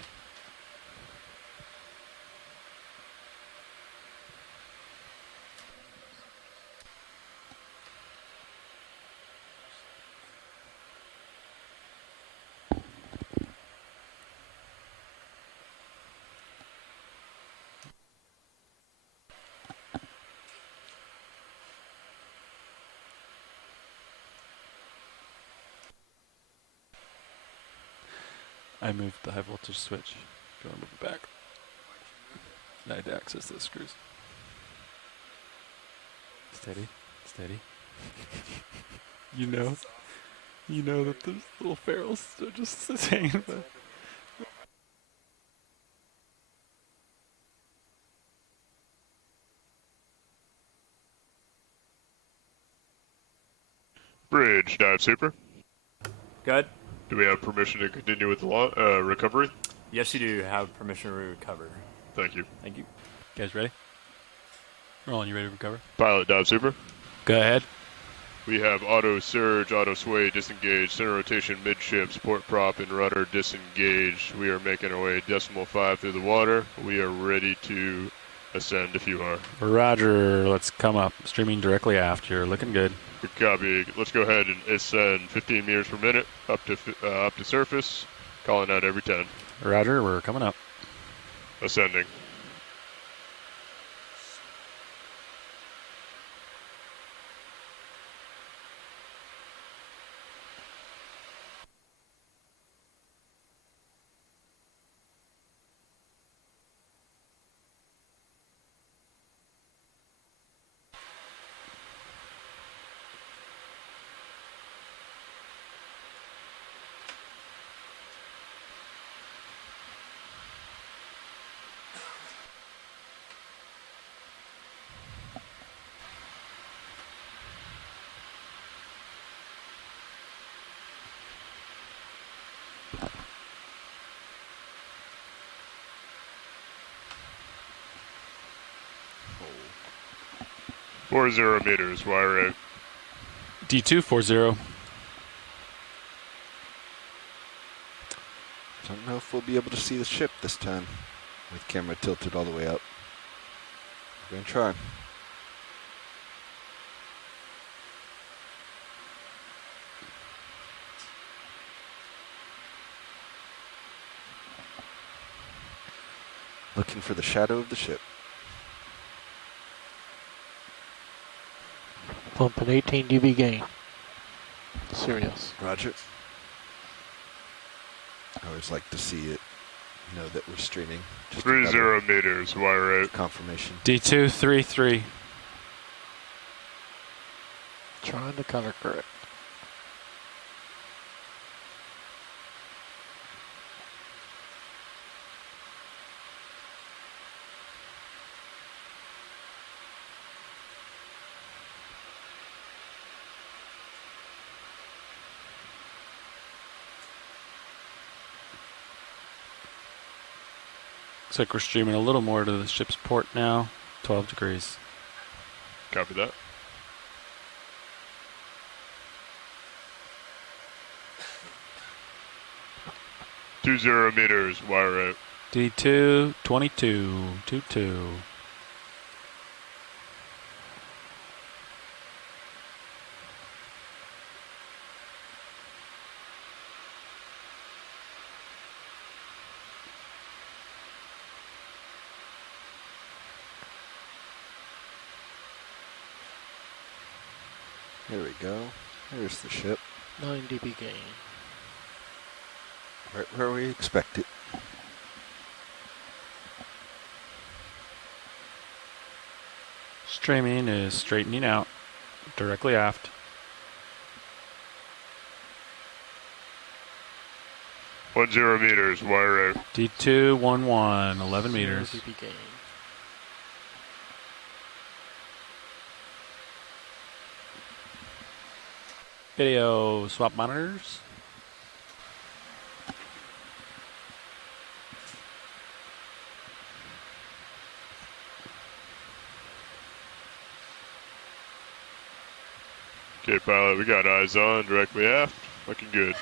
I moved the high voltage switch. If you want to move it back. I had to access those screws. Steady, steady. You know that those little ferrules are just hanging back. Bridge, dive super. Good. Do we have permission to continue with the recovery? Yes, you do have permission to recover. Thank you. Thank you. You guys ready? Roland, you ready to recover? Pilot, dive super. Go ahead. We have auto surge, auto sway, disengage, center rotation, midship, support prop, and rudder disengaged. We are making our way 0.5 through the water. We are ready to ascend if you are. Roger, let's come up. Streaming directly aft. You're looking good. Good copy. Let's go ahead and ascend 15 meters per minute up to surface. Calling out every 10. Roger, we're coming up. Ascending. Oh. 40 meters, wire out. D240. Don't know if we'll be able to see the ship this time with camera tilted all the way up. We're gonna try. Looking for the shadow of the ship. Pumping 18 dB gain. Sirius. Roger. I always like to see it, know that we're streaming. 30 meters, wire out. Confirmation. D233. Trying to color correct. Looks like we're streaming a little more to the ship's port now. 12 degrees. Copy that. .20 meters, wire out. D2, 22, 22. Here we go. Here's the ship. 9 dB gain. Right where we expect it. Streaming is straightening out, directly aft. 10 meters, wire out. D2, 11, 11 meters. 0 dB gain. Video swap monitors. Okay, pilot, we got eyes on, directly aft. Looking good.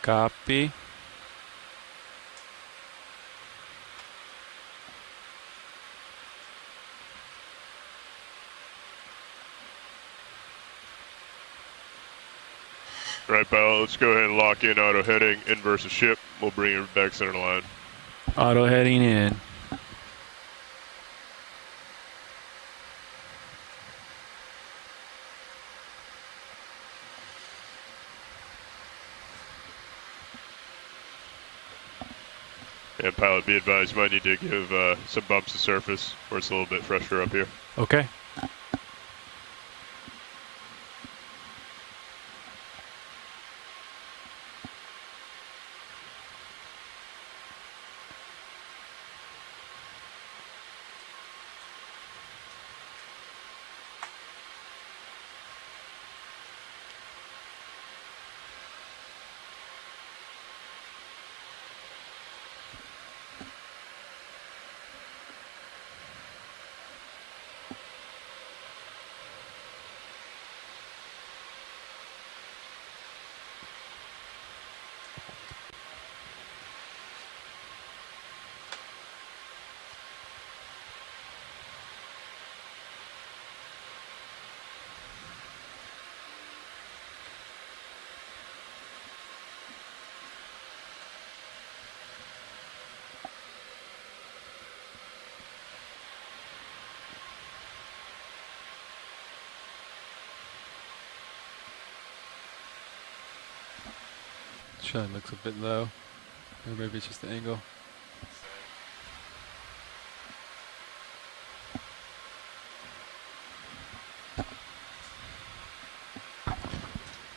Copy. Right, pilot, let's go ahead and lock in auto heading, inverse the ship. We'll bring it back center line. Auto heading in. And pilot, be advised, you might need to give some bumps to surface where it's a little bit fresher up here. Okay. Shine looks a bit low, or maybe it's just the angle.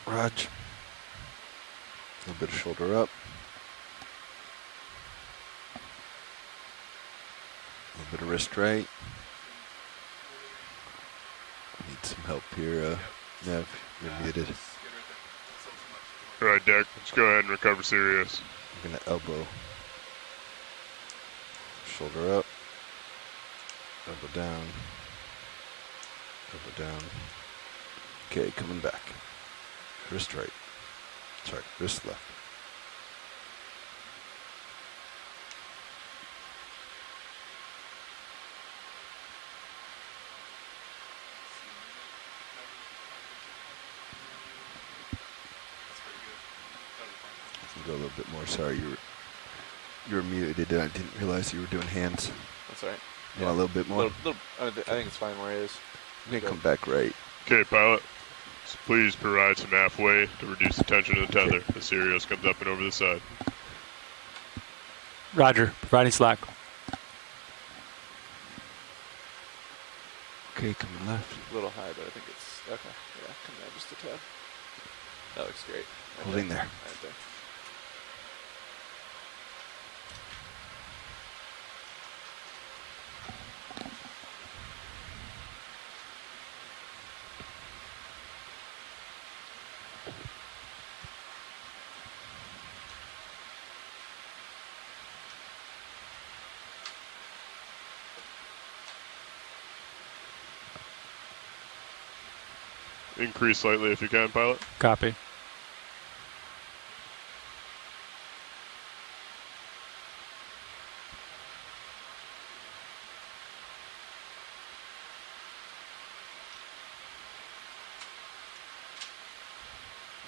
Rog. A little bit of shoulder up. A little bit of wrist right. Need some help here, Nev. You're muted. All right, deck, let's go ahead and recover serious. I'm gonna elbow. Shoulder up. Elbow down. Elbow down. Okay, coming back. Wrist right. Sorry, wrist left. Go a little bit more. Sorry, you were muted. I didn't realize you were doing hands. That's all right. Yeah, a little bit more. I think it's fine where it is. We can come back right. Okay, pilot. So please provide some halfway to reduce the tension of the tether. The Sirius comes up and over the side. Roger, providing slack. Okay, coming left. A little high, but I think it's okay. Yeah, come down just a tad. That looks great. Right Holding there. Right there. increase slightly if you can, pilot. Copy.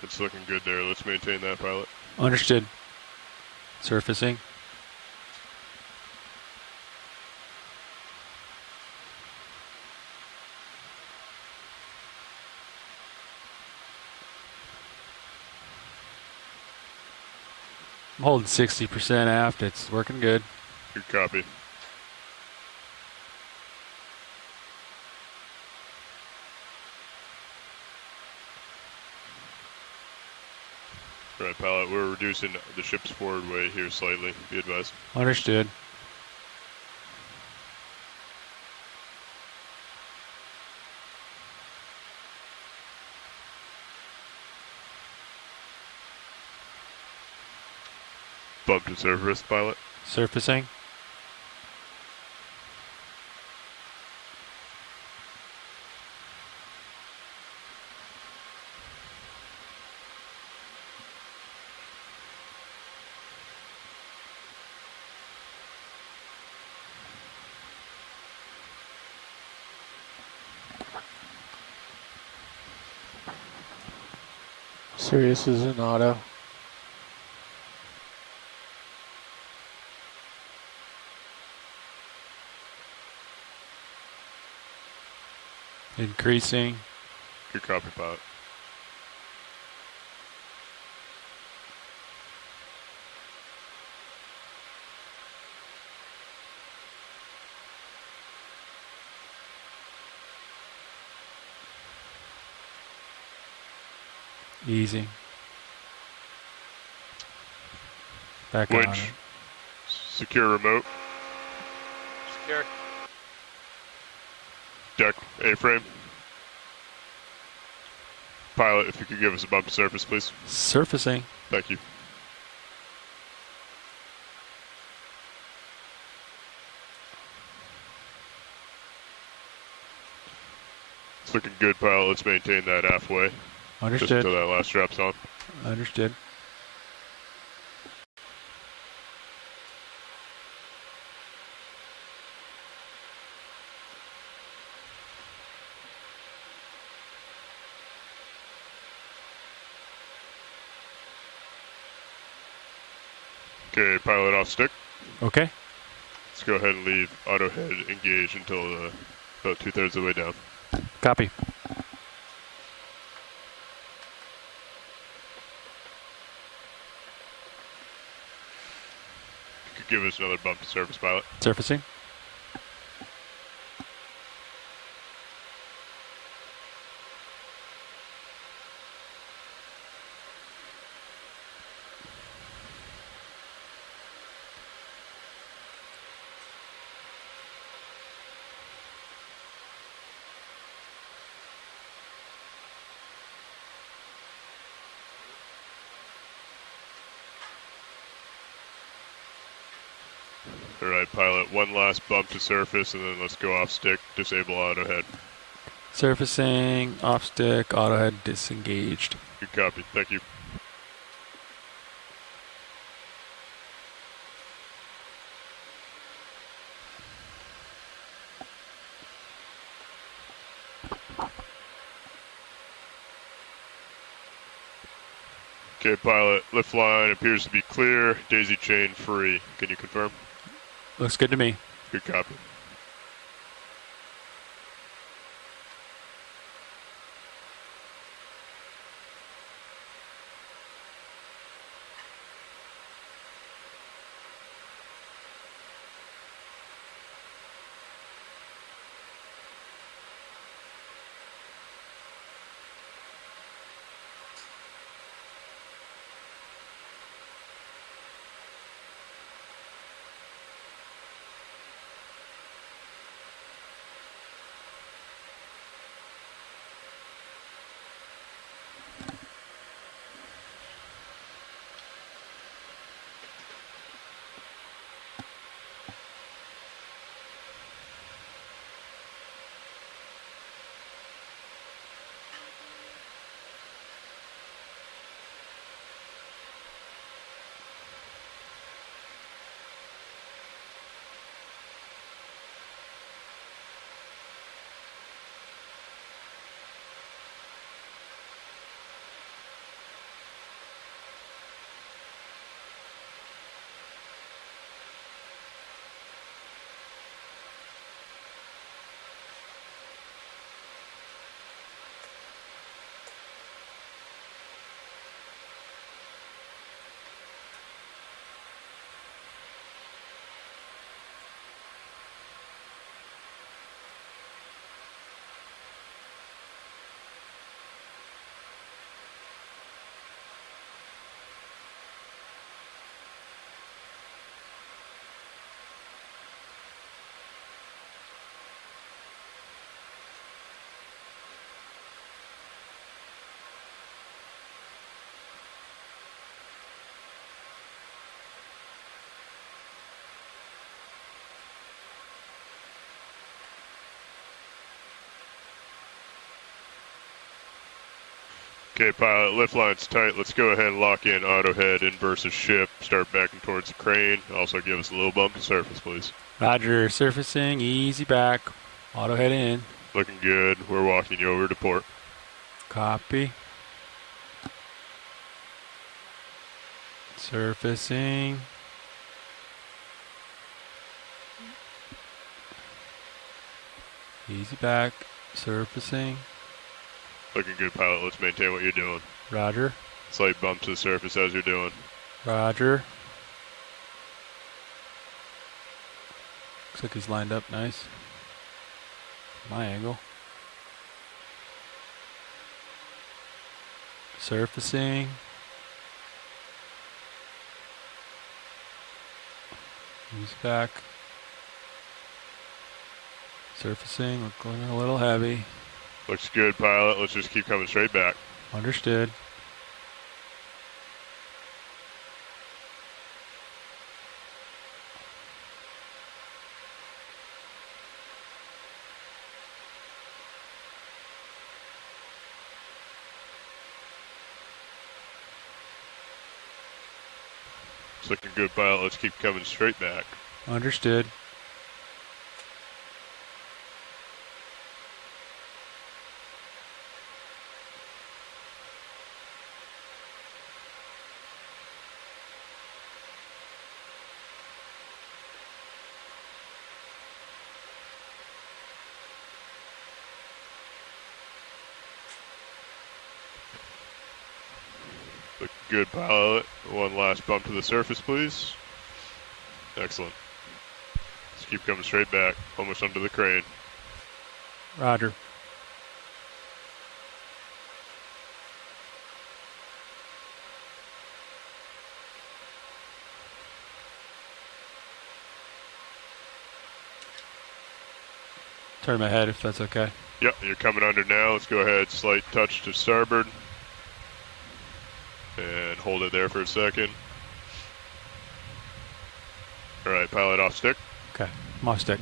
It's looking good there. Let's maintain that, pilot. Understood. Surfacing. I'm holding 60% aft. It's working good. Good copy. Right, pilot, we're reducing the ship's forward weight here slightly, be advised. Understood. Bump to surface, pilot. Surfacing. Sirius is in auto. Increasing. Good copy, pilot. Easy. Back Winch. on it. Secure remote. Secure. Deck A-frame. Pilot, if you could give us a bump to surface, please. Surfacing. Thank you. It's looking good, pilot. Let's maintain that halfway. Understood. Just until that last strap's on. Understood. Okay, pilot off stick. Okay. Let's go ahead and leave auto head engaged until about 2/3 of the way down. Copy. You could give us another bump to surface, pilot. Surfacing. All right, pilot, one last bump to surface, and then let's go off stick, disable auto head. Surfacing, off stick, auto head disengaged. Good copy, thank you. Okay, pilot, lift line appears to be clear, daisy chain free. Can you confirm? Looks good to me. Good copy. Okay, pilot, lift line's tight. Let's go ahead and lock in auto head in versus ship. Start backing towards the crane. Also give us a little bump to surface, please. Roger, surfacing, easy back. Auto head in. Looking good. We're walking you over to port. Copy. Surfacing. Easy back. Surfacing. Looking good, pilot. Let's maintain what you're doing. Roger. Slight bump to the surface as you're doing. Roger. Looks like he's lined up nice. My angle. Surfacing. He's back. Surfacing, looking a little heavy. Looks good, pilot. Let's just keep coming straight back. Understood. It's looking good, pilot. Let's keep coming straight back. Understood. Looking good, pilot. One last bump to the surface, please. Excellent. Let's keep coming straight back. Almost under the crane. Roger. Turn my head if that's okay. Yep, you're coming under now. Let's go ahead. Slight touch to starboard. And hold it there for a second. All right, pilot off stick. Okay, I'm off stick.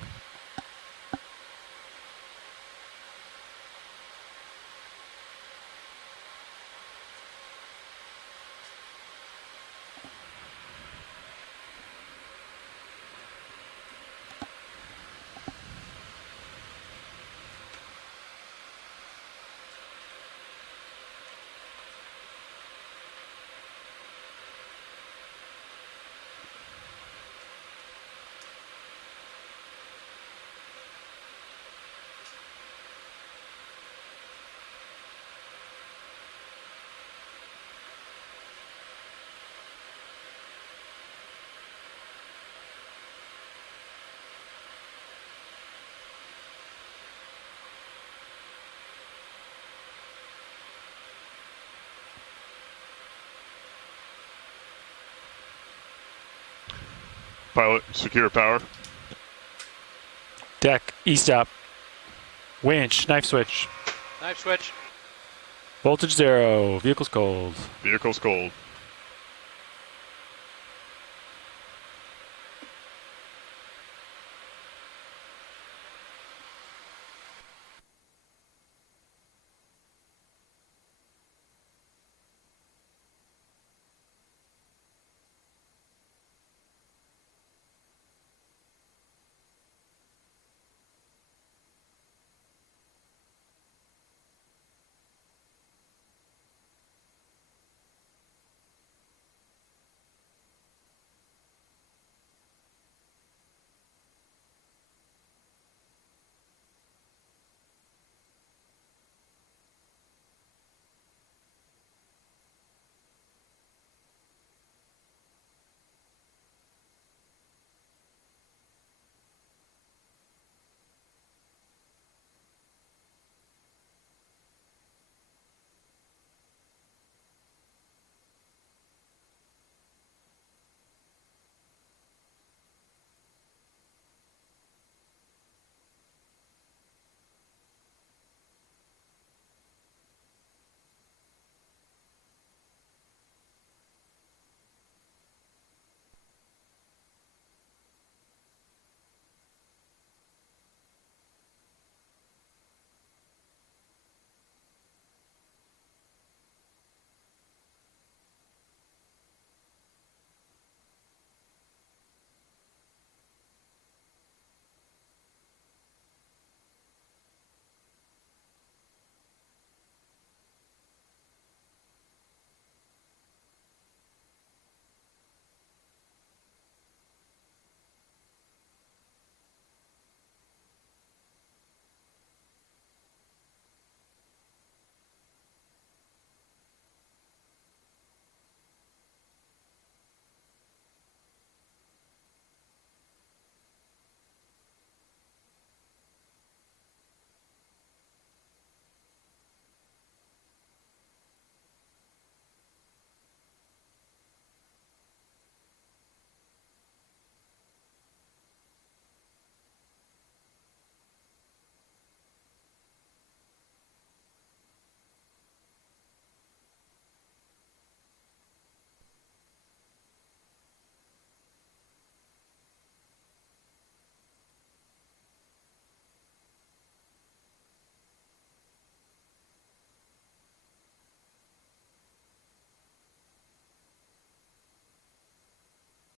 Pilot, secure power. Deck, E-stop. Winch, knife switch. Knife switch. Voltage 0. Vehicle's cold. Vehicle's cold.